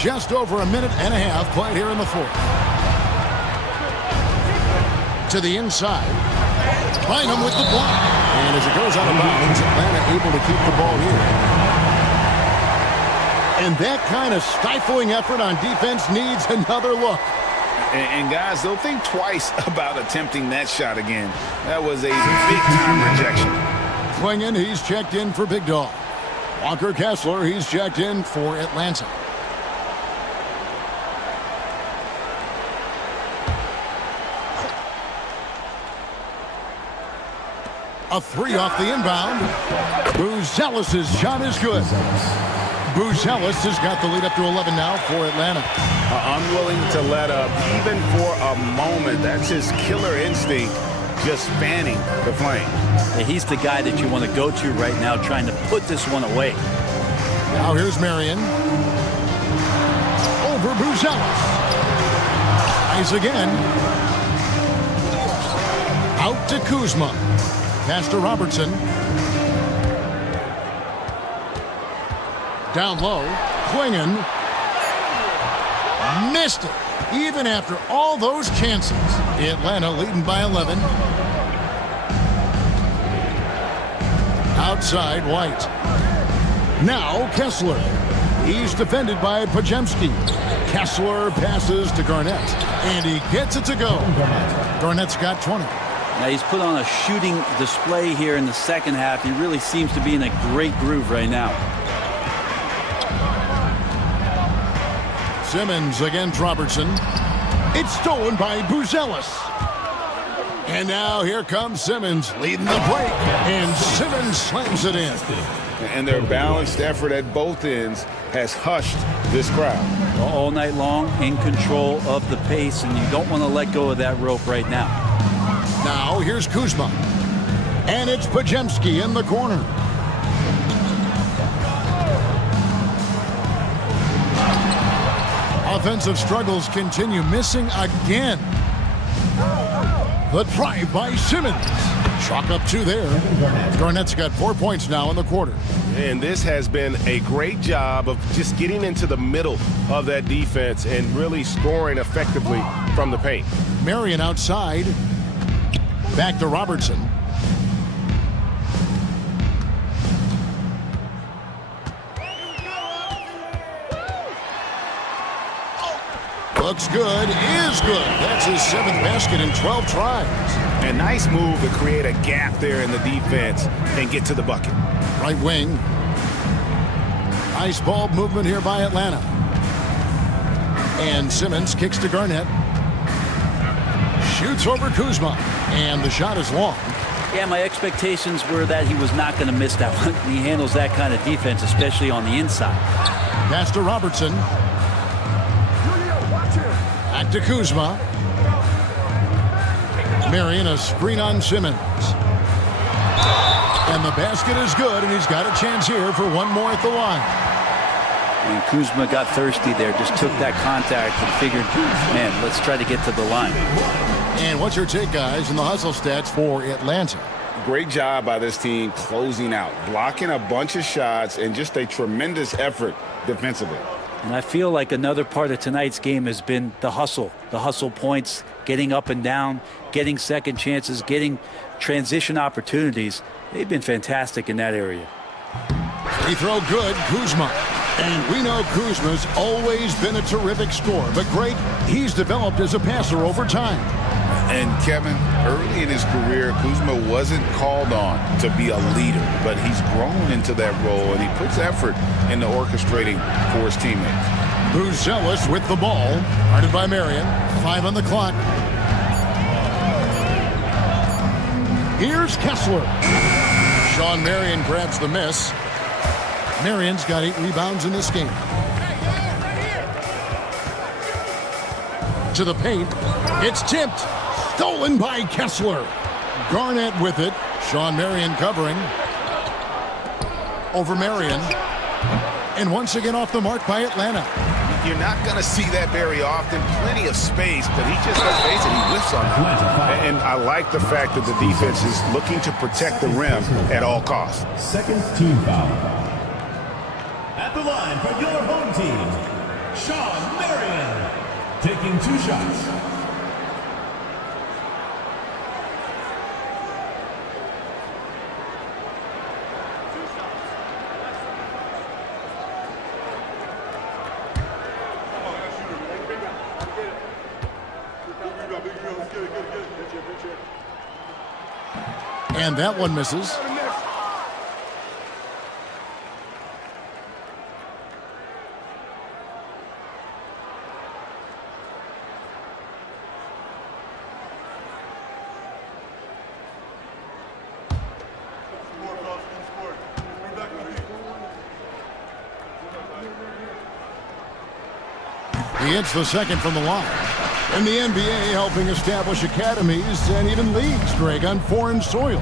Just over a minute and a half played here in the fourth. To the inside. Bynum with the block. And as it goes out of bounds, Atlanta able to keep the ball here. And that kind of stifling effort on defense needs another look. And guys, they'll think twice about attempting that shot again. That was a big-time rejection. Swinging, he's checked in for Big Dog. Walker Kessler, he's checked in for Atlanta. A 3 off the inbound. Buzelis' shot is good. Buzelis has got the lead up to 11 now for Atlanta. Unwilling to let up even for a moment. That's his killer instinct, just fanning the flame. Yeah, he's the guy that you want to go to right now, trying to put this one away. Now here's Marion. Over Buzelis. Eyes again. Out to Kuzma. Pass to Robertson. Down low. Klingen. Missed it. Even after all those chances. Atlanta leading by 11. Outside, White. Now Kessler. He's defended by Podziemski. Kessler passes to Garnett. And he gets it to go. Garnett's got 20. Now he's put on a shooting display here in the second half. He really seems to be in a great groove right now. Simmons against Robertson. It's stolen by Buzelis. And now here comes Simmons leading the break. And Simmons slams it in. And their balanced effort at both ends has hushed this crowd. All night long, in control of the pace, and you don't want to let go of that rope right now. Now here's Kuzma. And it's Podziemski in the corner. Offensive struggles continue, missing again. The drive by Simmons. Chalk up 2 there. Garnett's got 4 points now in the quarter. And this has been a great job of just getting into the middle of that defense and really scoring effectively from the paint. Marion outside. Back to Robertson. Looks good, is good. That's his 7th basket in 12 tries. A nice move to create a gap there in the defense and get to the bucket. Right wing. Nice ball movement here by Atlanta. And Simmons kicks to Garnett. Shoots over Kuzma. And the shot is long. Yeah, my expectations were that he was not going to miss that one. He handles that kind of defense, especially on the inside. Pass to Robertson. Back to Kuzma. Marion, a screen on Simmons. And the basket is good, and he's got a chance here for one more at the line. And Kuzma got thirsty there, just took that contact and figured, man, let's try to get to the line. And what's your take, guys, in the hustle stats for Atlanta? Great job by this team closing out, blocking a bunch of shots, and just a tremendous effort defensively. And I feel like another part of tonight's game has been the hustle points, getting up and down, getting second chances, getting transition opportunities. They've been fantastic in that area. Free throw good, Kuzma. And we know Kuzma's always been a terrific scorer, but great, he's developed as a passer over time. And Kevin, early in his career, Kuzma wasn't called on to be a leader, but he's grown into that role, and he puts effort into orchestrating for his teammates. Buzelis with the ball, guarded by Marion. 5 on the clock. Here's Kessler. Sean Marion grabs the miss. Marion's got 8 rebounds in this game. To the paint. It's tipped. Stolen by Kessler. Garnett with it. Sean Marion covering. Over Marion. And once again off the mark by Atlanta. You're not going to see that very often. Plenty of space, but he just, let's face it, he whiffs on it. And I like the fact that the defense is looking to protect the rim at all costs. Second team foul. At the line for your home team, Sean Marion, taking 2 shots. And that one misses. He hits the second from the line. In the NBA, helping establish academies and even leagues, Greg, on foreign soil.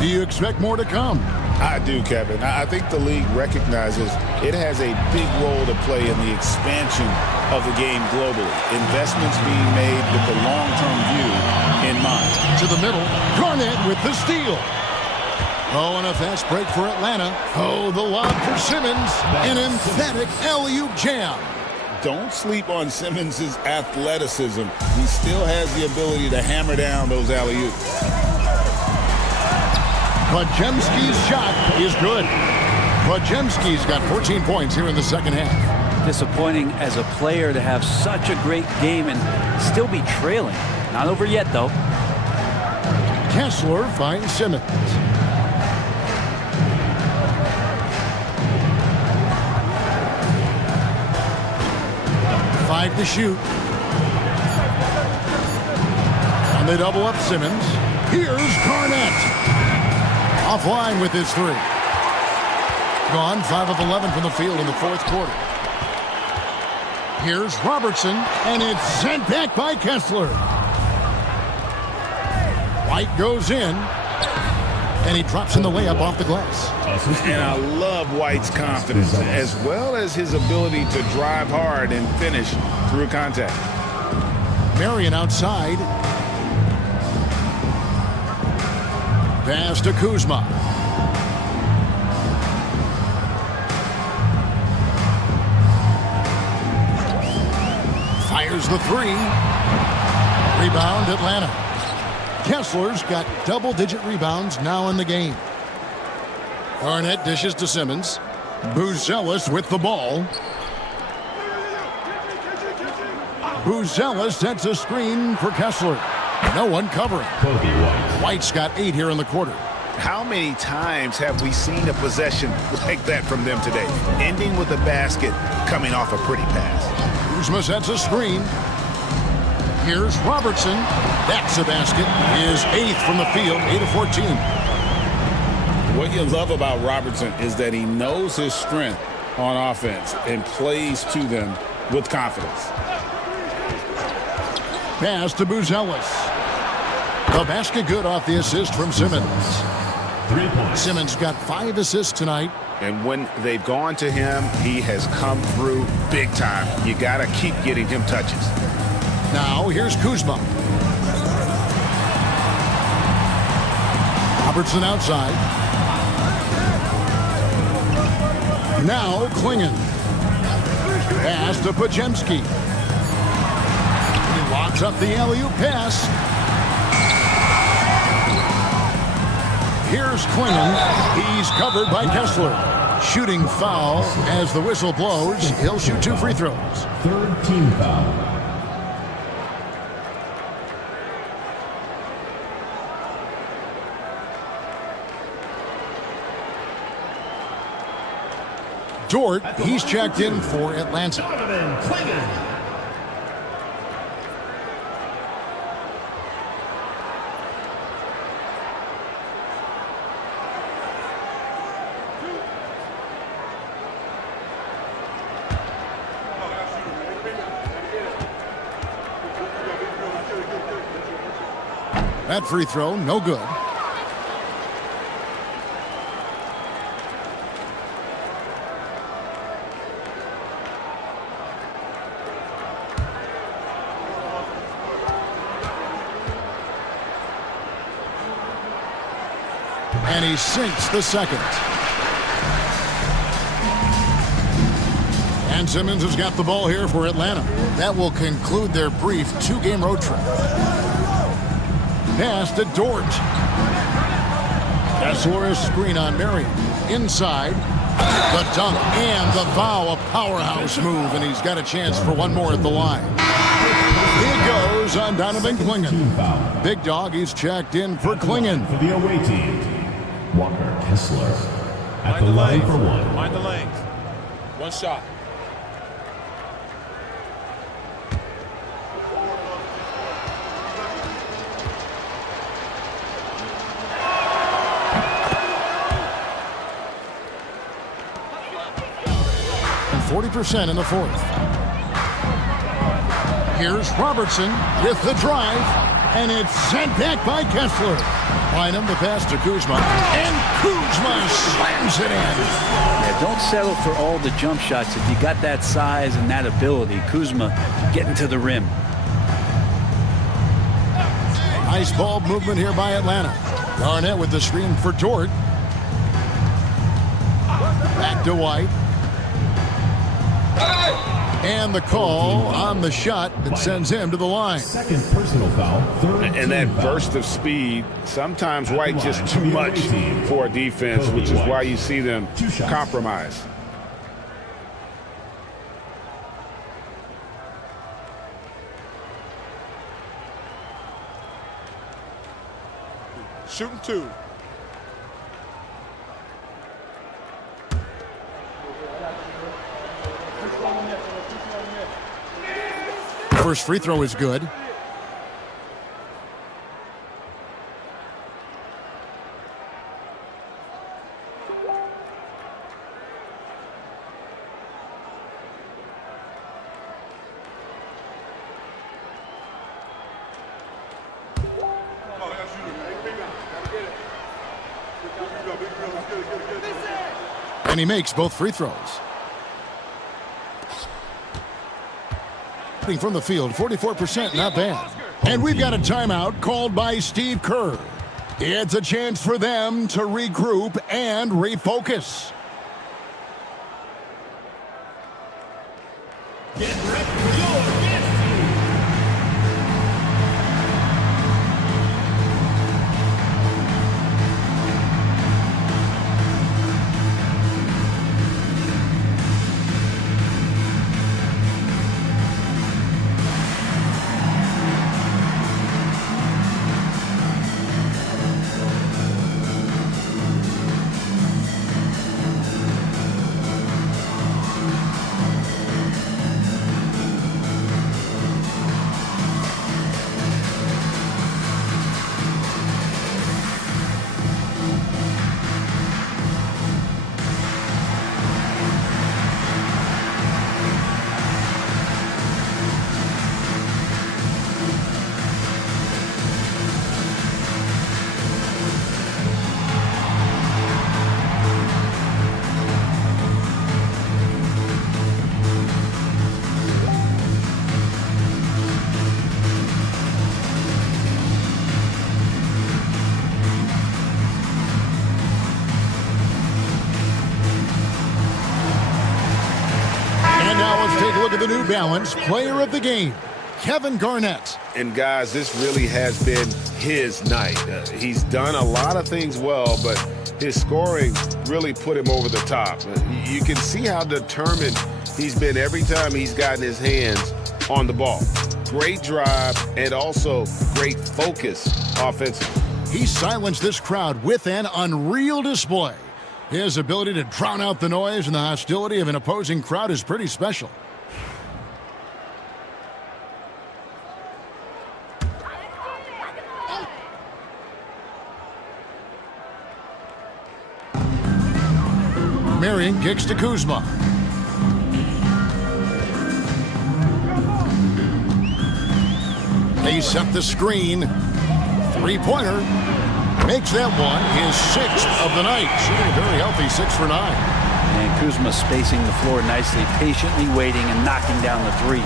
Do you expect more to come? I do, Kevin. I think the league recognizes it has a big role to play in the expansion of the game globally. Investments being made with the long-term view in mind. To the middle, Garnett with the steal. Oh, and a fast break for Atlanta. Oh, the lob for Simmons. An emphatic alley-oop jam. Don't sleep on Simmons' athleticism. He still has the ability to hammer down those alley-oops. Podziemski's shot is good. Podziemski's got 14 points here in the second half. Disappointing as a player to have such a great game and still be trailing. Not over yet, though. Kessler finds Simmons. Five to shoot. And they double up Simmons. Here's Garnett. Offline with his 3. Gone 5 of 11 from the field in the fourth quarter. Here's Robertson, and it's sent back by Kessler. White goes in, and he drops in the layup off the glass. And I love White's confidence, as well as his ability to drive hard and finish through contact. Marion outside. Pass to Kuzma. Fires the 3. Rebound, Atlanta. Kessler's got double-digit rebounds now in the game. Garnett dishes to Simmons. Buzelis with the ball. Buzelis sets a screen for Kessler. No one covering. White's got 8 here in the quarter. How many times have we seen a possession like that from them today? Ending with a basket, coming off a pretty pass. Kuzma sets a screen. Here's Robertson. That's a basket. His 8th from the field, 8 of 14. What you love about Robertson is that he knows his strength on offense and plays to them with confidence. Pass to Buzelis. The basket good off the assist from Simmons. 3 points. Simmons got 5 assists tonight. And when they've gone to him, he has come through big time. You got to keep getting him touches. Now, here's Kuzma. Robertson outside. Now, Klingon. Pass to Pajemski. He locks up the alley-oop pass. Here's Klingon. He's covered by Kessler. Shooting foul as the whistle blows. He'll shoot 2 free throws. Third team foul. Dort, he's checked in for Atlanta. That free throw, no good. And he sinks the second. And Simmons has got the ball here for Atlanta. That will conclude their brief 2-game road trip. Pass to Dort. Kessler screen on Marion. Inside. The dunk and the foul. A powerhouse move, and he's got a chance for one more at the line. He goes on Donovan Klingon. Big Dog, he's checked in for Klingon. For the away team, Walker Kessler at the line for one. Mind the lanes. One shot. And 40% in the fourth. Here's Robertson with the drive, and it's sent back by Kessler. Bynum, the pass to Kuzma, and Kuzma slams it in. Yeah, don't settle for all the jump shots. If you got that size and that ability, Kuzma getting to the rim. Nice ball movement here by Atlanta. Garnett with the screen for Dort. Back to White. And the call on the shot that sends him to the line. Second personal foul. Third And that foul. burst of speed, sometimes White just too much for a defense, which is why you see them compromise. Shooting 2. First free throw is good. And he makes both free throws. From the field, 44%, not bad. And we've got a timeout called by Steve Kerr. It's a chance for them to regroup and refocus. Get ready for your destiny. look at the New Balance Player of the Game, Kevin Garnett. And guys, this really has been his night. He's done a lot of things well, but his scoring really put him over the top. You can see how determined he's been every time he's gotten his hands on the ball. Great drive and also great focus offensively. He silenced this crowd with an unreal display. His ability to drown out the noise and the hostility of an opposing crowd is pretty special. Marion kicks to Kuzma. They set the screen. Three-pointer. Makes that one his 6th of the night. Shooting a very healthy 6 for 9. And Kuzma spacing the floor nicely, patiently waiting and knocking down the three.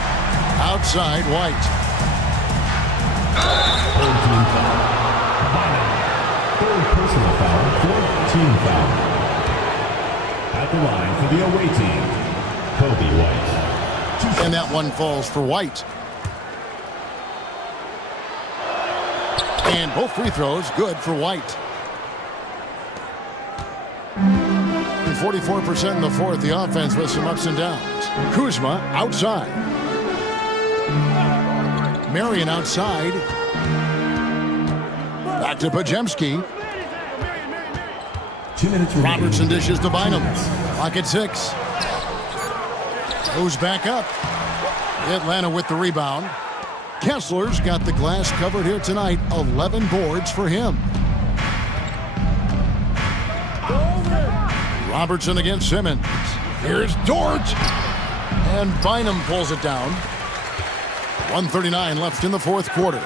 Outside, White. Third team foul. Third personal foul. Fourth team foul. At the line for the away team, Kobe White. And that one falls for White. And both free throws good for White. 44% in the fourth, the offense with some ups and downs. Kuzma outside. Marion outside. Back to Pajemski. 2 minutes remaining. Robertson dishes to Bynum. Clock at 6. Goes back up. Atlanta with the rebound. Kessler's got the glass covered here tonight. 11 boards for him. Robertson against Simmons. Here's Dort. And Bynum pulls it down. 1:39 left in the fourth quarter.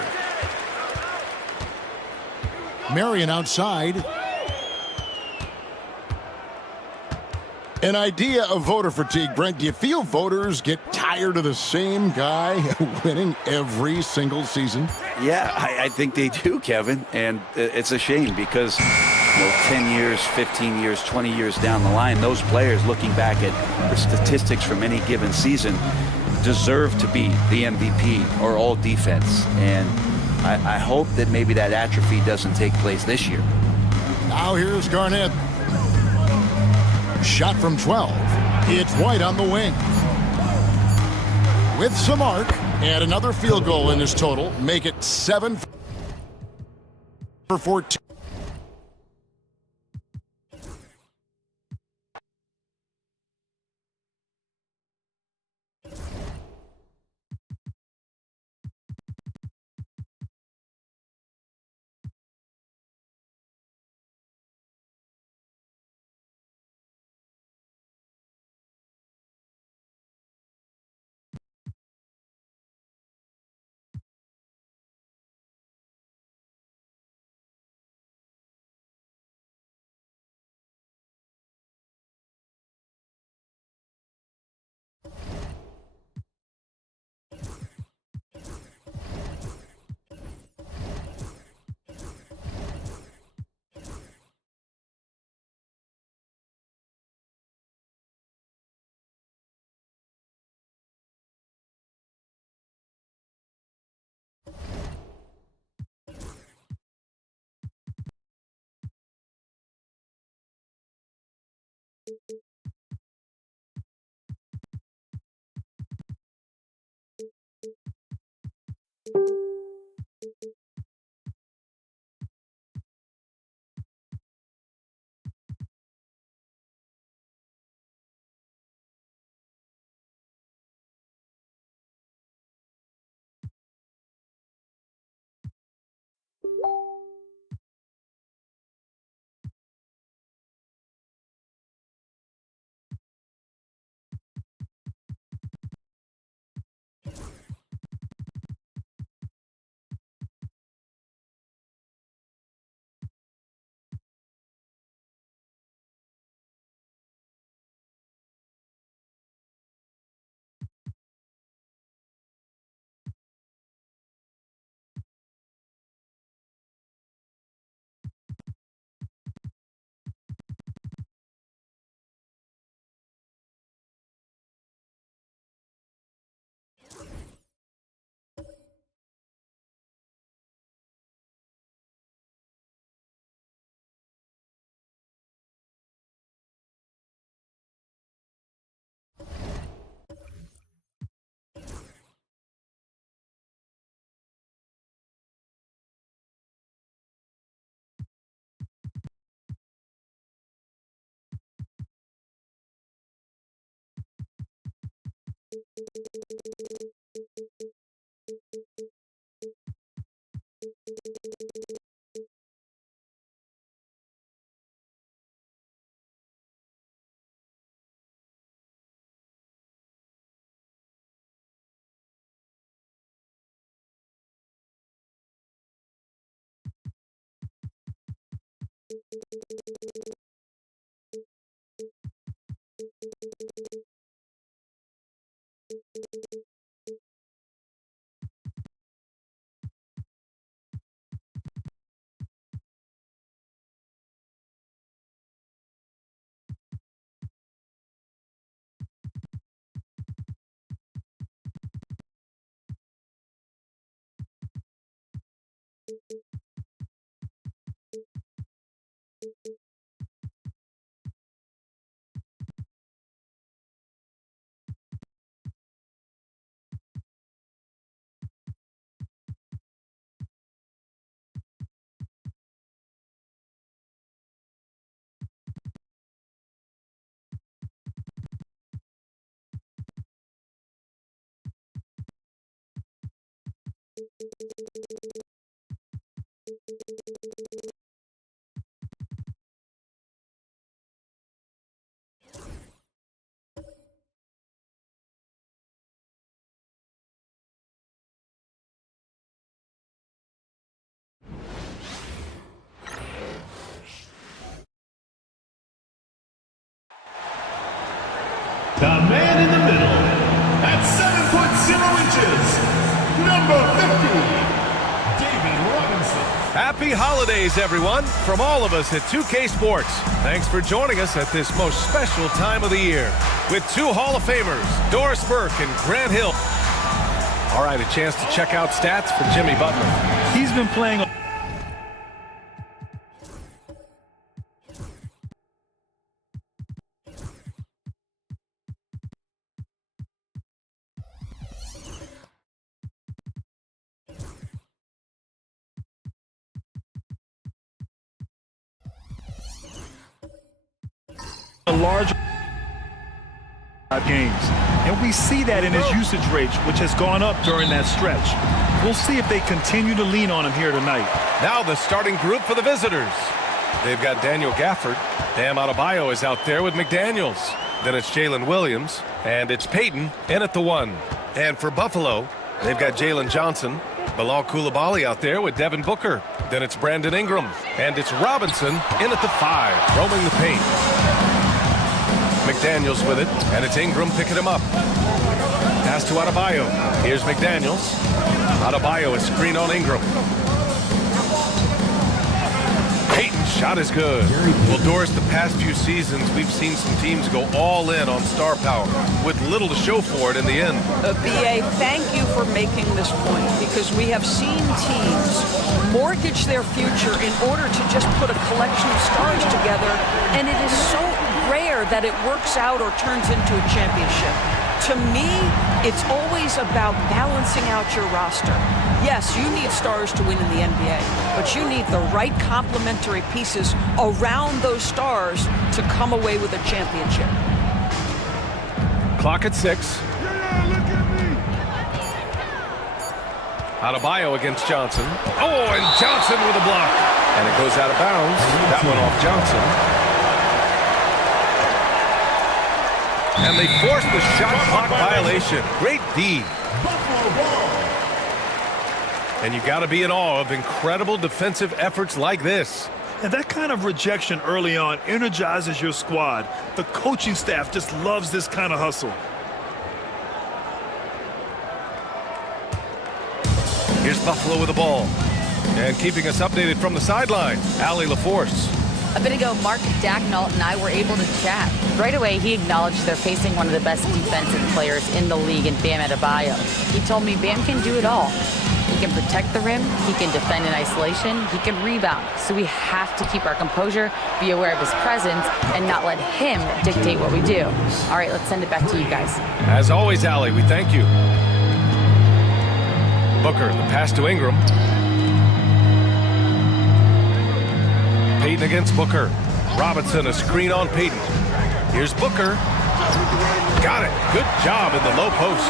Marion outside. An idea of voter fatigue, Brent. Do you feel voters get tired of the same guy winning every single season? Yeah, I think they do, Kevin. And it's a shame because 10 years, 15 years, 20 years down the line, those players looking back at the statistics from any given season deserve to be the MVP or all defense. And I hope that maybe that atrophy doesn't take place this year. Now here's Garnett. Shot from 12. It's White on the wing. With some arc and another field goal in his total, make it 7 for 14. The man in the middle, at 7 foot 0 inches, number 50, David Robinson. Happy holidays, everyone, from all of us at 2K Sports. Thanks for joining us at this most special time of the year with two Hall of Famers, Doris Burke and Grant Hill. All right, a chance to check out stats for Jimmy Butler. He's been playing a large games, and we see that in his usage rates, which has gone up during that stretch. We'll see if they continue to lean on him here tonight. Now the starting group for the visitors. They've got Daniel Gafford. Bam Adebayo is out there with McDaniels. Then it's Jalen Williams, and it's Peyton in at the 1. And for Buffalo, they've got Jalen Johnson, Bilal Coulibaly out there with Devin Booker. Then it's Brandon Ingram, and it's Robinson in at the 5, roaming the paint. McDaniels with it, and it's Ingram picking him up. Pass to Adebayo. Here's McDaniels. Adebayo is screen on Ingram. Peyton's shot is good. Well, Doris, the past few seasons, we've seen some teams go all in on star power with little to show for it in the end. BA, thank you for making this point, because we have seen teams mortgage their future in order to just put a collection of stars together, and it is so rare that it works out or turns into a championship. To me, it's always about balancing out your roster. Yes, you need stars to win in the NBA, but you need the right complementary pieces around those stars to come away with a championship. Clock at 6. Adebayo against Johnson. Oh, and Johnson with a block. And it goes out of bounds. That one off Johnson. And they forced the shot clock violation. Great D. And you got to be in awe of incredible defensive efforts like this. And that kind of rejection early on energizes your squad. The coaching staff just loves this kind of hustle. Here's Buffalo with the ball. And keeping us updated from the sideline, Allie LaForce. A bit ago, Mark Dagnall and I were able to chat. Right away, he acknowledged they're facing one of the best defensive players in the league in Bam Adebayo. He told me Bam can do it all. He can protect the rim, he can defend in isolation, he can rebound. So we have to keep our composure, be aware of his presence, and not let him dictate what we do. All right, let's send it back to you guys. As always, Allie, we thank you. Booker, the pass to Ingram. Peyton against Booker. Robinson, a screen on Peyton. Here's Booker. Got it. Good job in the low post.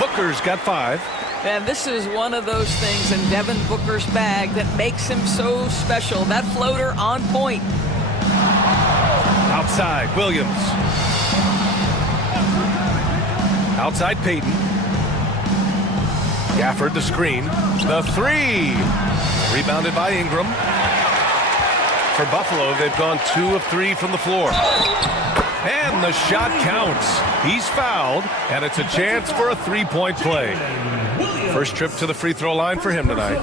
Booker's got 5. And this is one of those things in Devin Booker's bag that makes him so special. That floater on point. Outside, Williams. Outside, Peyton. Gafford, the screen. The 3. Rebounded by Ingram. For Buffalo, they've gone 2 of 3 from the floor. And the shot counts. He's fouled, and it's a chance for a three-point play. First trip to the free throw line for him tonight.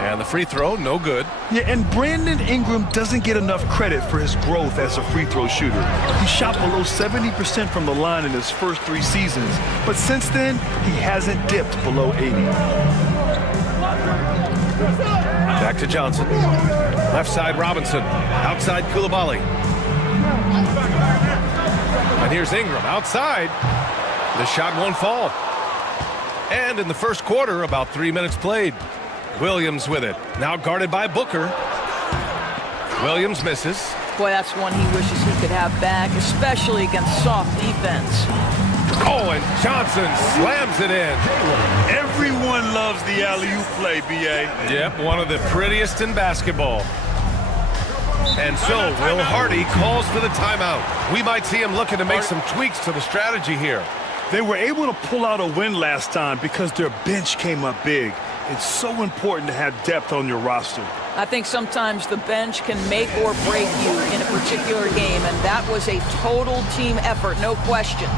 And the free throw, no good. Yeah, and Brandon Ingram doesn't get enough credit for his growth as a free throw shooter. He shot below 70% from the line in his first 3 seasons, but since then, he hasn't dipped below 80. Back to Johnson. Left side, Robinson. Outside, Koulibaly. And here's Ingram outside. The shot won't fall. And in the first quarter, about 3 minutes played. Williams with it. Now guarded by Booker. Williams misses. Boy, that's one he wishes he could have back, especially against soft defense. Oh, and Johnson slams it in. Everyone loves the alley-oop play, B.A. Yep, one of the prettiest in basketball. And so Will Hardy calls for the timeout. We might see him looking to make some tweaks to the strategy here. They were able to pull out a win last time because their bench came up big. It's so important to have depth on your roster. I think sometimes the bench can make or break you in a particular game, and that was a total team effort, no question.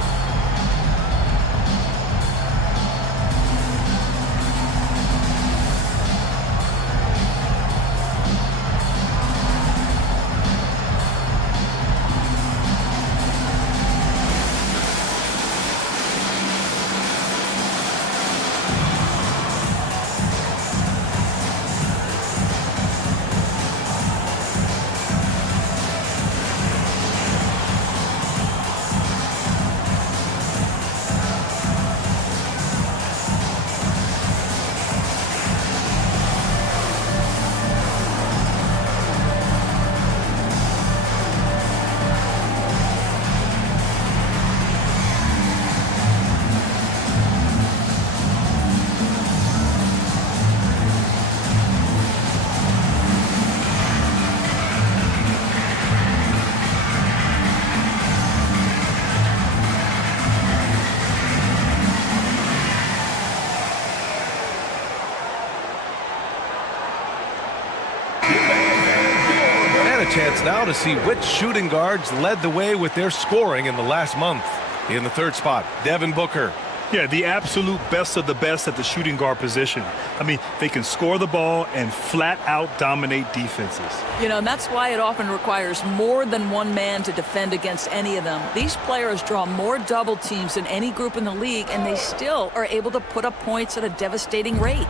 Chance now to see which shooting guards led the way with their scoring in the last month. In the third spot, Devin Booker. Yeah, the absolute best of the best at the shooting guard position. I mean, they can score the ball and flat out dominate defenses. You know, and that's why it often requires more than one man to defend against any of them. These players draw more double teams than any group in the league, and they still are able to put up points at a devastating rate.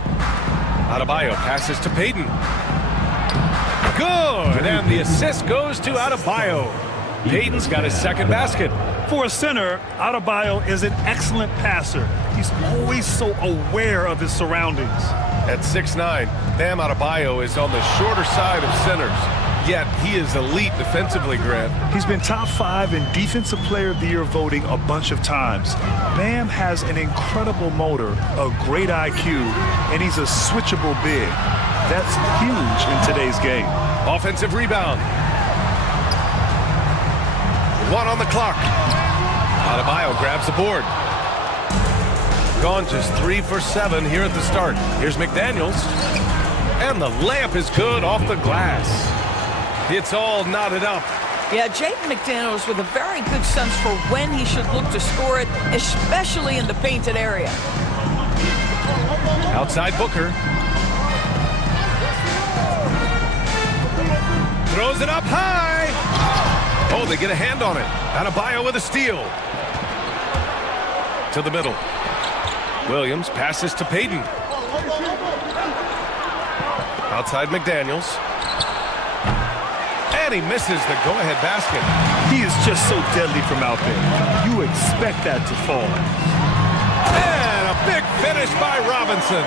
Adebayo passes to Payton. Good, and the assist goes to Adebayo. Payton's got his second basket. For a center, Adebayo is an excellent passer. He's always so aware of his surroundings. At 6'9", Bam Adebayo is on the shorter side of centers. Yet he is elite defensively, Grant. He's been top 5 in Defensive Player of the Year voting a bunch of times. Bam has an incredible motor, a great IQ, and he's a switchable big. That's huge in today's game. Offensive rebound. 1 on the clock. Adebayo grabs the board. Gone just 3 for 7 here at the start. Here's McDaniels. And the layup is good off the glass. It's all knotted up. Yeah, Jaden McDaniels with a very good sense for when he should look to score it, especially in the painted area. Outside Booker. Throws it up high. Oh, they get a hand on it. Adebayo with a steal. To the middle. Williams passes to Payton. Outside McDaniels. And he misses the go-ahead basket. He is just so deadly from out there. You expect that to fall. And a big finish by Robinson.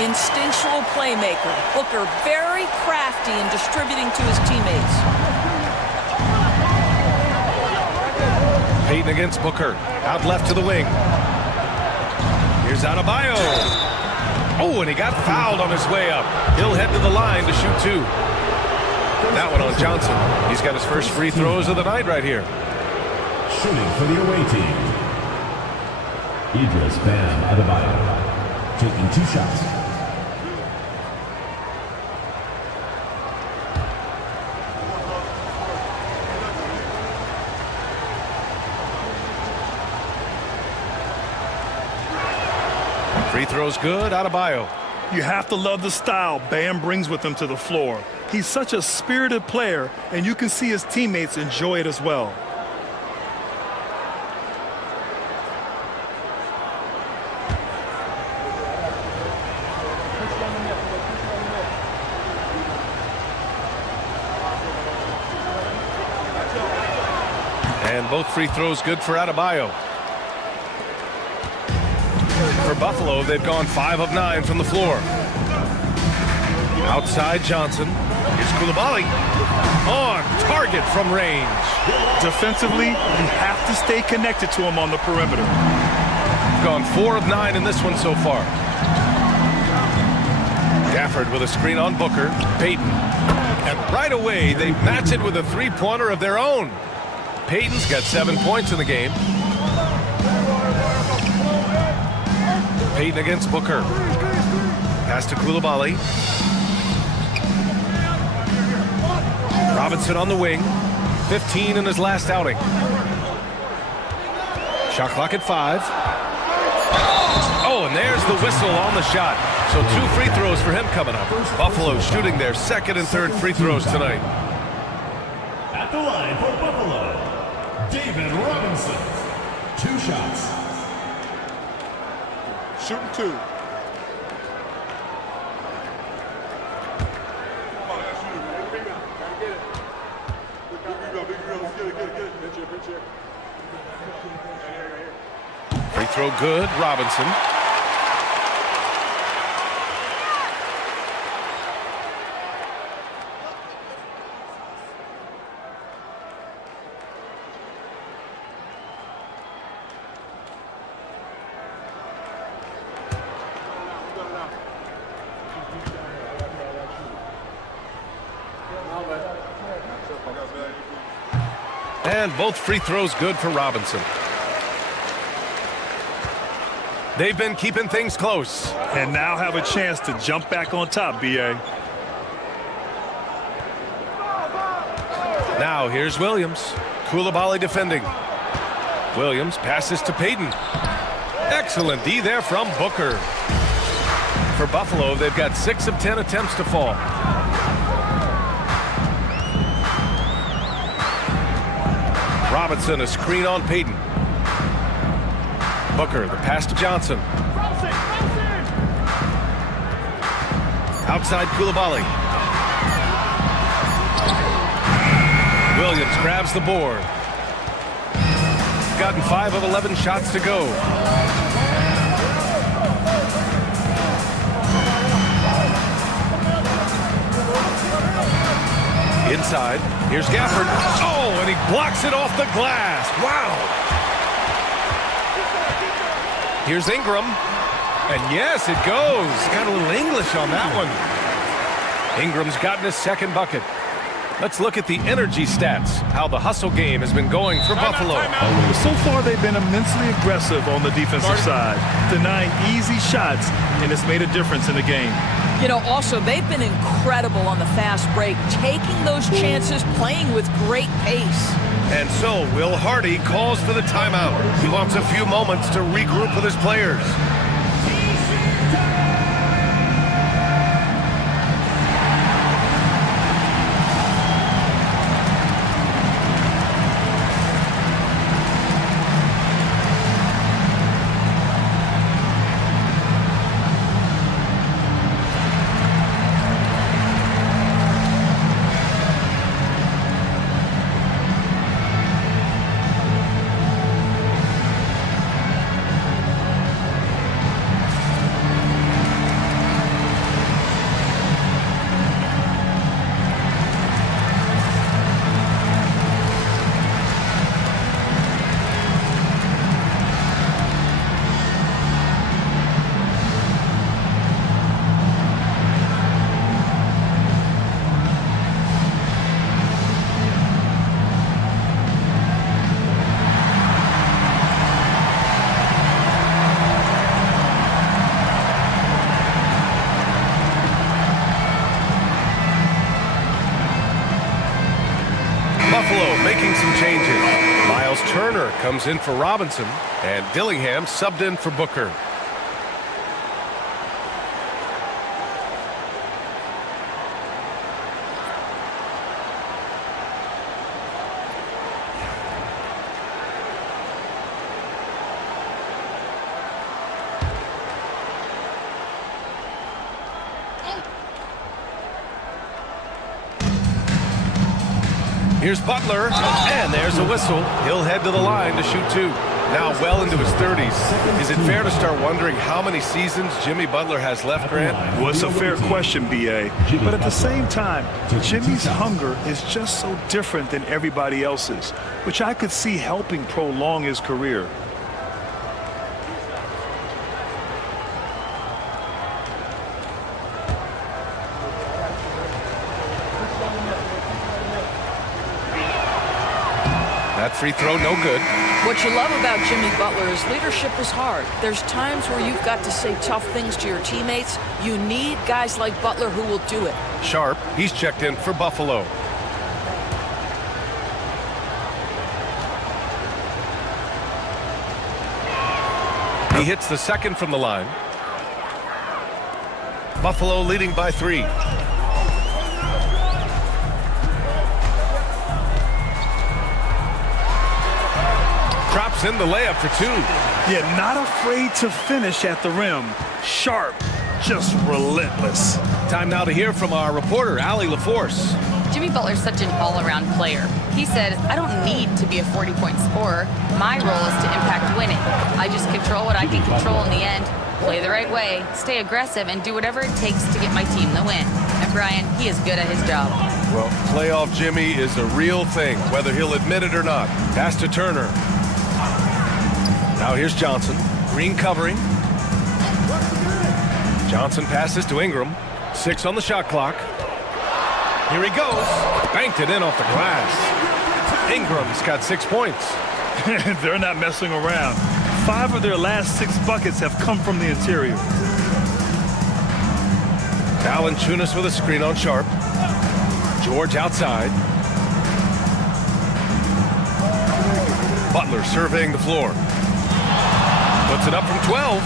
Instinctual playmaker. Booker very crafty in distributing to his teammates. Payton against Booker. Out left to the wing. Here's Adebayo. Oh, and he got fouled on his way up. He'll head to the line to shoot 2. That one on Johnson. He's got his first free throws of the night right here. Shooting for the away team, Idris Bam Adebayo, taking 2 shots. Free throw's good. Adebayo. You have to love the style Bam brings with him to the floor. He's such a spirited player, and you can see his teammates enjoy it as well. And both free throws good for Adebayo. For Buffalo, they've gone 5 of 9 from the floor. Outside Johnson. Here's Coulibaly. On target from range. Defensively, you have to stay connected to him on the perimeter. Gone 4 of 9 in this one so far. Gafford with a screen on Booker. Payton. And right away, they match it with a three-pointer of their own. Payton's got 7 points in the game. Payton against Booker. Pass to Coulibaly. Robinson on the wing. 15 in his last outing. Shot clock at 5. Oh, and there's the whistle on the shot. So 2 free throws for him coming up. Buffalo shooting their second and third free throws tonight. At the line for Buffalo, David Robinson. 2 shots. Shooting 2. Free throw good, Robinson. And both free throws good for Robinson. They've been keeping things close. And now have a chance to jump back on top, B.A. Now here's Williams. Coulibaly defending. Williams passes to Payton. Excellent D there from Booker. For Buffalo, they've got 6 of 10 attempts to fall. Robinson, a screen on Payton. Booker, the pass to Johnson. Outside Coulibaly. Williams grabs the board. Gotten 5 of 11 shots to go. Inside, here's Gafford. Oh, and he blocks it off the glass. Wow. Here's Ingram. And yes, it goes. Got a little English on that one. Ingram's gotten his second bucket. Let's look at the energy stats, how the hustle game has been going for Buffalo. So far, they've been immensely aggressive on the defensive side, denying easy shots, and it's made a difference in the game. You know, also, they've been incredible on the fast break, taking those chances, playing with great pace. And so, Will Hardy calls for the timeout. He wants a few moments to regroup with his players. Buffalo making some changes. Miles Turner comes in for Robinson, and Dillingham subbed in for Booker. Here's Butler, and there's a whistle. He'll head to the line to shoot 2. Now well into his 30s. Is it fair to start wondering how many seasons Jimmy Butler has left, Grant? Well, it's a fair question, B.A. But at the same time, Jimmy's hunger is just so different than everybody else's, which I could see helping prolong his career. That free throw, no good. What you love about Jimmy Butler is leadership is hard. There's times where you've got to say tough things to your teammates. You need guys like Butler who will do it. Sharp, he's checked in for Buffalo. He hits the second from the line. Buffalo leading by 3. Drops in the layup for 2. Yeah, not afraid to finish at the rim. Sharp, just relentless. Time now to hear from our reporter, Allie LaForce. Jimmy Butler's such an all-around player. He said, I don't need to be a 40-point scorer. My role is to impact winning. I just control what I can control in the end, play the right way, stay aggressive, and do whatever it takes to get my team the win. And Brian, he is good at his job. Well, playoff Jimmy is a real thing, whether he'll admit it or not. Pass to Turner. Now here's Johnson. Green covering. Johnson passes to Ingram. 6 on the shot clock. Here he goes. Banked it in off the glass. Ingram's got 6 points. They're not messing around. 5 of their last 6 buckets have come from the interior. Valanciunas with a screen on Sharp. George outside. Butler surveying the floor. Puts it up from 12.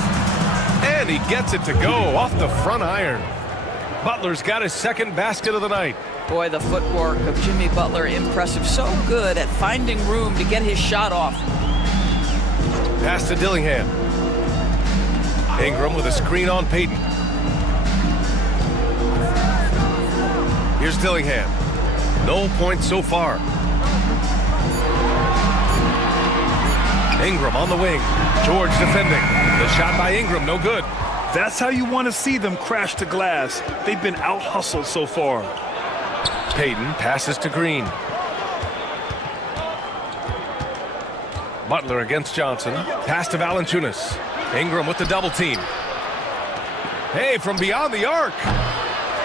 And he gets it to go off the front iron. Butler's got his second basket of the night. Boy, the footwork of Jimmy Butler, impressive. So good at finding room to get his shot off. Pass to Dillingham. Ingram with a screen on Payton. Here's Dillingham. No points so far. Ingram on the wing. George defending. The shot by Ingram, no good. That's how you want to see them crash the glass. They've been out-hustled so far. Payton passes to Green. Butler against Johnson. Pass to Valanciunas. Ingram with the double team. Hey, from beyond the arc.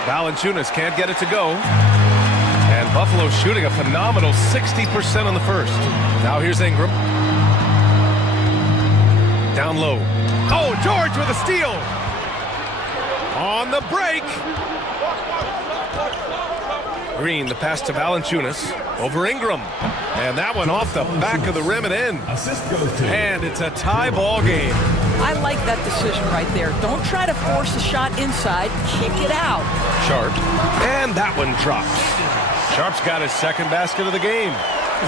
Valanciunas can't get it to go. And Buffalo shooting a phenomenal 60% on the first. Now here's Ingram. Down low. Oh, George with a steal. On the break. Green, the pass to Valanciunas. Over Ingram. And that one off the back of the rim and in. And it's a tie ball game. I like that decision right there. Don't try to force a shot inside. Kick it out. Sharp. And that one drops. Sharp's got his second basket of the game.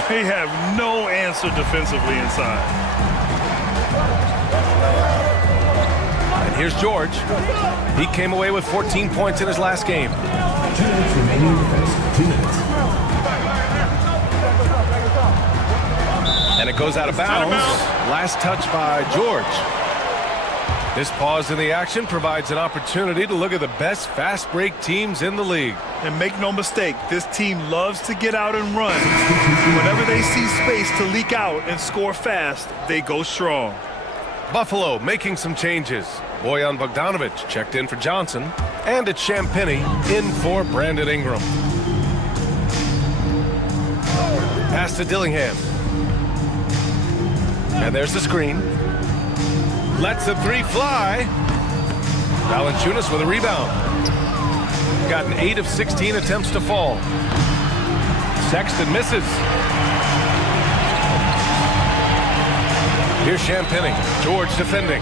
They have no answer defensively inside. And here's George. He came away with 14 points in his last game. 2 minutes remaining in the first. 2 minutes. And it goes out of bounds. Last touch by George. This pause in the action provides an opportunity to look at the best fast break teams in the league. And make no mistake, this team loves to get out and run. Whenever they see space to leak out and score fast, they go strong. Buffalo making some changes. Bojan Bogdanovic checked in for Johnson. And it's Champagnie in for Brandon Ingram. Pass to Dillingham. And there's the screen. Lets the 3 fly. Valanciunas with a rebound. Gotten 8 of 16 attempts to fall. Sexton misses. Here's Champagnie. George defending.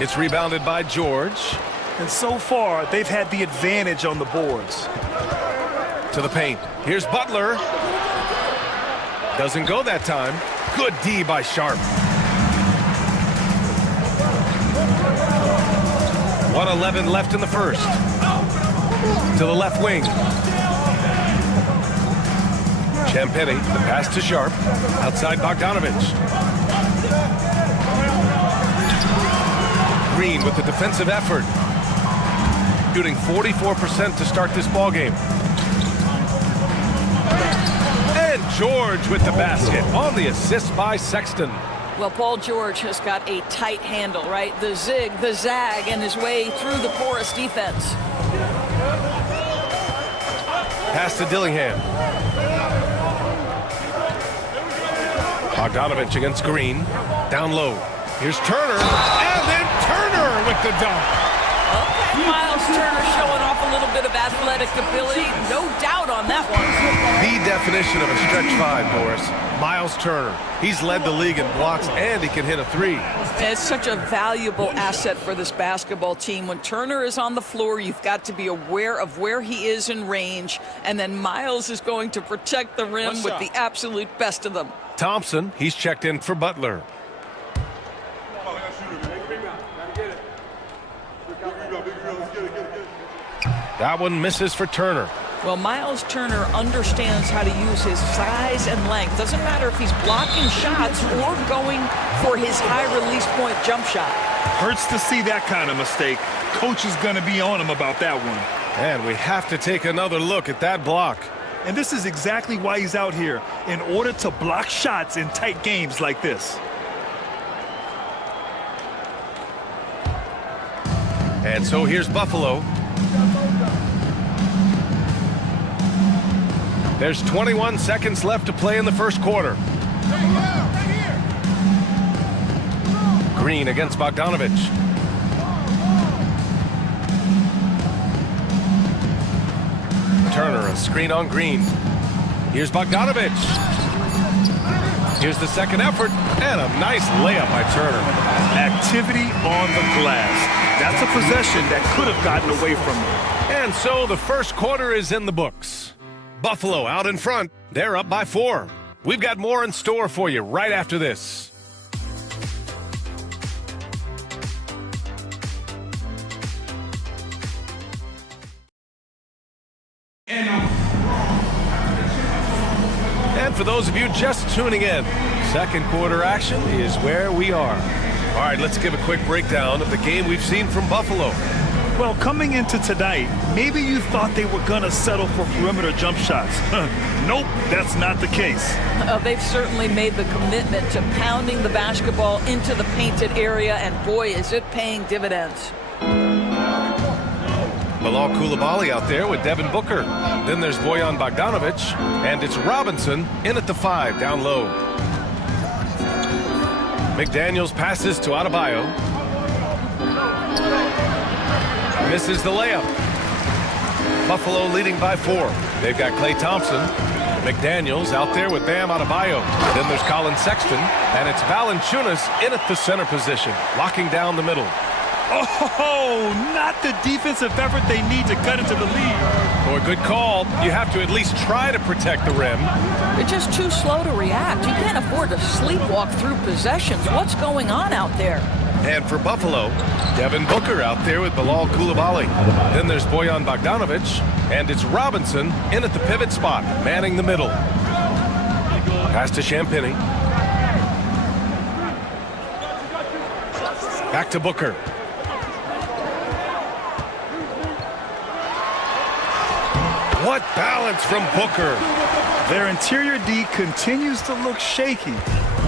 It's rebounded by George. And so far, they've had the advantage on the boards. To the paint. Here's Butler. Doesn't go that time. Good D by Sharp. 1:11 left in the first. To the left wing. Champagny, the pass to Sharp. Outside Bogdanovich. Green with the defensive effort. Shooting 44% to start this ball game. And George with the basket on the assist by Sexton. Well, Paul George has got a tight handle, right? The zig, the zag, and his way through the porous defense. Pass to Dillingham. Bogdanovich against Green. Down low. Here's Turner. And then Turner with the dunk. Okay, Miles Turner showing off a little bit of athletic ability. No doubt on that one. The definition of a stretch five, Boris. Miles Turner. He's led the league in blocks, and he can hit a three. It's such a valuable asset for this basketball team. When Turner is on the floor, you've got to be aware of where he is in range, and then Miles is going to protect the rim with the absolute best of them. Thompson, he's checked in for Butler. That one misses for Turner. Well, Miles Turner understands how to use his size and length. Doesn't matter if he's blocking shots or going for his high release point jump shot. Hurts to see that kind of mistake. Coach is going to be on him about that one. And we have to take another look at that block. And this is exactly why he's out here, in order to block shots in tight games like this. And so here's Buffalo. There's 21 seconds left to play in the first quarter. Green against Bogdanovich. Turner, a screen on Green. Here's Bogdanovich. Here's the second effort, and a nice layup by Turner. Activity on the glass. That's a possession that could have gotten away from him. And so the first quarter is in the books. Buffalo out in front. They're up by 4. We've got more in store for you right after this. And for those of you just tuning in, second quarter action is where we are. All right, let's give a quick breakdown of the game we've seen from Buffalo. Well, coming into tonight, maybe you thought they were going to settle for perimeter jump shots. Nope, that's not the case. They've certainly made the commitment to pounding the basketball into the painted area, and boy, is it paying dividends. Bilal Coulibaly out there with Devin Booker. Then there's Bojan Bogdanovich, and it's Robinson in at the 5 down low. McDaniels passes to Adebayo. Misses the layup. Buffalo leading by 4. They've got Klay Thompson. McDaniels out there with Bam Adebayo. Then there's Colin Sexton, and it's Valanciunas in at the center position, locking down the middle. Oh, not the defensive effort they need to cut into the lead. Boy, good call. You have to at least try to protect the rim. They're just too slow to react. You can't afford to sleepwalk through possessions. What's going on out there? And for Buffalo, Devin Booker out there with Bilal Coulibaly. Then there's Bojan Bogdanovich, and it's Robinson in at the pivot spot, manning the middle. Pass to Champagny. Back to Booker. What balance from Booker. Their interior D continues to look shaky.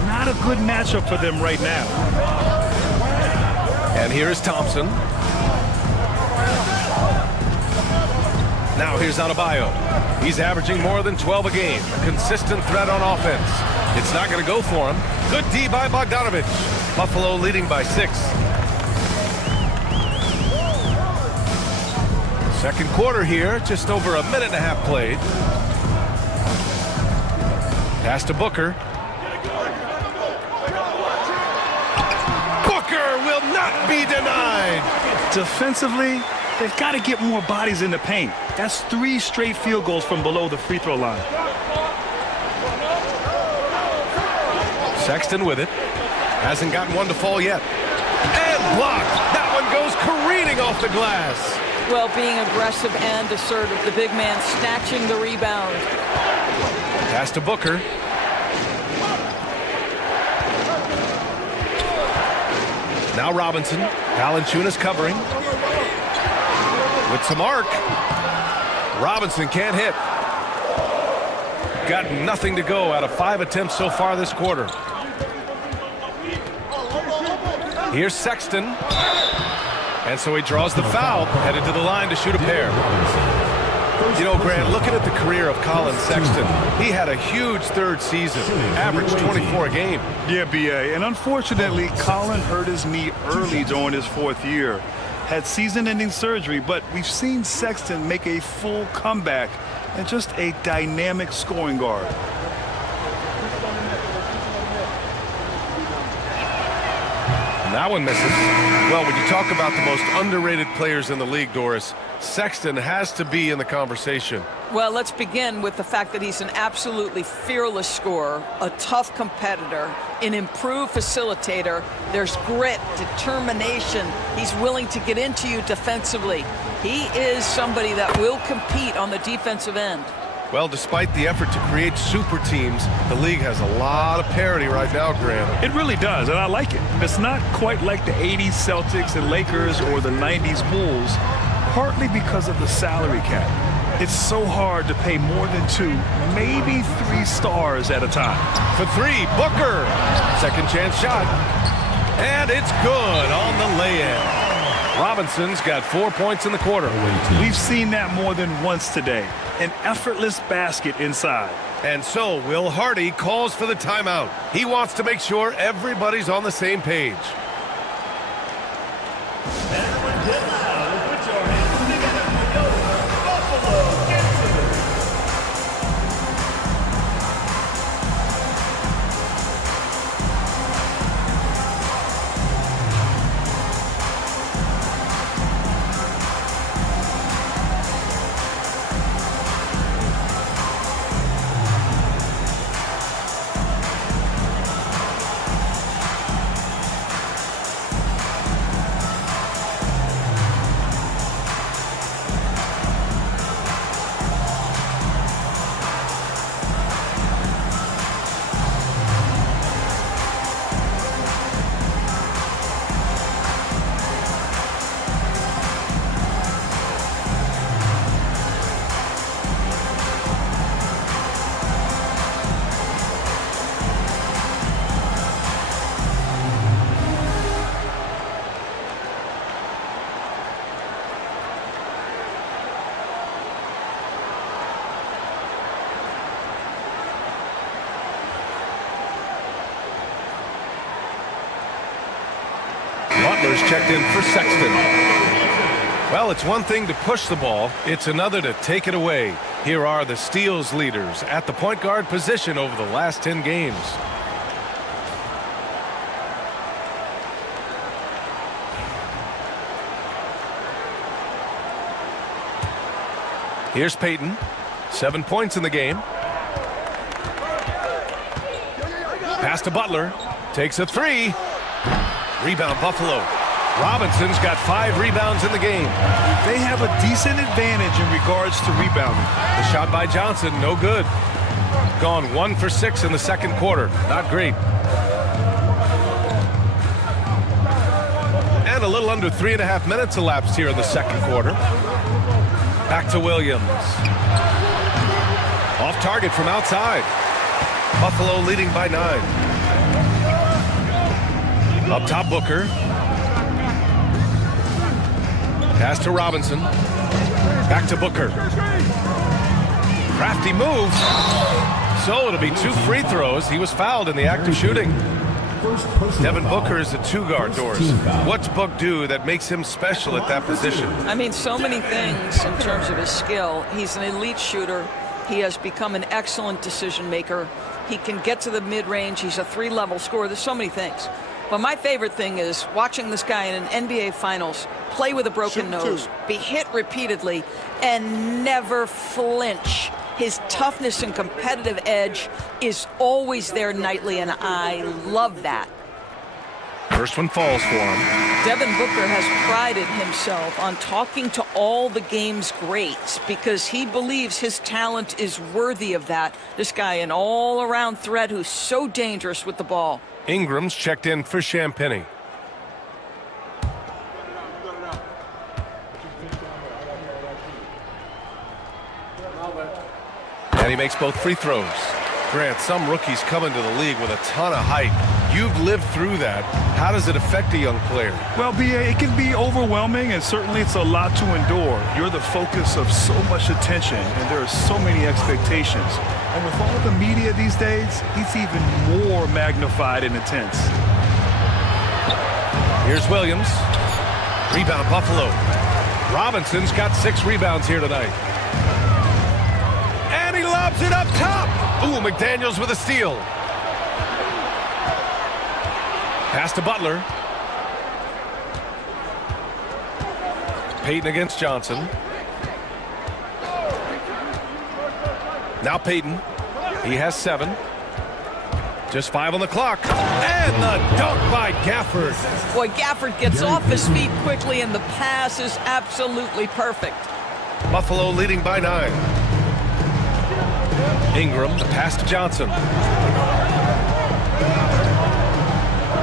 Not a good matchup for them right now. And here's Thompson. Now here's Adebayo. He's averaging more than 12 a game. A consistent threat on offense. It's not going to go for him. Good D by Bogdanovich. Buffalo leading by 6. Second quarter here, just over a minute and a half played. Pass to Booker. Booker will not be denied. Defensively, they've got to get more bodies in the paint. That's 3 straight field goals from below the free throw line. Sexton with it. Hasn't gotten one to fall yet. And blocked. That one goes careening off the glass. Well, being aggressive and assertive. The big man snatching the rebound. Pass to Booker. Now Robinson. Valanciunas covering. With some arc. Robinson can't hit. Got nothing to go out of 5 attempts so far this quarter. Here's Sexton. And so he draws the foul, headed to the line to shoot a pair. You know, Grant, looking at the career of Colin Sexton, he had a huge third season, averaged 24 a game. Yeah, B.A., and unfortunately, Colin hurt his knee early during his 4th year. Had season-ending surgery, but we've seen Sexton make a full comeback and just a dynamic scoring guard. That one misses. Well, when you talk about the most underrated players in the league, Doris, Sexton has to be in the conversation. Well, let's begin with the fact that he's an absolutely fearless scorer, a tough competitor, an improved facilitator. There's grit, determination. He's willing to get into you defensively. He is somebody that will compete on the defensive end. Well, despite the effort to create super teams, the league has a lot of parity right now, Grant. It really does, and I like it. It's not quite like the 80s Celtics and Lakers or the 90s Bulls, partly because of the salary cap. It's so hard to pay more than 2, maybe 3 stars at a time. For 3, Booker. Second chance shot. And it's good on the lay-in. Robinson's got 4 points in the quarter. We've seen that more than once today. An effortless basket inside. And so Will Hardy calls for the timeout. He wants to make sure everybody's on the same page. Everyone get loud and put your hands together for your Buffalo Gangsters. Butler's checked in for Sexton. Well, it's one thing to push the ball. It's another to take it away. Here are the steals leaders at the point guard position over the last 10 games. Here's Peyton. 7 points in the game. Pass to Butler. Takes a 3. Rebound Buffalo. Robinson's got 5 rebounds in the game. They have a decent advantage in regards to rebounding. The shot by Johnson, no good. Gone 1 for 6 in the second quarter. Not great. And a little under 3.5 minutes elapsed here in the second quarter. Back to Williams. Off target from outside. Buffalo leading by 9. Up top, Booker. Pass to Robinson. Back to Booker. Crafty move. So it'll be 2 free throws. He was fouled in the act of shooting. Devin Booker is a 2-guard, Doris. What's Book do that makes him special at that position? I mean, so many things in terms of his skill. He's an elite shooter. He has become an excellent decision maker. He can get to the mid-range. He's a 3-level scorer. There's so many things. But my favorite thing is watching this guy in an NBA Finals play with a broken nose, be hit repeatedly, and never flinch. His toughness and competitive edge is always there nightly, and I love that. First one falls for him. Devin Booker has prided himself on talking to all the game's greats because he believes his talent is worthy of that. This guy, an all-around threat who's so dangerous with the ball. Ingram's checked in for Champagny. And he makes both free throws. Grant, some rookies come into the league with a ton of hype. You've lived through that. How does it affect a young player? Well, B.A., it can be overwhelming, and certainly it's a lot to endure. You're the focus of so much attention, and there are so many expectations. And with all the media these days, it's even more magnified and intense. Here's Williams. Rebound, Buffalo. Robinson's got 6 rebounds here tonight. And he lobs it up top. Ooh, McDaniels with a steal. Pass to Butler. Payton against Johnson. Now Payton. He has 7. Just 5 on the clock. And the dunk by Gafford. Boy, Gafford gets off his feet quickly, and the pass is absolutely perfect. Buffalo leading by 9. Ingram, the pass to Johnson.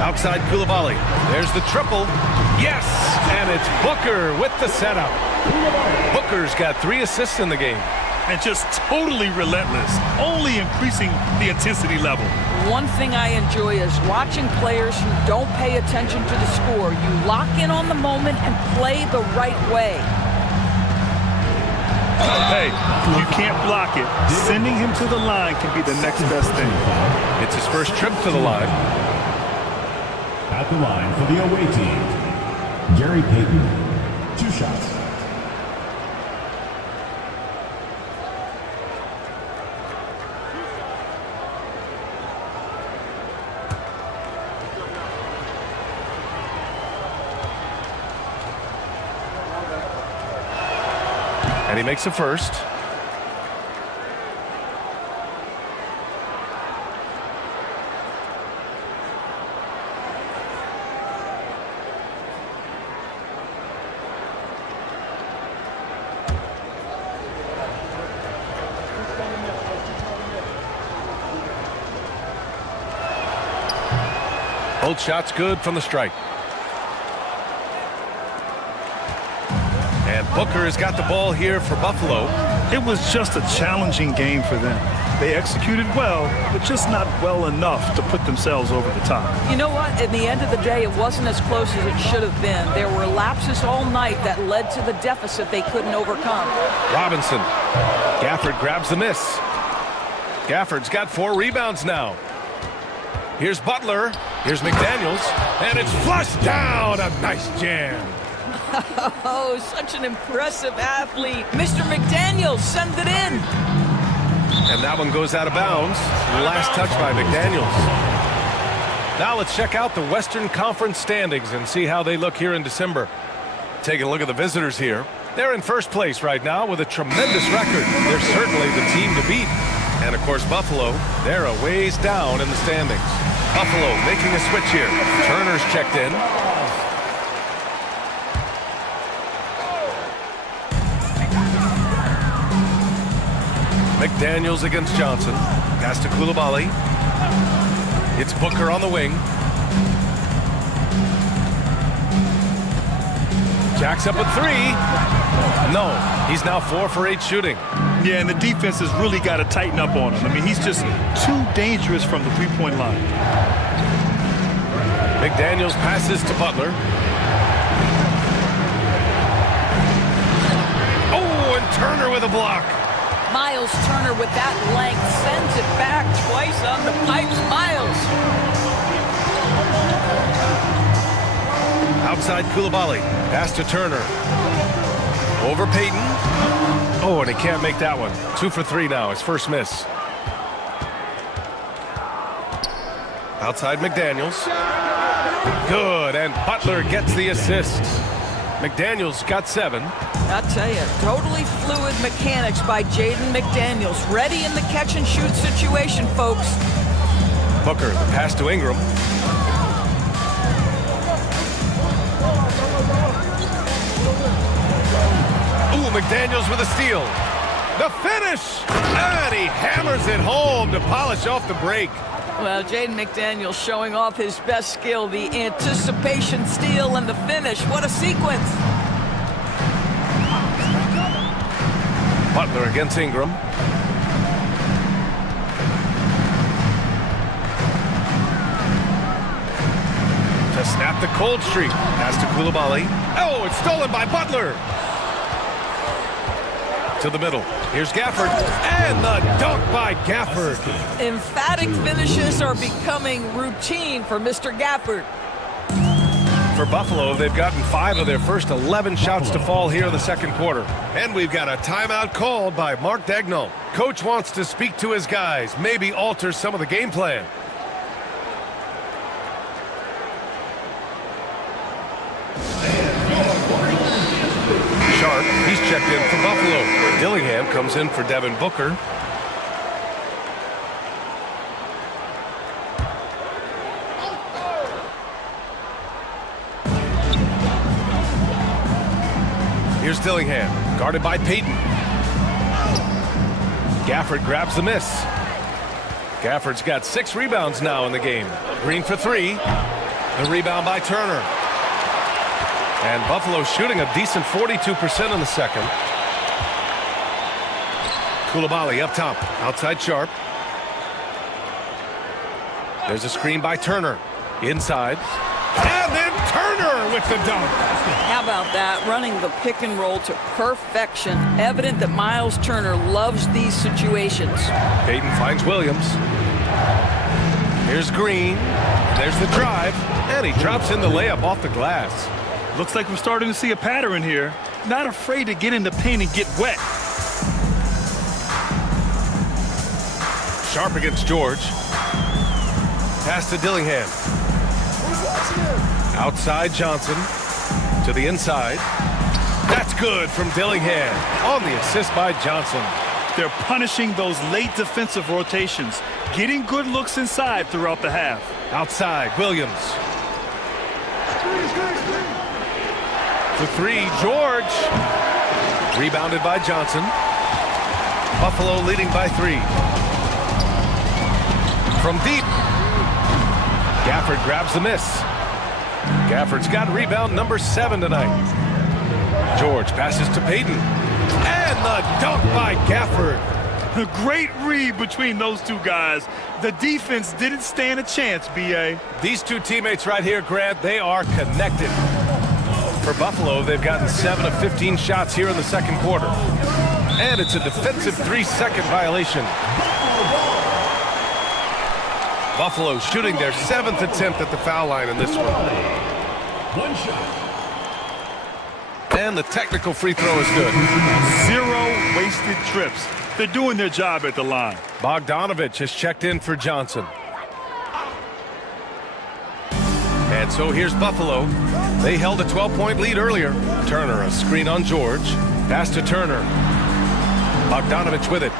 Outside Koulibaly. There's the triple. Yes! And it's Booker with the setup. Booker's got 3 assists in the game. And just totally relentless, only increasing the intensity level. One thing I enjoy is watching players who don't pay attention to the score. You lock in on the moment and play the right way. Hey, you can't block it. Sending him to the line can be the next best thing. It's his first trip to the line. At the line for the away team, Gary Payton, 2 shots. And he makes a first. Both shots good from the strike. And Booker has got the ball here for Buffalo. It was just a challenging game for them. They executed well, but just not well enough to put themselves over the top. You know what? At the end of the day, it wasn't as close as it should have been. There were lapses all night that led to the deficit they couldn't overcome. Robinson. Gafford grabs the miss. Gafford's got 4 rebounds now. Here's Butler. Here's McDaniels. And it's flushed down. A nice jam. Oh, such an impressive athlete. Mr. McDaniels, send it in. And that one goes out of bounds. Last touch by McDaniels. Now let's check out the Western Conference standings and see how they look here in December. Taking a look at the visitors here. They're in first place right now with a tremendous record. They're certainly the team to beat. And of course, Buffalo, they're a ways down in the standings. Buffalo making a switch here. Turner's checked in. McDaniels against Johnson. Pass to Koulibaly. It's Booker on the wing. Jacks up a 3. No, he's now 4 for 8 shooting. Yeah, and the defense has really got to tighten up on him. I mean, he's just too dangerous from the three-point line. McDaniels passes to Butler. Oh, and Turner with a block. Miles Turner with that length sends it back twice on the pipes. Miles. Outside Koulibaly. Pass to Turner. Over Payton. Oh, and he can't make that one. 2 for 3 now. His first miss. Outside McDaniels. Good, and Butler gets the assist. McDaniels got 7. I'll tell you, totally fluid mechanics by Jaden McDaniels. Ready in the catch-and-shoot situation, folks. Booker, the pass to Ingram. McDaniels with a steal. The finish! And he hammers it home to polish off the break. Well, Jaden McDaniels showing off his best skill, the anticipation steal and the finish. What a sequence. Butler against Ingram. To snap the cold streak. Pass to Coulibaly. Oh, it's stolen by Butler. To the middle. Here's Gafford. And the dunk by Gafford. Emphatic finishes are becoming routine for Mr. Gafford. For Buffalo, they've gotten 5 of their first 11 shots to fall here in the second quarter. And we've got a timeout called by Mark Daigneault. Coach wants to speak to his guys, maybe alter some of the game plan. Sharp, he's checked in for Buffalo. Dillingham comes in for Devin Booker. Here's Dillingham, guarded by Payton. Gafford grabs the miss. Gafford's got 6 rebounds now in the game. Green for 3. The rebound by Turner. And Buffalo shooting a decent 42% in the second. Coulibaly up top, outside Sharp. There's a screen by Turner. Inside. And then Turner with the dunk. How about that? Running the pick and roll to perfection. Evident that Miles Turner loves these situations. Payton finds Williams. Here's Green. There's the drive. And he drops in the layup off the glass. Looks like we're starting to see a pattern here. Not afraid to get in the paint and get wet. Sharp against George. Pass to Dillingham. Outside Johnson. To the inside. That's good from Dillingham. On the assist by Johnson. They're punishing those late defensive rotations. Getting good looks inside throughout the half. Outside, Williams. For 3, George. Rebounded by Johnson. Buffalo leading by 3. From deep. Gafford grabs the miss. Gafford's got rebound number 7 tonight. George passes to Payton. And the dunk by Gafford. A great read between those two guys. The defense didn't stand a chance, B.A. These two teammates right here, Grant, they are connected. For Buffalo, they've gotten 7 of 15 shots here in the second quarter. And it's a defensive 3-second violation. Buffalo shooting their 7th attempt at the foul line in this one. 1 shot. And the technical free throw is good. 0 wasted trips. They're doing their job at the line. Bogdanovich has checked in for Johnson. And so here's Buffalo. They held a 12-point lead earlier. Turner, a screen on George. Pass to Turner. Bogdanovich with it.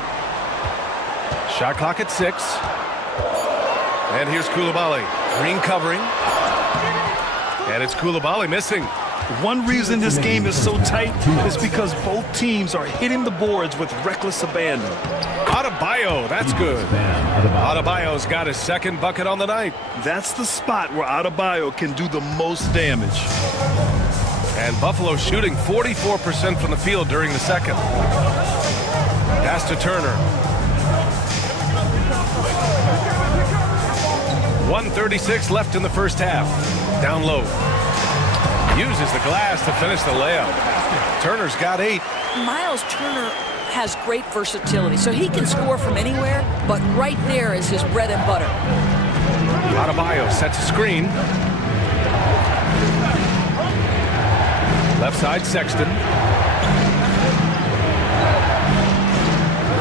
Shot clock at 6. And here's Coulibaly. Green covering. And it's Coulibaly missing. One reason this game is so tight is because both teams are hitting the boards with reckless abandon. Adebayo, that's good. Adebayo's got his 2nd bucket on the night. That's the spot where Adebayo can do the most damage. And Buffalo shooting 44% from the field during the second. Pass to Turner. 1:36 left in the first half. Down low. Uses the glass to finish the layup. Turner's got 8. Miles Turner has great versatility, so he can score from anywhere, but right there is his bread and butter. Adebayo sets a screen. Left side, Sexton.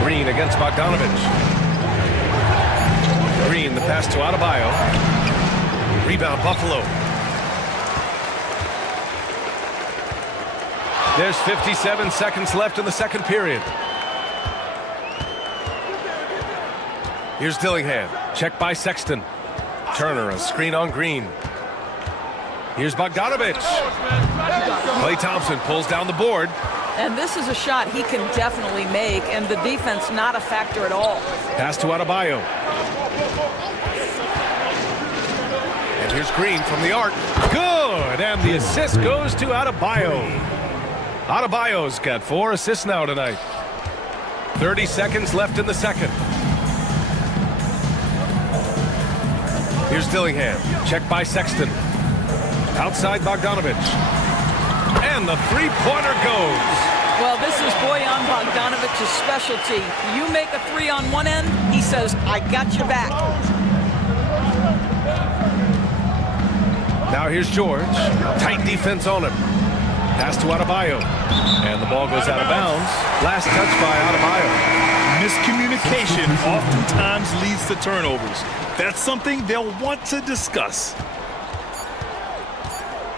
Green against Bogdanovich. Green, the pass to Adebayo. Rebound, Buffalo. There's 57 seconds left in the second period. Here's Dillingham. Checked by Sexton. Turner, a screen on Green. Here's Bogdanovich. Klay Thompson pulls down the board. And this is a shot he can definitely make, and the defense not a factor at all. Pass to Adebayo. And here's Green from the arc. Good, and the assist goes to Adebayo. Adebayo's got 4 assists now tonight. 30 seconds left in the second. Here's Dillingham. Checked by Sexton. Outside Bogdanovich. And the three-pointer goes. Well, this is Bojan Bogdanovich's specialty. You make a 3 on one end, he says, I got your back. Now here's George. Tight defense on him. Pass to Adebayo. And the ball goes out of bounds. Last touch by Adebayo. Miscommunication oftentimes leads to turnovers. That's something they'll want to discuss.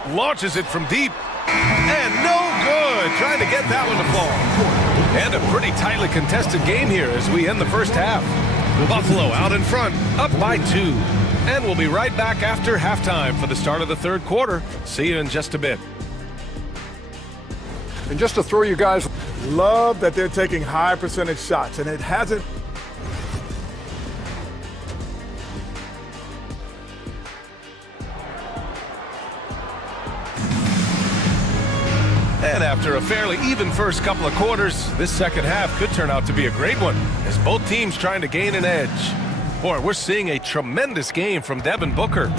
Launches it from deep. And no good. Trying to get that one to fall. And a pretty tightly contested game here as we end the first half. Buffalo out in front, up by 2. And we'll be right back after halftime for the start of the third quarter. See you in just a bit. And just to throw you guys, love that they're taking high percentage shots, and it hasn't. And after a fairly even first couple of quarters, this second half could turn out to be a great one as both teams trying to gain an edge. Boy, we're seeing a tremendous game from Devin Booker.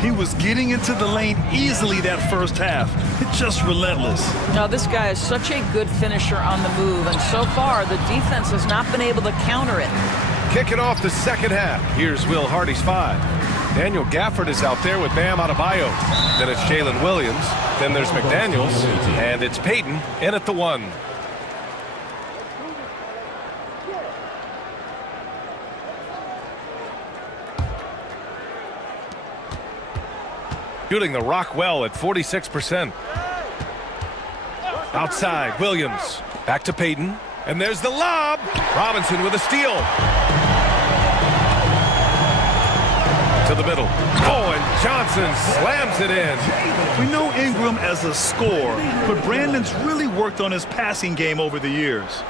He was getting into the lane easily that first half. It's just relentless. Now, this guy is such a good finisher on the move, and so far, the defense has not been able to counter it. Kicking off the second half, here's Will Hardy's 5. Daniel Gafford is out there with Bam Adebayo. Then it's Jalen Williams. Then there's McDaniels. And it's Payton in at the 1. Shooting the rock well at 46%. Outside, Williams. Back to Payton. And there's the lob. Robinson with a steal. To the middle. Oh, and Johnson slams it in. We know Ingram as a scorer, but Brandon's really worked on his passing game over the years.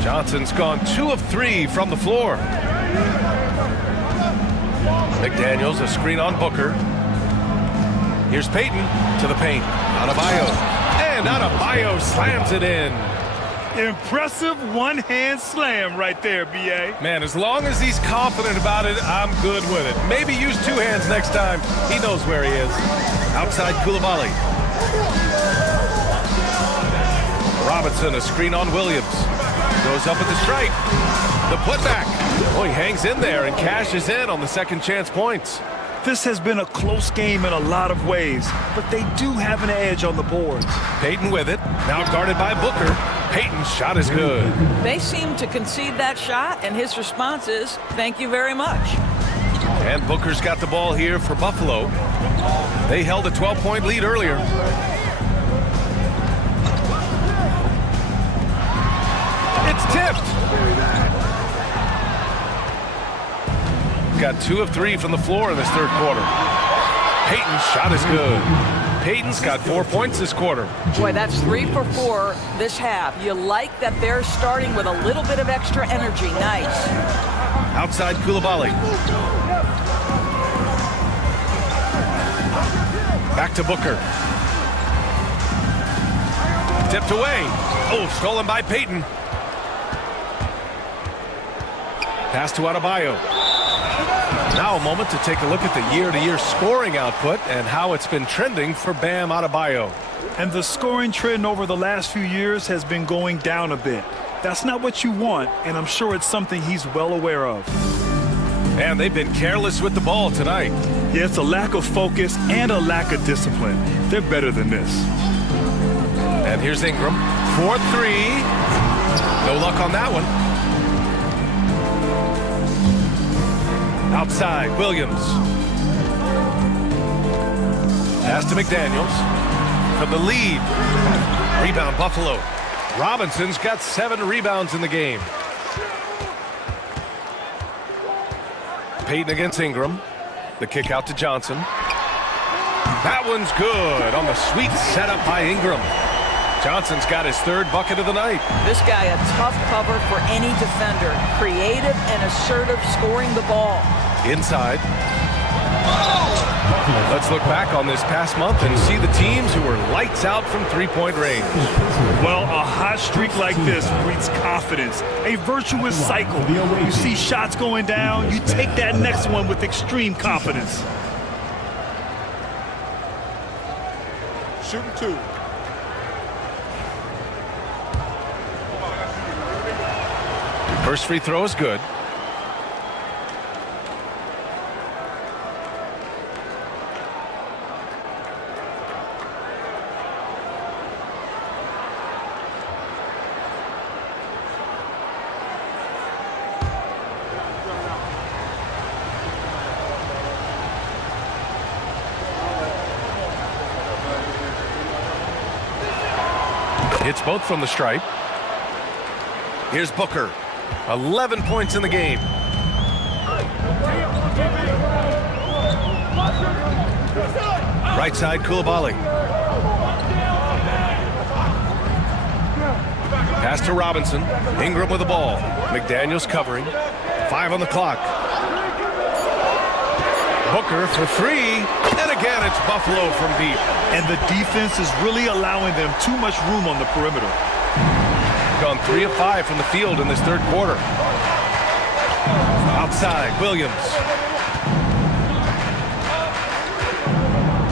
Johnson's gone 2 of 3 from the floor. McDaniels, a screen on Booker. Here's Payton to the paint. Adebayo. And Adebayo slams it in. Impressive one-hand slam right there, B.A. Man, as long as he's confident about it, I'm good with it. Maybe use 2 hands next time. He knows where he is. Outside Coulibaly. Robinson, a screen on Williams. Goes up at the stripe. The putback. Oh, he hangs in there and cashes in on the second chance points. This has been a close game in a lot of ways, but they do have an edge on the boards. Payton with it. Now guarded by Booker. Payton's shot is good. They seem to concede that shot, and his response is, thank you very much. And Booker's got the ball here for Buffalo. They held a 12-point lead earlier. It's tipped. Got 2 of 3 from the floor in this third quarter. Payton's shot is good. Payton's got 4 points this quarter. Boy, that's 3 for 4 this half. You like that they're starting with a little bit of extra energy. Nice. Outside Coulibaly. Back to Booker. Tipped away. Oh, stolen by Payton. Pass to Adebayo. Now a moment to take a look at the year-to-year scoring output and how it's been trending for Bam Adebayo. And the scoring trend over the last few years has been going down a bit. That's not what you want, and I'm sure it's something he's well aware of. And they've been careless with the ball tonight. Yeah, it's a lack of focus and a lack of discipline. They're better than this. And here's Ingram. 4-3. No luck on that one. Outside, Williams. Pass to McDaniels for the lead. Rebound, Buffalo. Robinson's got 7 rebounds in the game. Payton against Ingram. The kick out to Johnson. That one's good on the sweet setup by Ingram. Johnson's got his third bucket of the night. This guy a tough cover for any defender. Creative and assertive scoring the ball. Inside. Let's look back on this past month and see the teams who were lights out from three-point range. Well, a hot streak like this breeds confidence, a virtuous cycle. You see shots going down, you take that next one with extreme confidence. Shooting 2. First free throw is good. Hits both from the stripe. Here's Booker. 11 points in the game. Right side, Koulibaly. Pass to Robinson. Ingram with the ball. McDaniels covering. 5 on the clock. Booker for 3. And again, it's Buffalo from deep. And the defense is really allowing them too much room on the perimeter. Gone 3 of 5 from the field in this third quarter. Outside, Williams.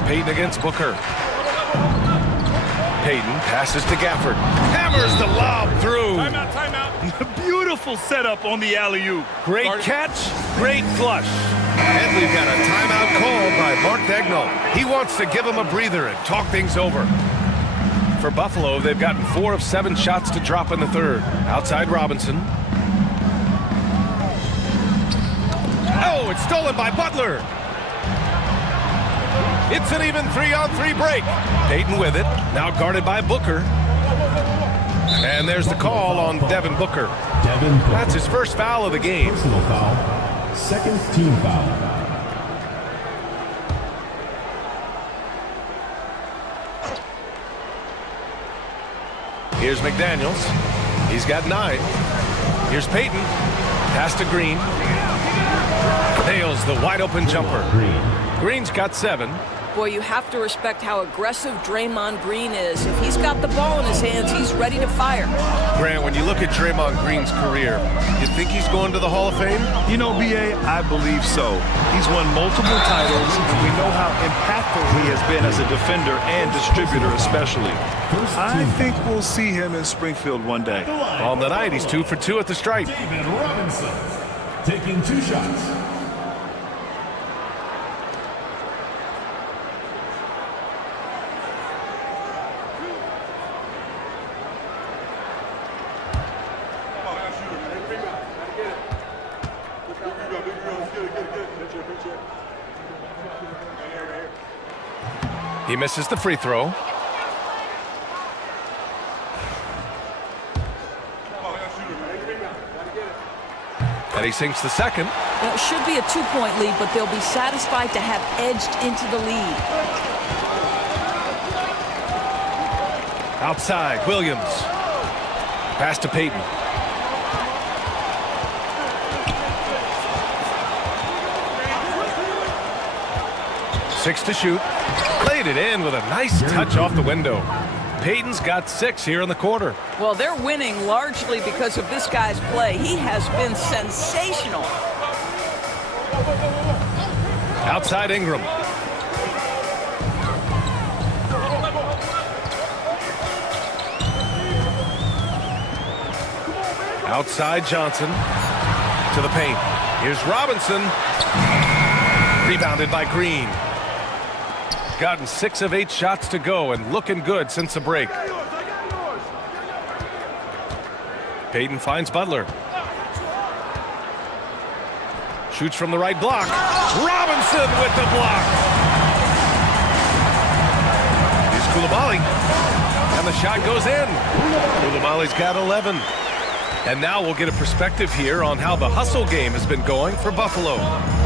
Payton against Booker. Payton passes to Gafford. Hammers the lob through. Timeout. Beautiful setup on the alley-oop. Great catch, great flush. And we've got a timeout called by Mark Daigneault. He wants to give him a breather and talk things over. For Buffalo, they've gotten 4 of 7 shots to drop in the third. Outside Robinson. Oh, it's stolen by Butler. It's an even 3-on-3 break. Payton with it, now guarded by Booker. And there's the call on Devin Booker. That's his first foul of the game. Personal foul. Second team foul. Here's McDaniels. He's got 9. Here's Payton. Pass to Green. Nails the wide-open jumper. Green's got 7. Boy, you have to respect how aggressive Draymond Green is. If he's got the ball in his hands, he's ready to fire. Grant, when you look at Draymond Green's career, you think he's going to the Hall of Fame? You know, B.A., I believe so. He's won multiple titles, and we know how impactful he has been as a defender and distributor especially. I think we'll see him in Springfield one day. On the night, he's 2 for 2 at the stripe. David Robinson taking 2 shots. He misses the free throw. And he sinks the second. It should be a 2-point lead, but they'll be satisfied to have edged into the lead. Outside, Williams. Pass to Payton. Six to shoot. Laid it in with a nice touch off the window. Payton's got 6 here in the quarter. Well, they're winning largely because of this guy's play. He has been sensational. Outside Ingram. Outside Johnson to the paint. Here's Robinson. Rebounded by Green. Gotten 6 of 8 shots to go and looking good since the break. Payton finds Butler. Shoots from the right block. Robinson with the block. Here's Koulibaly. And the shot goes in. Koulibaly's got 11. And now we'll get a perspective here on how the hustle game has been going for Buffalo.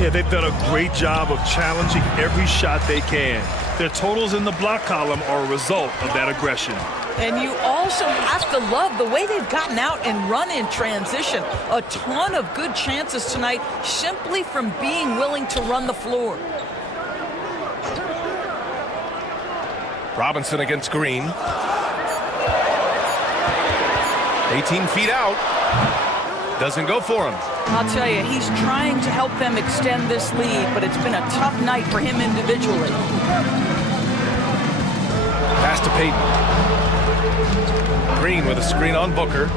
Yeah, they've done a great job of challenging every shot they can. Their totals in the block column are a result of that aggression. And you also have to love the way they've gotten out and run in transition. A ton of good chances tonight simply from being willing to run the floor. Robinson against Green. 18 feet out. Doesn't go for him. I'll tell you, he's trying to help them extend this lead, but it's been a tough night for him individually. Pass to Payton. Green with a screen on Booker.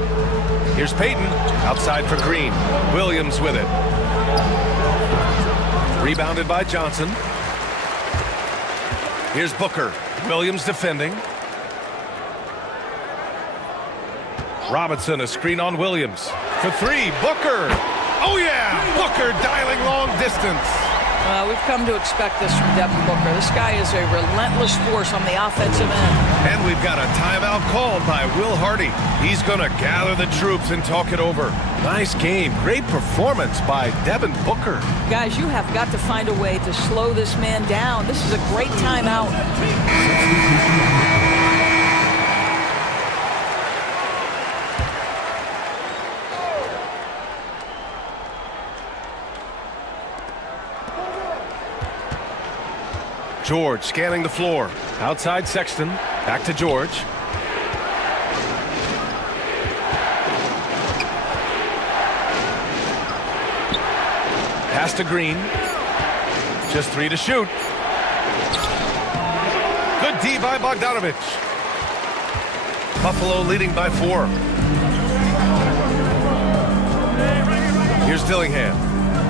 Here's Payton. Outside for Green. Williams with it. Rebounded by Johnson. Here's Booker. Williams defending. Robinson, a screen on Williams. For three, Booker. Oh, yeah! Booker dialing long distance. We've come to expect this from Devin Booker. This guy is a relentless force on the offensive end. And we've got a timeout called by Will Hardy. He's going to gather the troops and talk it over. Nice game. Great performance by Devin Booker. Guys, you have got to find a way to slow this man down. This is a great timeout. George scanning the floor. Outside Sexton. Back to George. Pass to Green. Just three to shoot. Good D by Bogdanovich. Buffalo leading by 4. Here's Dillingham.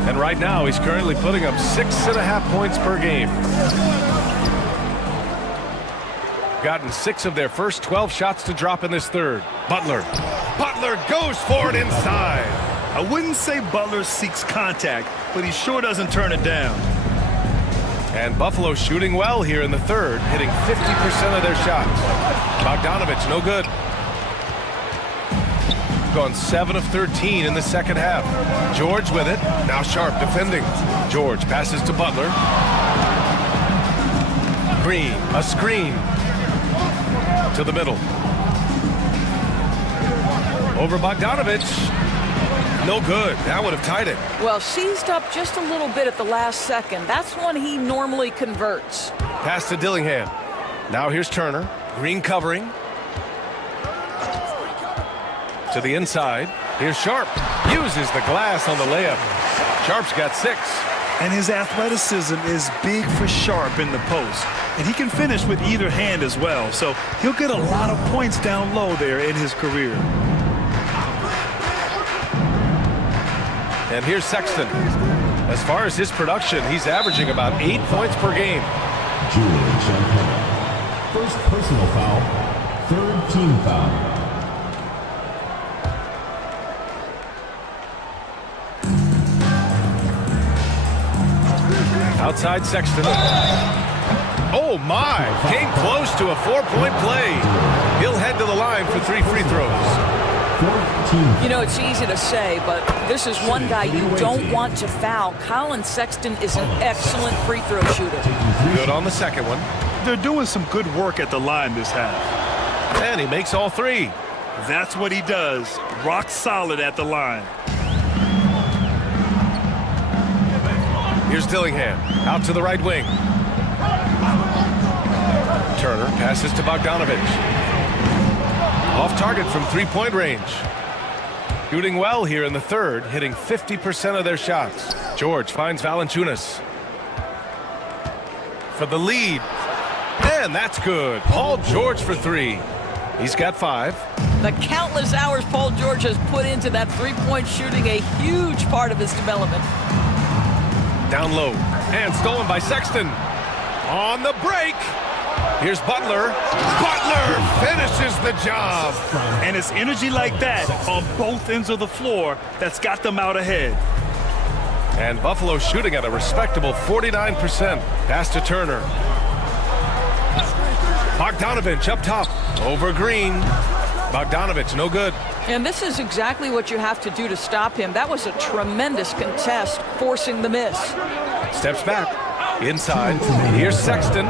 And right now, he's currently putting up 6.5 points per game. Gotten 6 of their first 12 shots to drop in this third. Butler goes for it inside. I wouldn't say Butler seeks contact, but he sure doesn't turn it down. And Buffalo shooting well here in the third, hitting 50% of their shots. Bogdanovich, no good. Gone 7 of 13 in the second half. George with it. Now Sharp defending. George passes to Butler. Green, a screen. To the middle. Over Bogdanovich. No good. That would have tied it. Well, seized up just a little bit at the last second. That's when he normally converts. Pass to Dillingham. Now here's Turner. Green covering. To the inside. Here's Sharp. Uses the glass on the layup. Sharp's got 6. And his athleticism is big for Sharp in the post. And he can finish with either hand as well. So he'll get a lot of points down low there in his career. And here's Sexton. As far as his production, he's averaging about 8 points per game. First personal foul. Third team foul. Outside Sexton. Oh my! Came close to a 4-point play. He'll head to the line for 3 free throws. You know, it's easy to say, but this is one guy you don't want to foul. Colin Sexton is an excellent free throw shooter. Good on the second one. They're doing some good work at the line this half. And he makes all 3. That's what he does. Rock solid at the line. Here's Dillingham. Out to the right wing. Turner passes to Bogdanovich. Off target from 3-point range. Shooting well here in the third, hitting 50% of their shots. George finds Valanciunas. For the lead. And that's good. Paul George for 3. He's got 5. The countless hours Paul George has put into that 3-point shooting, a huge part of his development. Down low. And stolen by Sexton. On the break. Here's Butler. Butler finishes the job. And it's energy like that on both ends of the floor that's got them out ahead. And Buffalo shooting at a respectable 49%. Pass to Turner. Bogdanovich up top. Over Green. Bogdanovich, no good. And this is exactly what you have to do to stop him. That was a tremendous contest, forcing the miss. Steps back. Inside. Here's Sexton.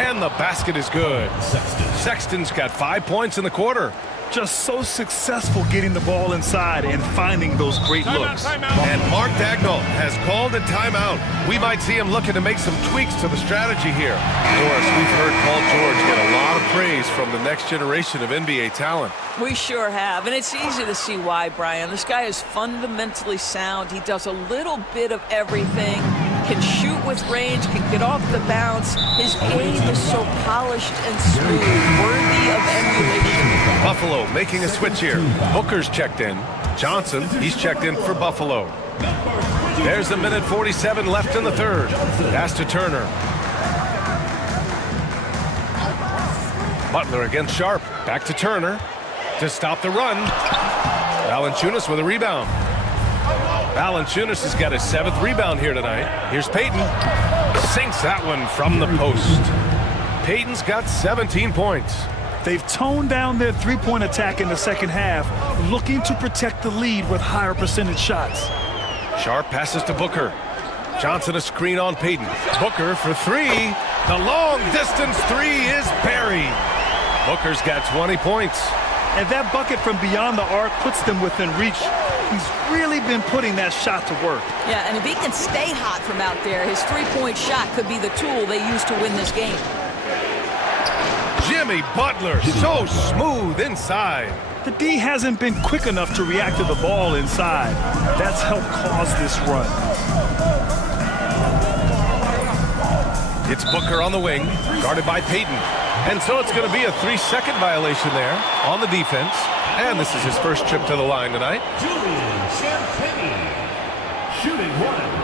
And the basket is good. Sexton's got 5 points in the quarter. Just so successful getting the ball inside and finding those great looks. And Mark Dagnall has called a timeout. We might see him looking to make some tweaks to the strategy here. Doris, we've heard Paul George get a lot of praise from the next generation of NBA talent. We sure have, and it's easy to see why, Brian. This guy is fundamentally sound. He does a little bit of everything, can shoot with range, can get off the bounce. His game is so polished and smooth, worthy of emulation. Buffalo making a switch here. Booker's checked in. Johnson, he's checked in for Buffalo. There's a minute 47 left in the third. Pass to Turner. Butler against Sharp. Back to Turner to stop the run. Valanciunas with a rebound. Valanciunas has got his 7th rebound here tonight. Here's Payton. Sinks that one from the post. Payton's got 17 points. They've toned down their three-point attack in the second half, looking to protect the lead with higher percentage shots. Sharp passes to Booker. Johnson a screen on Payton. Booker for 3. The long-distance 3 is buried. Booker's got 20 points. And that bucket from beyond the arc puts them within reach. He's really been putting that shot to work. Yeah, and if he can stay hot from out there, his three-point shot could be the tool they use to win this game. Jimmy Butler, so smooth inside. The D hasn't been quick enough to react to the ball inside. That's helped cause this run. It's Booker on the wing, guarded by Payton. And so it's going to be a 3-second violation there on the defense. And this is his first trip to the line tonight. Julian Champagnie, shooting 1.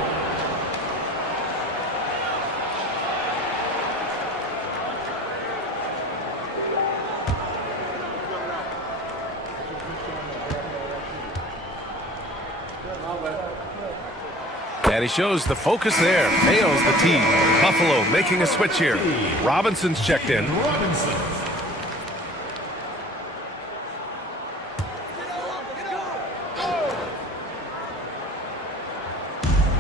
And he shows the focus there. Nails the tee. Buffalo making a switch here. Robinson's checked in.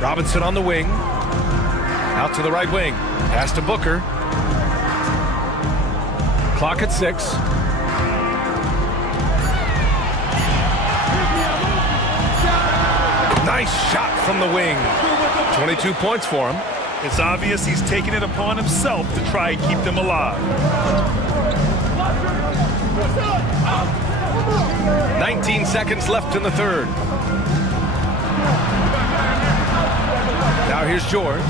Robinson on the wing. Out to the right wing. Pass to Booker. Clock at 6. Nice shot from the wing. 22 points for him. It's obvious he's taking it upon himself to try and keep them alive. 19 seconds left in the third. Now here's George.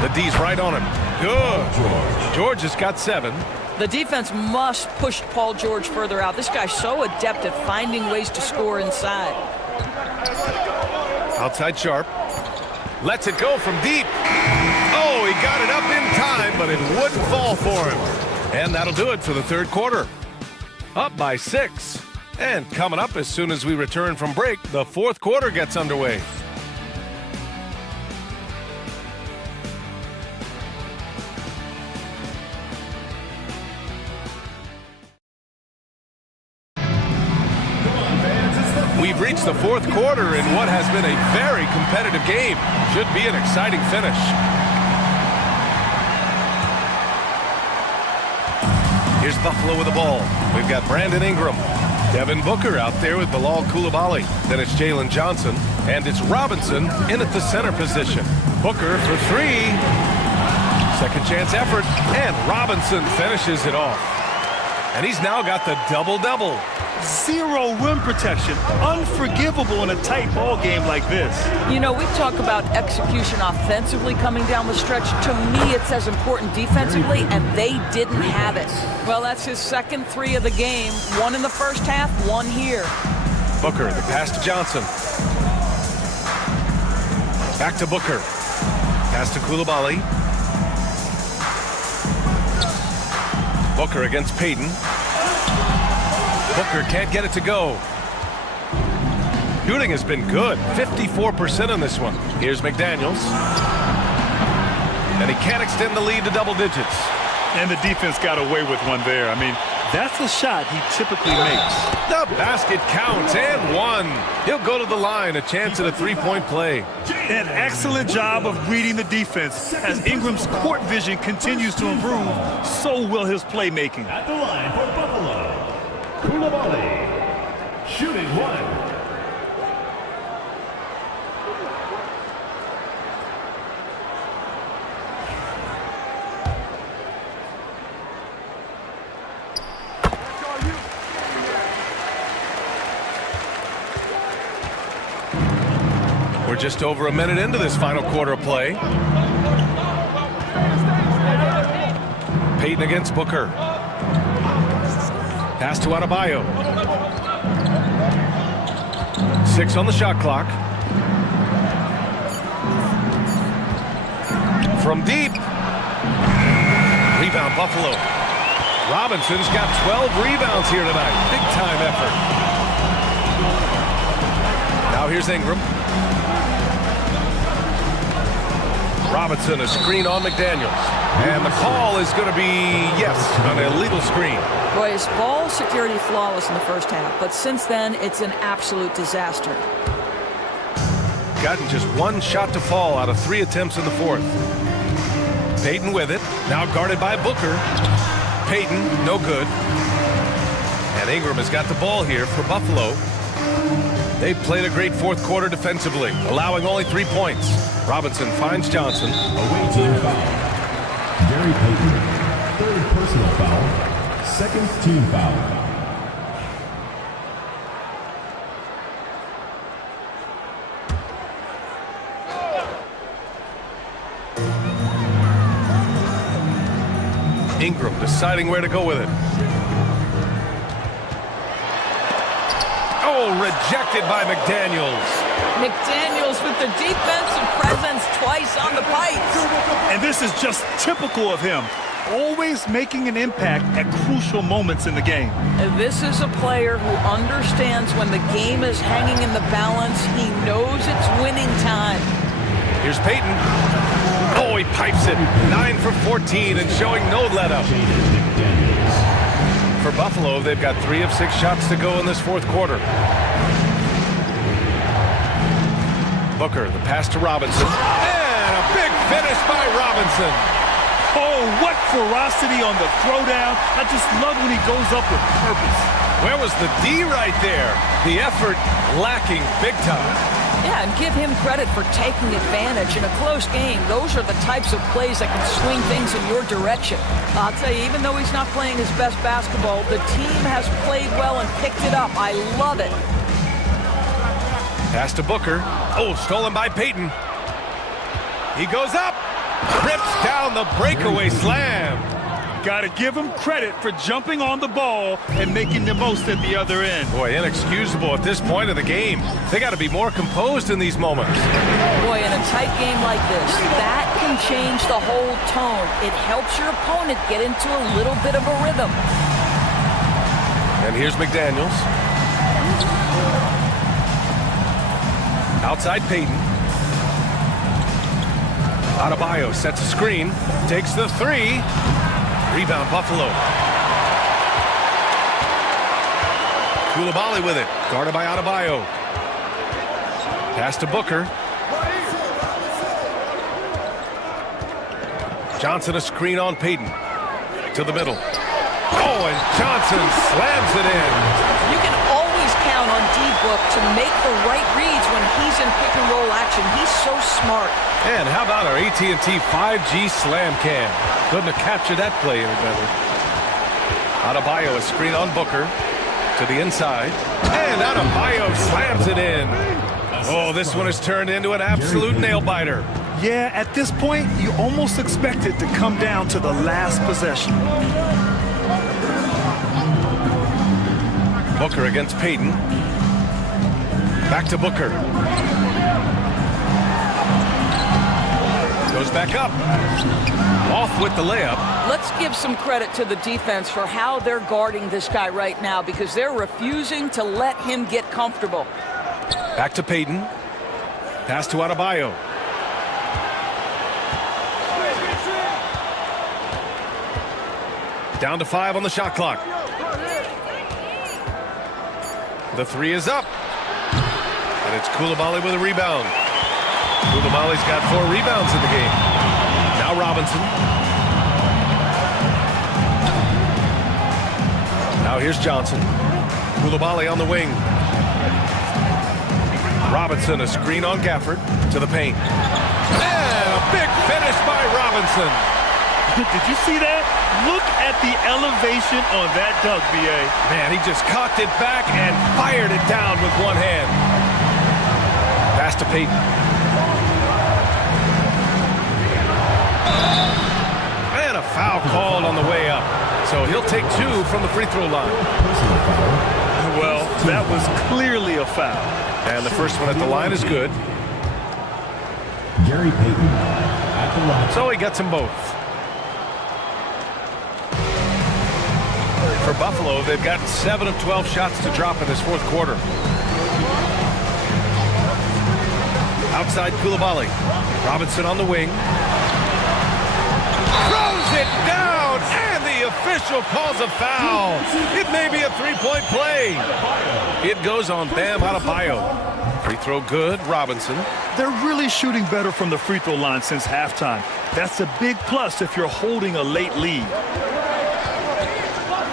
The D's right on him. Good. George has got 7. The defense must push Paul George further out. This guy's so adept at finding ways to score inside. Outside Sharp. Lets it go from deep. Oh, he got it up in time, but it wouldn't fall for him. And that'll do it for the third quarter. Up by 6. And coming up as soon as we return from break, the fourth quarter gets underway. We've reached the fourth quarter in what has been a very competitive game. Should be an exciting finish. Here's Buffalo with the ball. We've got Brandon Ingram. Devin Booker out there with Bilal Coulibaly. Then it's Jalen Johnson. And it's Robinson in at the center position. Booker for 3. Second chance effort. And Robinson finishes it off. And he's now got the double-double. 0 rim protection. Unforgivable in a tight ball game like this. You know, we talk about execution offensively coming down the stretch. To me, it's as important defensively, and they didn't have it. Well, that's his second 3 of the game. 1 in the first half, 1 here. Booker, the pass to Johnson. Back to Booker. Pass to Coulibaly. Booker against Payton. Booker can't get it to go. Shooting has been good. 54% on this one. Here's McDaniels. And he can't extend the lead to double digits. And the defense got away with one there. I mean, That's a shot he typically makes. The basket counts and one. He'll go to the line, a chance at a three-point play. An excellent job of reading the defense. As Ingram's court vision continues to improve, so will his playmaking. At the line for Buffalo, Coulibaly, shooting one. We're just over a minute into this final quarter of play. Payton against Booker. Pass to Adebayo. 6 on the shot clock. From deep. Rebound Buffalo. Robinson's got 12 rebounds here tonight. Big time effort. Now here's Ingram. Robinson, a screen on McDaniels. And the call is going to be, yes, an illegal screen. Boy, his ball security flawless in the first half, but since then, it's an absolute disaster. Gotten just one shot to fall out of 3 attempts in the fourth. Payton with it, now guarded by Booker. Payton, no good. And Ingram has got the ball here for Buffalo. They've played a great fourth quarter defensively, allowing only 3 points. Robinson finds Johnson. Away team foul. Gary Payton, 3rd personal foul, 2nd team foul. Ingram deciding where to go with it. Oh, rejected by McDaniels. McDaniels with the defensive presence twice on the pipes. And this is just typical of him. Always making an impact at crucial moments in the game. And this is a player who understands when the game is hanging in the balance. He knows it's winning time. Here's Payton. Oh, he pipes it. 9 for 14 and showing no let-up. For Buffalo, they've got 3 of 6 shots to go in this fourth quarter. Booker, the pass to Robinson. And a big finish by Robinson. Oh, what ferocity on the throwdown. I just love when he goes up with purpose. Where was the D right there? The effort lacking big time. Yeah, and give him credit for taking advantage in a close game. Those are the types of plays that can swing things in your direction. I'll tell you, even though he's not playing his best basketball, the team has played well and picked it up. I love it. Pass to Booker. Oh, stolen by Payton. He goes up. Rips down the breakaway slam. Got to give him credit for jumping on the ball and making the most at the other end. Boy, inexcusable at this point of the game. They got to be more composed in these moments. Boy, in a tight game like this, that can change the whole tone. It helps your opponent get into a little bit of a rhythm. And here's McDaniels. Outside Payton. Adebayo sets a screen, takes the 3. Rebound Buffalo. Coulibaly with it, guarded by Adebayo. Pass to Booker. Johnson a screen on Payton. To the middle. Oh, and Johnson slams it in. You can always count on D-Book to make the right reads when he's in pick-and-roll action. He's so smart. And how about our AT&T 5G slam cam? Couldn't have captured that play any better. Adebayo a screen on Booker. To the inside. And Adebayo slams it in. Oh, this one has turned into an absolute nail-biter. Yeah, at this point, you almost expect it to come down to the last possession. Booker against Payton. Back to Booker. Goes back up. Off with the layup. Let's give some credit to the defense for how they're guarding this guy right now because they're refusing to let him get comfortable. Back to Payton. Pass to Adebayo. Down to 5 on the shot clock. The three is up. And it's Coulibaly with a rebound. Coulibaly's got 4 rebounds in the game. Now Robinson. Now here's Johnson. Coulibaly on the wing. Robinson, a screen on Gafford to the paint. And a big finish by Robinson. Did you see that? Look at the elevation on that dunk, B.A. Man, he just cocked it back and fired it down with one hand. Pass to Payton. And a foul called on the way up. So he'll take 2 from the free throw line. Well, that was clearly a foul. And the first one at the line is good. Gary Payton at the line. So he gets them both. For Buffalo, they've gotten 7 of 12 shots to drop in this fourth quarter. Outside Coulibaly. Robinson on the wing. Throws it down, and the official calls a foul. It may be a 3-point play. It goes on Bam Adebayo. Free throw good, Robinson. They're really shooting better from the free throw line since halftime. That's a big plus if you're holding a late lead.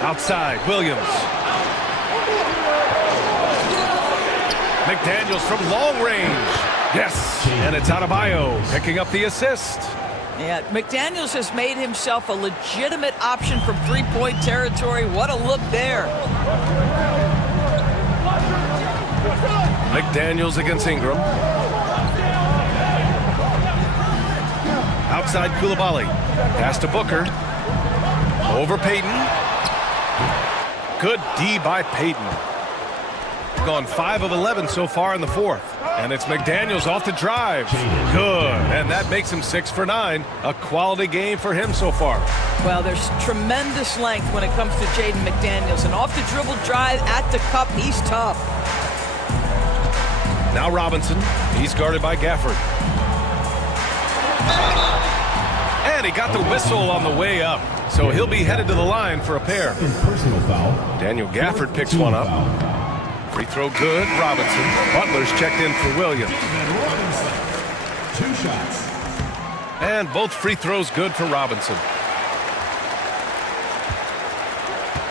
Outside, Williams. McDaniels from long range. Yes, and it's Adebayo picking up the assist. Yeah, McDaniels has made himself a legitimate option from three-point territory. What a look there. McDaniels against Ingram. Outside Coulibaly. Pass to Booker. Over Payton. Good D by Payton. Gone 5 of 11 so far in the fourth. And it's McDaniels off the drive. Good. And that makes him 6 for 9. A quality game for him so far. Well, there's tremendous length when it comes to Jaden McDaniels. And off the dribble drive at the cup, he's tough. Now Robinson. He's guarded by Gafford. And he got the whistle on the way up. So he'll be headed to the line for a pair. Personal foul. Daniel Gafford picks one up. Free throw good, Robinson. Butler's checked in for Williams. 2 shots. And both free throws good for Robinson.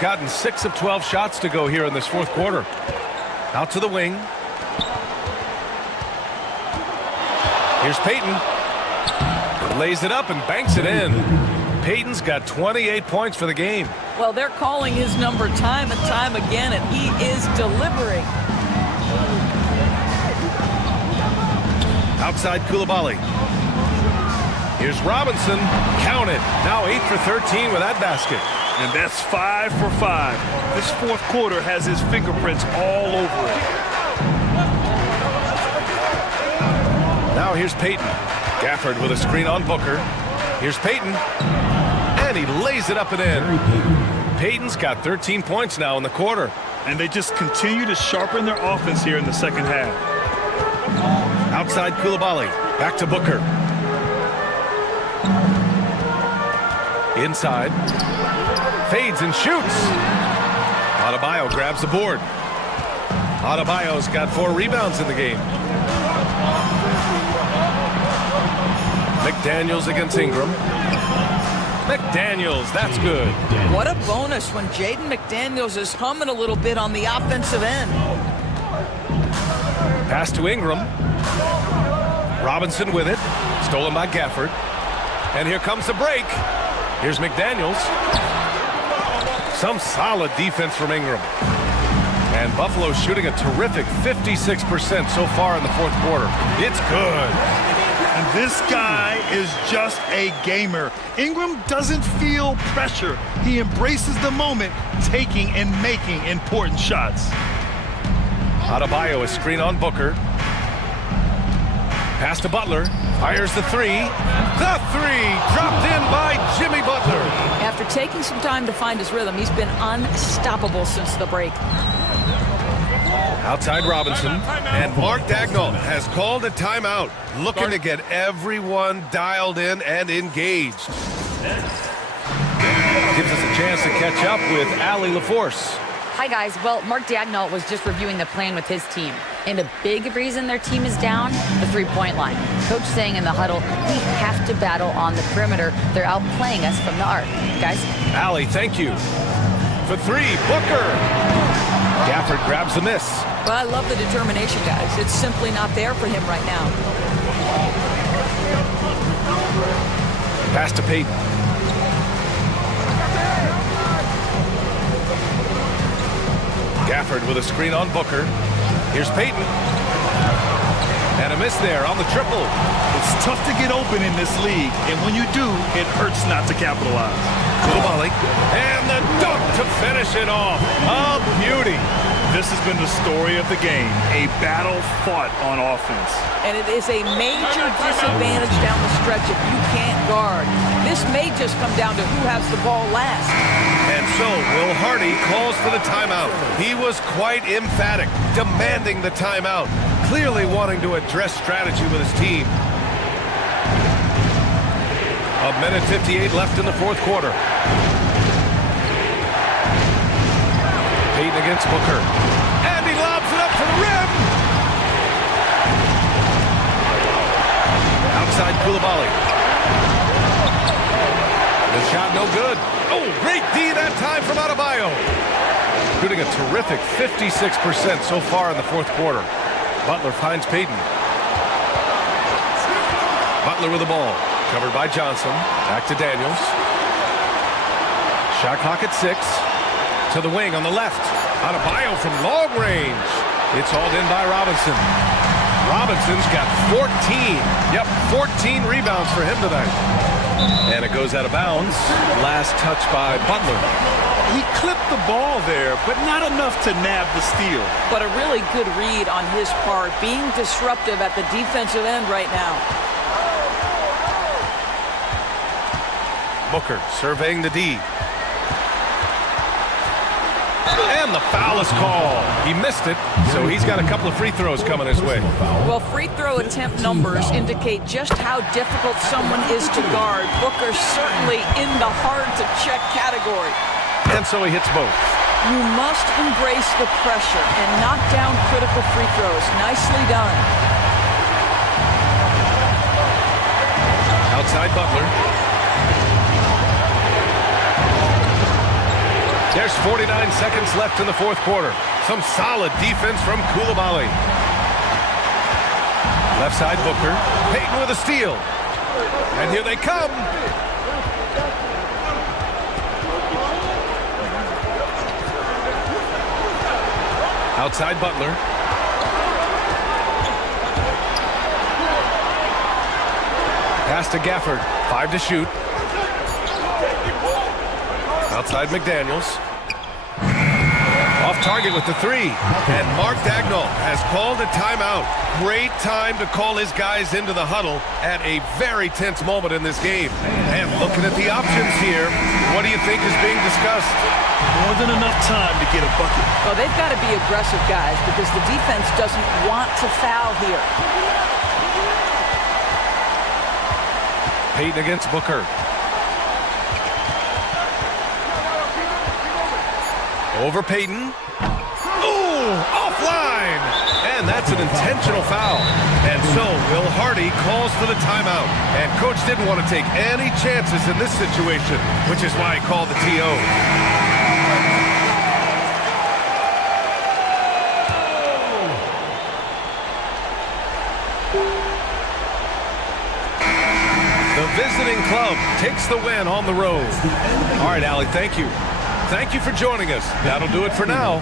Gotten 6 of 12 shots to go here in this fourth quarter. Out to the wing. Here's Payton. Lays it up and banks it in. Payton's got 28 points for the game. Well, they're calling his number time and time again, and he is delivering. Outside Coulibaly. Here's Robinson. Count it. Now 8 for 13 with that basket. And that's 5 for 5. This fourth quarter has his fingerprints all over it. Now here's Payton. Gafford with a screen on Booker. Here's Payton. And he lays it up and in. Payton's got 13 points now in the quarter. And they just continue to sharpen their offense here in the second half. Outside Coulibaly. Back to Booker. Inside. Fades and shoots. Adebayo grabs the board. Adebayo's got 4 rebounds in the game. McDaniels against Ingram. McDaniels, that's good. What a bonus when Jaden McDaniels is humming a little bit on the offensive end. Pass to Ingram. Robinson with it. Stolen by Gafford. And here comes the break. Here's McDaniels. Some solid defense from Ingram. And Buffalo shooting a terrific 56% so far in the fourth quarter. It's good. And this guy is just a gamer. Ingram doesn't feel pressure. He embraces the moment, taking and making important shots. Adebayo is screen on Booker. Pass to Butler. Fires the 3. The 3 dropped in by Jimmy Butler. After taking some time to find his rhythm, he's been unstoppable since the break. Outside Robinson, and Mark Dagnall has called a timeout, looking to get everyone dialed in and engaged. Gives us a chance to catch up with Allie LaForce. Hi, guys. Well, Mark Dagnall was just reviewing the plan with his team. And a big reason their team is down, the three-point line. Coach saying in the huddle, we have to battle on the perimeter. They're outplaying us from the arc. Guys? Allie, thank you. For three, Booker. Gafford grabs the miss. But I love the determination, guys. It's simply not there for him right now. Pass to Peyton. Gafford with a screen on Booker. Here's Peyton. And a miss there on the triple. It's tough to get open in this league, and when you do, it hurts not to capitalize. Koulibaly. And the dunk to finish it off. A beauty. This has been the story of the game, a battle fought on offense. And it is a major disadvantage down the stretch if you can't guard. This may just come down to who has the ball last. And so Will Hardy calls for the timeout. He was quite emphatic, demanding the timeout, clearly wanting to address strategy with his team. A minute 58 left in the fourth quarter. Peyton against Booker. And he lobs it up to the rim. Outside Koulibaly. The shot no good. Oh, great D that time from Adebayo. Shooting a terrific 56% so far in the fourth quarter. Butler finds Peyton. Butler with the ball. Covered by Johnson. Back to Daniels. Shot clock at 6. To the wing on the left. Adebayo from long range. It's hauled in by Robinson. Robinson's got 14. Yep, 14 rebounds for him tonight. And it goes out of bounds. Last touch by Butler. He clipped the ball there, but not enough to nab the steal. But a really good read on his part, being disruptive at the defensive end right now. Booker surveying the D. And the foul is called. He missed it, so he's got a couple of free throws coming his way. Well, free throw attempt numbers indicate just how difficult someone is to guard. Booker's certainly in the hard-to-check category. And so he hits both. You must embrace the pressure and knock down critical free throws. Nicely done. Outside Butler. There's 49 seconds left in the fourth quarter. Some solid defense from Koulibaly. Left side Booker. Peyton with a steal. And here they come. Outside Butler. Pass to Gafford. 5 to shoot. Outside McDaniels. Off target with the 3. And Mark Dagnall has called a timeout. Great time to call his guys into the huddle at a very tense moment in this game. And looking at the options here, what do you think is being discussed? More than enough time to get a bucket. Well, they've got to be aggressive, guys, because the defense doesn't want to foul here. Peyton against Booker. Over Peyton. Ooh, offline! And that's an intentional foul. And so Will Hardy calls for the timeout. And Coach didn't want to take any chances in this situation, which is why he called the TO. The visiting club takes the win on the road. All right, Allie, thank you. Thank you for joining us. That'll do it for now.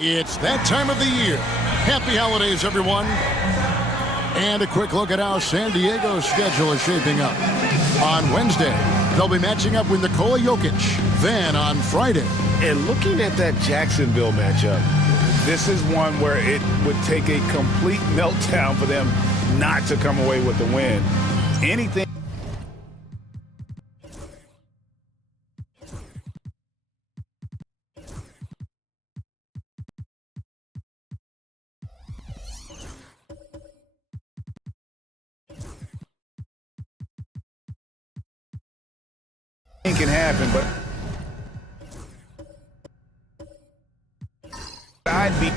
It's that time of the year. Happy holidays, everyone. And a quick look at how San Diego's schedule is shaping up. On Wednesday, they'll be matching up with Nikola Jokic. Then on Friday. And looking at that Jacksonville matchup, this is one where it would take a complete meltdown for them not to come away with the win. Anything. Can happen, but I'd be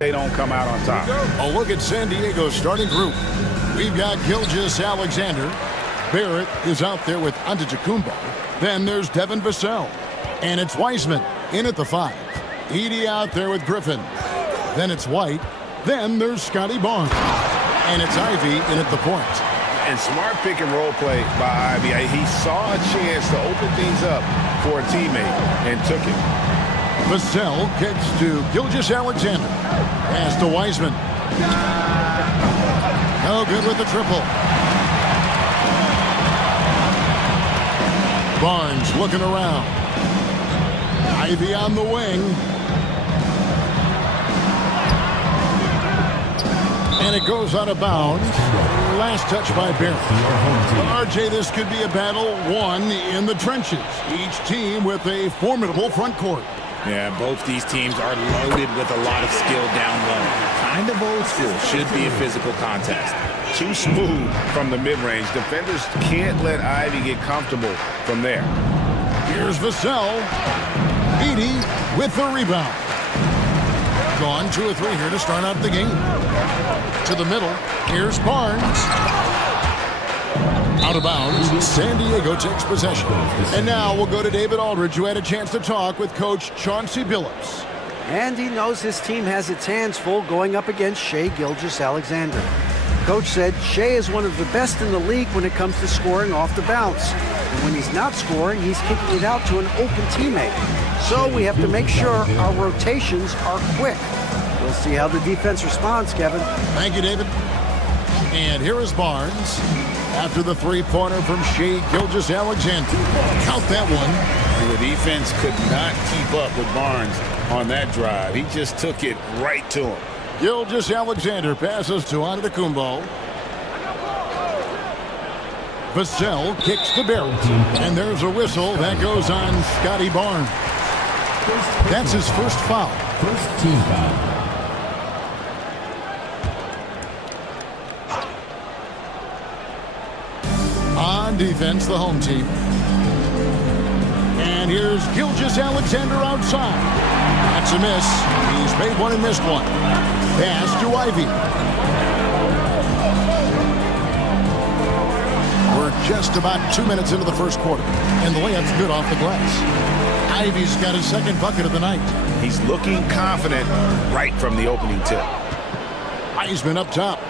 they don't come out on top. A look at San Diego's starting group. We've got Gilgeous-Alexander. Barrett is out there with Antetokounmpo. Then there's Devin Vassell. And it's Wiseman in at the 5. Edey out there with Griffin. Then it's White. Then there's Scotty Barnes. And it's Ivy in at the point. And smart pick and roll play by Ivy. He saw a chance to open things up for a teammate and took it. Vassell kicks to Gilgeous-Alexander. Pass to Wiseman. No good with the triple. Barnes looking around. Ivy on the wing. And it goes out of bounds. Last touch by Barrett. RJ, this could be a battle won in the trenches. Each team with a formidable front court. Yeah, both these teams are loaded with a lot of skill down low. Kind of old school. Should be a physical contest. Too smooth from the mid-range. Defenders can't let Ivy get comfortable from there. Here's Vassell. Edey with the rebound. Gone 2 or 3 here to start out the game. To the middle. Here's Barnes. Out of bounds. San Diego takes possession. And now we'll go to David Aldridge, who had a chance to talk with Coach Chauncey Billups. And he knows his team has its hands full going up against Shai Gilgeous-Alexander. Coach said Shai is one of the best in the league when it comes to scoring off the bounce. And when he's not scoring, he's kicking it out to an open teammate. So we have to make sure our rotations are quick. We'll see how the defense responds, Kevin. Thank you, David. And here is Barnes after the three-pointer from Shai Gilgeous-Alexander. Count that one. The defense could not keep up with Barnes on that drive. He just took it right to him. Gilgeous-Alexander passes to Antetokounmpo. Vassell kicks to Barrett. And there's a whistle that goes on Scotty Barnes. That's his first foul. First team foul. On defense, the home team. And here's Gilgeous-Alexander outside. That's a miss. He's made one and missed one. Pass to Ivy. We're just about 2 minutes into the first quarter, and the layup's good off the glass. Ivy's got his second bucket of the night. He's looking confident right from the opening tip. Heisman up top.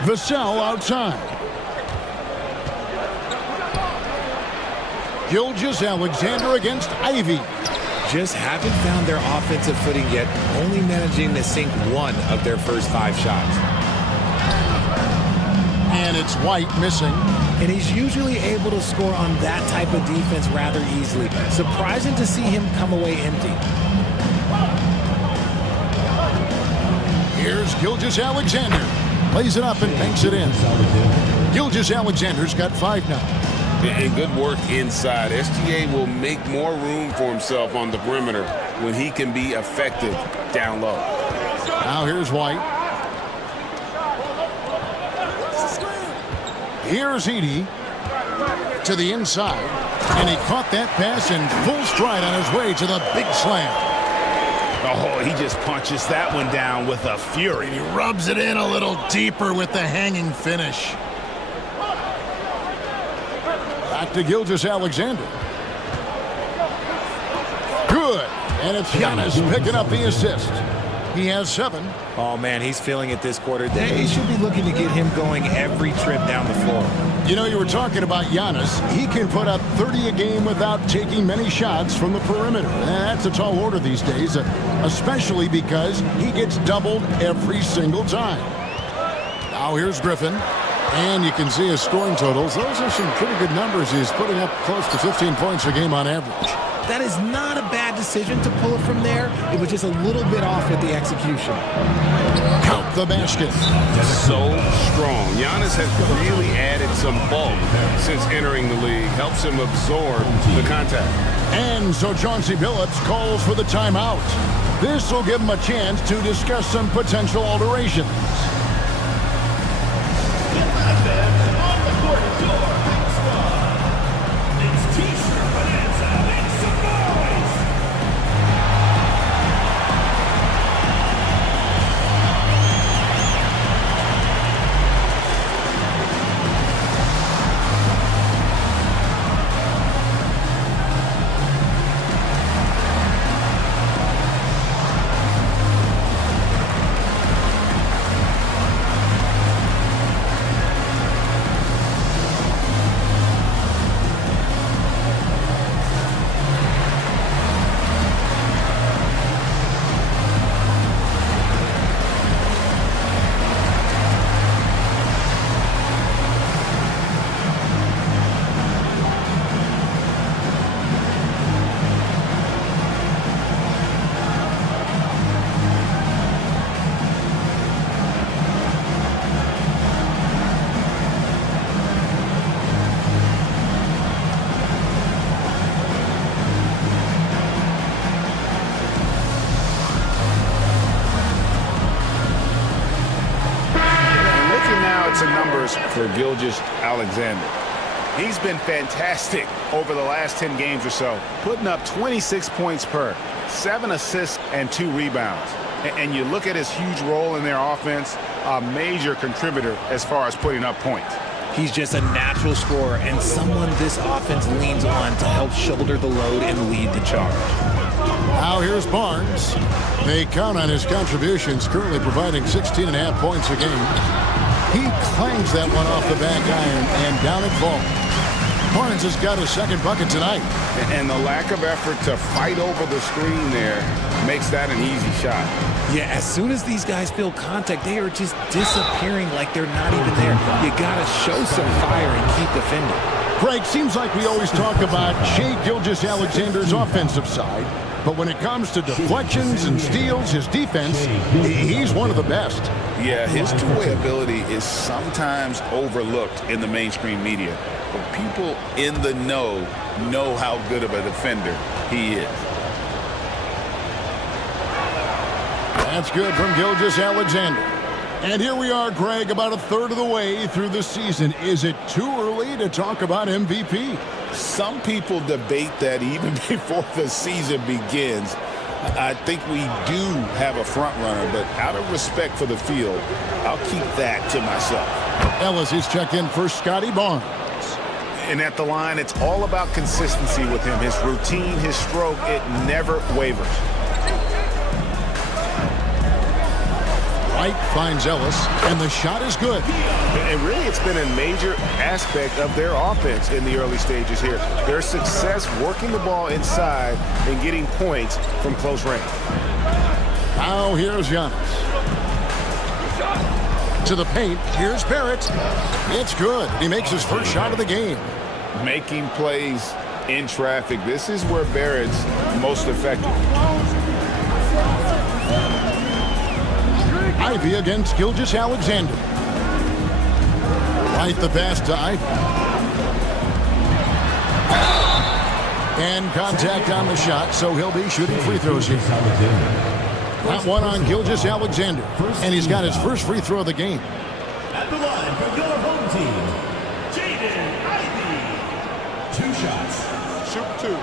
Vassell outside. Gilgeous-Alexander against Ivy. Just haven't found their offensive footing yet, only managing to sink one of their first 5 shots. And it's White missing. And he's usually able to score on that type of defense rather easily. Surprising to see him come away empty. Here's Gilgeous-Alexander. Plays it up and banks it in. Gilgeous-Alexander's got 5 now. And good work inside. SGA will make more room for himself on the perimeter when he can be effective down low. Now here's White. Here's Edey to the inside. And he caught that pass in full stride on his way to the big slam. Oh, he just punches that one down with a fury. He rubs it in a little deeper with the hanging finish. Back to Gilgeous-Alexander. Good. And it's Giannis picking up the assist. He has 7. Oh, man, he's feeling it this quarter. They should be looking to get him going every trip down the floor. You know, you were talking about Giannis. He can put up 30 a game without taking many shots from the perimeter. That's a tall order these days, especially because he gets doubled every single time. Now here's Griffin. And you can see his scoring totals. Those are some pretty good numbers. He's putting up close to 15 points a game on average. That is not a bad decision to pull it from there. It was just a little bit off with the execution. Count the basket. So strong. Giannis has really added some bulk since entering the league. Helps him absorb the contact. And so Chauncey Billups calls for the timeout. This will give him a chance to discuss some potential alterations. For Gilgeous-Alexander. He's been fantastic over the last 10 games or so, putting up 26 points per, 7 assists and 2 rebounds. And you look at his huge role in their offense, a major contributor as far as putting up points. He's just a natural scorer and someone this offense leans on to help shoulder the load and lead the charge. Now here's Barnes. They count on his contributions, currently providing 16.5 points a game. He clangs that one off the back iron and down it falls. Barnes has got his second bucket tonight. And the lack of effort to fight over the screen there makes that an easy shot. Yeah, as soon as these guys feel contact, they are just disappearing like they're not even there. You got to show some fire and keep defending. Greg, seems like we always talk about Shai Gilgeous-Alexander's offensive side, but when it comes to deflections and steals, his defense, he's one of the best. Yeah, his two-way ability is sometimes overlooked in the mainstream media, but people in the know how good of a defender he is. That's good from Gilgeous-Alexander. And here we are, Greg, about a third of the way through the season. Is it too early to talk about MVP? Some people debate that even before the season begins. I think we do have a front runner, but out of respect for the field, I'll keep that to myself. Ellis is checked in for Scotty Barnes. And at the line, it's all about consistency with him. His routine, his stroke, it never wavers. Wright finds Ellis, and the shot is good. And really, it's been a major aspect of their offense in the early stages here. Their success working the ball inside and getting points from close range. Now here's Giannis. To the paint, here's Barrett. It's good. He makes his first shot of the game. Making plays in traffic. This is where Barrett's most effective. Ivy against Gilgeous-Alexander. Right the pass to Ivy. And contact on the shot, so he'll be shooting free throws here. That one on Gilgeous-Alexander. And he's got his first free throw of the game. At the line for your home team, Jaden Ivey. 2 shots. Shoot 2.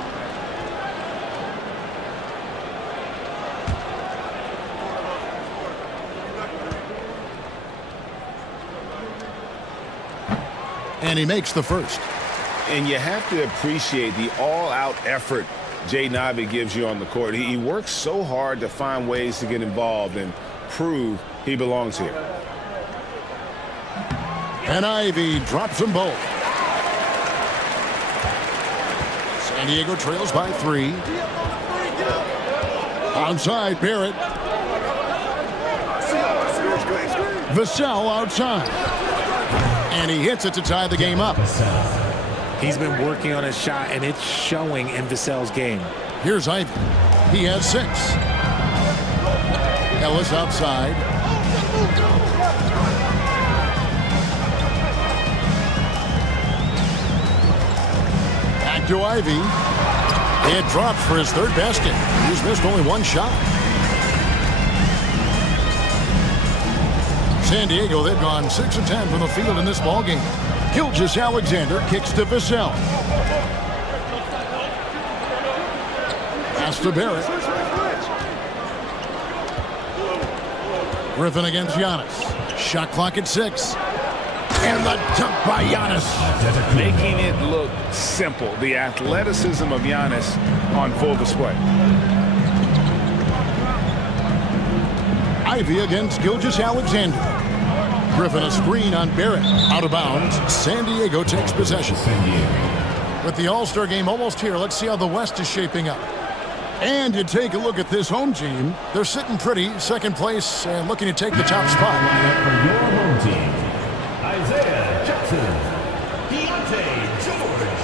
And he makes the first. And you have to appreciate the all-out effort Jaden Ivey gives you on the court. He works so hard to find ways to get involved and prove he belongs here. And Ivy drops them both. San Diego trails by 3. Outside, Barrett. Vassell outside. And he hits it to tie the game up. He's been working on his shot, and it's showing in Vassell's game. Here's Ivy. He has 6. Ellis outside. Back to Ivy. It drops for his 3rd basket. He's missed only 1 shot. San Diego, they've gone 6 of 10 from the field in this ballgame. Gilgeous-Alexander kicks to Vassell. Pass to Barrett. Griffin against Giannis. Shot clock at 6. And the dunk by Giannis. Making it look simple. The athleticism of Giannis on full display. Ivy against Gilgeous-Alexander. Griffin a screen on Barrett. Out of bounds. San Diego takes possession. With the All-Star game almost here, let's see how the West is shaping up. And you take a look at this home team. They're sitting pretty, 2nd place, and looking to take the top spot. For your home team, Isaiah Jackson, Deontay George.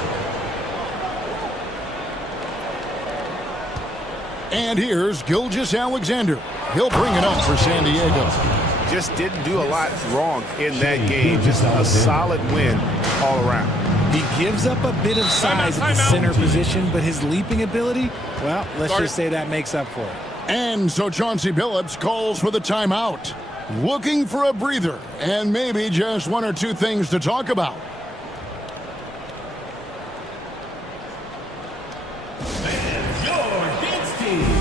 And here's Gilgeous-Alexander. He'll bring it up for San Diego. Just didn't do a lot wrong in that game. Just a solid win all around. He gives up a bit of size at the center position, but his leaping ability, well, let's just say that makes up for it. And so Chauncey Billups calls for the timeout. Looking for a breather and maybe just 1 or 2 things to talk about. And your dance team.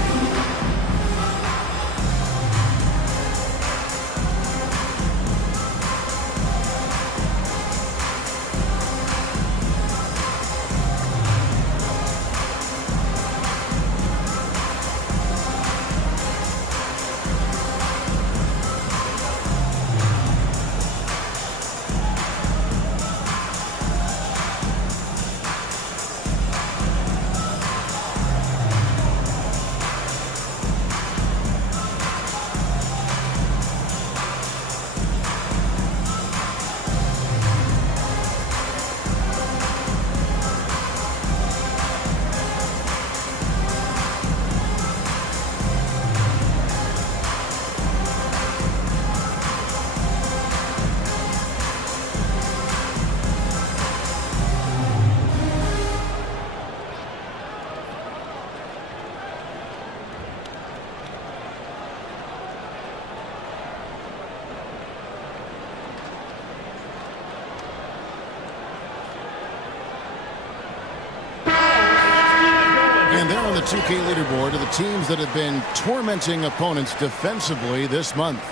2K leaderboard of the teams that have been tormenting opponents defensively this month.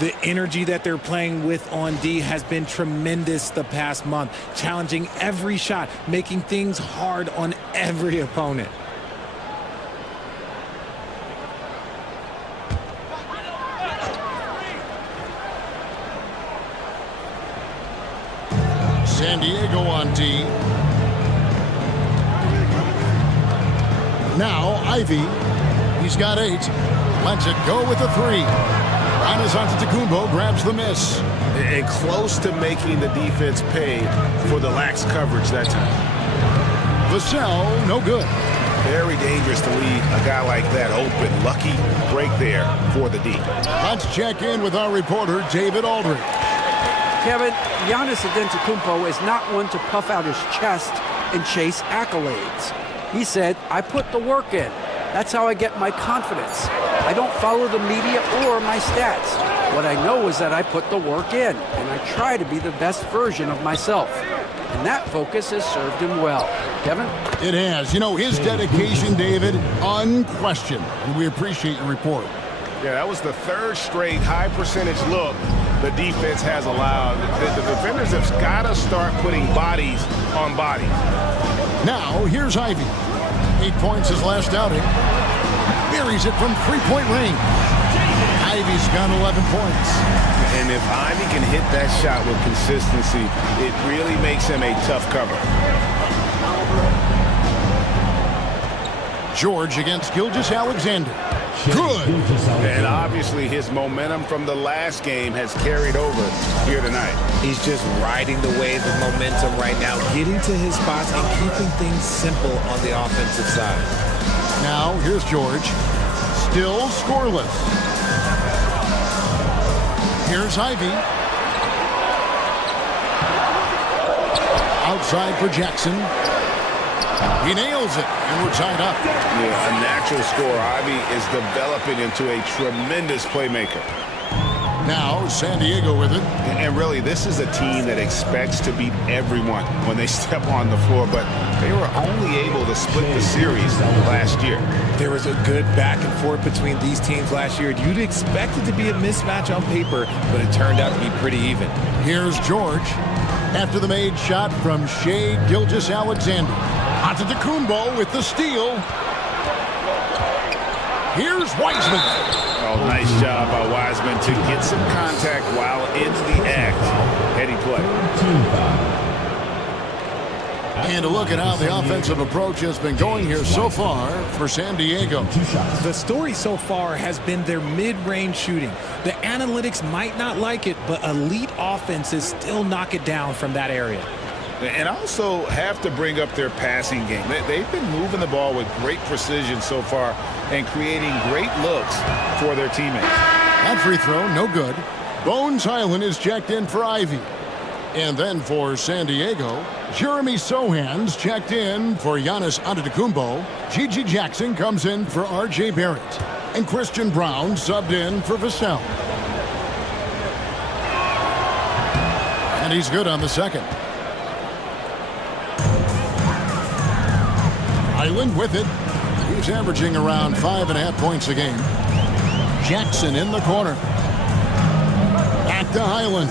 The energy that they're playing with on D has been tremendous the past month, challenging every shot, making things hard on every opponent. San Diego on D. Now Ivy. He's got 8. Lets it go with a 3. Giannis Antetokounmpo grabs the miss. And close to making the defense pay for the lax coverage that time. Vassell, no good. Very dangerous to leave a guy like that open. Lucky break there for the D. Let's check in with our reporter, David Aldridge. Kevin, Giannis Antetokounmpo is not one to puff out his chest and chase accolades. He said, I put the work in. That's how I get my confidence. I don't follow the media or my stats. What I know is that I put the work in, and I try to be the best version of myself. And that focus has served him well. Kevin? It has. You know, his dedication, David, unquestioned. And we appreciate your report. Yeah, that was the 3rd straight high percentage look the defense has allowed. The defenders have got to start putting bodies on bodies. Now, here's Ivy. 8 points his last outing. Buries it from 3-point range. Ivy's got 11 points. And if Ivy can hit that shot with consistency, it really makes him a tough cover. George against Gilgeous-Alexander. Good. And obviously his momentum from the last game has carried over here tonight. He's just riding the wave of momentum right now, getting to his spots and keeping things simple on the offensive side. Now, here's George. Still scoreless. Here's Ivy. Outside for Jackson. He nails it, and we're tied up. Yeah, a natural scorer. Ivy is developing into a tremendous playmaker. Now, San Diego with it. And really, this is a team that expects to beat everyone when they step on the floor, but they were only able to split the series last year. There was a good back and forth between these teams last year. You'd expect it to be a mismatch on paper, but it turned out to be pretty even. Here's George. After the made shot from Shai Gilgeous-Alexander. Antetokounmpo with the steal. Here's Wiseman. Oh, nice job by Wiseman to get some contact while in the act. Heady play. And a look at how the offensive approach has been going here so far for San Diego. The story so far has been their mid-range shooting. The analytics might not like it, but elite offenses still knock it down from that area. And also have to bring up their passing game. They've been moving the ball with great precision so far and creating great looks for their teammates. That free throw, no good. Bones Highland is checked in for Ivy. And then for San Diego, Jeremy Sohan's checked in for Giannis Antetokounmpo. Gigi Jackson comes in for R.J. Barrett. And Christian Brown subbed in for Vassell. And he's good on the second. Highland with it. He's averaging around 5.5 points a game. Jackson in the corner. Back to Highland.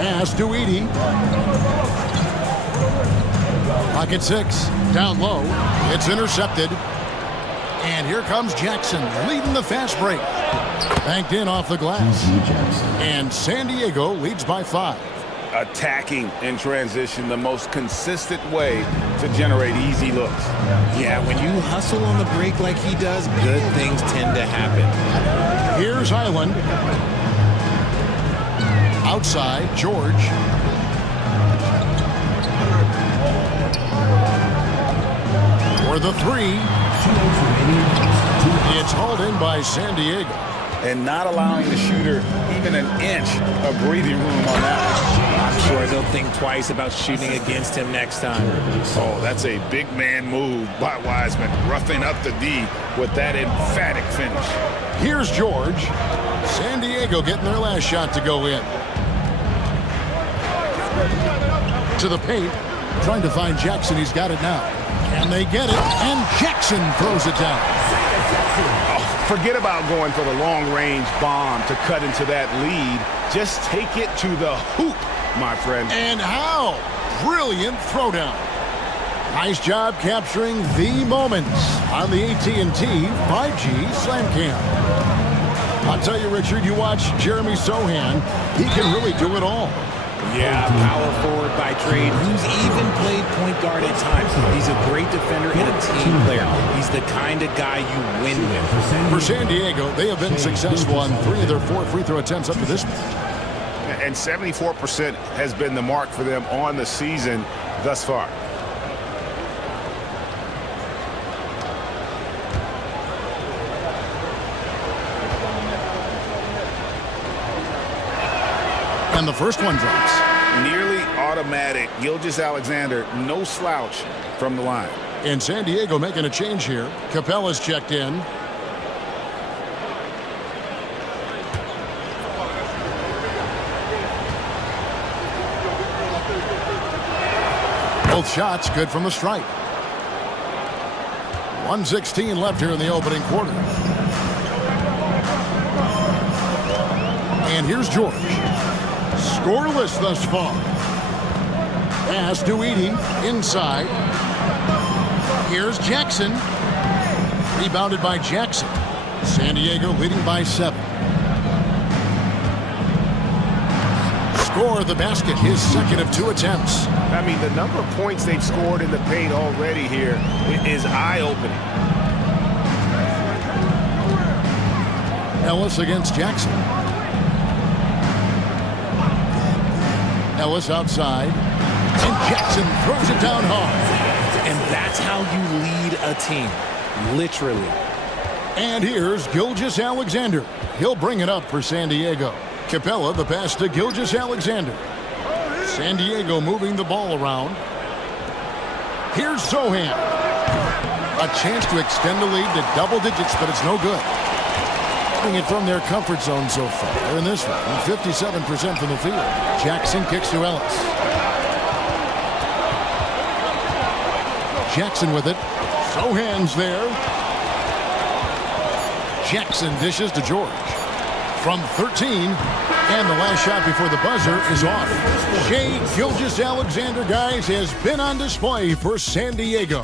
Pass to Edey. Pocket 6. Down low. It's intercepted. And here comes Jackson leading the fast break. Banked in off the glass. And San Diego leads by 5. Attacking in transition, the most consistent way to generate easy looks. Yeah, when you hustle on the break like he does, good things tend to happen. Here's Highland. Outside, George. For the 3. It's hauled in by San Diego. And not allowing the shooter even an inch of breathing room on that. I'm sure they'll think twice about shooting against him next time. Oh, that's a big man move by Wiseman, roughing up the D with that emphatic finish. Here's George. San Diego getting their last shot to go in. To the paint, trying to find Jackson. He's got it now. And they get it, and Jackson throws it down. Oh, forget about going for the long-range bomb to cut into that lead. Just take it to the hoop, my friend. And how? Brilliant throwdown. Nice job capturing the moments on the AT&T 5G Slam Cam. I'll tell you, Richard, you watch Jeremy Sohan, he can really do it all. Yeah, power forward by trade, who's even played point guard at times. He's a great defender and a team player. He's the kind of guy you win with. For San Diego, they have been successful on 3 of their 4 free throw attempts up to this point. And 74% has been the mark for them on the season thus far. And the first one drops. Nearly automatic. Gilgeous-Alexander, no slouch from the line. And San Diego making a change here. Capella's checked in. Both shots good from the stripe. 1:16 left here in the opening quarter. And here's George. Scoreless thus far. Pass to Edey inside. Here's Jackson. Rebounded by Jackson. San Diego leading by 7. Score the basket, his second of 2 attempts. I mean, the number of points they've scored in the paint already here is eye-opening. Ellis against Jackson. Ellis outside. And Jackson throws it down hard. And that's how you lead a team. Literally. And here's Gilgeous-Alexander. He'll bring it up for San Diego. Capella, the pass to Gilgeous-Alexander. San Diego moving the ball around. Here's Sohan. A chance to extend the lead to double digits, but it's no good. Getting it from their comfort zone so far in this one. 57% from the field. Jackson kicks to Ellis. Jackson with it. Sohan's there. Jackson dishes to George. From 13, and the last shot before the buzzer is off. Shai Gilgeous-Alexander, guys, has been on display for San Diego.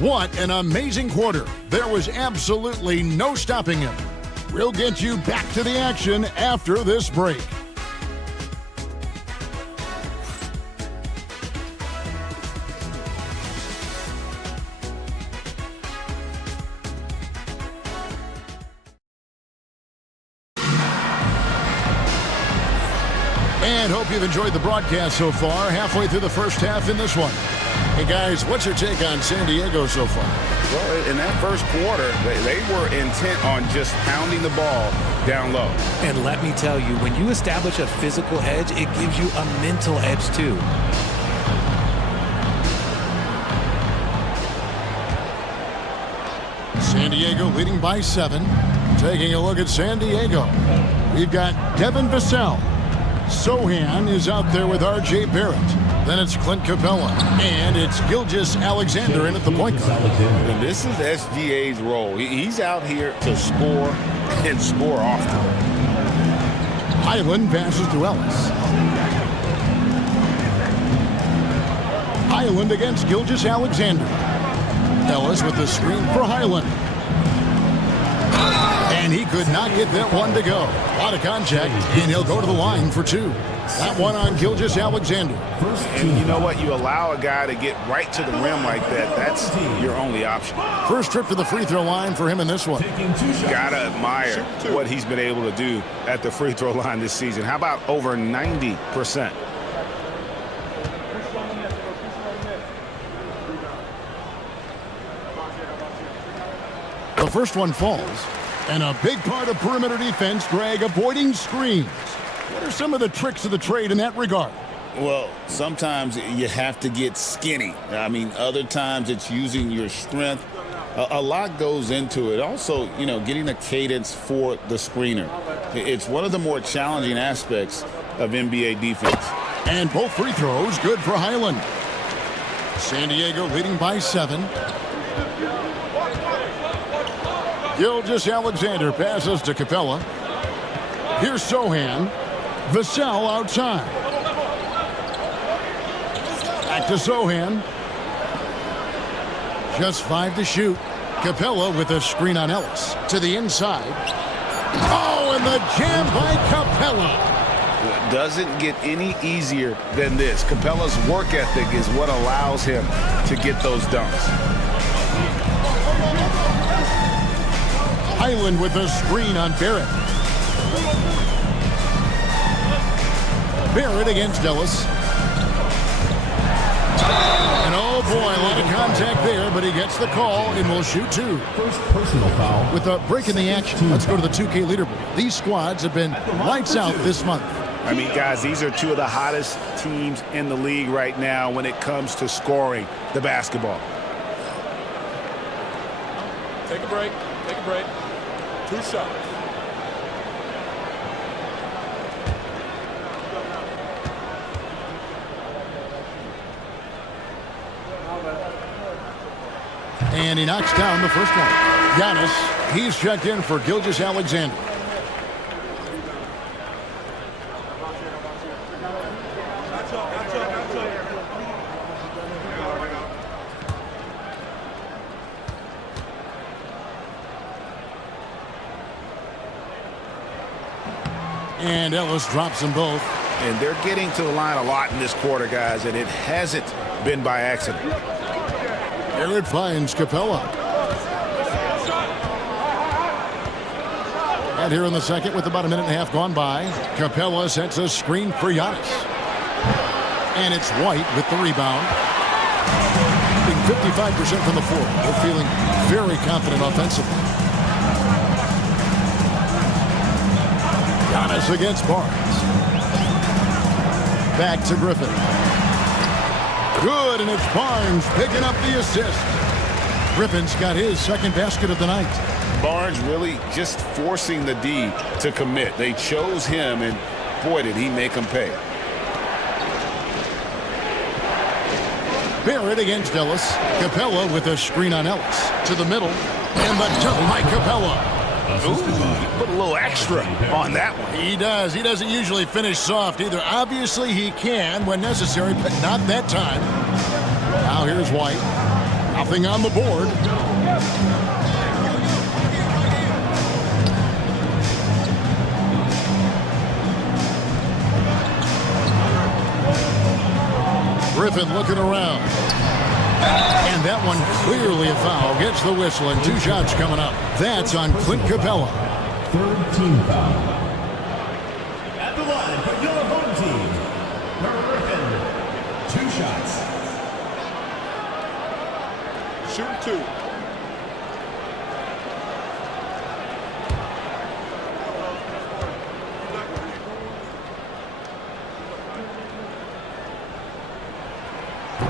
What an amazing quarter. There was absolutely no stopping him. We'll get you back to the action after this break. And hope you've enjoyed the broadcast so far. Halfway through the first half in this one. Hey, guys, what's your take on San Diego so far? Well, in that first quarter, they were intent on just pounding the ball down low. And let me tell you, when you establish a physical edge, it gives you a mental edge, too. San Diego leading by 7. Taking a look at San Diego. We've got Devin Vassell. Sohan is out there with R.J. Barrett. Then it's Clint Capella. And it's Gilgeous-Alexander in at the point guard. And this is SGA's role. He's out here to score and score often. Highland passes to Ellis. Highland against Gilgeous-Alexander. Ellis with the screen for Highland. And he could not get that one to go. A lot of contact, and he'll go to the line for 2. That one on Gilgeous-Alexander. And you know what? You allow a guy to get right to the rim like that. That's your only option. First trip to the free throw line for him in this one. Gotta admire what he's been able to do at the free throw line this season. How about over 90%? The first one falls. And a big part of perimeter defense, Greg, avoiding screens. What are some of the tricks of the trade in that regard? Well, sometimes you have to get skinny. I mean, other times it's using your strength. A lot goes into it. Also, you know, getting a cadence for the screener. It's one of the more challenging aspects of NBA defense. And both free throws good for Highland. San Diego leading by 7. Gilgeous-Alexander passes to Capella. Here's Sohan. Vassell outside. Back to Sohan. Just 5 to shoot. Capella with a screen on Ellis. To the inside. Oh, and the jam by Capella. Doesn't get any easier than this. Capella's work ethic is what allows him to get those dunks. Highland with a screen on Barrett. Barrett against Ellis. And oh boy, a lot of contact there, but he gets the call and will shoot 2. First personal foul. With a break in the action, let's go to the 2K leaderboard. These squads have been lights out this month. I mean, guys, these are 2 of the hottest teams in the league right now when it comes to scoring the basketball. Take a break. Take a break. 2 shots. And he knocks down the first one. Giannis, he's checked in for Gilgeous-Alexander. And Ellis drops them both. And they're getting to the line a lot in this quarter, guys, and it hasn't been by accident. Barrett finds Capella. And here in the second, with about a minute and a half gone by, Capella sets a screen for Giannis. And it's White with the rebound. Being 55% from the floor. They're feeling very confident offensively. Giannis against Barnes. Back to Griffin. Good, and it's Barnes picking up the assist. Griffin's got his second basket of the night. Barnes really just forcing the D to commit. They chose him, and boy, did he make them pay. Barrett against Ellis. Capella with a screen on Ellis. To the middle, and the dunk by Capella. Ooh, he put a little extra on that one. He does. He doesn't usually finish soft either. Obviously, he can when necessary, but not that time. Now here's White. Nothing on the board. Griffin looking around. And that one clearly a foul. Gets the whistle, and 2 shots coming up. That's on Clint Capella. Third team foul. At the line for your home team, Griffin. 2 shots. Shoot 2.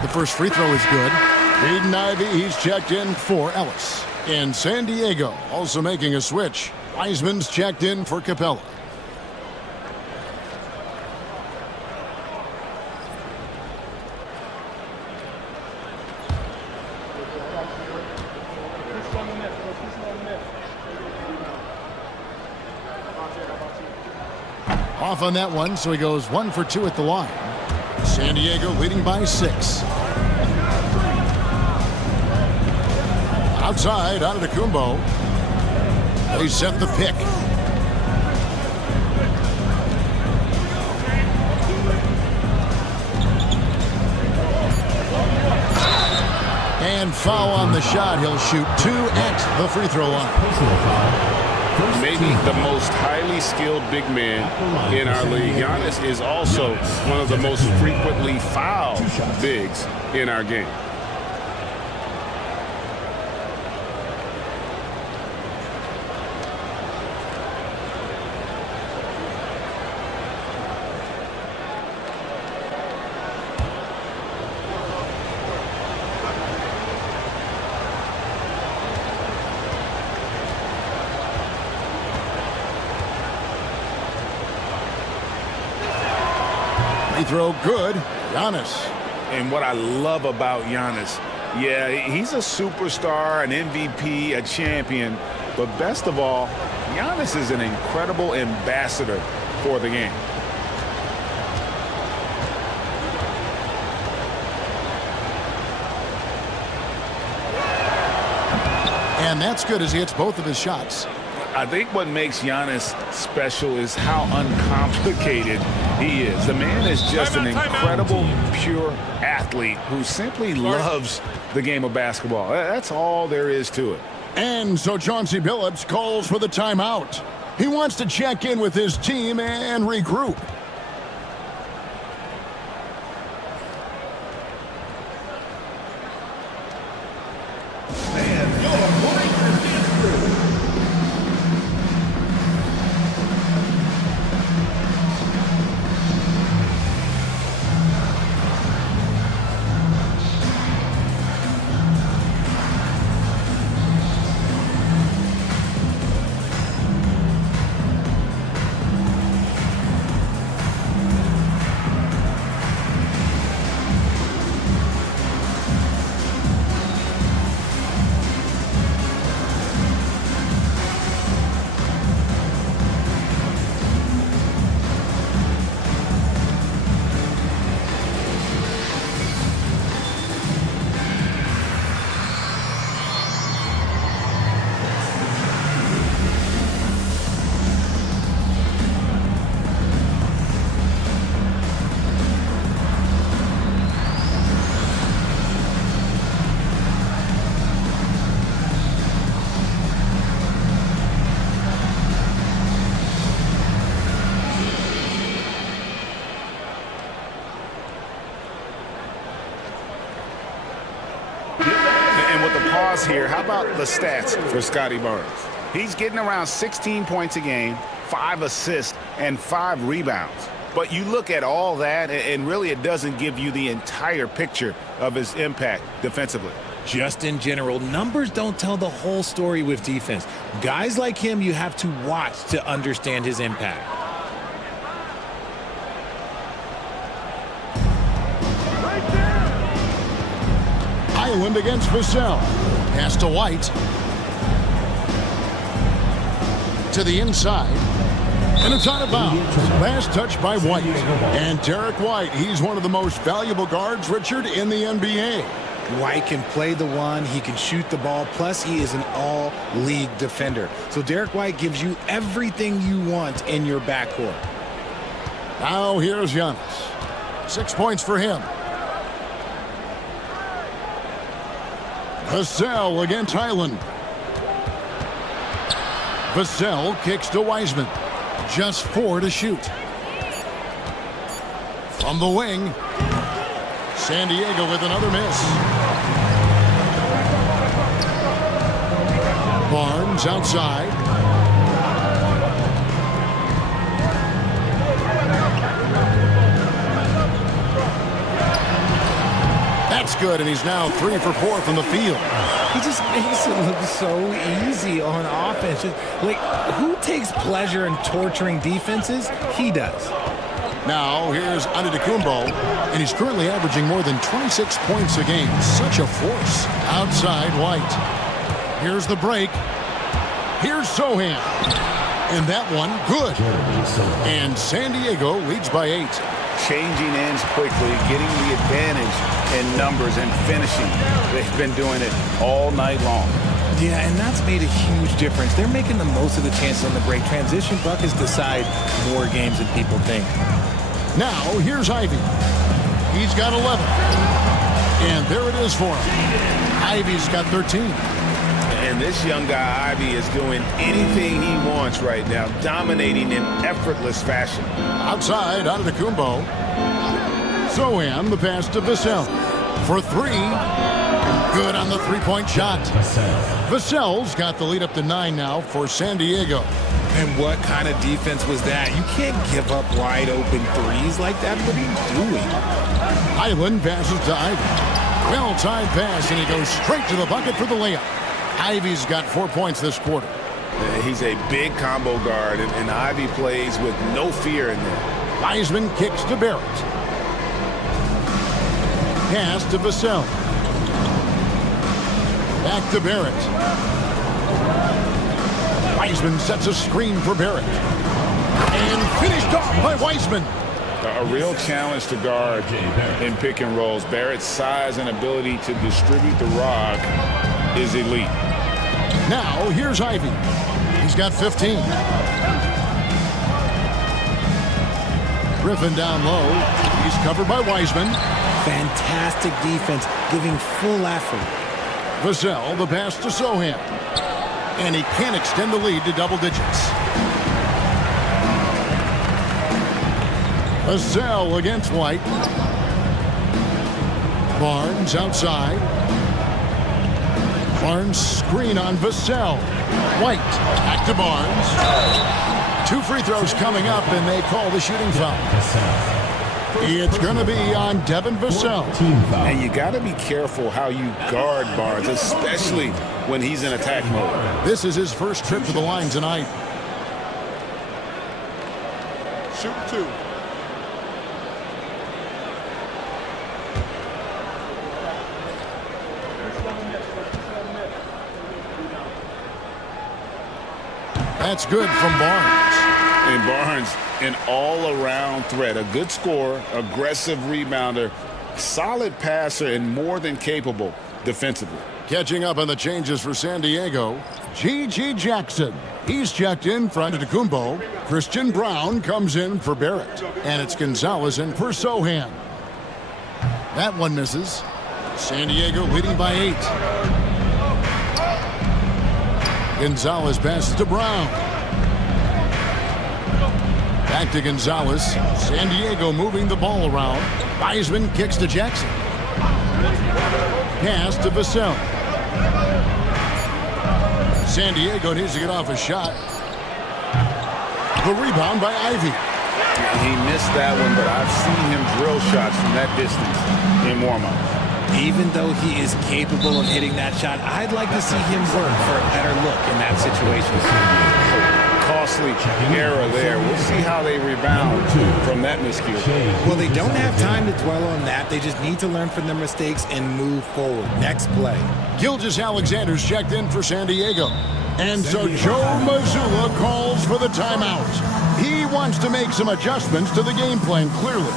The first free throw is good. Aiden Ivey, he's checked in for Ellis. And San Diego also making a switch. Wiseman's checked in for Capella. Off on that one, so he goes 1 for 2 at the line. San Diego leading by 6. Outside, Antetokounmpo. They set the pick. And foul on the shot. He'll shoot 2 at the free throw line. Maybe the most highly skilled big man in our league. Giannis is also one of the most frequently fouled bigs in our game. Free throw good. Giannis. And what I love about Giannis, yeah, he's a superstar, an MVP, a champion, but best of all, Giannis is an incredible ambassador for the game. And that's good as he hits both of his shots. I think what makes Giannis special is how uncomplicated he is. The man is just an incredible, pure athlete who simply loves the game of basketball. That's all there is to it. And so Chauncey Billups calls for the timeout. He wants to check in with his team and regroup. And with the pause here, how about the stats for Scotty Barnes? He's getting around 16 points a game, 5 assists, and 5 rebounds. But you look at all that, and really it doesn't give you the entire picture of his impact defensively. Just in general, numbers don't tell the whole story with defense. Guys like him, you have to watch to understand his impact. Island against Vassell. Pass to White. To the inside. And it's out of bounds. Last touch by White. And Derek White, he's one of the most valuable guards, Richard, in the NBA. White can play the one, he can shoot the ball, plus he is an all-league defender. So Derek White gives you everything you want in your backcourt. Now here's Giannis. 6 points for him. Vassell against Highland. Vassell kicks to Wiseman. Just 4 to shoot. From the wing. San Diego with another miss. Barnes outside. That's good, and he's now 3 for 4 from the field. He just makes it look so easy on offense. Like, who takes pleasure in torturing defenses? He does. Now, here's Antetokounmpo, and he's currently averaging more than 26 points a game. Such a force. Outside, White. Here's the break. Here's Sohan. And that one, good. And San Diego leads by 8. Changing ends quickly, getting the advantage in numbers and finishing. They've been doing it all night long. Yeah, and that's made a huge difference. They're making the most of the chances on the break. Transition buckets decide more games than people think. Now, here's Ivy. He's got 11. And there it is for him. Ivy's got 13. And this young guy, Ivy, is doing anything he wants right now, dominating in effortless fashion. Outside, Antetokounmpo. Sohan, the pass to Vassell. For 3. Good on the three-point shot. Vassell's got the lead up to 9 now for San Diego. And what kind of defense was that? You can't give up wide open threes like that. What are you doing? Highland passes to Ivy. Well-timed pass, and he goes straight to the bucket for the layup. Ivy's got 4 points this quarter. He's a big combo guard, and Ivy plays with no fear in there. Wiseman kicks to Barrett. Pass to Vassell. Back to Barrett. Wiseman sets a screen for Barrett. And finished off by Wiseman. A real challenge to guard in pick and rolls. Barrett's size and ability to distribute the rock is elite. Now, here's Ivy. He's got 15. Griffin down low. He's covered by Wiseman. Fantastic defense, giving full effort. Vassell, the pass to Sohan. And he can't extend the lead to double digits. Vassell against White. Barnes outside. Barnes screen on Vassell. White back to Barnes. 2 free throws coming up, and they call the shooting foul. It's going to be on Devin Vassell. And you got to be careful how you guard Barnes, especially when he's in attack mode. This is his first trip to the line tonight. Shoot 2. That's good from Barnes. And Barnes, an all-around threat. A good scorer, aggressive rebounder, solid passer, and more than capable defensively. Catching up on the changes for San Diego, G.G. Jackson. He's checked in for Antetokounmpo. Christian Brown comes in for Barrett. And it's Gonzalez in for Sohan. That one misses. San Diego leading by 8. Gonzalez passes to Brown. Back to Gonzalez. San Diego moving the ball around. Wiseman kicks to Jackson. Pass to Vassell. San Diego needs to get off a shot. The rebound by Ivy. He missed that one, but I've seen him drill shots from that distance in warm-up. Even though he is capable of hitting that shot, I'd like to see him work for a better look in that situation. Costly error there. We'll see how they rebound from that miscue. Well, they don't have time to dwell on that. They just need to learn from their mistakes and move forward. Next play. Gilgeous-Alexander's checked in for San Diego. And so Joe Mazzulla calls for the timeout. He wants to make some adjustments to the game plan, clearly.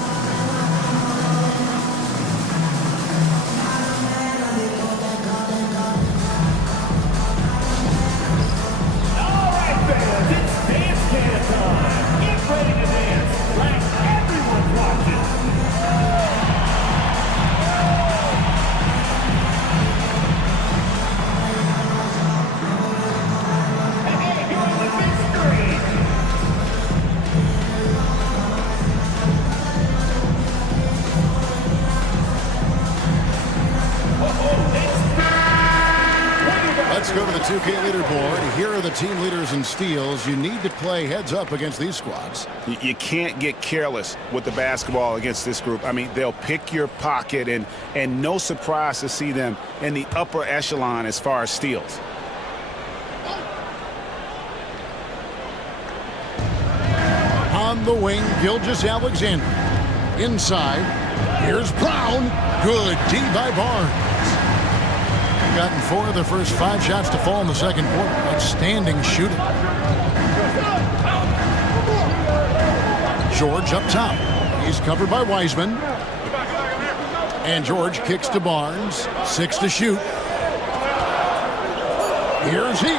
Let's go to the 2K leaderboard. Here are the team leaders in steals. You need to play heads up against these squads. You can't get careless with the basketball against this group. I mean, they'll pick your pocket, and no surprise to see them in the upper echelon as far as steals. On the wing, Gilgeous-Alexander. Inside, here's Brown. Good D by Barnes. Gotten 4 of the first 5 shots to fall in the second quarter. Outstanding shooting. George up top. He's covered by Wiseman. And George kicks to Barnes. 6 to shoot. Here's he.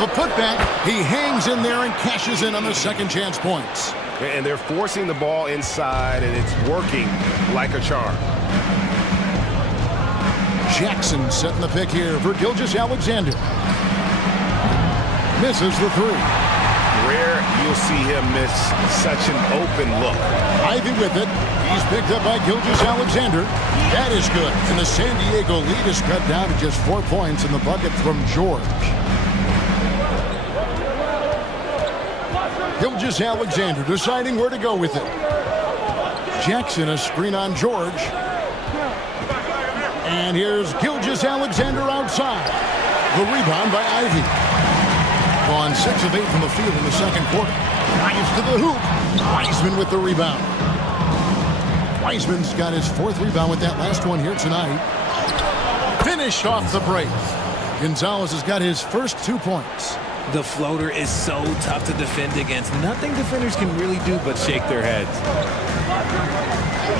The putback. He hangs in there and cashes in on the second chance points. And they're forcing the ball inside, and it's working like a charm. Jackson setting the pick here for Gilgeous-Alexander. Misses the 3. Rare you'll see him miss such an open look. Ivy with it. He's picked up by Gilgeous-Alexander. That is good. And the San Diego lead is cut down to just 4 points in the bucket from George. Gilgeous-Alexander deciding where to go with it. Jackson a screen on George. And here's Gilgeous-Alexander outside. The rebound by Ivy. On 6 of 8 from the field in the second quarter. Drives to the hoop. Wiseman with the rebound. Wiseman's got his 4th rebound with that last one here tonight. Finished off the break. Gonzalez has got his first 2 points. The floater is so tough to defend against. Nothing defenders can really do but shake their heads.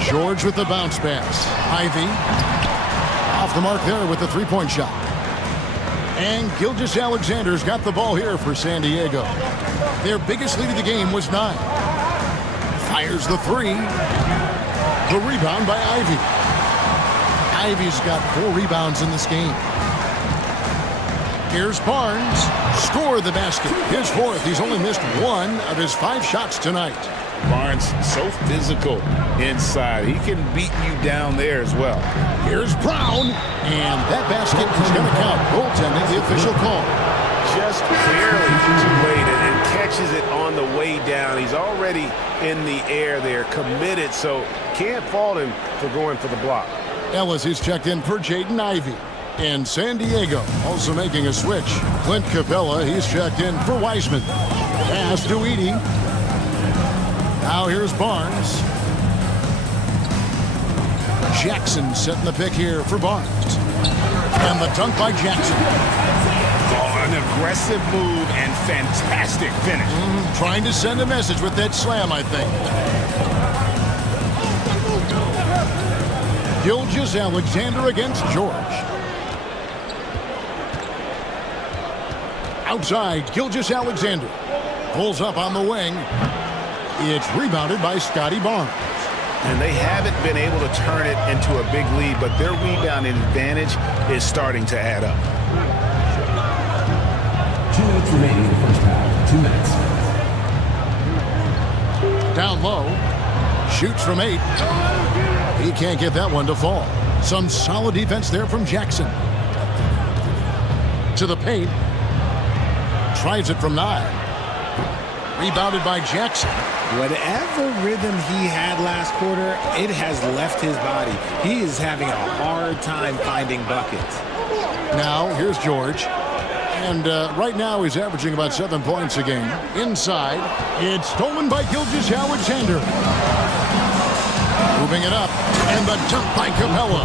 George with the bounce pass. Ivy off the mark there with the 3-point shot. And Gilgeous-Alexander's got the ball here for San Diego. Their biggest lead of the game was 9. Fires the 3. The rebound by Ivy. Ivy's got 4 rebounds in this game. Here's Barnes. Score the basket. His 4th. He's only missed 1 of his 5 shots tonight. Barnes, so physical inside. He can beat you down there as well. Here's Brown. And that basket is going to count. Goaltending, the official call. Just barely too late and catches it on the way down. He's already in the air there, committed, so can't fault him for going for the block. Ellis is checked in for Jaden Ivey. And San Diego also making a switch. Clint Capella, he's checked in for Wiseman. Pass to Edey. Now here's Barnes. Jackson setting the pick here for Barnes. And the dunk by Jackson. Oh, an aggressive move and fantastic finish. Trying to send a message with that slam, I think. Gilgeous-Alexander against George. Outside, Gilgeous-Alexander pulls up on the wing. It's rebounded by Scotty Barnes. And they haven't been able to turn it into a big lead, but their rebounding advantage is starting to add up. 2 minutes remaining in the first half. 2 minutes. Down low. Shoots from 8. He can't get that one to fall. Some solid defense there from Jackson. To the paint. Tries it from 9. Rebounded by Jackson. Whatever rhythm he had last quarter, it has left his body. He is having a hard time finding buckets. Now, here's George. And right now, he's averaging about 7 points a game. Inside, it's stolen by Gilgeous-Alexander. Moving it up, and the dunk by Capella.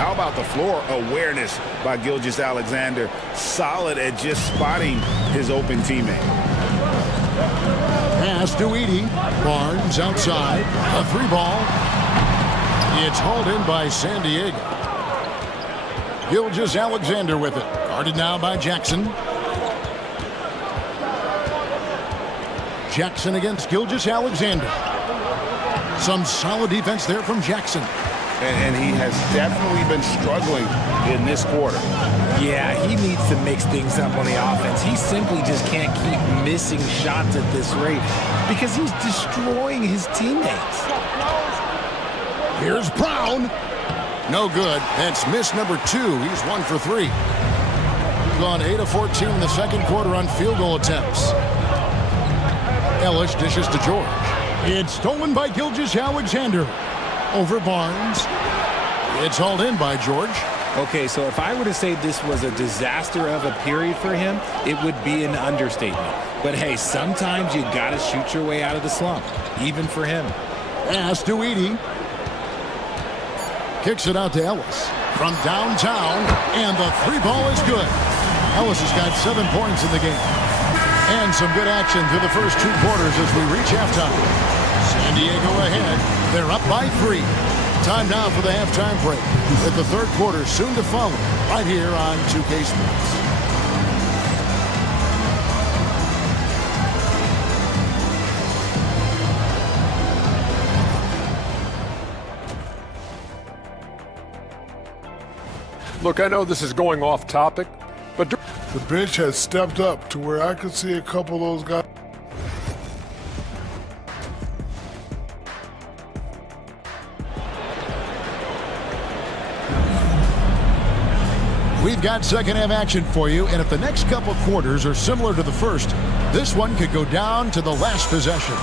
How about the floor awareness by Gilgeous-Alexander? Solid at just spotting his open teammate. Pass to Edey. Barnes outside. A 3-ball. It's hauled in by San Diego. Gilgeous-Alexander with it. Guarded now by Jackson. Jackson against Gilgeous-Alexander. Some solid defense there from Jackson. And he has definitely been struggling in this quarter. Yeah, he needs to mix things up on the offense. He simply just can't keep missing shots at this rate because he's destroying his teammates. Here's Brown. No good. That's miss number 2. He's 1 for 3. Gone 8 of 14 in the second quarter on field goal attempts. Ellis dishes to George. It's stolen by Gilgeous-Alexander. Over Barnes. It's hauled in by George. Okay, so if I were to say this was a disaster of a period for him, it would be an understatement. But hey, sometimes you got to shoot your way out of the slump, even for him. Pass to Edey. Kicks it out to Ellis. From downtown, and the 3-ball is good. Ellis has got 7 points in the game. And some good action through the first 2 quarters as we reach halftime. San Diego ahead. They're up by 3. Time now for the halftime break. With the third quarter soon to follow, right here on 2K Sports. Look, I know this is going off topic, but the bench has stepped up to where I could see a couple of those guys. We've got second half action for you, and if the next couple quarters are similar to the first, this one could go down to the last possession.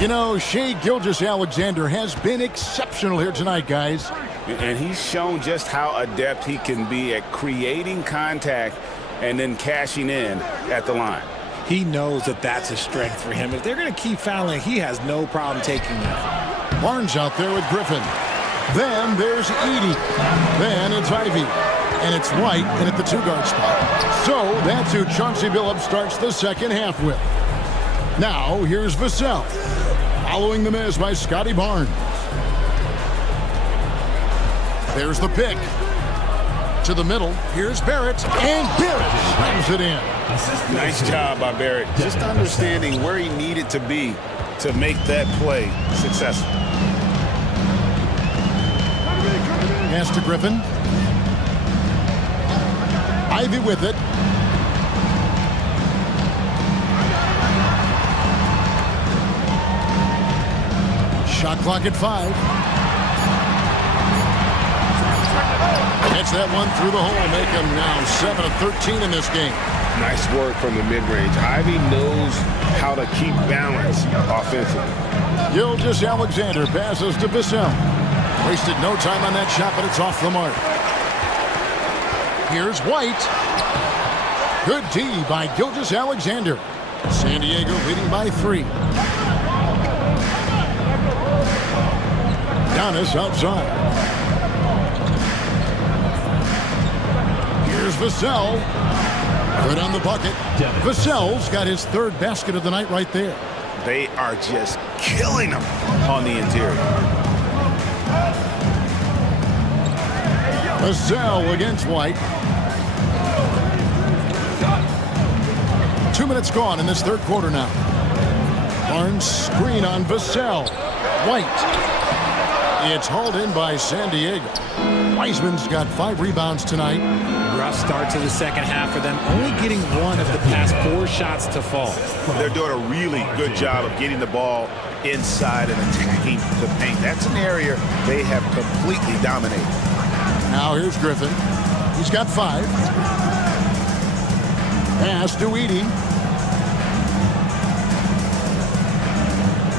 You know, Shai Gilgeous-Alexander has been exceptional here tonight, guys. And he's shown just how adept he can be at creating contact and then cashing in at the line. He knows that that's a strength for him. If they're going to keep fouling, he has no problem taking that. Barnes out there with Griffin. Then there's Edey. Then it's Ivy. And it's White in at the 2-guard spot. So that's who Chauncey Billups starts the second half with. Now here's Vassell. Following the miss by Scotty Barnes. There's the pick. To the middle. Here's Barrett. And Barrett slams it in. Nice job by Barrett. Just understanding where he needed to be to make that play successful. Pass to Griffin. Ivy with it. Shot clock at 5. Gets that one through the hole, make him now 7 of 13 in this game. Nice work from the mid-range. Ivy knows how to keep balance offensively. Gilgeous-Alexander passes to Vassell. Wasted no time on that shot, but it's off the mark. Here's White. Good D by Gilgeous-Alexander. San Diego leading by 3. Giannis outside. Here's Vassell. Good on the bucket. Vassell's got his 3rd basket of the night right there. They are just killing him on the interior. Vassell against White. 2 minutes gone in this 3rd quarter now. Barnes screen on Vassell. White. It's hauled in by San Diego. Wiseman's got 5 rebounds tonight. Rough start to the second half for them, only getting 1 of the past 4 shots to fall. They're doing a really good job of getting the ball inside and attacking the paint. That's an area they have completely dominated. Now here's Griffin. He's got 5. Pass to Edey.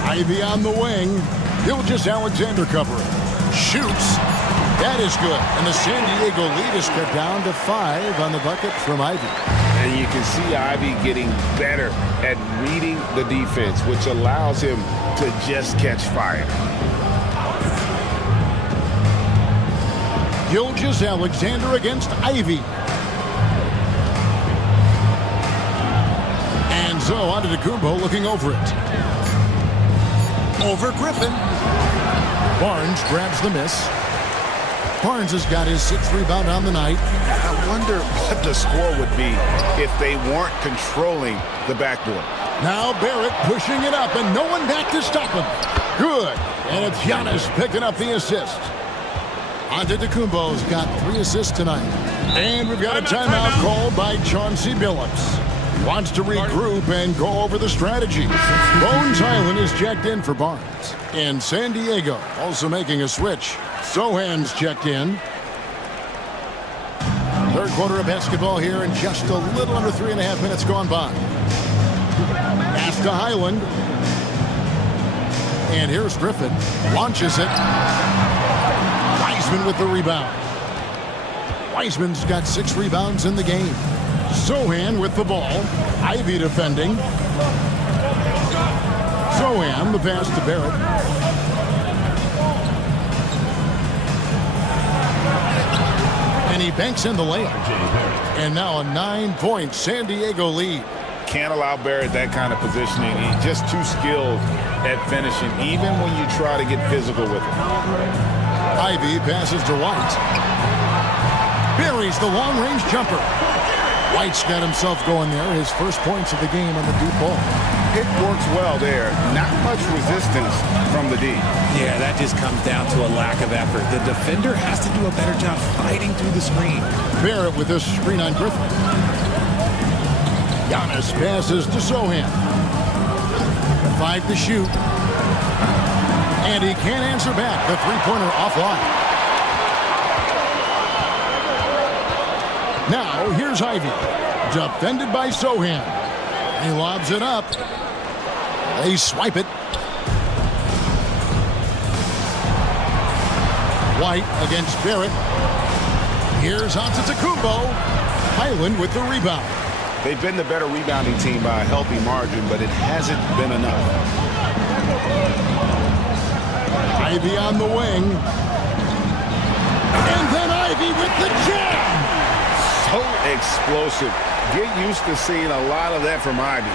Ivy on the wing. Gilgeous-Alexander covering. Shoots. That is good. And the San Diego lead is cut down to 5 on the bucket from Ivy. And you can see Ivy getting better at reading the defense, which allows him to just catch fire. Gilgeous-Alexander against Ivy. And so Antetokounmpo looking over it. Over Griffin. Barnes grabs the miss. Barnes has got his 6th rebound on the night. I wonder what the score would be if they weren't controlling the backboard. Now Barrett pushing it up and no one back to stop him. Good. And it's Giannis picking up the assist. Antetokounmpo's got 3 assists tonight. And we've got a timeout called by Chauncey Billups. Wants to regroup and go over the strategy. Bones Highland is checked in for Barnes. And San Diego also making a switch. Sohan's checked in. 3rd quarter of basketball here and just a little under 3.5 minutes gone by. Pass to Highland. And here's Griffin. Launches it. Wiseman with the rebound. Wiseman's got 6 rebounds in the game. Sohan with the ball. Ivy defending. Sohan, the pass to Barrett. And he banks in the layup. And now a 9-point San Diego lead. Can't allow Barrett that kind of positioning. He's just too skilled at finishing, even when you try to get physical with him. Ivy passes to White. Buries the long-range jumper. White's got himself going there. His first points of the game on the deep ball. It works well there. Not much resistance from the D. Yeah, that just comes down to a lack of effort. The defender has to do a better job fighting through the screen. Barrett with this screen on Griffin. Giannis passes to Sohan. 5 to shoot. And he can't answer back. The 3-pointer offline. Now, here's Ivy. Defended by Sohan. He lobs it up. They swipe it. White against Barrett. Here's Antetokounmpo. Highland with the rebound. They've been the better rebounding team by a healthy margin, but it hasn't been enough. Ivy on the wing. And then Ivy with the jam. So explosive. Get used to seeing a lot of that from Ivy.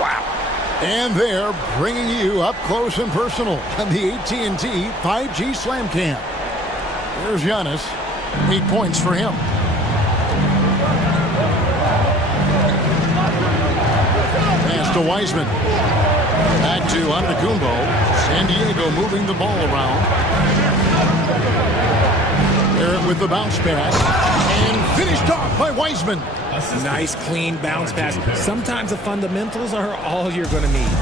Wow. And they're bringing you up close and personal on the AT&T 5G Slam Cam. There's Giannis. 8 points for him. Pass to Wiseman. Back to Antetokounmpo. San Diego moving the ball around. Barrett with the bounce pass. And finished off by Wiseman. Nice, clean bounce pass. Sometimes the fundamentals are all you're going to need.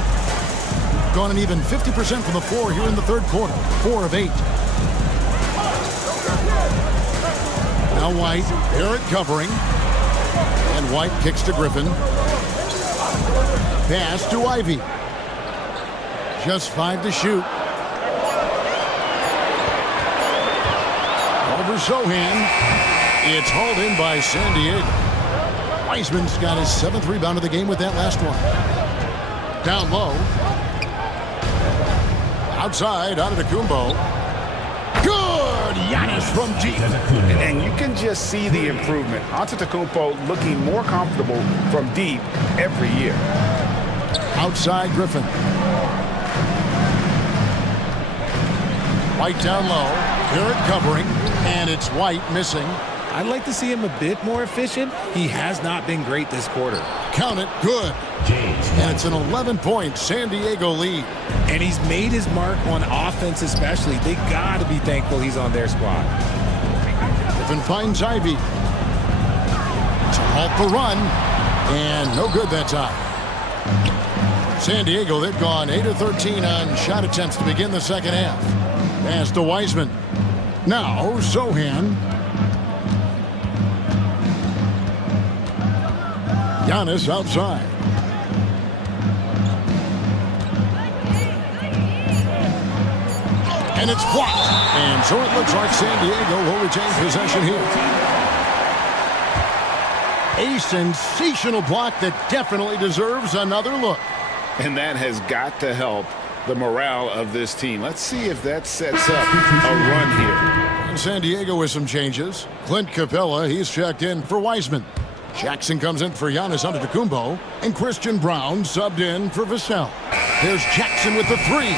Gone an even 50% from the floor here in the third quarter. 4 of 8. Now White. Barrett covering. And White kicks to Griffin. Pass to Ivy. Just 5 to shoot. Over Sohan. It's hauled in by San Diego. Wiseman's got his 7th rebound of the game with that last one. Down low. Outside, Antetokounmpo. Good! Giannis from deep. And you can just see the improvement. Antetokounmpo looking more comfortable from deep every year. Outside, Griffin. White down low. Barrett covering. And it's White missing. I'd like to see him a bit more efficient. He has not been great this quarter. Count it. Good. And it's an 11-point San Diego lead. And he's made his mark on offense especially. They got to be thankful he's on their squad. Griffin finds Ivy. To halt the run. And no good that time. San Diego, they've gone 8 of 13 on shot attempts to begin the second half. Pass to Wiseman. Now, Sohan. Giannis outside. And it's blocked. And so it looks like San Diego will retain possession here. A sensational block that definitely deserves another look. And that has got to help the morale of this team. Let's see if that sets up a run here. And San Diego with some changes. Clint Capella, he's checked in for Wiseman. Jackson comes in for Giannis Antetokounmpo, and Christian Brown subbed in for Vassell. There's Jackson with the 3.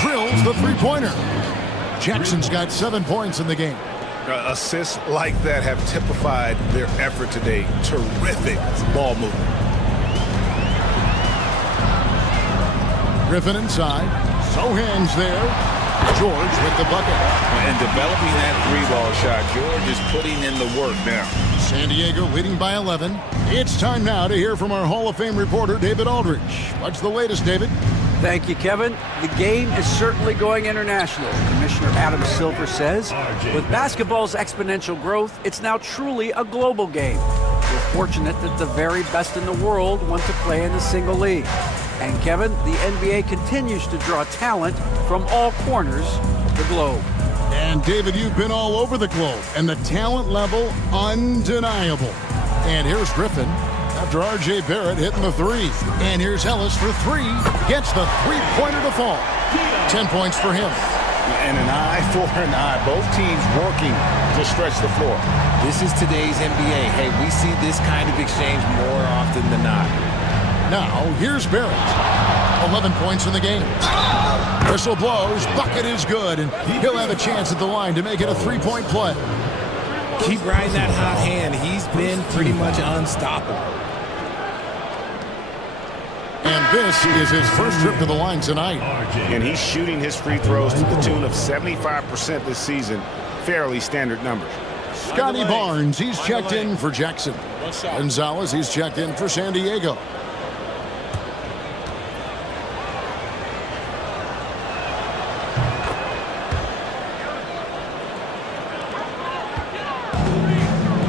Drills the three-pointer. Jackson's got 7 points in the game. Assists like that have typified their effort today. Terrific ball movement. Griffin inside. Sohan's there. George with the bucket. And developing that 3-ball shot. George is putting in the work now. San Diego leading by 11. It's time now to hear from our Hall of Fame reporter, David Aldridge. What's the latest, David? Thank you, Kevin. The game is certainly going international. Commissioner Adam Silver says, with basketball's exponential growth, it's now truly a global game. We're fortunate that the very best in the world want to play in a single league. And Kevin, the NBA continues to draw talent from all corners of the globe. And David, you've been all over the globe, and the talent level undeniable. And here's Griffin after R.J. Barrett hitting the 3. And here's Ellis for 3. Gets the three-pointer to fall. 10 points for him. And an eye for an eye. Both teams working to stretch the floor. This is today's NBA. Hey, we see this kind of exchange more often than not. Now, here's Barrett. 11 points in the game. Whistle blows. Bucket is good, and he'll have a chance at the line to make it a 3-point play. Keep riding that hot hand. He's been pretty much unstoppable. And this is his first trip to the line tonight. And he's shooting his free throws to the tune of 75% this season. Fairly standard numbers. Scotty Barnes, he's checked in for Jackson. Gonzalez, he's checked in for San Diego.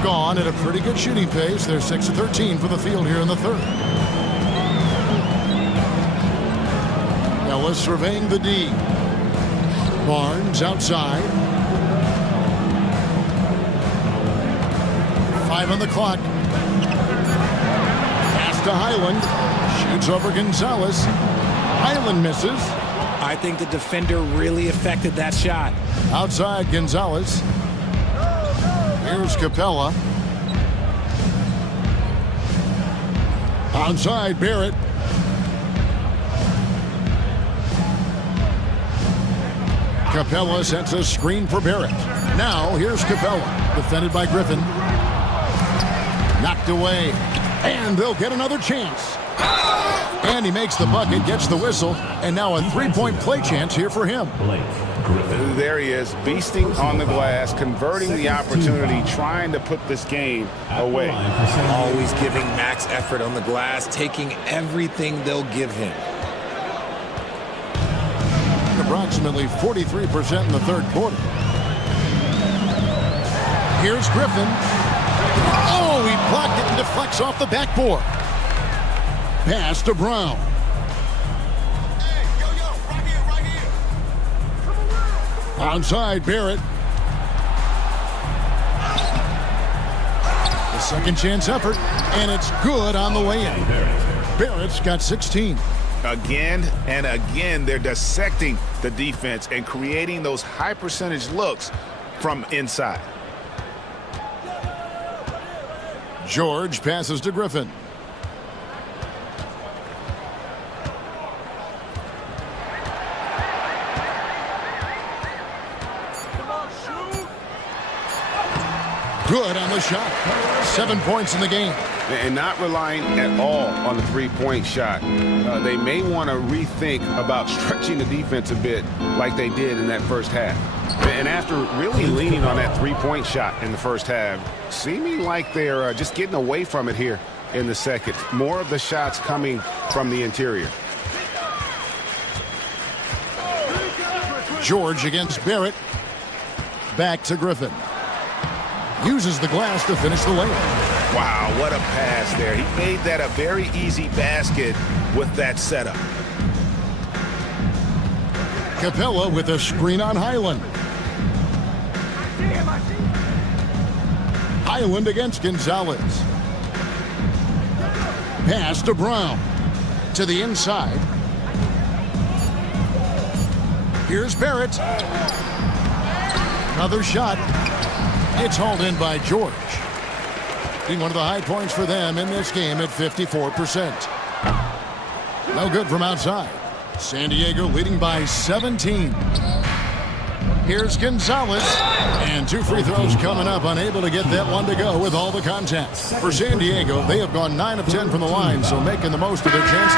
Gone at a pretty good shooting pace. They're 6 of 13 for the field here in the third. Ellis surveying the D. Barnes outside. 5 on the clock. Pass to Highland. Shoots over Gonzalez. Highland misses. I think the defender really affected that shot. Outside Gonzalez. Here's Capella. Outside Barrett. Capella sets a screen for Barrett. Now here's Capella, defended by Griffin. Knocked away, and they'll get another chance. And he makes the bucket, gets the whistle, and now a three-point play chance here for him. There he is, beasting on the glass, converting the opportunity, trying to put this game away. Always giving max effort on the glass, taking everything they'll give him. Approximately 43% in the third quarter. Here's Griffin. Oh, he blocked it and deflects off the backboard. Pass to Brown. Onside Barrett. The second chance effort, and it's good on the way in. Barrett's got 16. Again and again, they're dissecting the defense and creating those high percentage looks from inside. George passes to Griffin. Good on the shot. 7 points in the game. And not relying at all on the three-point shot. They may want to rethink about stretching the defense a bit like they did in that first half. And after really leaning on that three-point shot in the first half, seeming like they're just getting away from it here in the second. More of the shots coming from the interior. George against Barrett. Back to Griffin. Uses the glass to finish the layup. Wow, what a pass there. He made that a very easy basket with that setup. Capella with a screen on Highland. Highland against Gonzalez. Pass to Brown. To the inside. Here's Barrett. Another shot. It's hauled in by George. Being one of the high points for them in this game at 54%. No good from outside. San Diego leading by 17. Here's Gonzalez. And 2 free throws coming up. Unable to get that one to go with all the contact. For San Diego, they have gone 9 of 10 from the line, so making the most of their chances.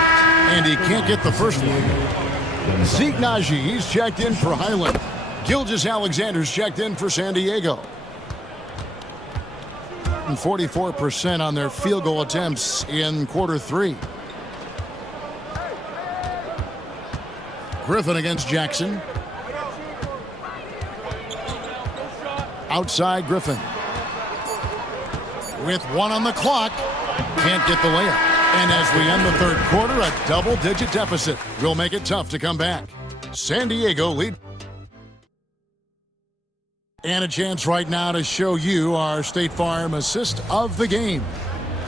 And he can't get the first one. Zeke Naji, he's checked in for Highland. Gilgeous Alexander's checked in for San Diego. And 44% on their field goal attempts in quarter 3. Griffin against Jackson. Outside Griffin. With 1 on the clock. Can't get the layup. And as we end the third quarter, a double-digit deficit will make it tough to come back. San Diego lead. And a chance right now to show you our State Farm assist of the game.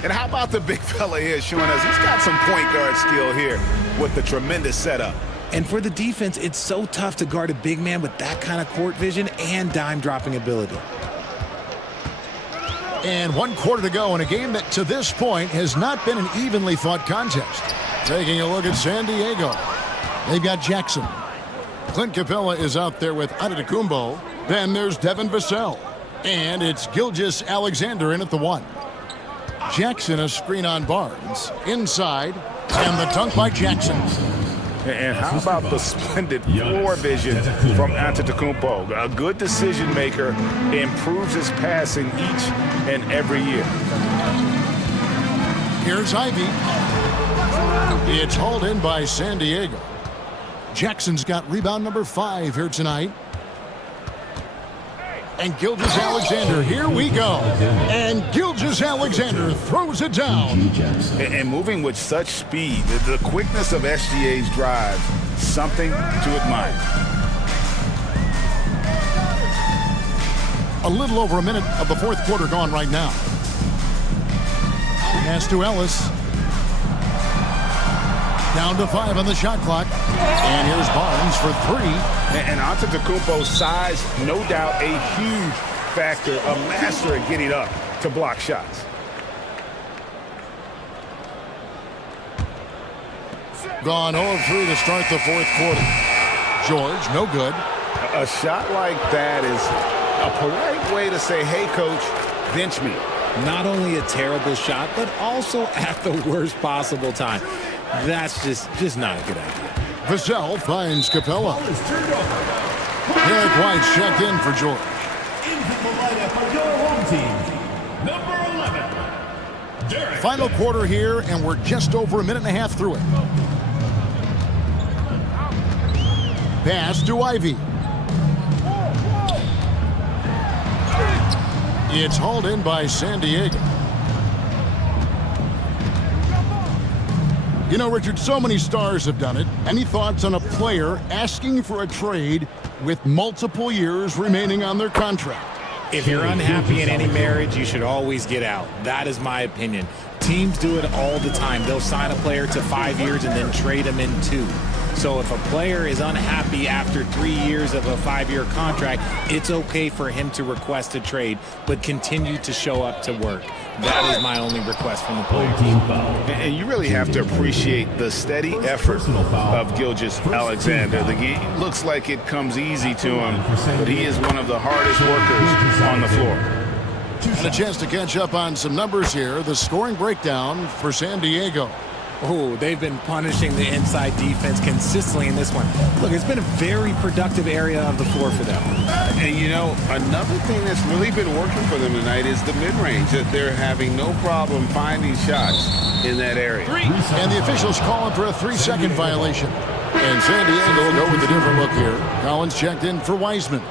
And how about the big fella here showing us he's got some point guard skill here with the tremendous setup. And for the defense, it's so tough to guard a big man with that kind of court vision and dime dropping ability. And 1 quarter to go in a game that to this point has not been an evenly fought contest. Taking a look at San Diego. They've got Jackson. Clint Capella is out there with Antetokounmpo. Then there's Devin Vassell. And it's Gilgeous Alexander in at the 1. Jackson a screen on Barnes. Inside. And the dunk by Jackson. And how about the splendid floor vision from Antetokounmpo? A good decision maker, improves his passing each and every year. Here's Ivy. It's hauled in by San Diego. Jackson's got rebound number 5 here tonight. And Gilgeous Alexander, here we go. And Gilgeous Alexander throws it down. And moving with such speed, the quickness of SGA's drives, something to admire. A little over a minute of the fourth quarter gone right now. Pass to Ellis. Down to 5 on the shot clock. And here's Barnes for 3. And Antetokounmpo's size, no doubt a huge factor, a master at getting up to block shots. Gone 0-3 to start the fourth quarter. George, no good. A shot like that is a polite way to say, hey, coach, bench me. Not only a terrible shot, but also at the worst possible time. That's just not a good idea. Vassell finds Capella. Derek White's checked in for George. Into the lineup for your home team, number 11, Derek. Final quarter here, and we're just over a minute and a half through it. Pass to Ivy. It's hauled in by San Diego. You know, Richard, so many stars have done it. Any thoughts on a player asking for a trade with multiple years remaining on their contract? If you're unhappy in any marriage, you should always get out. That is my opinion. Teams do it all the time. They'll sign a player to 5 years and then trade him in 2. So if a player is unhappy after 3 years of a 5-year contract, it's okay for him to request a trade, but continue to show up to work. That is my only request from the player. And you really have to appreciate the steady effort of Gilgeous-Alexander. The game looks like it comes easy to him, but he is one of the hardest workers on the floor. And a chance to catch up on some numbers here. The scoring breakdown for San Diego. Oh, they've been punishing the inside defense consistently in this one. Look, it's been a very productive area of the floor for them. And, you know, another thing that's really been working for them tonight is the mid-range. That they're having no problem finding shots in that area. And the officials calling for a 3-second violation. And San Diego will go with a different look here. Collins checked in for Wiseman.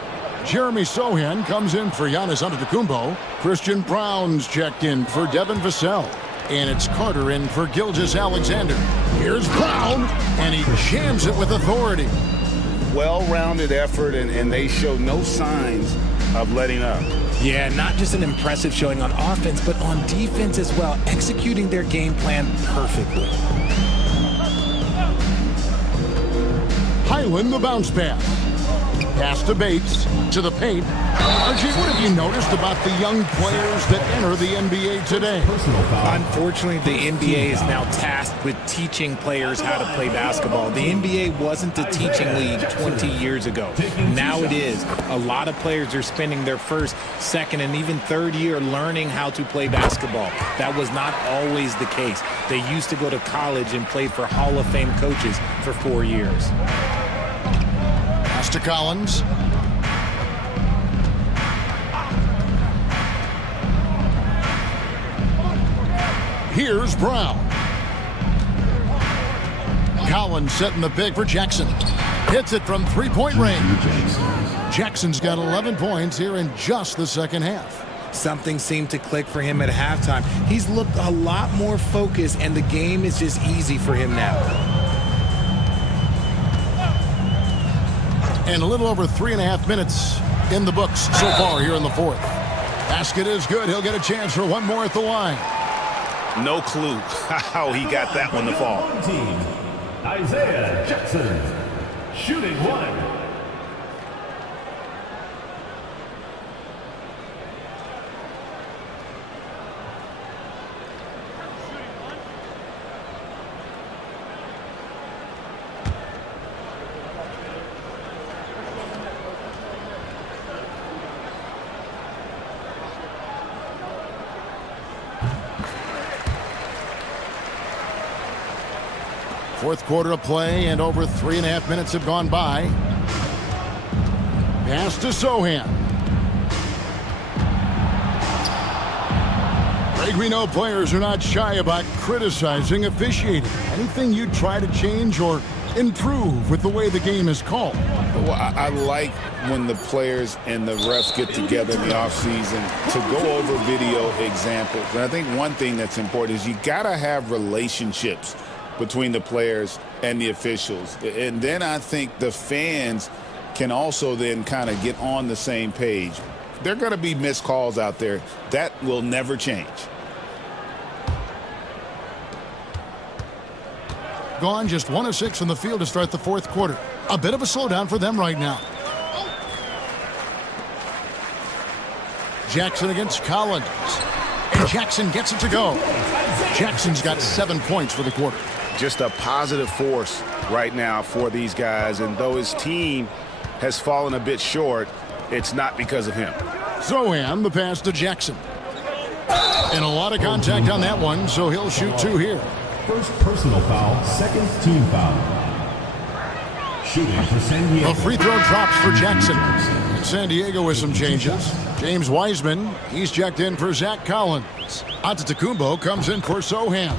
Jeremy Sohan comes in for Giannis Antetokounmpo. Christian Brown's checked in for Devin Vassell. And it's Carter in for Gilgeous-Alexander. Here's Brown, and he jams it with authority. Well-rounded effort, and they show no signs of letting up. Yeah, not just an impressive showing on offense, but on defense as well, executing their game plan perfectly. Highland, the bounce pass. Pass to Bates, to the paint. RJ, what have you noticed about the young players that enter the NBA today? Unfortunately, the NBA is now tasked with teaching players how to play basketball. The NBA wasn't a teaching league 20 years ago. Now it is. A lot of players are spending their first, second, and even third year learning how to play basketball. That was not always the case. They used to go to college and play for Hall of Fame coaches for 4 years. Pass to Collins. Here's Brown. Collins setting the pick for Jackson. Hits it from three-point range. Jackson's got 11 points here in just the second half. Something seemed to click for him at halftime. He's looked a lot more focused, and the game is just easy for him now. And a little over 3.5 minutes in the books so far here in the fourth. Basket is good. He'll get a chance for one more at the line. No clue how he got that one to fall. Isaiah Jackson, shooting 1. Fourth quarter of play, and over 3.5 minutes have gone by. Pass to Sohan. Greg, we know players are not shy about criticizing officiating. Anything you try to change or improve with the way the game is called? Well, I like when the players and the refs get together in the offseason to go over video examples. And I think one thing that's important is you got to have relationships between the players and the officials. And then I think the fans can also then kind of get on the same page. There are going to be missed calls out there. That will never change. Gone just 1 of 6 from the field to start the fourth quarter. A bit of a slowdown for them right now. Jackson against Collins. And Jackson gets it to go. Jackson's got 7 points for the quarter. Just a positive force right now for these guys. And though his team has fallen a bit short, it's not because of him. Zohan, the pass to Jackson. And a lot of contact on that one, so he'll shoot 2 here. First personal foul, second team foul. Shooting for San Diego. A free throw drops for Jackson. San Diego with some changes. James Wiseman, he's checked in for Zach Collins. Antetokounmpo comes in for Zohan.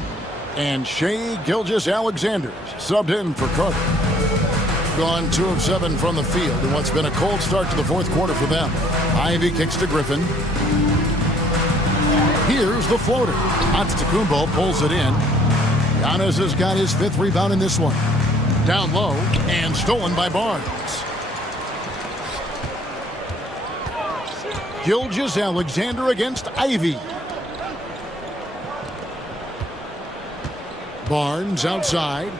And Shai Gilgeous-Alexander subbed in for Carter. Gone 2 of 7 from the field in what's been a cold start to the fourth quarter for them. Ivy kicks to Griffin. Here's the floater. Antetokounmpo pulls it in. Giannis has got his 5th rebound in this one. Down low and stolen by Barnes. Gilgeous-Alexander against Ivy. Barnes outside.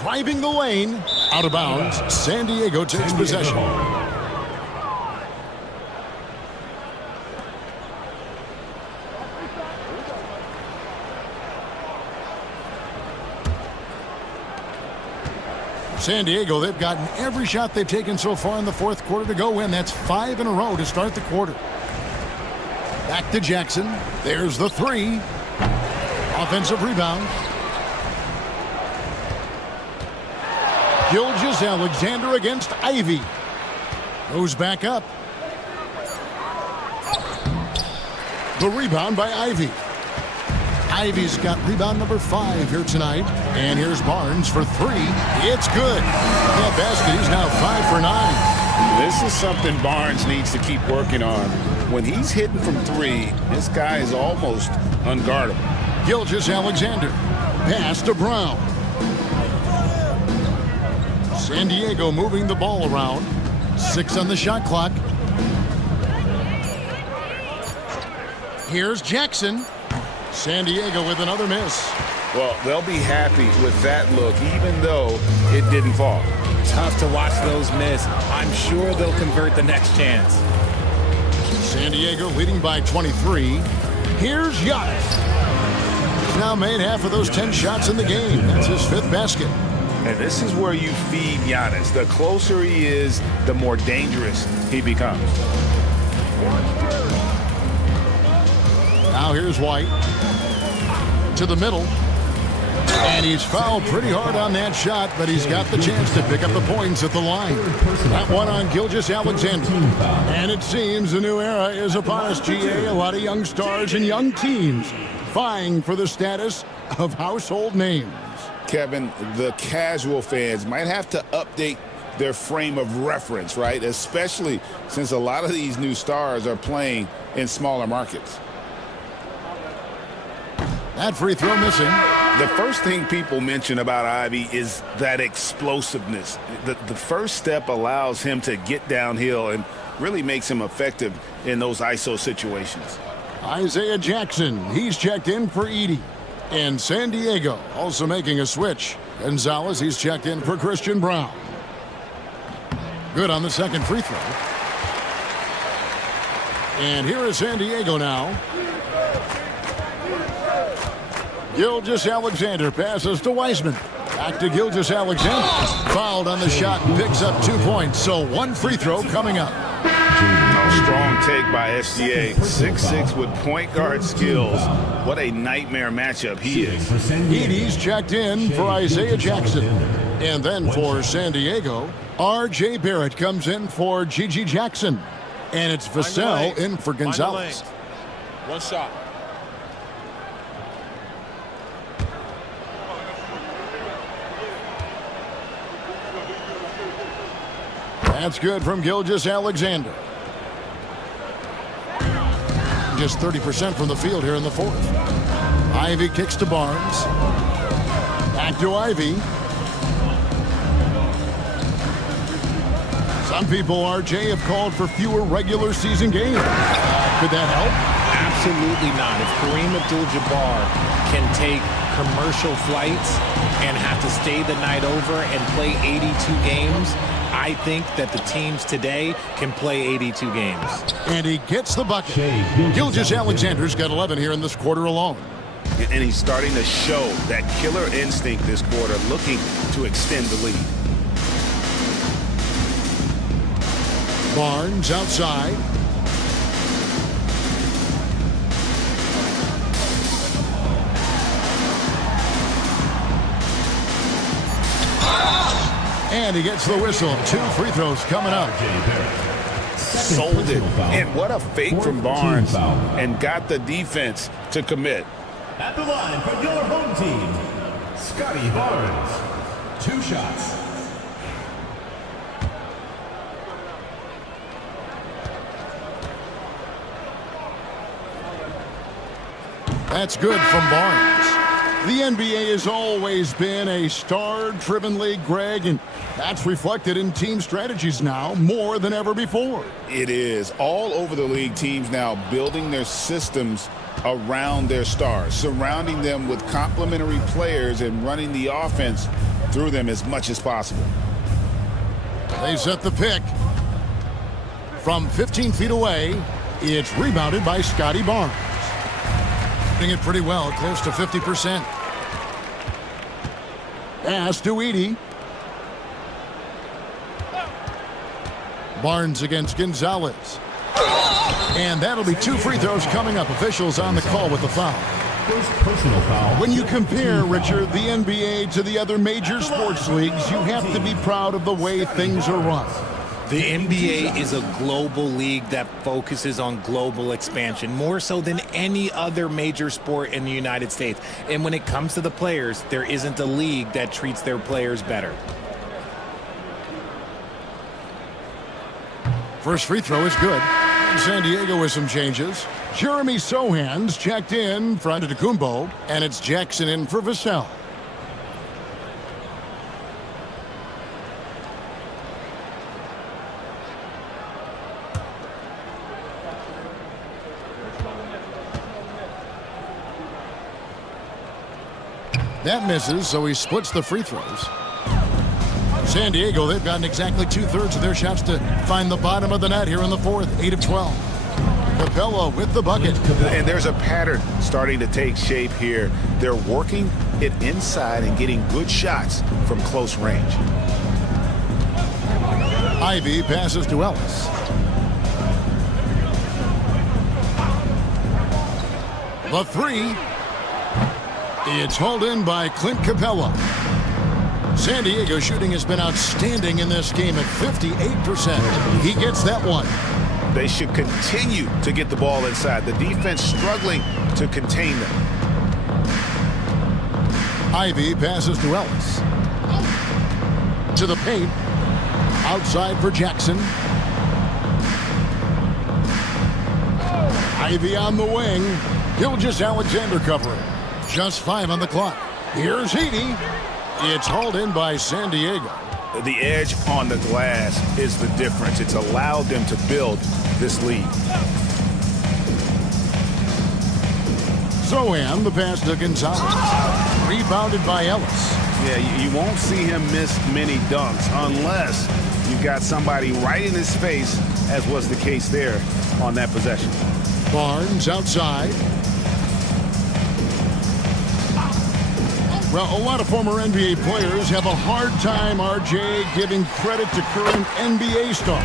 Driving the lane. Out of bounds. San Diego takes possession. San Diego, they've gotten every shot they've taken so far in the fourth quarter to go in. That's 5 in a row to start the quarter. Back to Jackson. There's the 3. Offensive rebound. Gilgeous-Alexander against Ivy. Goes back up. The rebound by Ivy. Ivy's got rebound number 5 here tonight. And here's Barnes for 3. It's good. That basket, he's now 5 for 9. This is something Barnes needs to keep working on. When he's hitting from 3, this guy is almost unguardable. Gilgeous-Alexander. Pass to Brown. San Diego moving the ball around. 6 on the shot clock. Here's Jackson. San Diego with another miss. Well, they'll be happy with that look, even though it didn't fall. Tough to watch those miss. I'm sure they'll convert the next chance. San Diego leading by 23. Here's Giannis. He's now made half of those 10 shots in the game. That's his 5th basket. And this is where you feed Giannis. The closer he is, the more dangerous he becomes. Now here's White. To the middle. And he's fouled pretty hard on that shot, but he's got the chance to pick up the points at the line. That one on Gilgeous-Alexander. And it seems a new era is upon us, GA. A lot of young stars and young teams vying for the status of household names. Kevin, the casual fans might have to update their frame of reference, right? Especially since a lot of these new stars are playing in smaller markets. That free throw missing. The first thing people mention about Ivy is that explosiveness. The first step allows him to get downhill and really makes him effective in those ISO situations. Isaiah Jackson, he's checked in for Edey. And San Diego also making a switch. Gonzalez, he's checked in for Christian Brown. Good on the second free throw. And here is San Diego now. Gilgeous-Alexander passes to Wiseman. Back to Gilgeous-Alexander. Fouled on the shot and picks up 2 points. So 1 free throw coming up. Strong take by SGA. 6'6" with point guard skills. What a nightmare matchup he is. Edey's checked in for Isaiah Jackson. And then for San Diego, R.J. Barrett comes in for Gigi Jackson. And it's Vassell in for Gonzalez. 1 shot. That's good from Gilgeous-Alexander. Just 30% from the field here in the fourth. Ivy kicks to Barnes. Back to Ivy. Some people, RJ, have called for fewer regular season games. Could that help? Absolutely not. If Kareem Abdul-Jabbar can take commercial flights and have to stay the night over and play 82 games, I think that the teams today can play 82 games. And he gets the bucket. Gilgeous-Alexander's got 11 here in this quarter alone. And he's starting to show that killer instinct this quarter, looking to extend the lead. Barnes outside. And he gets the whistle. 2 free throws coming up. Sold it. And what a fake from Barnes. And got the defense to commit. At the line for your home team, Scotty Barnes. 2 shots. That's good from Barnes. The NBA has always been a star-driven league, Greg, and that's reflected in team strategies now more than ever before. It is. All over the league, teams now building their systems around their stars, surrounding them with complementary players and running the offense through them as much as possible. They set the pick. From 15 feet away, it's rebounded by Scotty Barnes. Doing it pretty well, close to 50%. Pass to Edey. Barnes against Gonzalez. And that'll be 2 free throws coming up. Officials on the call with the foul. First personal foul. When you compare, Richard, the NBA to the other major sports leagues, you have to be proud of the way things are run. The NBA is a global league that focuses on global expansion, more so than any other major sport in the United States. And when it comes to the players, there isn't a league that treats their players better. First free throw is good. San Diego with some changes. Jeremy Sohan's checked in for Antetokounmpo, and it's Jackson in for Vassell. That misses, so he splits the free throws. San Diego, they've gotten exactly 2/3 of their shots to find the bottom of the net here in the fourth, 8 of 12. Capella with the bucket. And there's a pattern starting to take shape here. They're working it inside and getting good shots from close range. Ivy passes to Ellis. The 3. It's hauled in by Clint Capella. San Diego shooting has been outstanding in this game at 58%. He gets that one. They should continue to get the ball inside. The defense struggling to contain them. Ivy passes to Ellis. To the paint. Outside for Jackson. Ivy on the wing. Gilgeous-Alexander covering. Just 5 on the clock. Here's Edey. It's hauled in by San Diego. The edge on the glass is the difference. It's allowed them to build this lead. Sohan, the pass to Gonzalez. Rebounded by Ellis. Yeah, you won't see him miss many dunks unless you've got somebody right in his face, as was the case there on that possession. Barnes outside. Well, a lot of former NBA players have a hard time, RJ, giving credit to current NBA stars.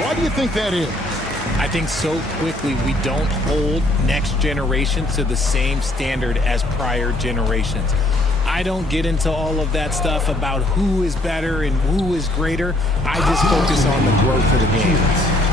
Why do you think that is? I think so quickly we don't hold next generation to the same standard as prior generations. I don't get into all of that stuff about who is better and who is greater. I just focus on the growth of the game.